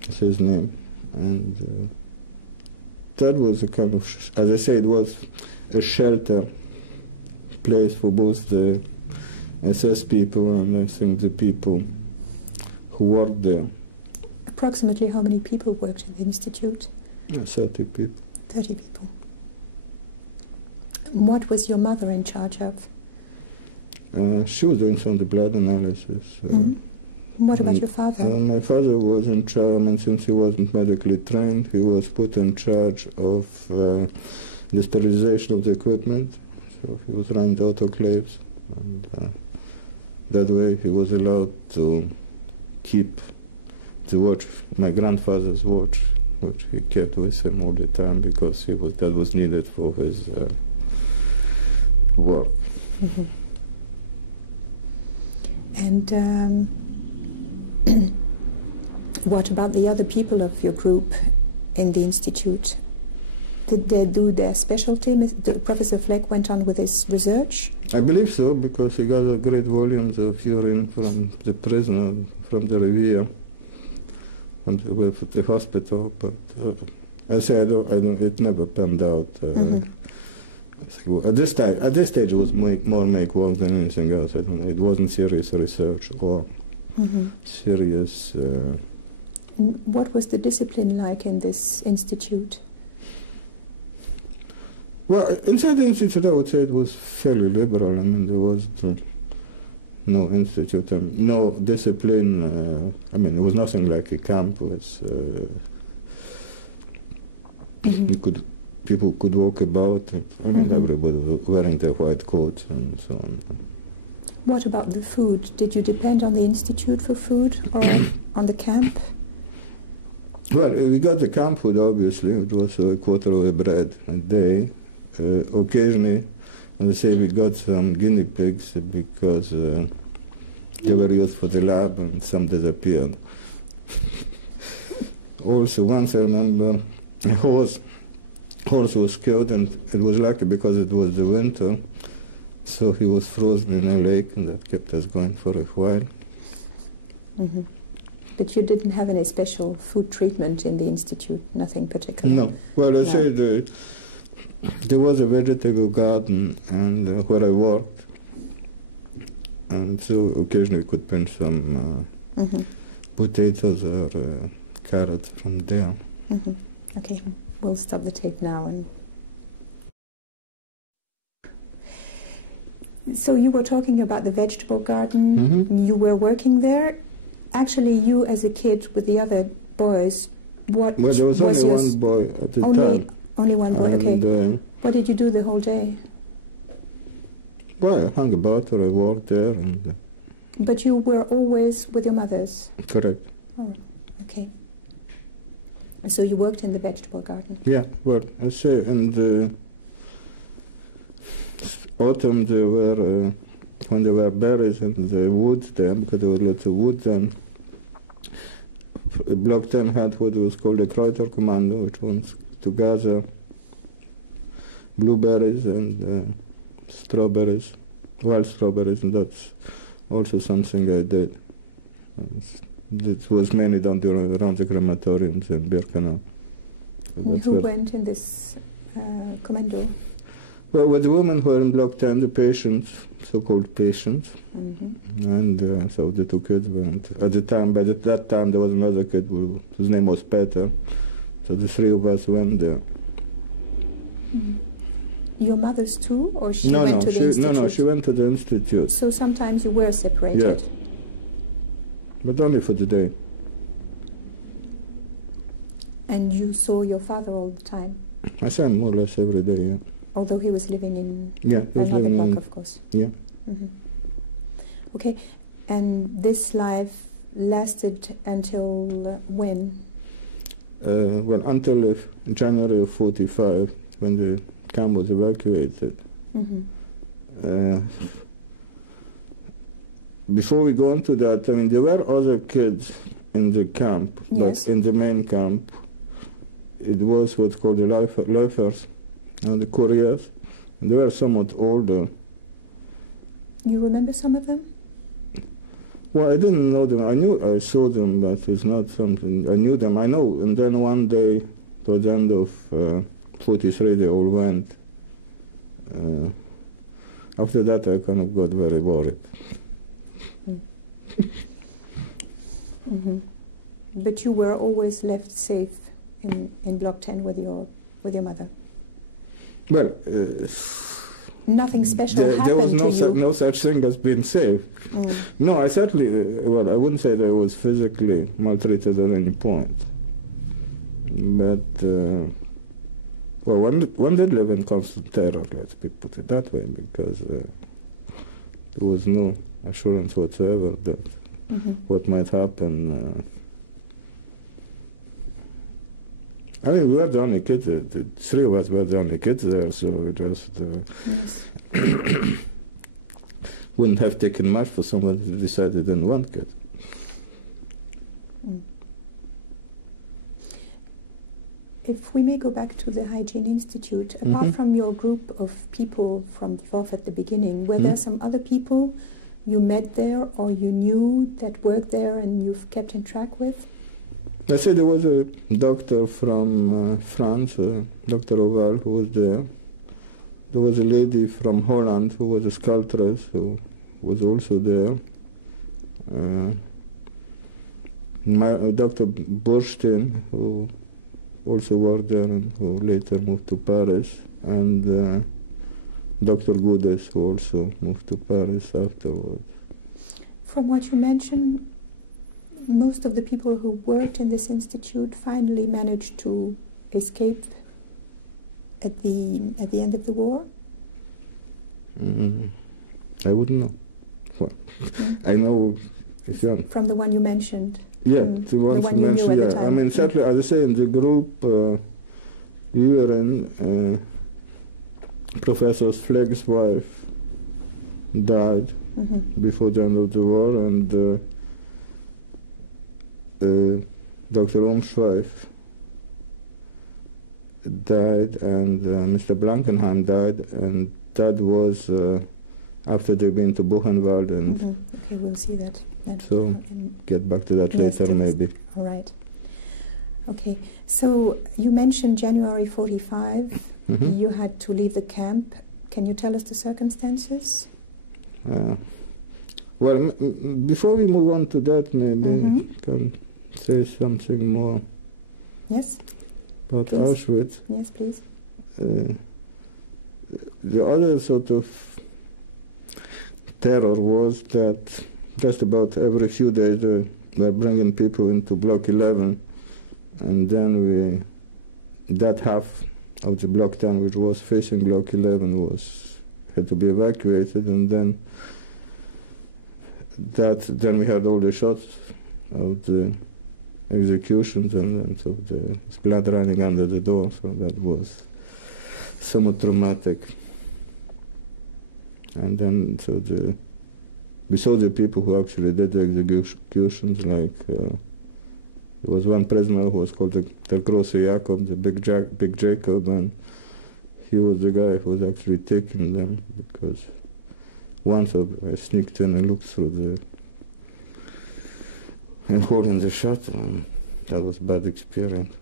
that's his name. And that was a kind of, as I say, it was a shelter place for both the SS people and I think the people who worked there. Approximately how many people worked at the institute? 30 people. 30 people. What was your mother in charge of? She was doing some of the blood analysis. What about your father? My father was in charge, I mean, since he wasn't medically trained, he was put in charge of the sterilization of the equipment. So he was running the autoclaves, and that way he was allowed to keep the watch, my grandfather's watch, which he kept with him all the time because that was needed for his work. And what about the other people of your group in the institute? Did they do their specialty? Professor Fleck went on with his research? I believe so, because he gathered great volumes of urine from the prisoner, from the Riviera, from the hospital. But I say it never panned out. At this stage, it was more make work than anything else. I don't know. It wasn't serious research or serious. What was the discipline like in this institute? Well, inside the institute, I would say it was fairly liberal. I mean, there was no institute, no discipline. I mean, it was nothing like a campus. You could people could walk about. I mean, everybody was wearing their white coats and so on. What about the food? Did you depend on the institute for food or on the camp? Well, we got the camp food, obviously. It was a quarter of a bread a day. Occasionally, let's say we got some guinea pigs because they were used for the lab and some disappeared. Also, once I remember a horse was killed, and it was lucky because it was the winter, so he was frozen in a lake, and that kept us going for a while. Mm-hmm. But you didn't have any special food treatment in the institute, nothing particular? No. Well, I say there was a vegetable garden and where I worked, and so occasionally we could pinch some potatoes or carrots from there. Mm-hmm. Okay, we'll stop the tape now. And so you were talking about the vegetable garden. You were working there. Actually, you as a kid with the other boys, what well, there was only one boy at the time. Only one boy, and, okay. What did you do the whole day? Well, I hung about or I worked there. And, but you were always with your mothers? Correct. Oh, okay. So you worked in the vegetable garden? Yeah, well, I say in the autumn there were, when there were berries in the woods there, because there was lots of wood then, Block 10 had what was called a Kreuter Commando, which was to gather blueberries and strawberries, wild strawberries, and that's also something I did. It was mainly done around the crematoriums in Birkenau. So who went in this commando? Well, with the women who were in Block 10, the patients, so-called patients, and so the two kids went. At the time, by that time, there was another kid whose name was Peter, so the three of us went there. Your mother's too, or she went to the institute? No, she went to the institute. So sometimes you were separated? Yeah, but only for the day. And you saw your father all the time? I saw him more or less every day, yeah. Although he was living in another block, of course. Yeah. Okay, and this life lasted until when? Well, until January of '45, when the camp was evacuated. Before we go into that, I mean, there were other kids in the camp, but in the main camp, it was what's called the lifers, the couriers, and they were somewhat older. You remember some of them? Well, I didn't know them. I saw them, but it's not something, I knew them. I know, and then one day, towards the end of 43, they all went. After that, I kind of got very worried. But you were always left safe in Block 10 with your mother? Well, nothing special happened there was to you? No such thing as being safe. No, I certainly, well, I wouldn't say that I was physically maltreated at any point. But, well, one did live in constant terror, let's put it that way, because there was no assurance whatsoever that what might happen. I mean, we were the only kids, the three of us were the only kids there, so it just wouldn't have taken much for someone to decide they didn't want kids. If we may go back to the Hygiene Institute, apart from your group of people from Lvov at the beginning, were there some other people you met there or you knew that worked there and you've kept in track with? I said there was a doctor from France, Dr. Oval, who was there. There was a lady from Holland who was a sculptress who was also there. Dr. Burstein, who also worked there and who later moved to Paris, and Dr. Gudes, who also moved to Paris afterwards. From what you mentioned, most of the people who worked in this institute finally managed to escape at the end of the war? I wouldn't know. Well, I know it's young. From the one you mentioned? Yeah, the ones you mentioned, at the yeah. time. I mean, certainly, as I say, in the group you were in, Professor Fleck's wife died before the end of the war, and Dr. Ohm's wife died, and Mr. Blankenheim died, and that was after they've been to Buchenwald, and okay, we'll see that then. so get back to that later, maybe. All right. Okay, so you mentioned January 45. You had to leave the camp. Can you tell us the circumstances? Well, before we move on to that, maybe I can say something more. Yes. About please. Auschwitz. Yes, please. The other sort of terror was that just about every few days they were bringing people into Block 11, and then that half of the Block 10 which was facing Block 11 had to be evacuated, and then we had all the shots of the executions, and so there's blood running under the door, so that was somewhat traumatic. And then we saw the people who actually did the executions, like there was one prisoner who was called the Grosse Jacob, the Big Jacob, and he was the guy who was actually taking them, because once I sneaked in and looked through and holding the shot, and that was a bad experience.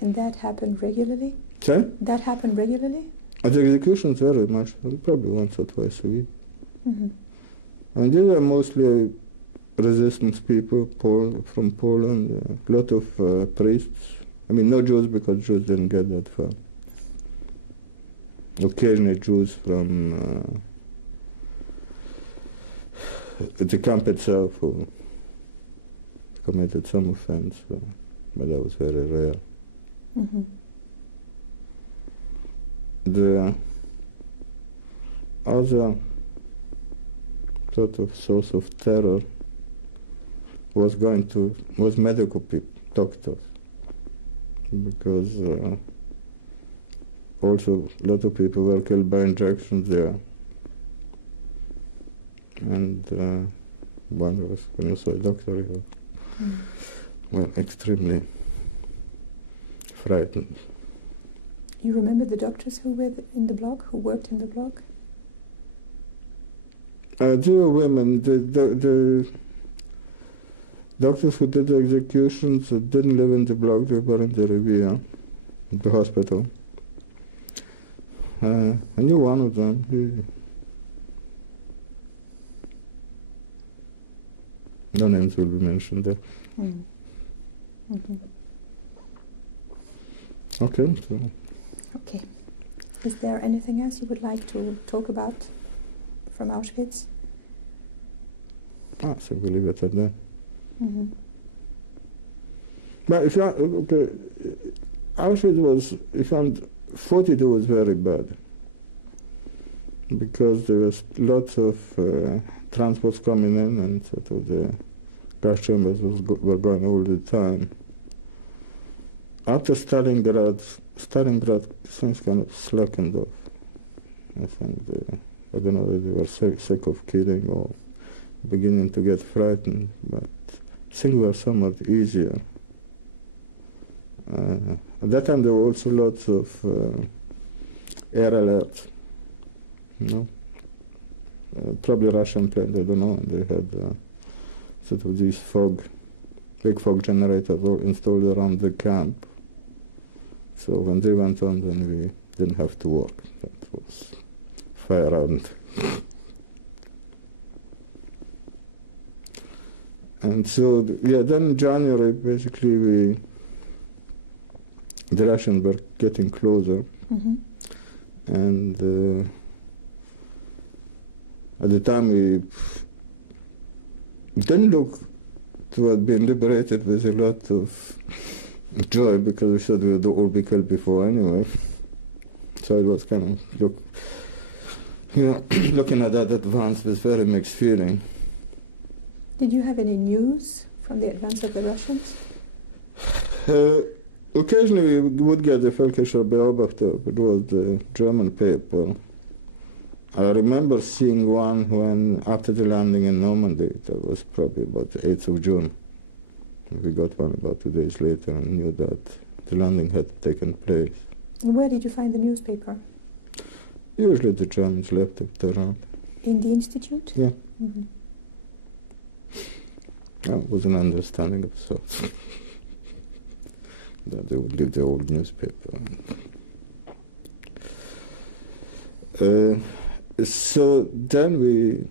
And that happened regularly? Sorry? That happened regularly? The executions very much, probably once or twice a week. And these are mostly resistance people from Poland, a lot of priests. I mean, no Jews, because Jews didn't get that far. Occasionally Jews from the camp itself who committed some offense, but that was very rare. The other sort of source of terror was medical people, doctors, because also a lot of people were killed by injections there. And one was, when you saw a doctor, you were extremely frightened. You remember the doctors who were in the block, who worked in the block? There were women. The doctors who did the executions didn't live in the block, they were in the Riviera, the hospital. I knew one of them. No names will be mentioned there. Okay. So. Okay. Is there anything else you would like to talk about from Auschwitz? So we'll leave it at that. But if you Auschwitz was, if you found 42 was very bad, because there was lots of transports coming in, and sort of the gas chambers were going all the time. After Stalingrad things kind of slackened off. I think I don't know if they were sick of killing or beginning to get frightened, but things were somewhat easier. At that time there were also lots of air alerts, probably Russian planes, I don't know, and they had sort of these big fog generators all installed around the camp. So when they went on, then we didn't have to work. That was fire round. And so, then in January, basically, the Russians were getting closer. And at the time, we didn't look to have been liberated with a lot of joy, because we thought we would all be killed before anyway. So it was kind of, looking at that advance with very mixed feeling. Did you have any news from the advance of the Russians? Occasionally we would get the Völkischer Beobachter, it was the German paper. I remember seeing one when, after the landing in Normandy, that was probably about the 8th of June. We got one about 2 days later and knew that the landing had taken place. Where did you find the newspaper? Usually the Germans left it around. In the institute? Yeah. Mm-hmm. That was an understanding of sorts. That they would leave the old newspaper. So then we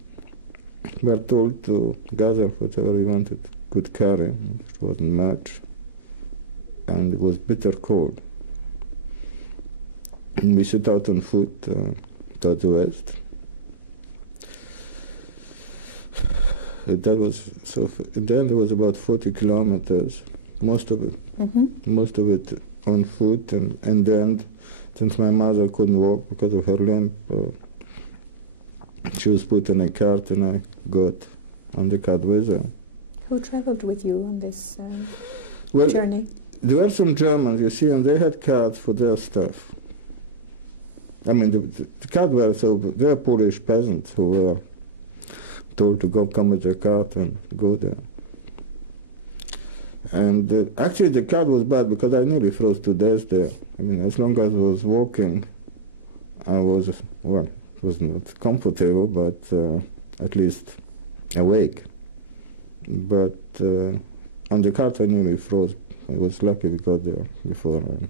were told to gather whatever we wanted, could carry. It wasn't much, and it was bitter cold. And we set out on foot toward the west. That was so. Then there was about 40 kilometers, most of it. Most of it on foot, and then, since my mother couldn't walk because of her limp, she was put in a cart and I got on the cart with her. Who traveled with you on this Well, journey? There were some Germans, you see, and they had carts for their stuff. I mean, the cart were they were Polish peasants who were told to come with their cart and go there. And actually the cart was bad because I nearly froze to death there. I mean, as long as I was walking, I was, well, it was not comfortable, but at least awake. But on the cart I nearly froze. I was lucky we got there before. And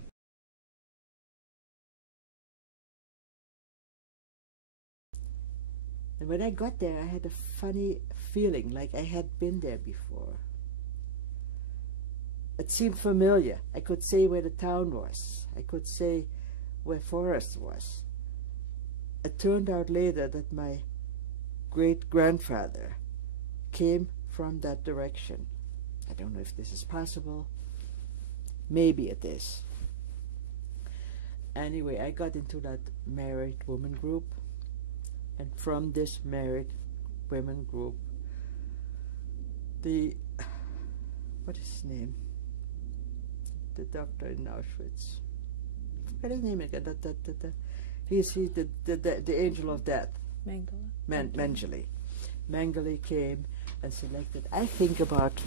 when I got there, I had a funny feeling, like I had been there before. It seemed familiar. I could say where the town was. I could say where Forest was. It turned out later that my great-grandfather came from that direction. I don't know if this is possible. Maybe it is. Anyway, I got into that married woman group, and from this married women group, what is his name? The doctor in Auschwitz. What is his name again? He's the angel of death. Mengele. Mengele came and selected, I think, about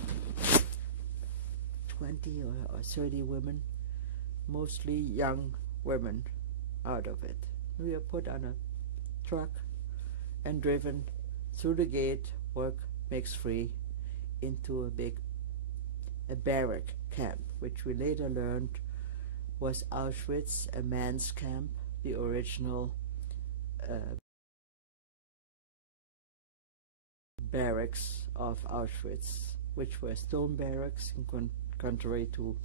20 or 30 women, mostly young women, out of it. We were put on a truck and driven through the gate, work makes free, into a barrack camp, which we later learned was Auschwitz, a man's camp, the original barracks of Auschwitz, which were stone barracks in contrary to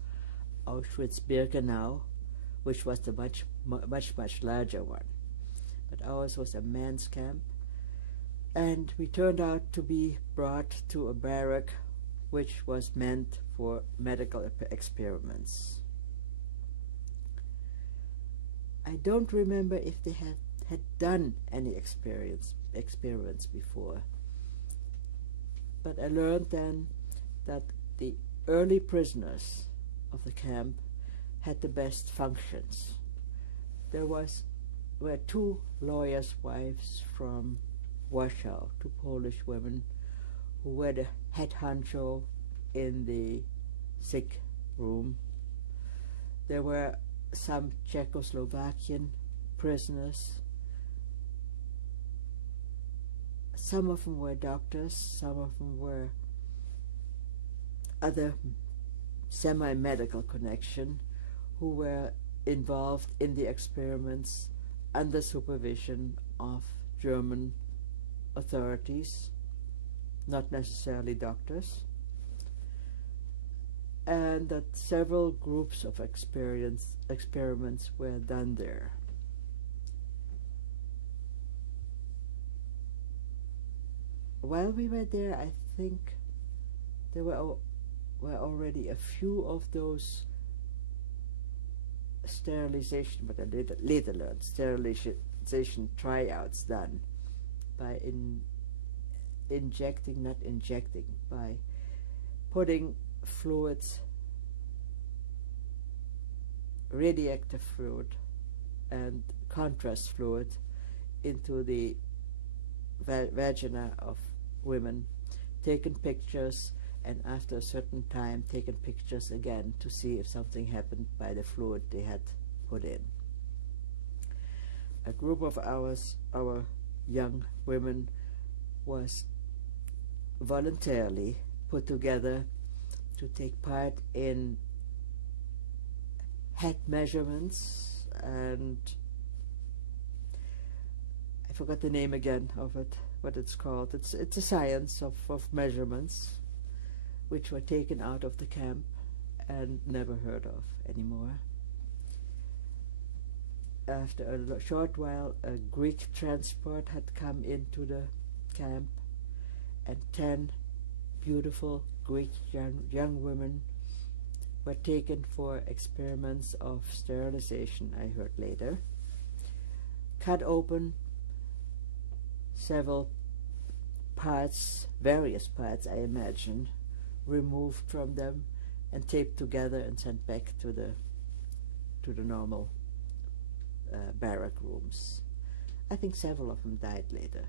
Auschwitz-Birkenau, which was the much larger one. But ours was a man's camp, and we turned out to be brought to a barrack which was meant for medical experiments. I don't remember if they had done any experiments before, but I learned then that the early prisoners of the camp had the best functions. There were 2 lawyers' wives from Warsaw, 2 Polish women, who were the head honcho in the sick room. There were some Czechoslovakian prisoners. Some of them were doctors, some of them were other semi-medical connection, who were involved in the experiments under supervision of German authorities, not necessarily doctors, and that several groups of experiments were done there. While we were there, I think there were already a few of those sterilization, but I later learned, sterilization tryouts done by by putting fluids, radioactive fluid and contrast fluid into the vagina of women, taken pictures, and after a certain time taken pictures again to see if something happened by the fluid they had put in. A group of our young women was voluntarily put together to take part in head measurements, and I forgot the name again of it, what it's called. It's a science of measurements which were taken out of the camp and never heard of anymore. After a short while, a Greek transport had come into the camp, and 10 beautiful Greek young women were taken for experiments of sterilization, I heard later. Cut open, several parts, various parts I imagine, removed from them and taped together and sent back to the normal barrack rooms. I think several of them died later.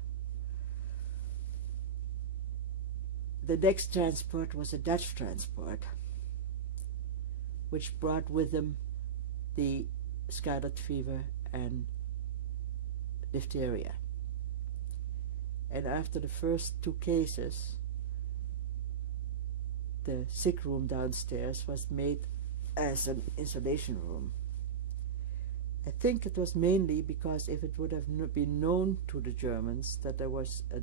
The next transport was a Dutch transport, which brought with them the scarlet fever and diphtheria. And after the first 2 cases, the sick room downstairs was made as an isolation room. I think it was mainly because if it would have been known to the Germans that there was a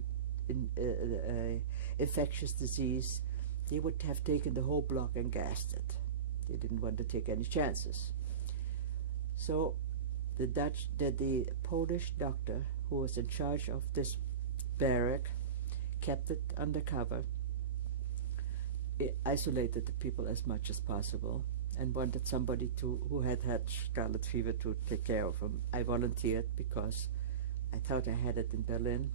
infectious disease, they would have taken the whole block and gassed it. They didn't want to take any chances. So the Polish doctor who was in charge of this barrack kept it undercover, isolated the people as much as possible, and wanted somebody who had scarlet fever to take care of him. I volunteered because I thought I had it in Berlin.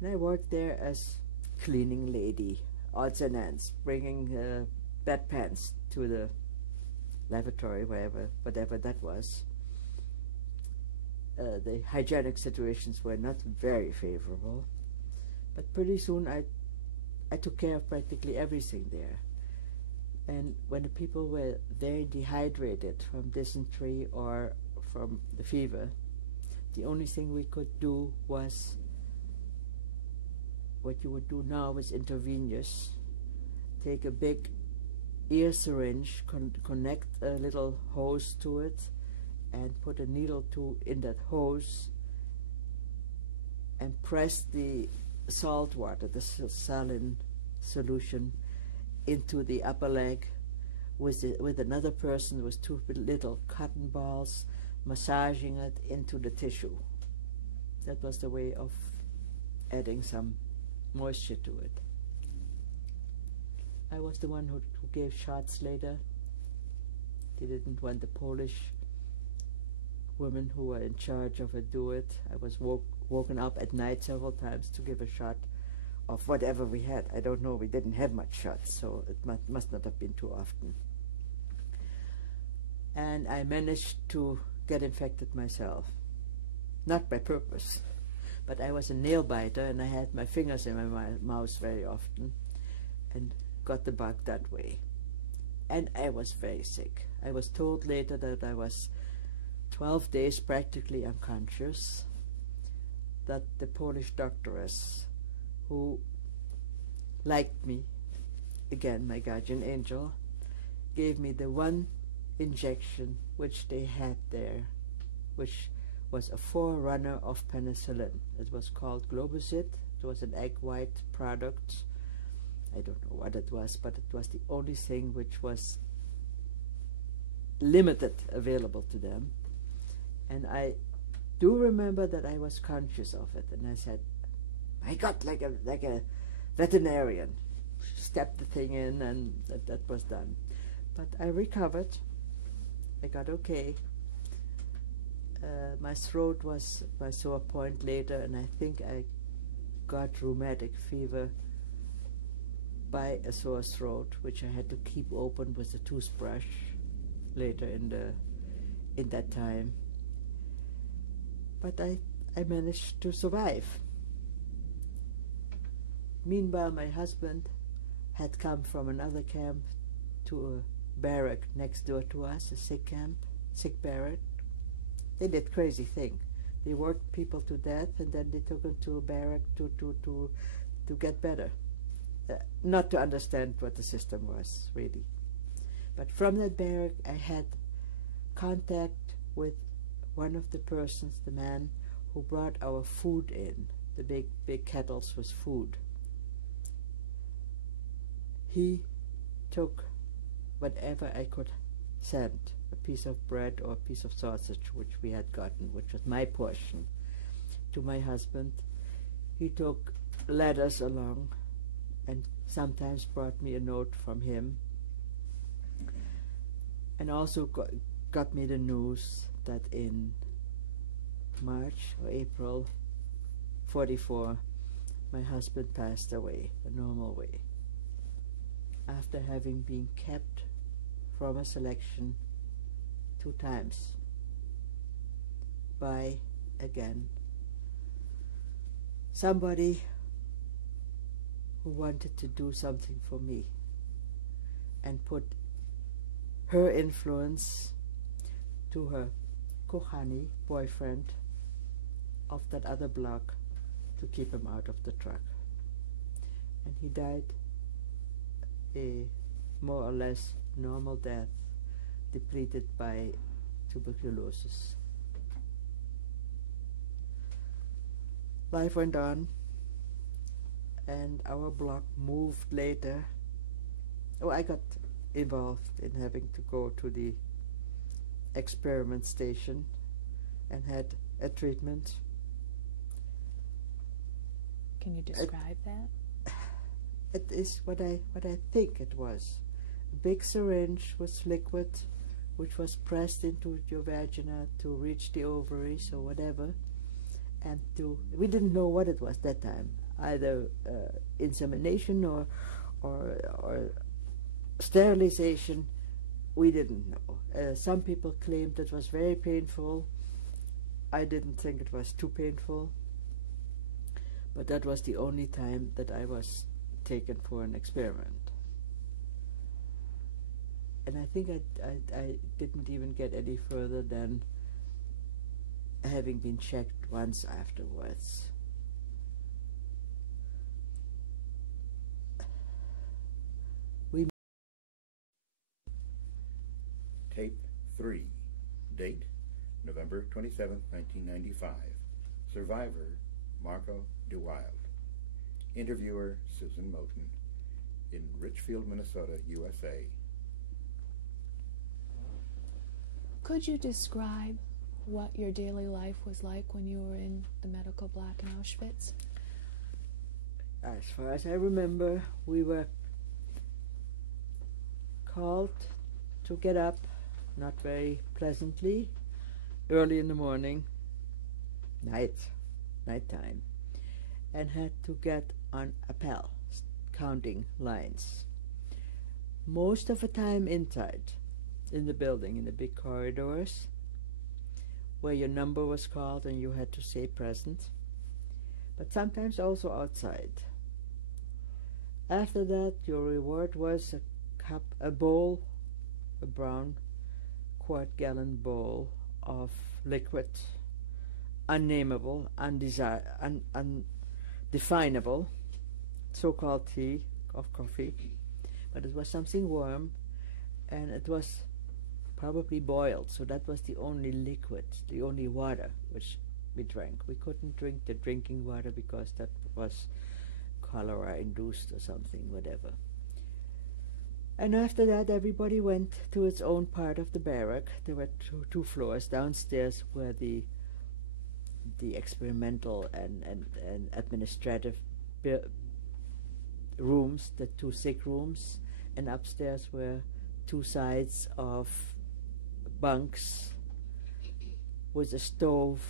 And I worked there as cleaning lady, odds and ends, bringing bedpans to the lavatory, whatever that was. The hygienic situations were not very favorable, but pretty soon I took care of practically everything there. And when the people were very dehydrated from dysentery or from the fever, the only thing we could do was what you would do now is intravenous. Take a big ear syringe, connect a little hose to it, and put a needle in that hose, and press the salt water, the saline solution, into the upper leg with another person with 2 little cotton balls, massaging it into the tissue. That was the way of adding some moisture to it. I was the one who gave shots later. They didn't want the Polish women who were in charge of it do it. I was woken up at night several times to give a shot of whatever we had. I don't know, we didn't have much shots, so it must not have been too often. And I managed to get infected myself. Not by purpose, but I was a nail biter and I had my fingers in my mouth very often and got the bug that way. And I was very sick. I was told later that I was 12 days practically unconscious, that the Polish doctoress who liked me, again my guardian angel, gave me the one injection which they had there, which was a forerunner of penicillin. It was called Globocit. It was an egg white product. I don't know what it was, but it was the only thing which was limited available to them. And I do remember that I was conscious of it, and I said, I got like a veterinarian, stepped the thing in, and that was done. But I recovered, I got okay. My throat was my sore point later, and I think I got rheumatic fever by a sore throat, which I had to keep open with a toothbrush later in that time. But I managed to survive. Meanwhile, my husband had come from another camp to a barrack next door to us, a sick camp, sick barrack. They did crazy thing. They worked people to death, and then they took them to a barrack to get better. Not to understand what the system was, really. But from that barrack, I had contact with one of the persons, the man who brought our food in, the big kettles with food. He took whatever I could send, a piece of bread or a piece of sausage, which we had gotten, which was my portion, to my husband. He took letters along and sometimes brought me a note from him, and also got me the news that in March or April 44, my husband passed away a normal way, after having been kept from a selection 2 times by, again, somebody who wanted to do something for me and put her influence to her Kohani boyfriend of that other block to keep him out of the truck. And he died a more or less normal death, depleted by tuberculosis. Life went on, and our block moved later. Oh, I got involved in having to go to the experiment station and had a treatment. Can you describe that? It is what I think it was. A big syringe with liquid, which was pressed into your vagina to reach the ovaries or whatever, and we didn't know what it was that time, either insemination or sterilization. We didn't know. Some people claimed it was very painful. I didn't think it was too painful, but that was the only time that I was taken for an experiment. And I think I didn't even get any further than having been checked once afterwards. Tape 3. Date, November 27, 1995. Survivor, Marco DeWild. Interviewer, Susan Moten. In Richfield, Minnesota, USA. Could you describe what your daily life was like when you were in the medical block in Auschwitz? As far as I remember, we were called to get up, not very pleasantly, early in the morning, nighttime, and had to get on appel, counting lines. Most of the time inside, in the building, in the big corridors, where your number was called and you had to say present, but sometimes also outside. After that, your reward was a bowl, a brown quart-gallon bowl of liquid, unnameable, undefinable, so-called tea of coffee, but it was something warm, and it was probably boiled, so that was the only liquid, the only water which we drank. We couldn't drink the drinking water because that was cholera-induced or something, whatever. And after that, everybody went to its own part of the barrack. There were two floors. Downstairs were the experimental and administrative rooms, the 2 sick rooms, and upstairs were 2 sides of bunks with a stove,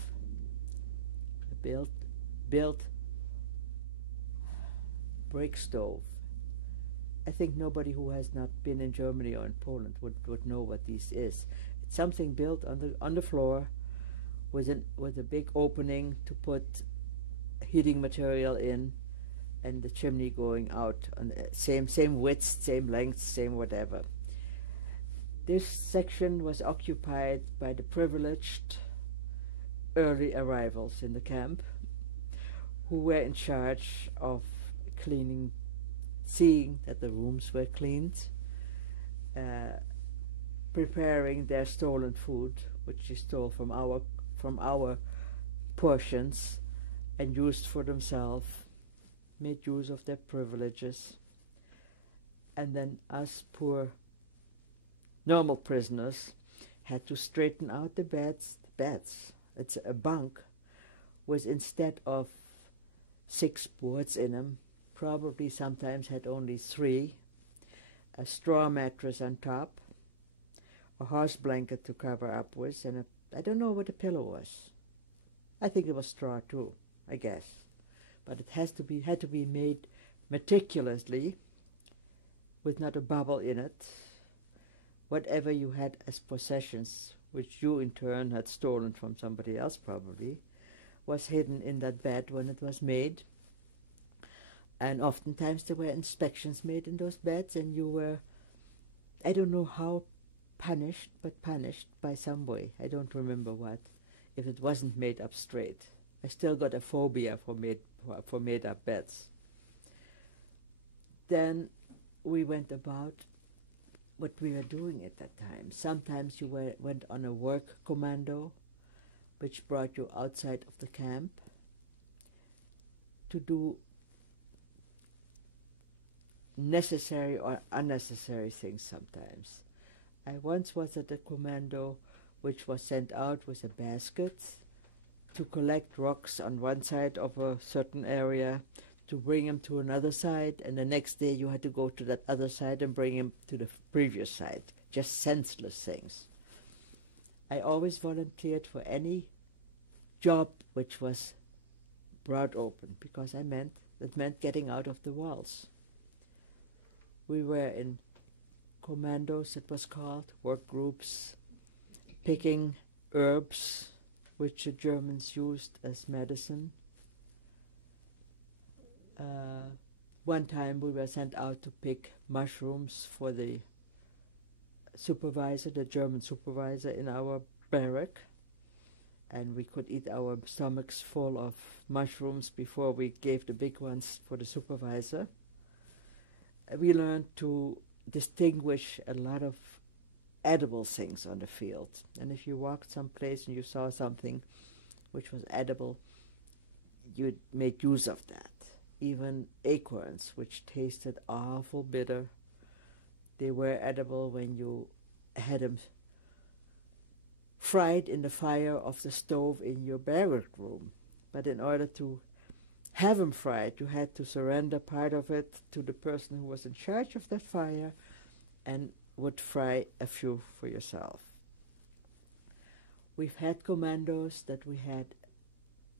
built brick stove. I think nobody who has not been in Germany or in Poland would know what this is. It's something built on the floor with a big opening to put heating material in, and the chimney going out on the same width, same length, same whatever. This section was occupied by the privileged early arrivals in the camp, who were in charge of cleaning, seeing that the rooms were cleaned, preparing their stolen food, which they stole from our portions and used for themselves, made use of their privileges. And then us poor normal prisoners had to straighten out the beds. It's a bunk was, instead of 6 boards in them, probably sometimes had only 3, a straw mattress on top, a horse blanket to cover up with, and I don't know what a pillow was. I think it was straw too, I guess. But it had to be made meticulously, with not a bubble in it. Whatever you had as possessions, which you in turn had stolen from somebody else probably, was hidden in that bed when it was made. And oftentimes there were inspections made in those beds, and you were, I don't know how punished, but punished by some way. I don't remember what, if it wasn't made up straight. I still got a phobia for made up beds. Then we went about what we were doing at that time. Sometimes you went on a work commando, which brought you outside of the camp to do necessary or unnecessary things sometimes. I once was at a commando which was sent out with a basket to collect rocks on one side of a certain area, to bring them to another side, and the next day you had to go to that other side and bring them to the previous side. Just senseless things. I always volunteered for any job which was brought open, because it meant getting out of the walls. We were in commandos, it was called, work groups, picking herbs which the Germans used as medicine. One time we were sent out to pick mushrooms for the supervisor, the German supervisor in our barrack, and we could eat our stomachs full of mushrooms before we gave the big ones for the supervisor. We learned to distinguish a lot of edible things on the field, and if you walked someplace and you saw something which was edible, you made use of that. Even acorns, which tasted awful bitter, they were edible when you had them fried in the fire of the stove in your barrack room. But in order to have them fried, you had to surrender part of it to the person who was in charge of that fire and would fry a few for yourself. We've had commandos that we had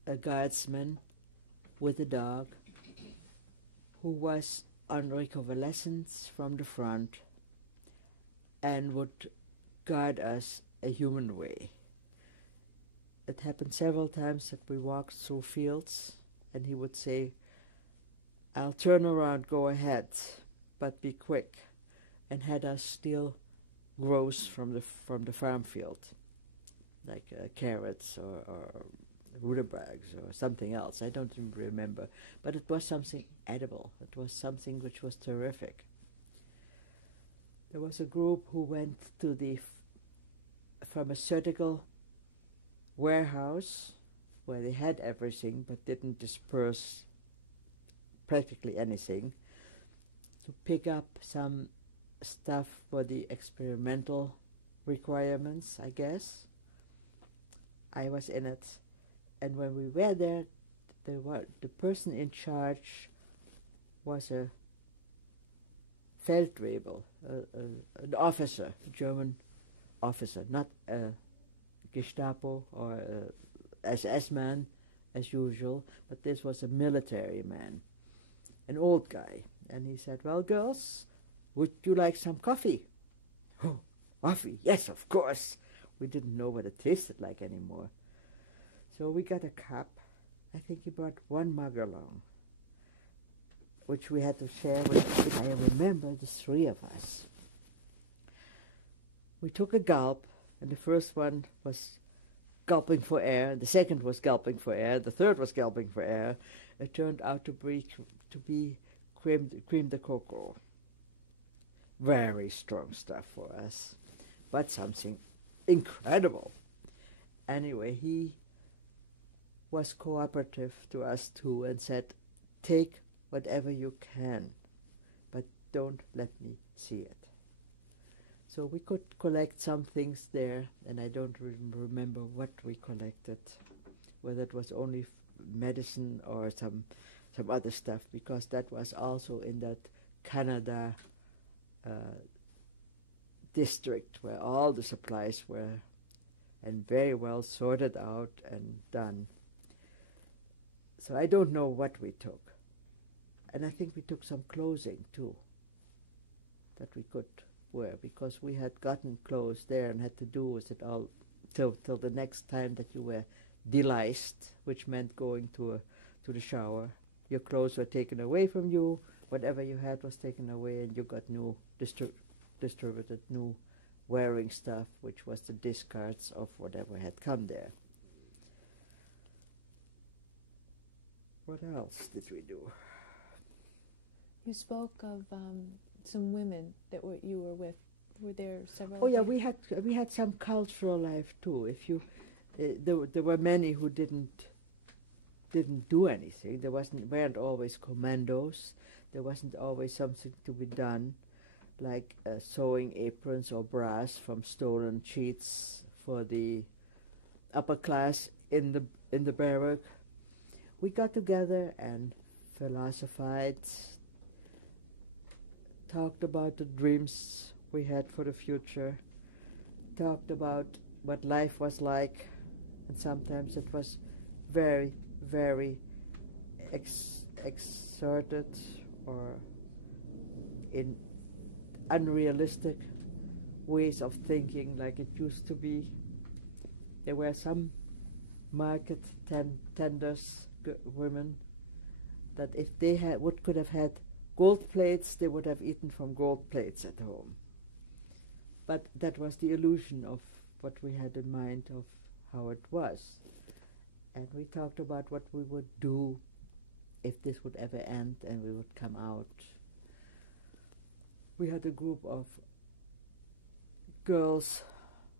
a guardsman with a dog who was on reconvalescence from the front and would guard us a human way. It happened several times that we walked through fields and he would say, "I'll turn around, go ahead, but be quick," and had us steal grows from the farm field, like carrots or rutabagas or something else. I don't even remember, but it was something edible. It was something which was terrific. There was a group who went to the pharmaceutical warehouse where they had everything but didn't disperse practically anything, to pick up some stuff for the experimental requirements, I guess. I was in it. And when we were there, the person in charge was a Feldwebel, an officer, a German officer, not a Gestapo or a SS man as usual, but this was a military man, an old guy. And he said, "Well, girls, would you like some coffee?" "Oh, coffee, yes, of course." We didn't know what it tasted like anymore. So we got a cup. I think he brought one mug along, which we had to share with, I remember, the three of us. We took a gulp, and the first one was gulping for air, the second was gulping for air, the third was gulping for air. It turned out to be creme de coco. Very strong stuff for us, but something incredible. Anyway, he was cooperative to us too and said, "Take whatever you can, but don't let me see it." So we could collect some things there, and I don't remember what we collected, whether it was only medicine or some other stuff, because that was also in that Canada district where all the supplies were, and very well sorted out and done. So I don't know what we took. And I think we took some clothing too that we could wear, because we had gotten clothes there and had to do with it all till the next time that you were deliced, which meant going to the shower. Your clothes were taken away from you, whatever you had was taken away, and you got new distributed new wearing stuff, which was the discards of whatever had come there. What else did we do? You spoke of some women that you were with. Were there several? Oh yeah, we had some cultural life too. If you, there were many who didn't do anything. There weren't always commandos. There wasn't always something to be done, like sewing aprons or brass from stolen sheets for the upper class in the barrack. We got together and philosophized, talked about the dreams we had for the future, talked about what life was like, and sometimes it was very, very exerted or in unrealistic ways of thinking like it used to be. There were some market tenders, women, that if they could have had gold plates, they would have eaten from gold plates at home. But that was the illusion of what we had in mind of how it was. And we talked about what we would do if this would ever end and we would come out. We had a group of girls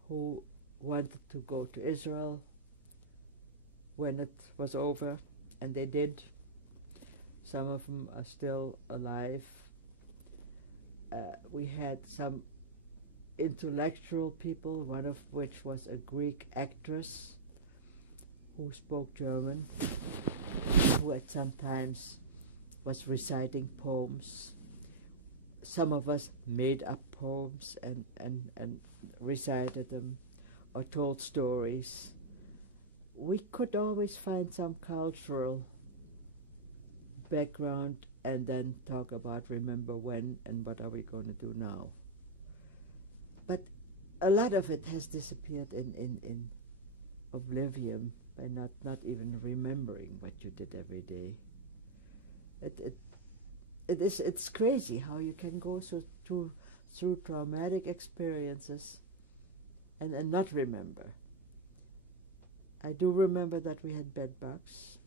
who wanted to go to Israel when it was over, and they did. Some of them are still alive. We had some intellectual people, one of which was a Greek actress who spoke German, who at sometimes was reciting poems. Some of us made up poems and recited them or told stories. We could always find some cultural background and then talk about remember when and what are we going to do now. But a lot of it has disappeared in oblivion by not even remembering what you did every day. It's crazy how you can go through traumatic experiences and not remember. I do remember that we had bed bugs,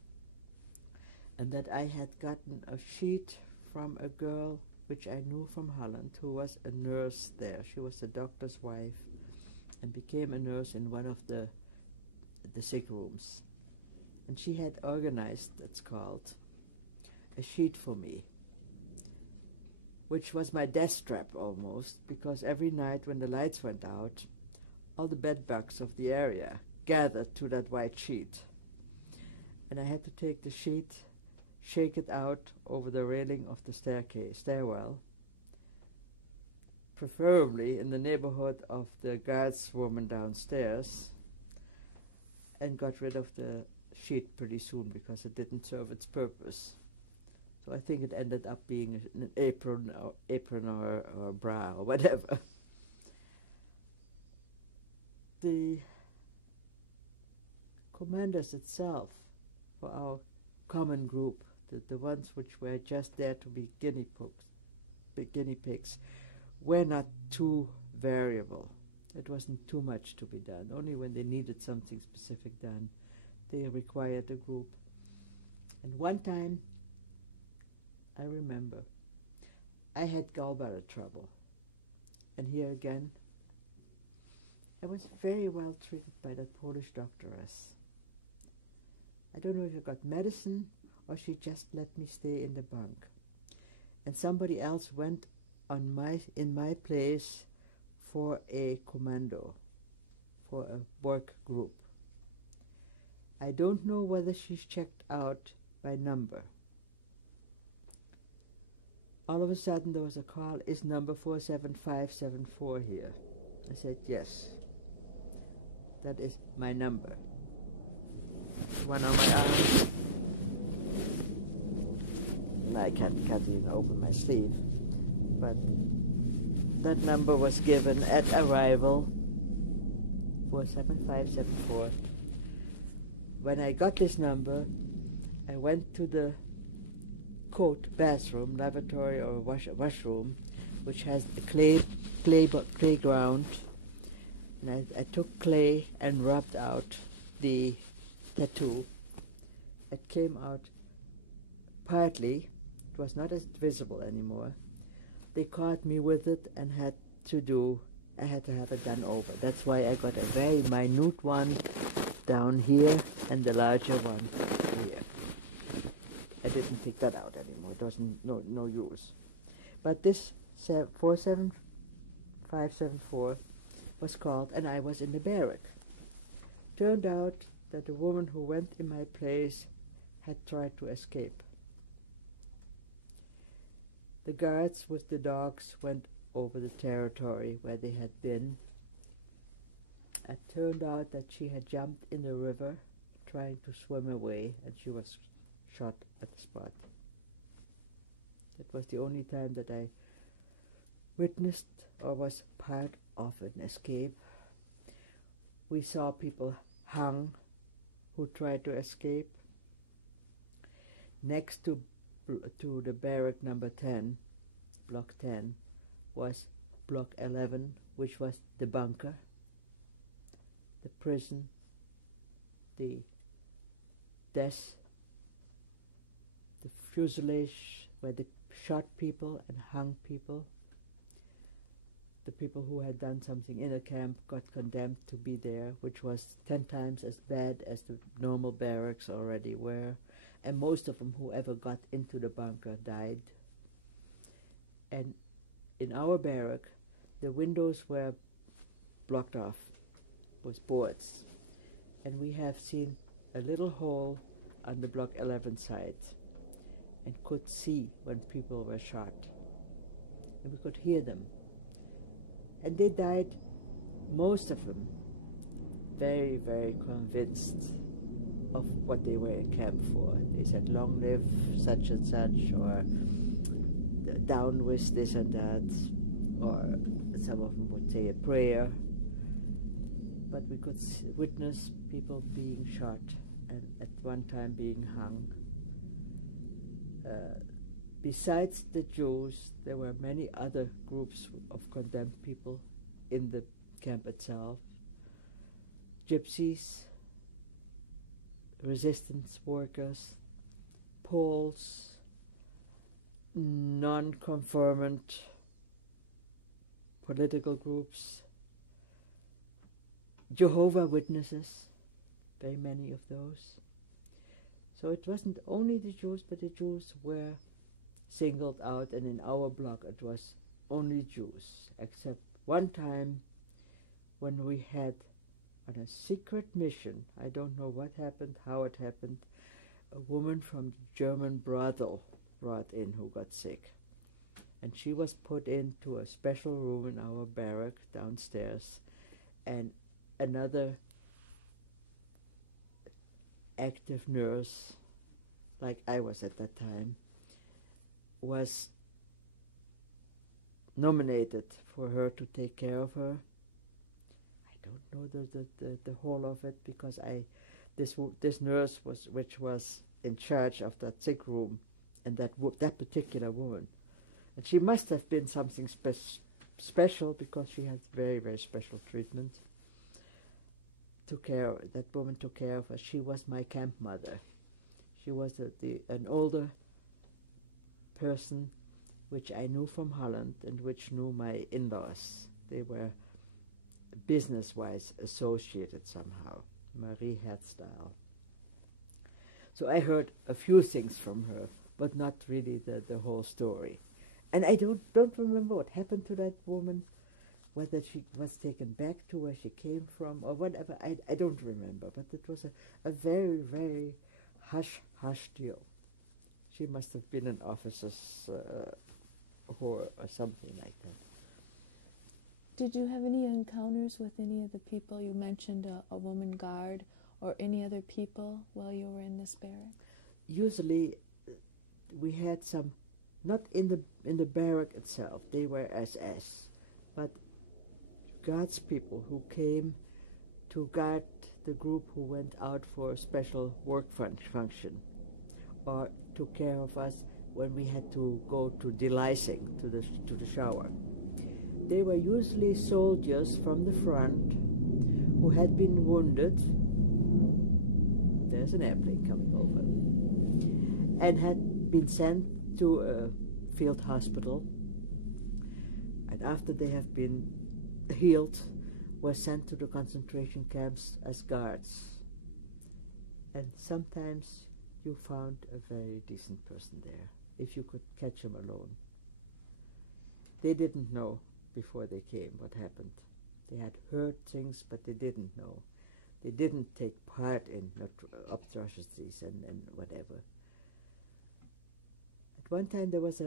and that I had gotten a sheet from a girl which I knew from Holland, who was a nurse there. She was the doctor's wife and became a nurse in one of the sick rooms. And she had organized, it's called, a sheet for me, which was my death trap almost, because every night when the lights went out, all the bed bugs of the area gathered to that white sheet. And I had to take the sheet, shake it out over the railing of the stairwell, preferably in the neighborhood of the guards woman downstairs, and got rid of the sheet pretty soon because it didn't serve its purpose. So I think it ended up being an apron or bra or whatever. The commanders itself for our common group, the ones which were just there to be guinea pigs, were not too variable. It wasn't too much to be done. Only when they needed something specific done, they required a group. And one time, I remember, I had gallbladder trouble. And here again, I was very well treated by that Polish doctoress. I don't know if I got medicine or she just let me stay in the bunk. And somebody else went in my place for a commando, for a work group. I don't know whether she's checked out by number. All of a sudden there was a call, is number 47574 here? I said, yes. That is my number. One on my arm. And I can't even open my sleeve. But that number was given at arrival, 47574. When I got this number, I went to the bathroom, lavatory or washroom, which has a clay ground. And I took clay and rubbed out the tattoo. It came out partly. It was not as visible anymore. They caught me with it and I had to have it done over. That's why I got a very minute one down here and the larger one here. I didn't take that out anymore. It wasn't no use. But this 47574 was called, and I was in the barrack. Turned out that the woman who went in my place had tried to escape. The guards with the dogs went over the territory where they had been. It turned out that she had jumped in the river trying to swim away, and she was shot at the spot. That was the only time that I witnessed or was part of an escape. We saw people hung who tried to escape. Next to the barrack number 10, block 10, was block 11, which was the bunker, the prison, the death, the fuselage where they shot people and hung people. The people who had done something in a camp got condemned to be there, which was 10 times as bad as the normal barracks already were. And most of them, whoever got into the bunker, died. And in our barrack, the windows were blocked off with boards. And we have seen a little hole on the block 11 side and could see when people were shot. And we could hear them. And they died, most of them, very, very convinced of what they were in camp for. They said, long live such and such, or down with this and that, or some of them would say a prayer. But we could witness people being shot and at one time being hung. Besides the Jews, there were many other groups of condemned people in the camp itself. Gypsies, resistance workers, Poles, non-conformant political groups, Jehovah's Witnesses, very many of those. So it wasn't only the Jews, but the Jews were singled out, and in our block it was only Jews, except one time when we had, on a secret mission, I don't know what happened, how it happened, a woman from the German brothel brought in who got sick. And she was put into a special room in our barrack downstairs, and another active nurse, like I was at that time, was nominated for her to take care of her. I don't know the whole of it, because this nurse which was in charge of that sick room, and that particular woman, and she must have been something special, because she had very, very special treatment. That woman took care of her. She was my camp mother. She was an older person which I knew from Holland and which knew my in-laws. They were business-wise associated somehow, Marie Herzstyle. So I heard a few things from her, but not really the whole story. And I don't remember what happened to that woman, whether she was taken back to where she came from or whatever. I don't remember, but it was a very, very hush deal. She must have been an officer's whore or something like that. Did you have any encounters with any of the people? You mentioned a woman guard or any other people while you were in this barrack? Usually we had some, not in the barrack itself, they were SS, but guards people who came to guard the group who went out for a special work function, or took care of us when we had to go to delicing, to the shower. They were usually soldiers from the front who had been wounded. There's an airplane coming over. And had been sent to a field hospital. And after they have been healed, were sent to the concentration camps as guards. And sometimes you found a very decent person there, if you could catch him alone. They didn't know before they came what happened. They had heard things, but they didn't know. They didn't take part in atrocities and whatever. At one time there was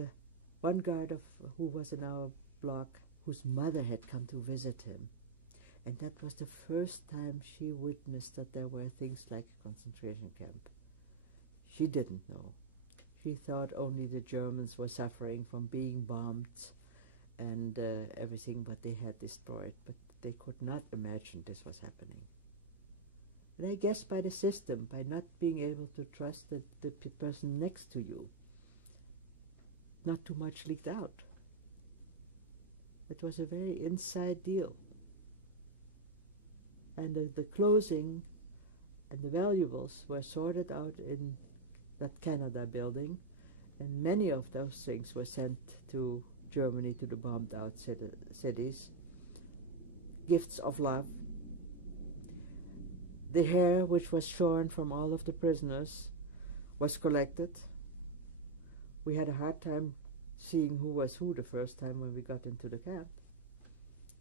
one guard who was in our block whose mother had come to visit him. And that was the first time she witnessed that there were things like a concentration camp. She didn't know. She thought only the Germans were suffering from being bombed and everything what they had destroyed, but they could not imagine this was happening. And I guess by the system, by not being able to trust the person next to you, not too much leaked out. It was a very inside deal. And the clothing and the valuables were sorted out in that Canada building, and many of those things were sent to Germany, to the bombed out cities. Gifts of love. The hair which was shorn from all of the prisoners was collected. We had a hard time seeing who was who the first time when we got into the camp,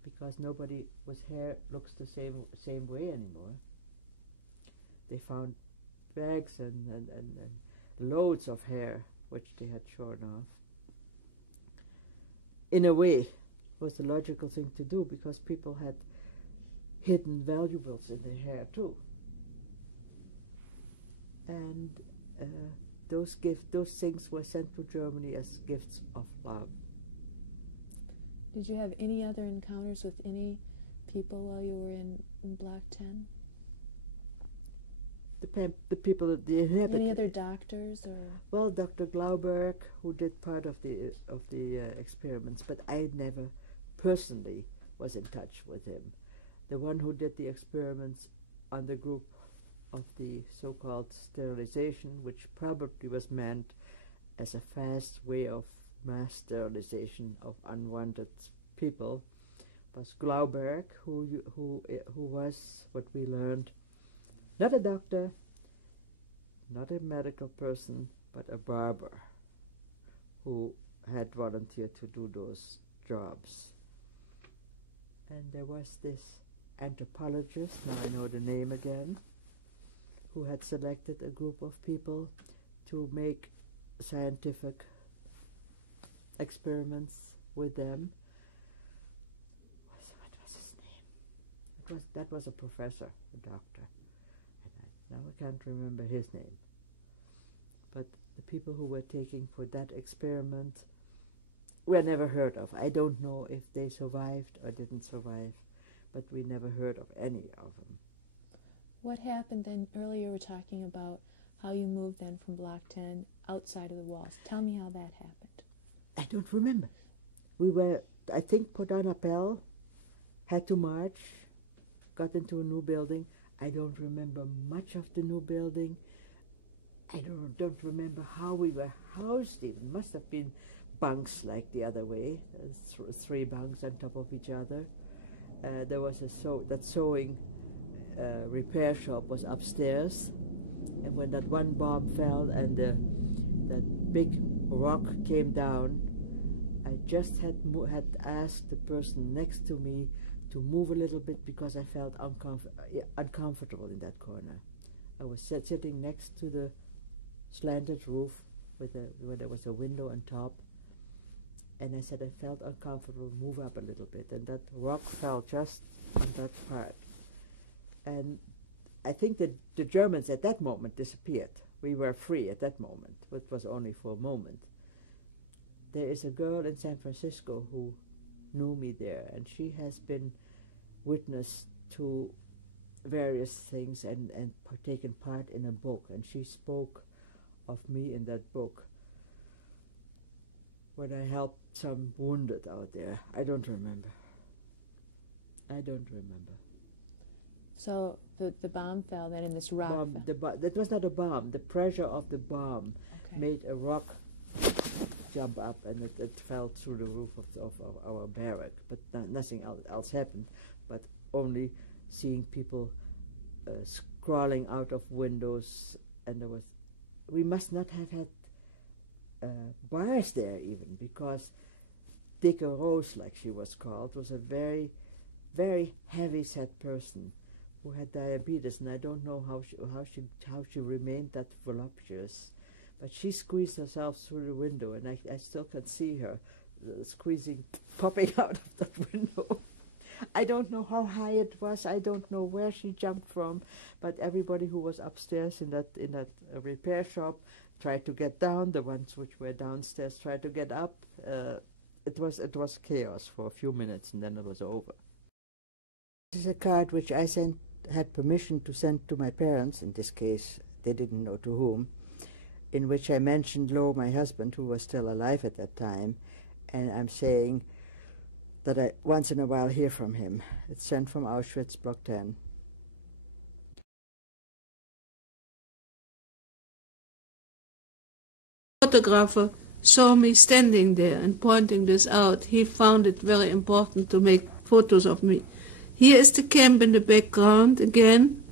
because nobody with hair looks the same way anymore. They found bags and loads of hair which they had shorn off. In a way, it was the logical thing to do, because people had hidden valuables in their hair too. And those things were sent to Germany as gifts of love. Did you have any other encounters with any people while you were in Block 10? The people, the inhabitants. Any other doctors or? Well, Dr. Glauberg, who did part of the experiments, but I never personally was in touch with him. The one who did the experiments on the group of the so-called sterilization, which probably was meant as a fast way of mass sterilization of unwanted people, was Glauberg, who was, what we learned, not a doctor, not a medical person, but a barber who had volunteered to do those jobs. And there was this anthropologist, now I know the name again, who had selected a group of people to make scientific experiments with them. What was his name? That was a professor, a doctor. Now I can't remember his name. But the people who were taking for that experiment were never heard of. I don't know if they survived or didn't survive, but we never heard of any of them. What happened then? Earlier you were talking about how you moved then from Block 10 outside of the walls. Tell me how that happened. I don't remember. We were, I think, put on appel, had to march, got into a new building. I don't remember much of the new building. I don't remember how we were housed even. Must have been bunks like the other way, 3 bunks on top of each other. There was that sewing repair shop was upstairs, and when that one bomb fell and that big rock came down, I just had asked the person next to me to move a little bit because I felt uncomfortable in that corner. I was sitting next to the slanted roof where there was a window on top, and I said I felt uncomfortable, move up a little bit, and that rock fell just on that part. And I think that the Germans at that moment disappeared. We were free at that moment, but it was only for a moment. There is a girl in San Francisco who knew me there, and she has been witness to various things and taken part in a book, and she spoke of me in that book when I helped some wounded out there. I don't remember. So the bomb fell then in this rock. That was not a bomb. The pressure of the bomb made a rock jump up, and it fell through the roof of our barrack. But nothing else happened, but only seeing people crawling out of windows, and we must not have had bars there even, because Dicke Rose, like she was called, was a very, very heavy-set person who had diabetes, and I don't know how she remained that voluptuous. But she squeezed herself through the window, and I still can see her popping out of that window. I don't know how high it was. I don't know where she jumped from, but everybody who was upstairs in that repair shop tried to get down. The ones which were downstairs tried to get up. It was chaos for a few minutes, and then it was over. This is a card which I had permission to send to my parents. In this case, they didn't know to whom, in which I mentioned Lo, my husband, who was still alive at that time, and I'm saying that I once in a while hear from him. It's sent from Auschwitz, Block 10. Photographer saw me standing there and pointing this out. He found it very important to make photos of me. Here is the camp in the background again.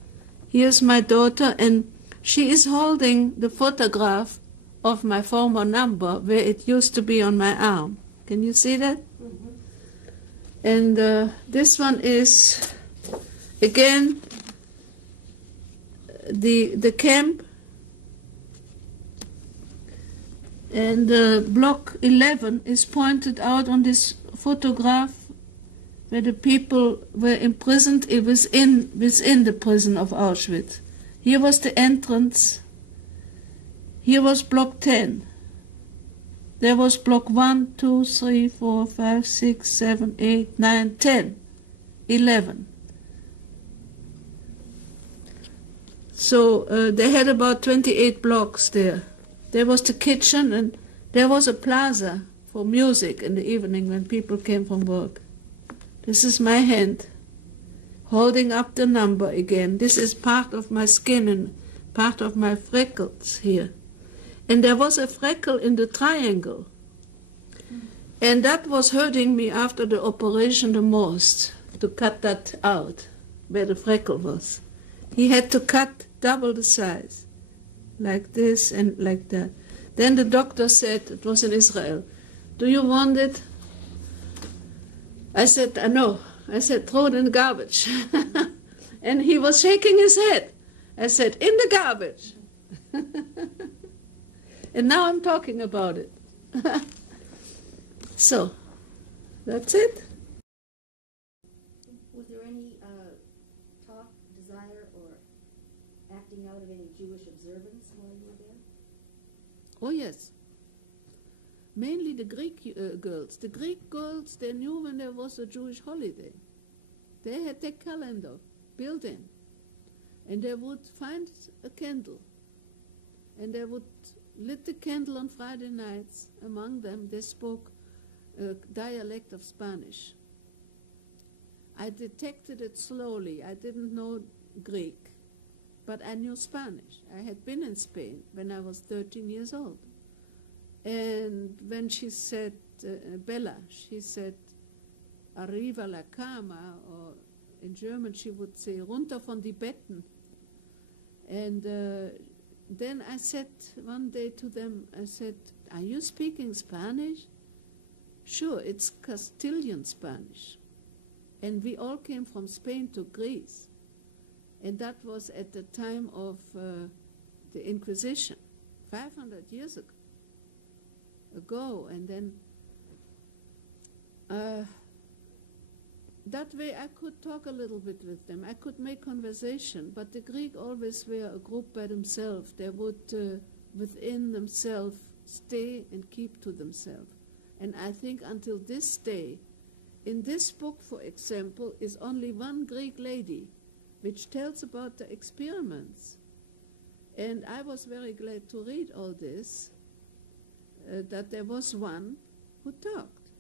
Here's my daughter, and she is holding the photograph of my former number where it used to be on my arm. Can you see that? Mm-hmm. And this one is, again, the camp. And Block 11 is pointed out on this photograph where the people were imprisoned. It was within the prison of Auschwitz. Here was the entrance. Here was Block 10. There was Block 1, 2, 3, 4, 5, 6, 7, 8, 9, 10, 11. So they had about 28 blocks there. There was the kitchen, and there was a plaza for music in the evening when people came from work. This is my hand, holding up the number again. This is part of my skin and part of my freckles here. And there was a freckle in the triangle. And that was hurting me after the operation the most, to cut that out, where the freckle was. He had to cut double the size, like this and like that. Then the doctor said, it was in Israel, "Do you want it?" I said, "No." I said, "Throw it in the garbage." And he was shaking his head. I said, "In the garbage." And now I'm talking about it. So, that's it. Was there any talk, desire, or acting out of any Jewish observance while you were there? Oh yes. Mainly the Greek girls. The Greek girls, they knew when there was a Jewish holiday. They had their calendar built in. And they would find a candle. And they would lit the candle on Friday nights. Among them, they spoke a dialect of Spanish. I detected it slowly. I didn't know Greek, but I knew Spanish. I had been in Spain when I was 13 years old. And when she said, Bella, she said, arriva la cama, or in German she would say, runter von die Betten. And then I said one day to them, I said, are you speaking Spanish? Sure, it's Castilian Spanish. And we all came from Spain to Greece. And that was at the time of the Inquisition, 500 years ago. And then that way I could talk a little bit with them. I could make conversation, but the Greek always were a group by themselves. They would, within themselves, stay and keep to themselves. And I think until this day, in this book, for example, is only one Greek lady which tells about the experiments. And I was very glad to read all this, that there was one who talked.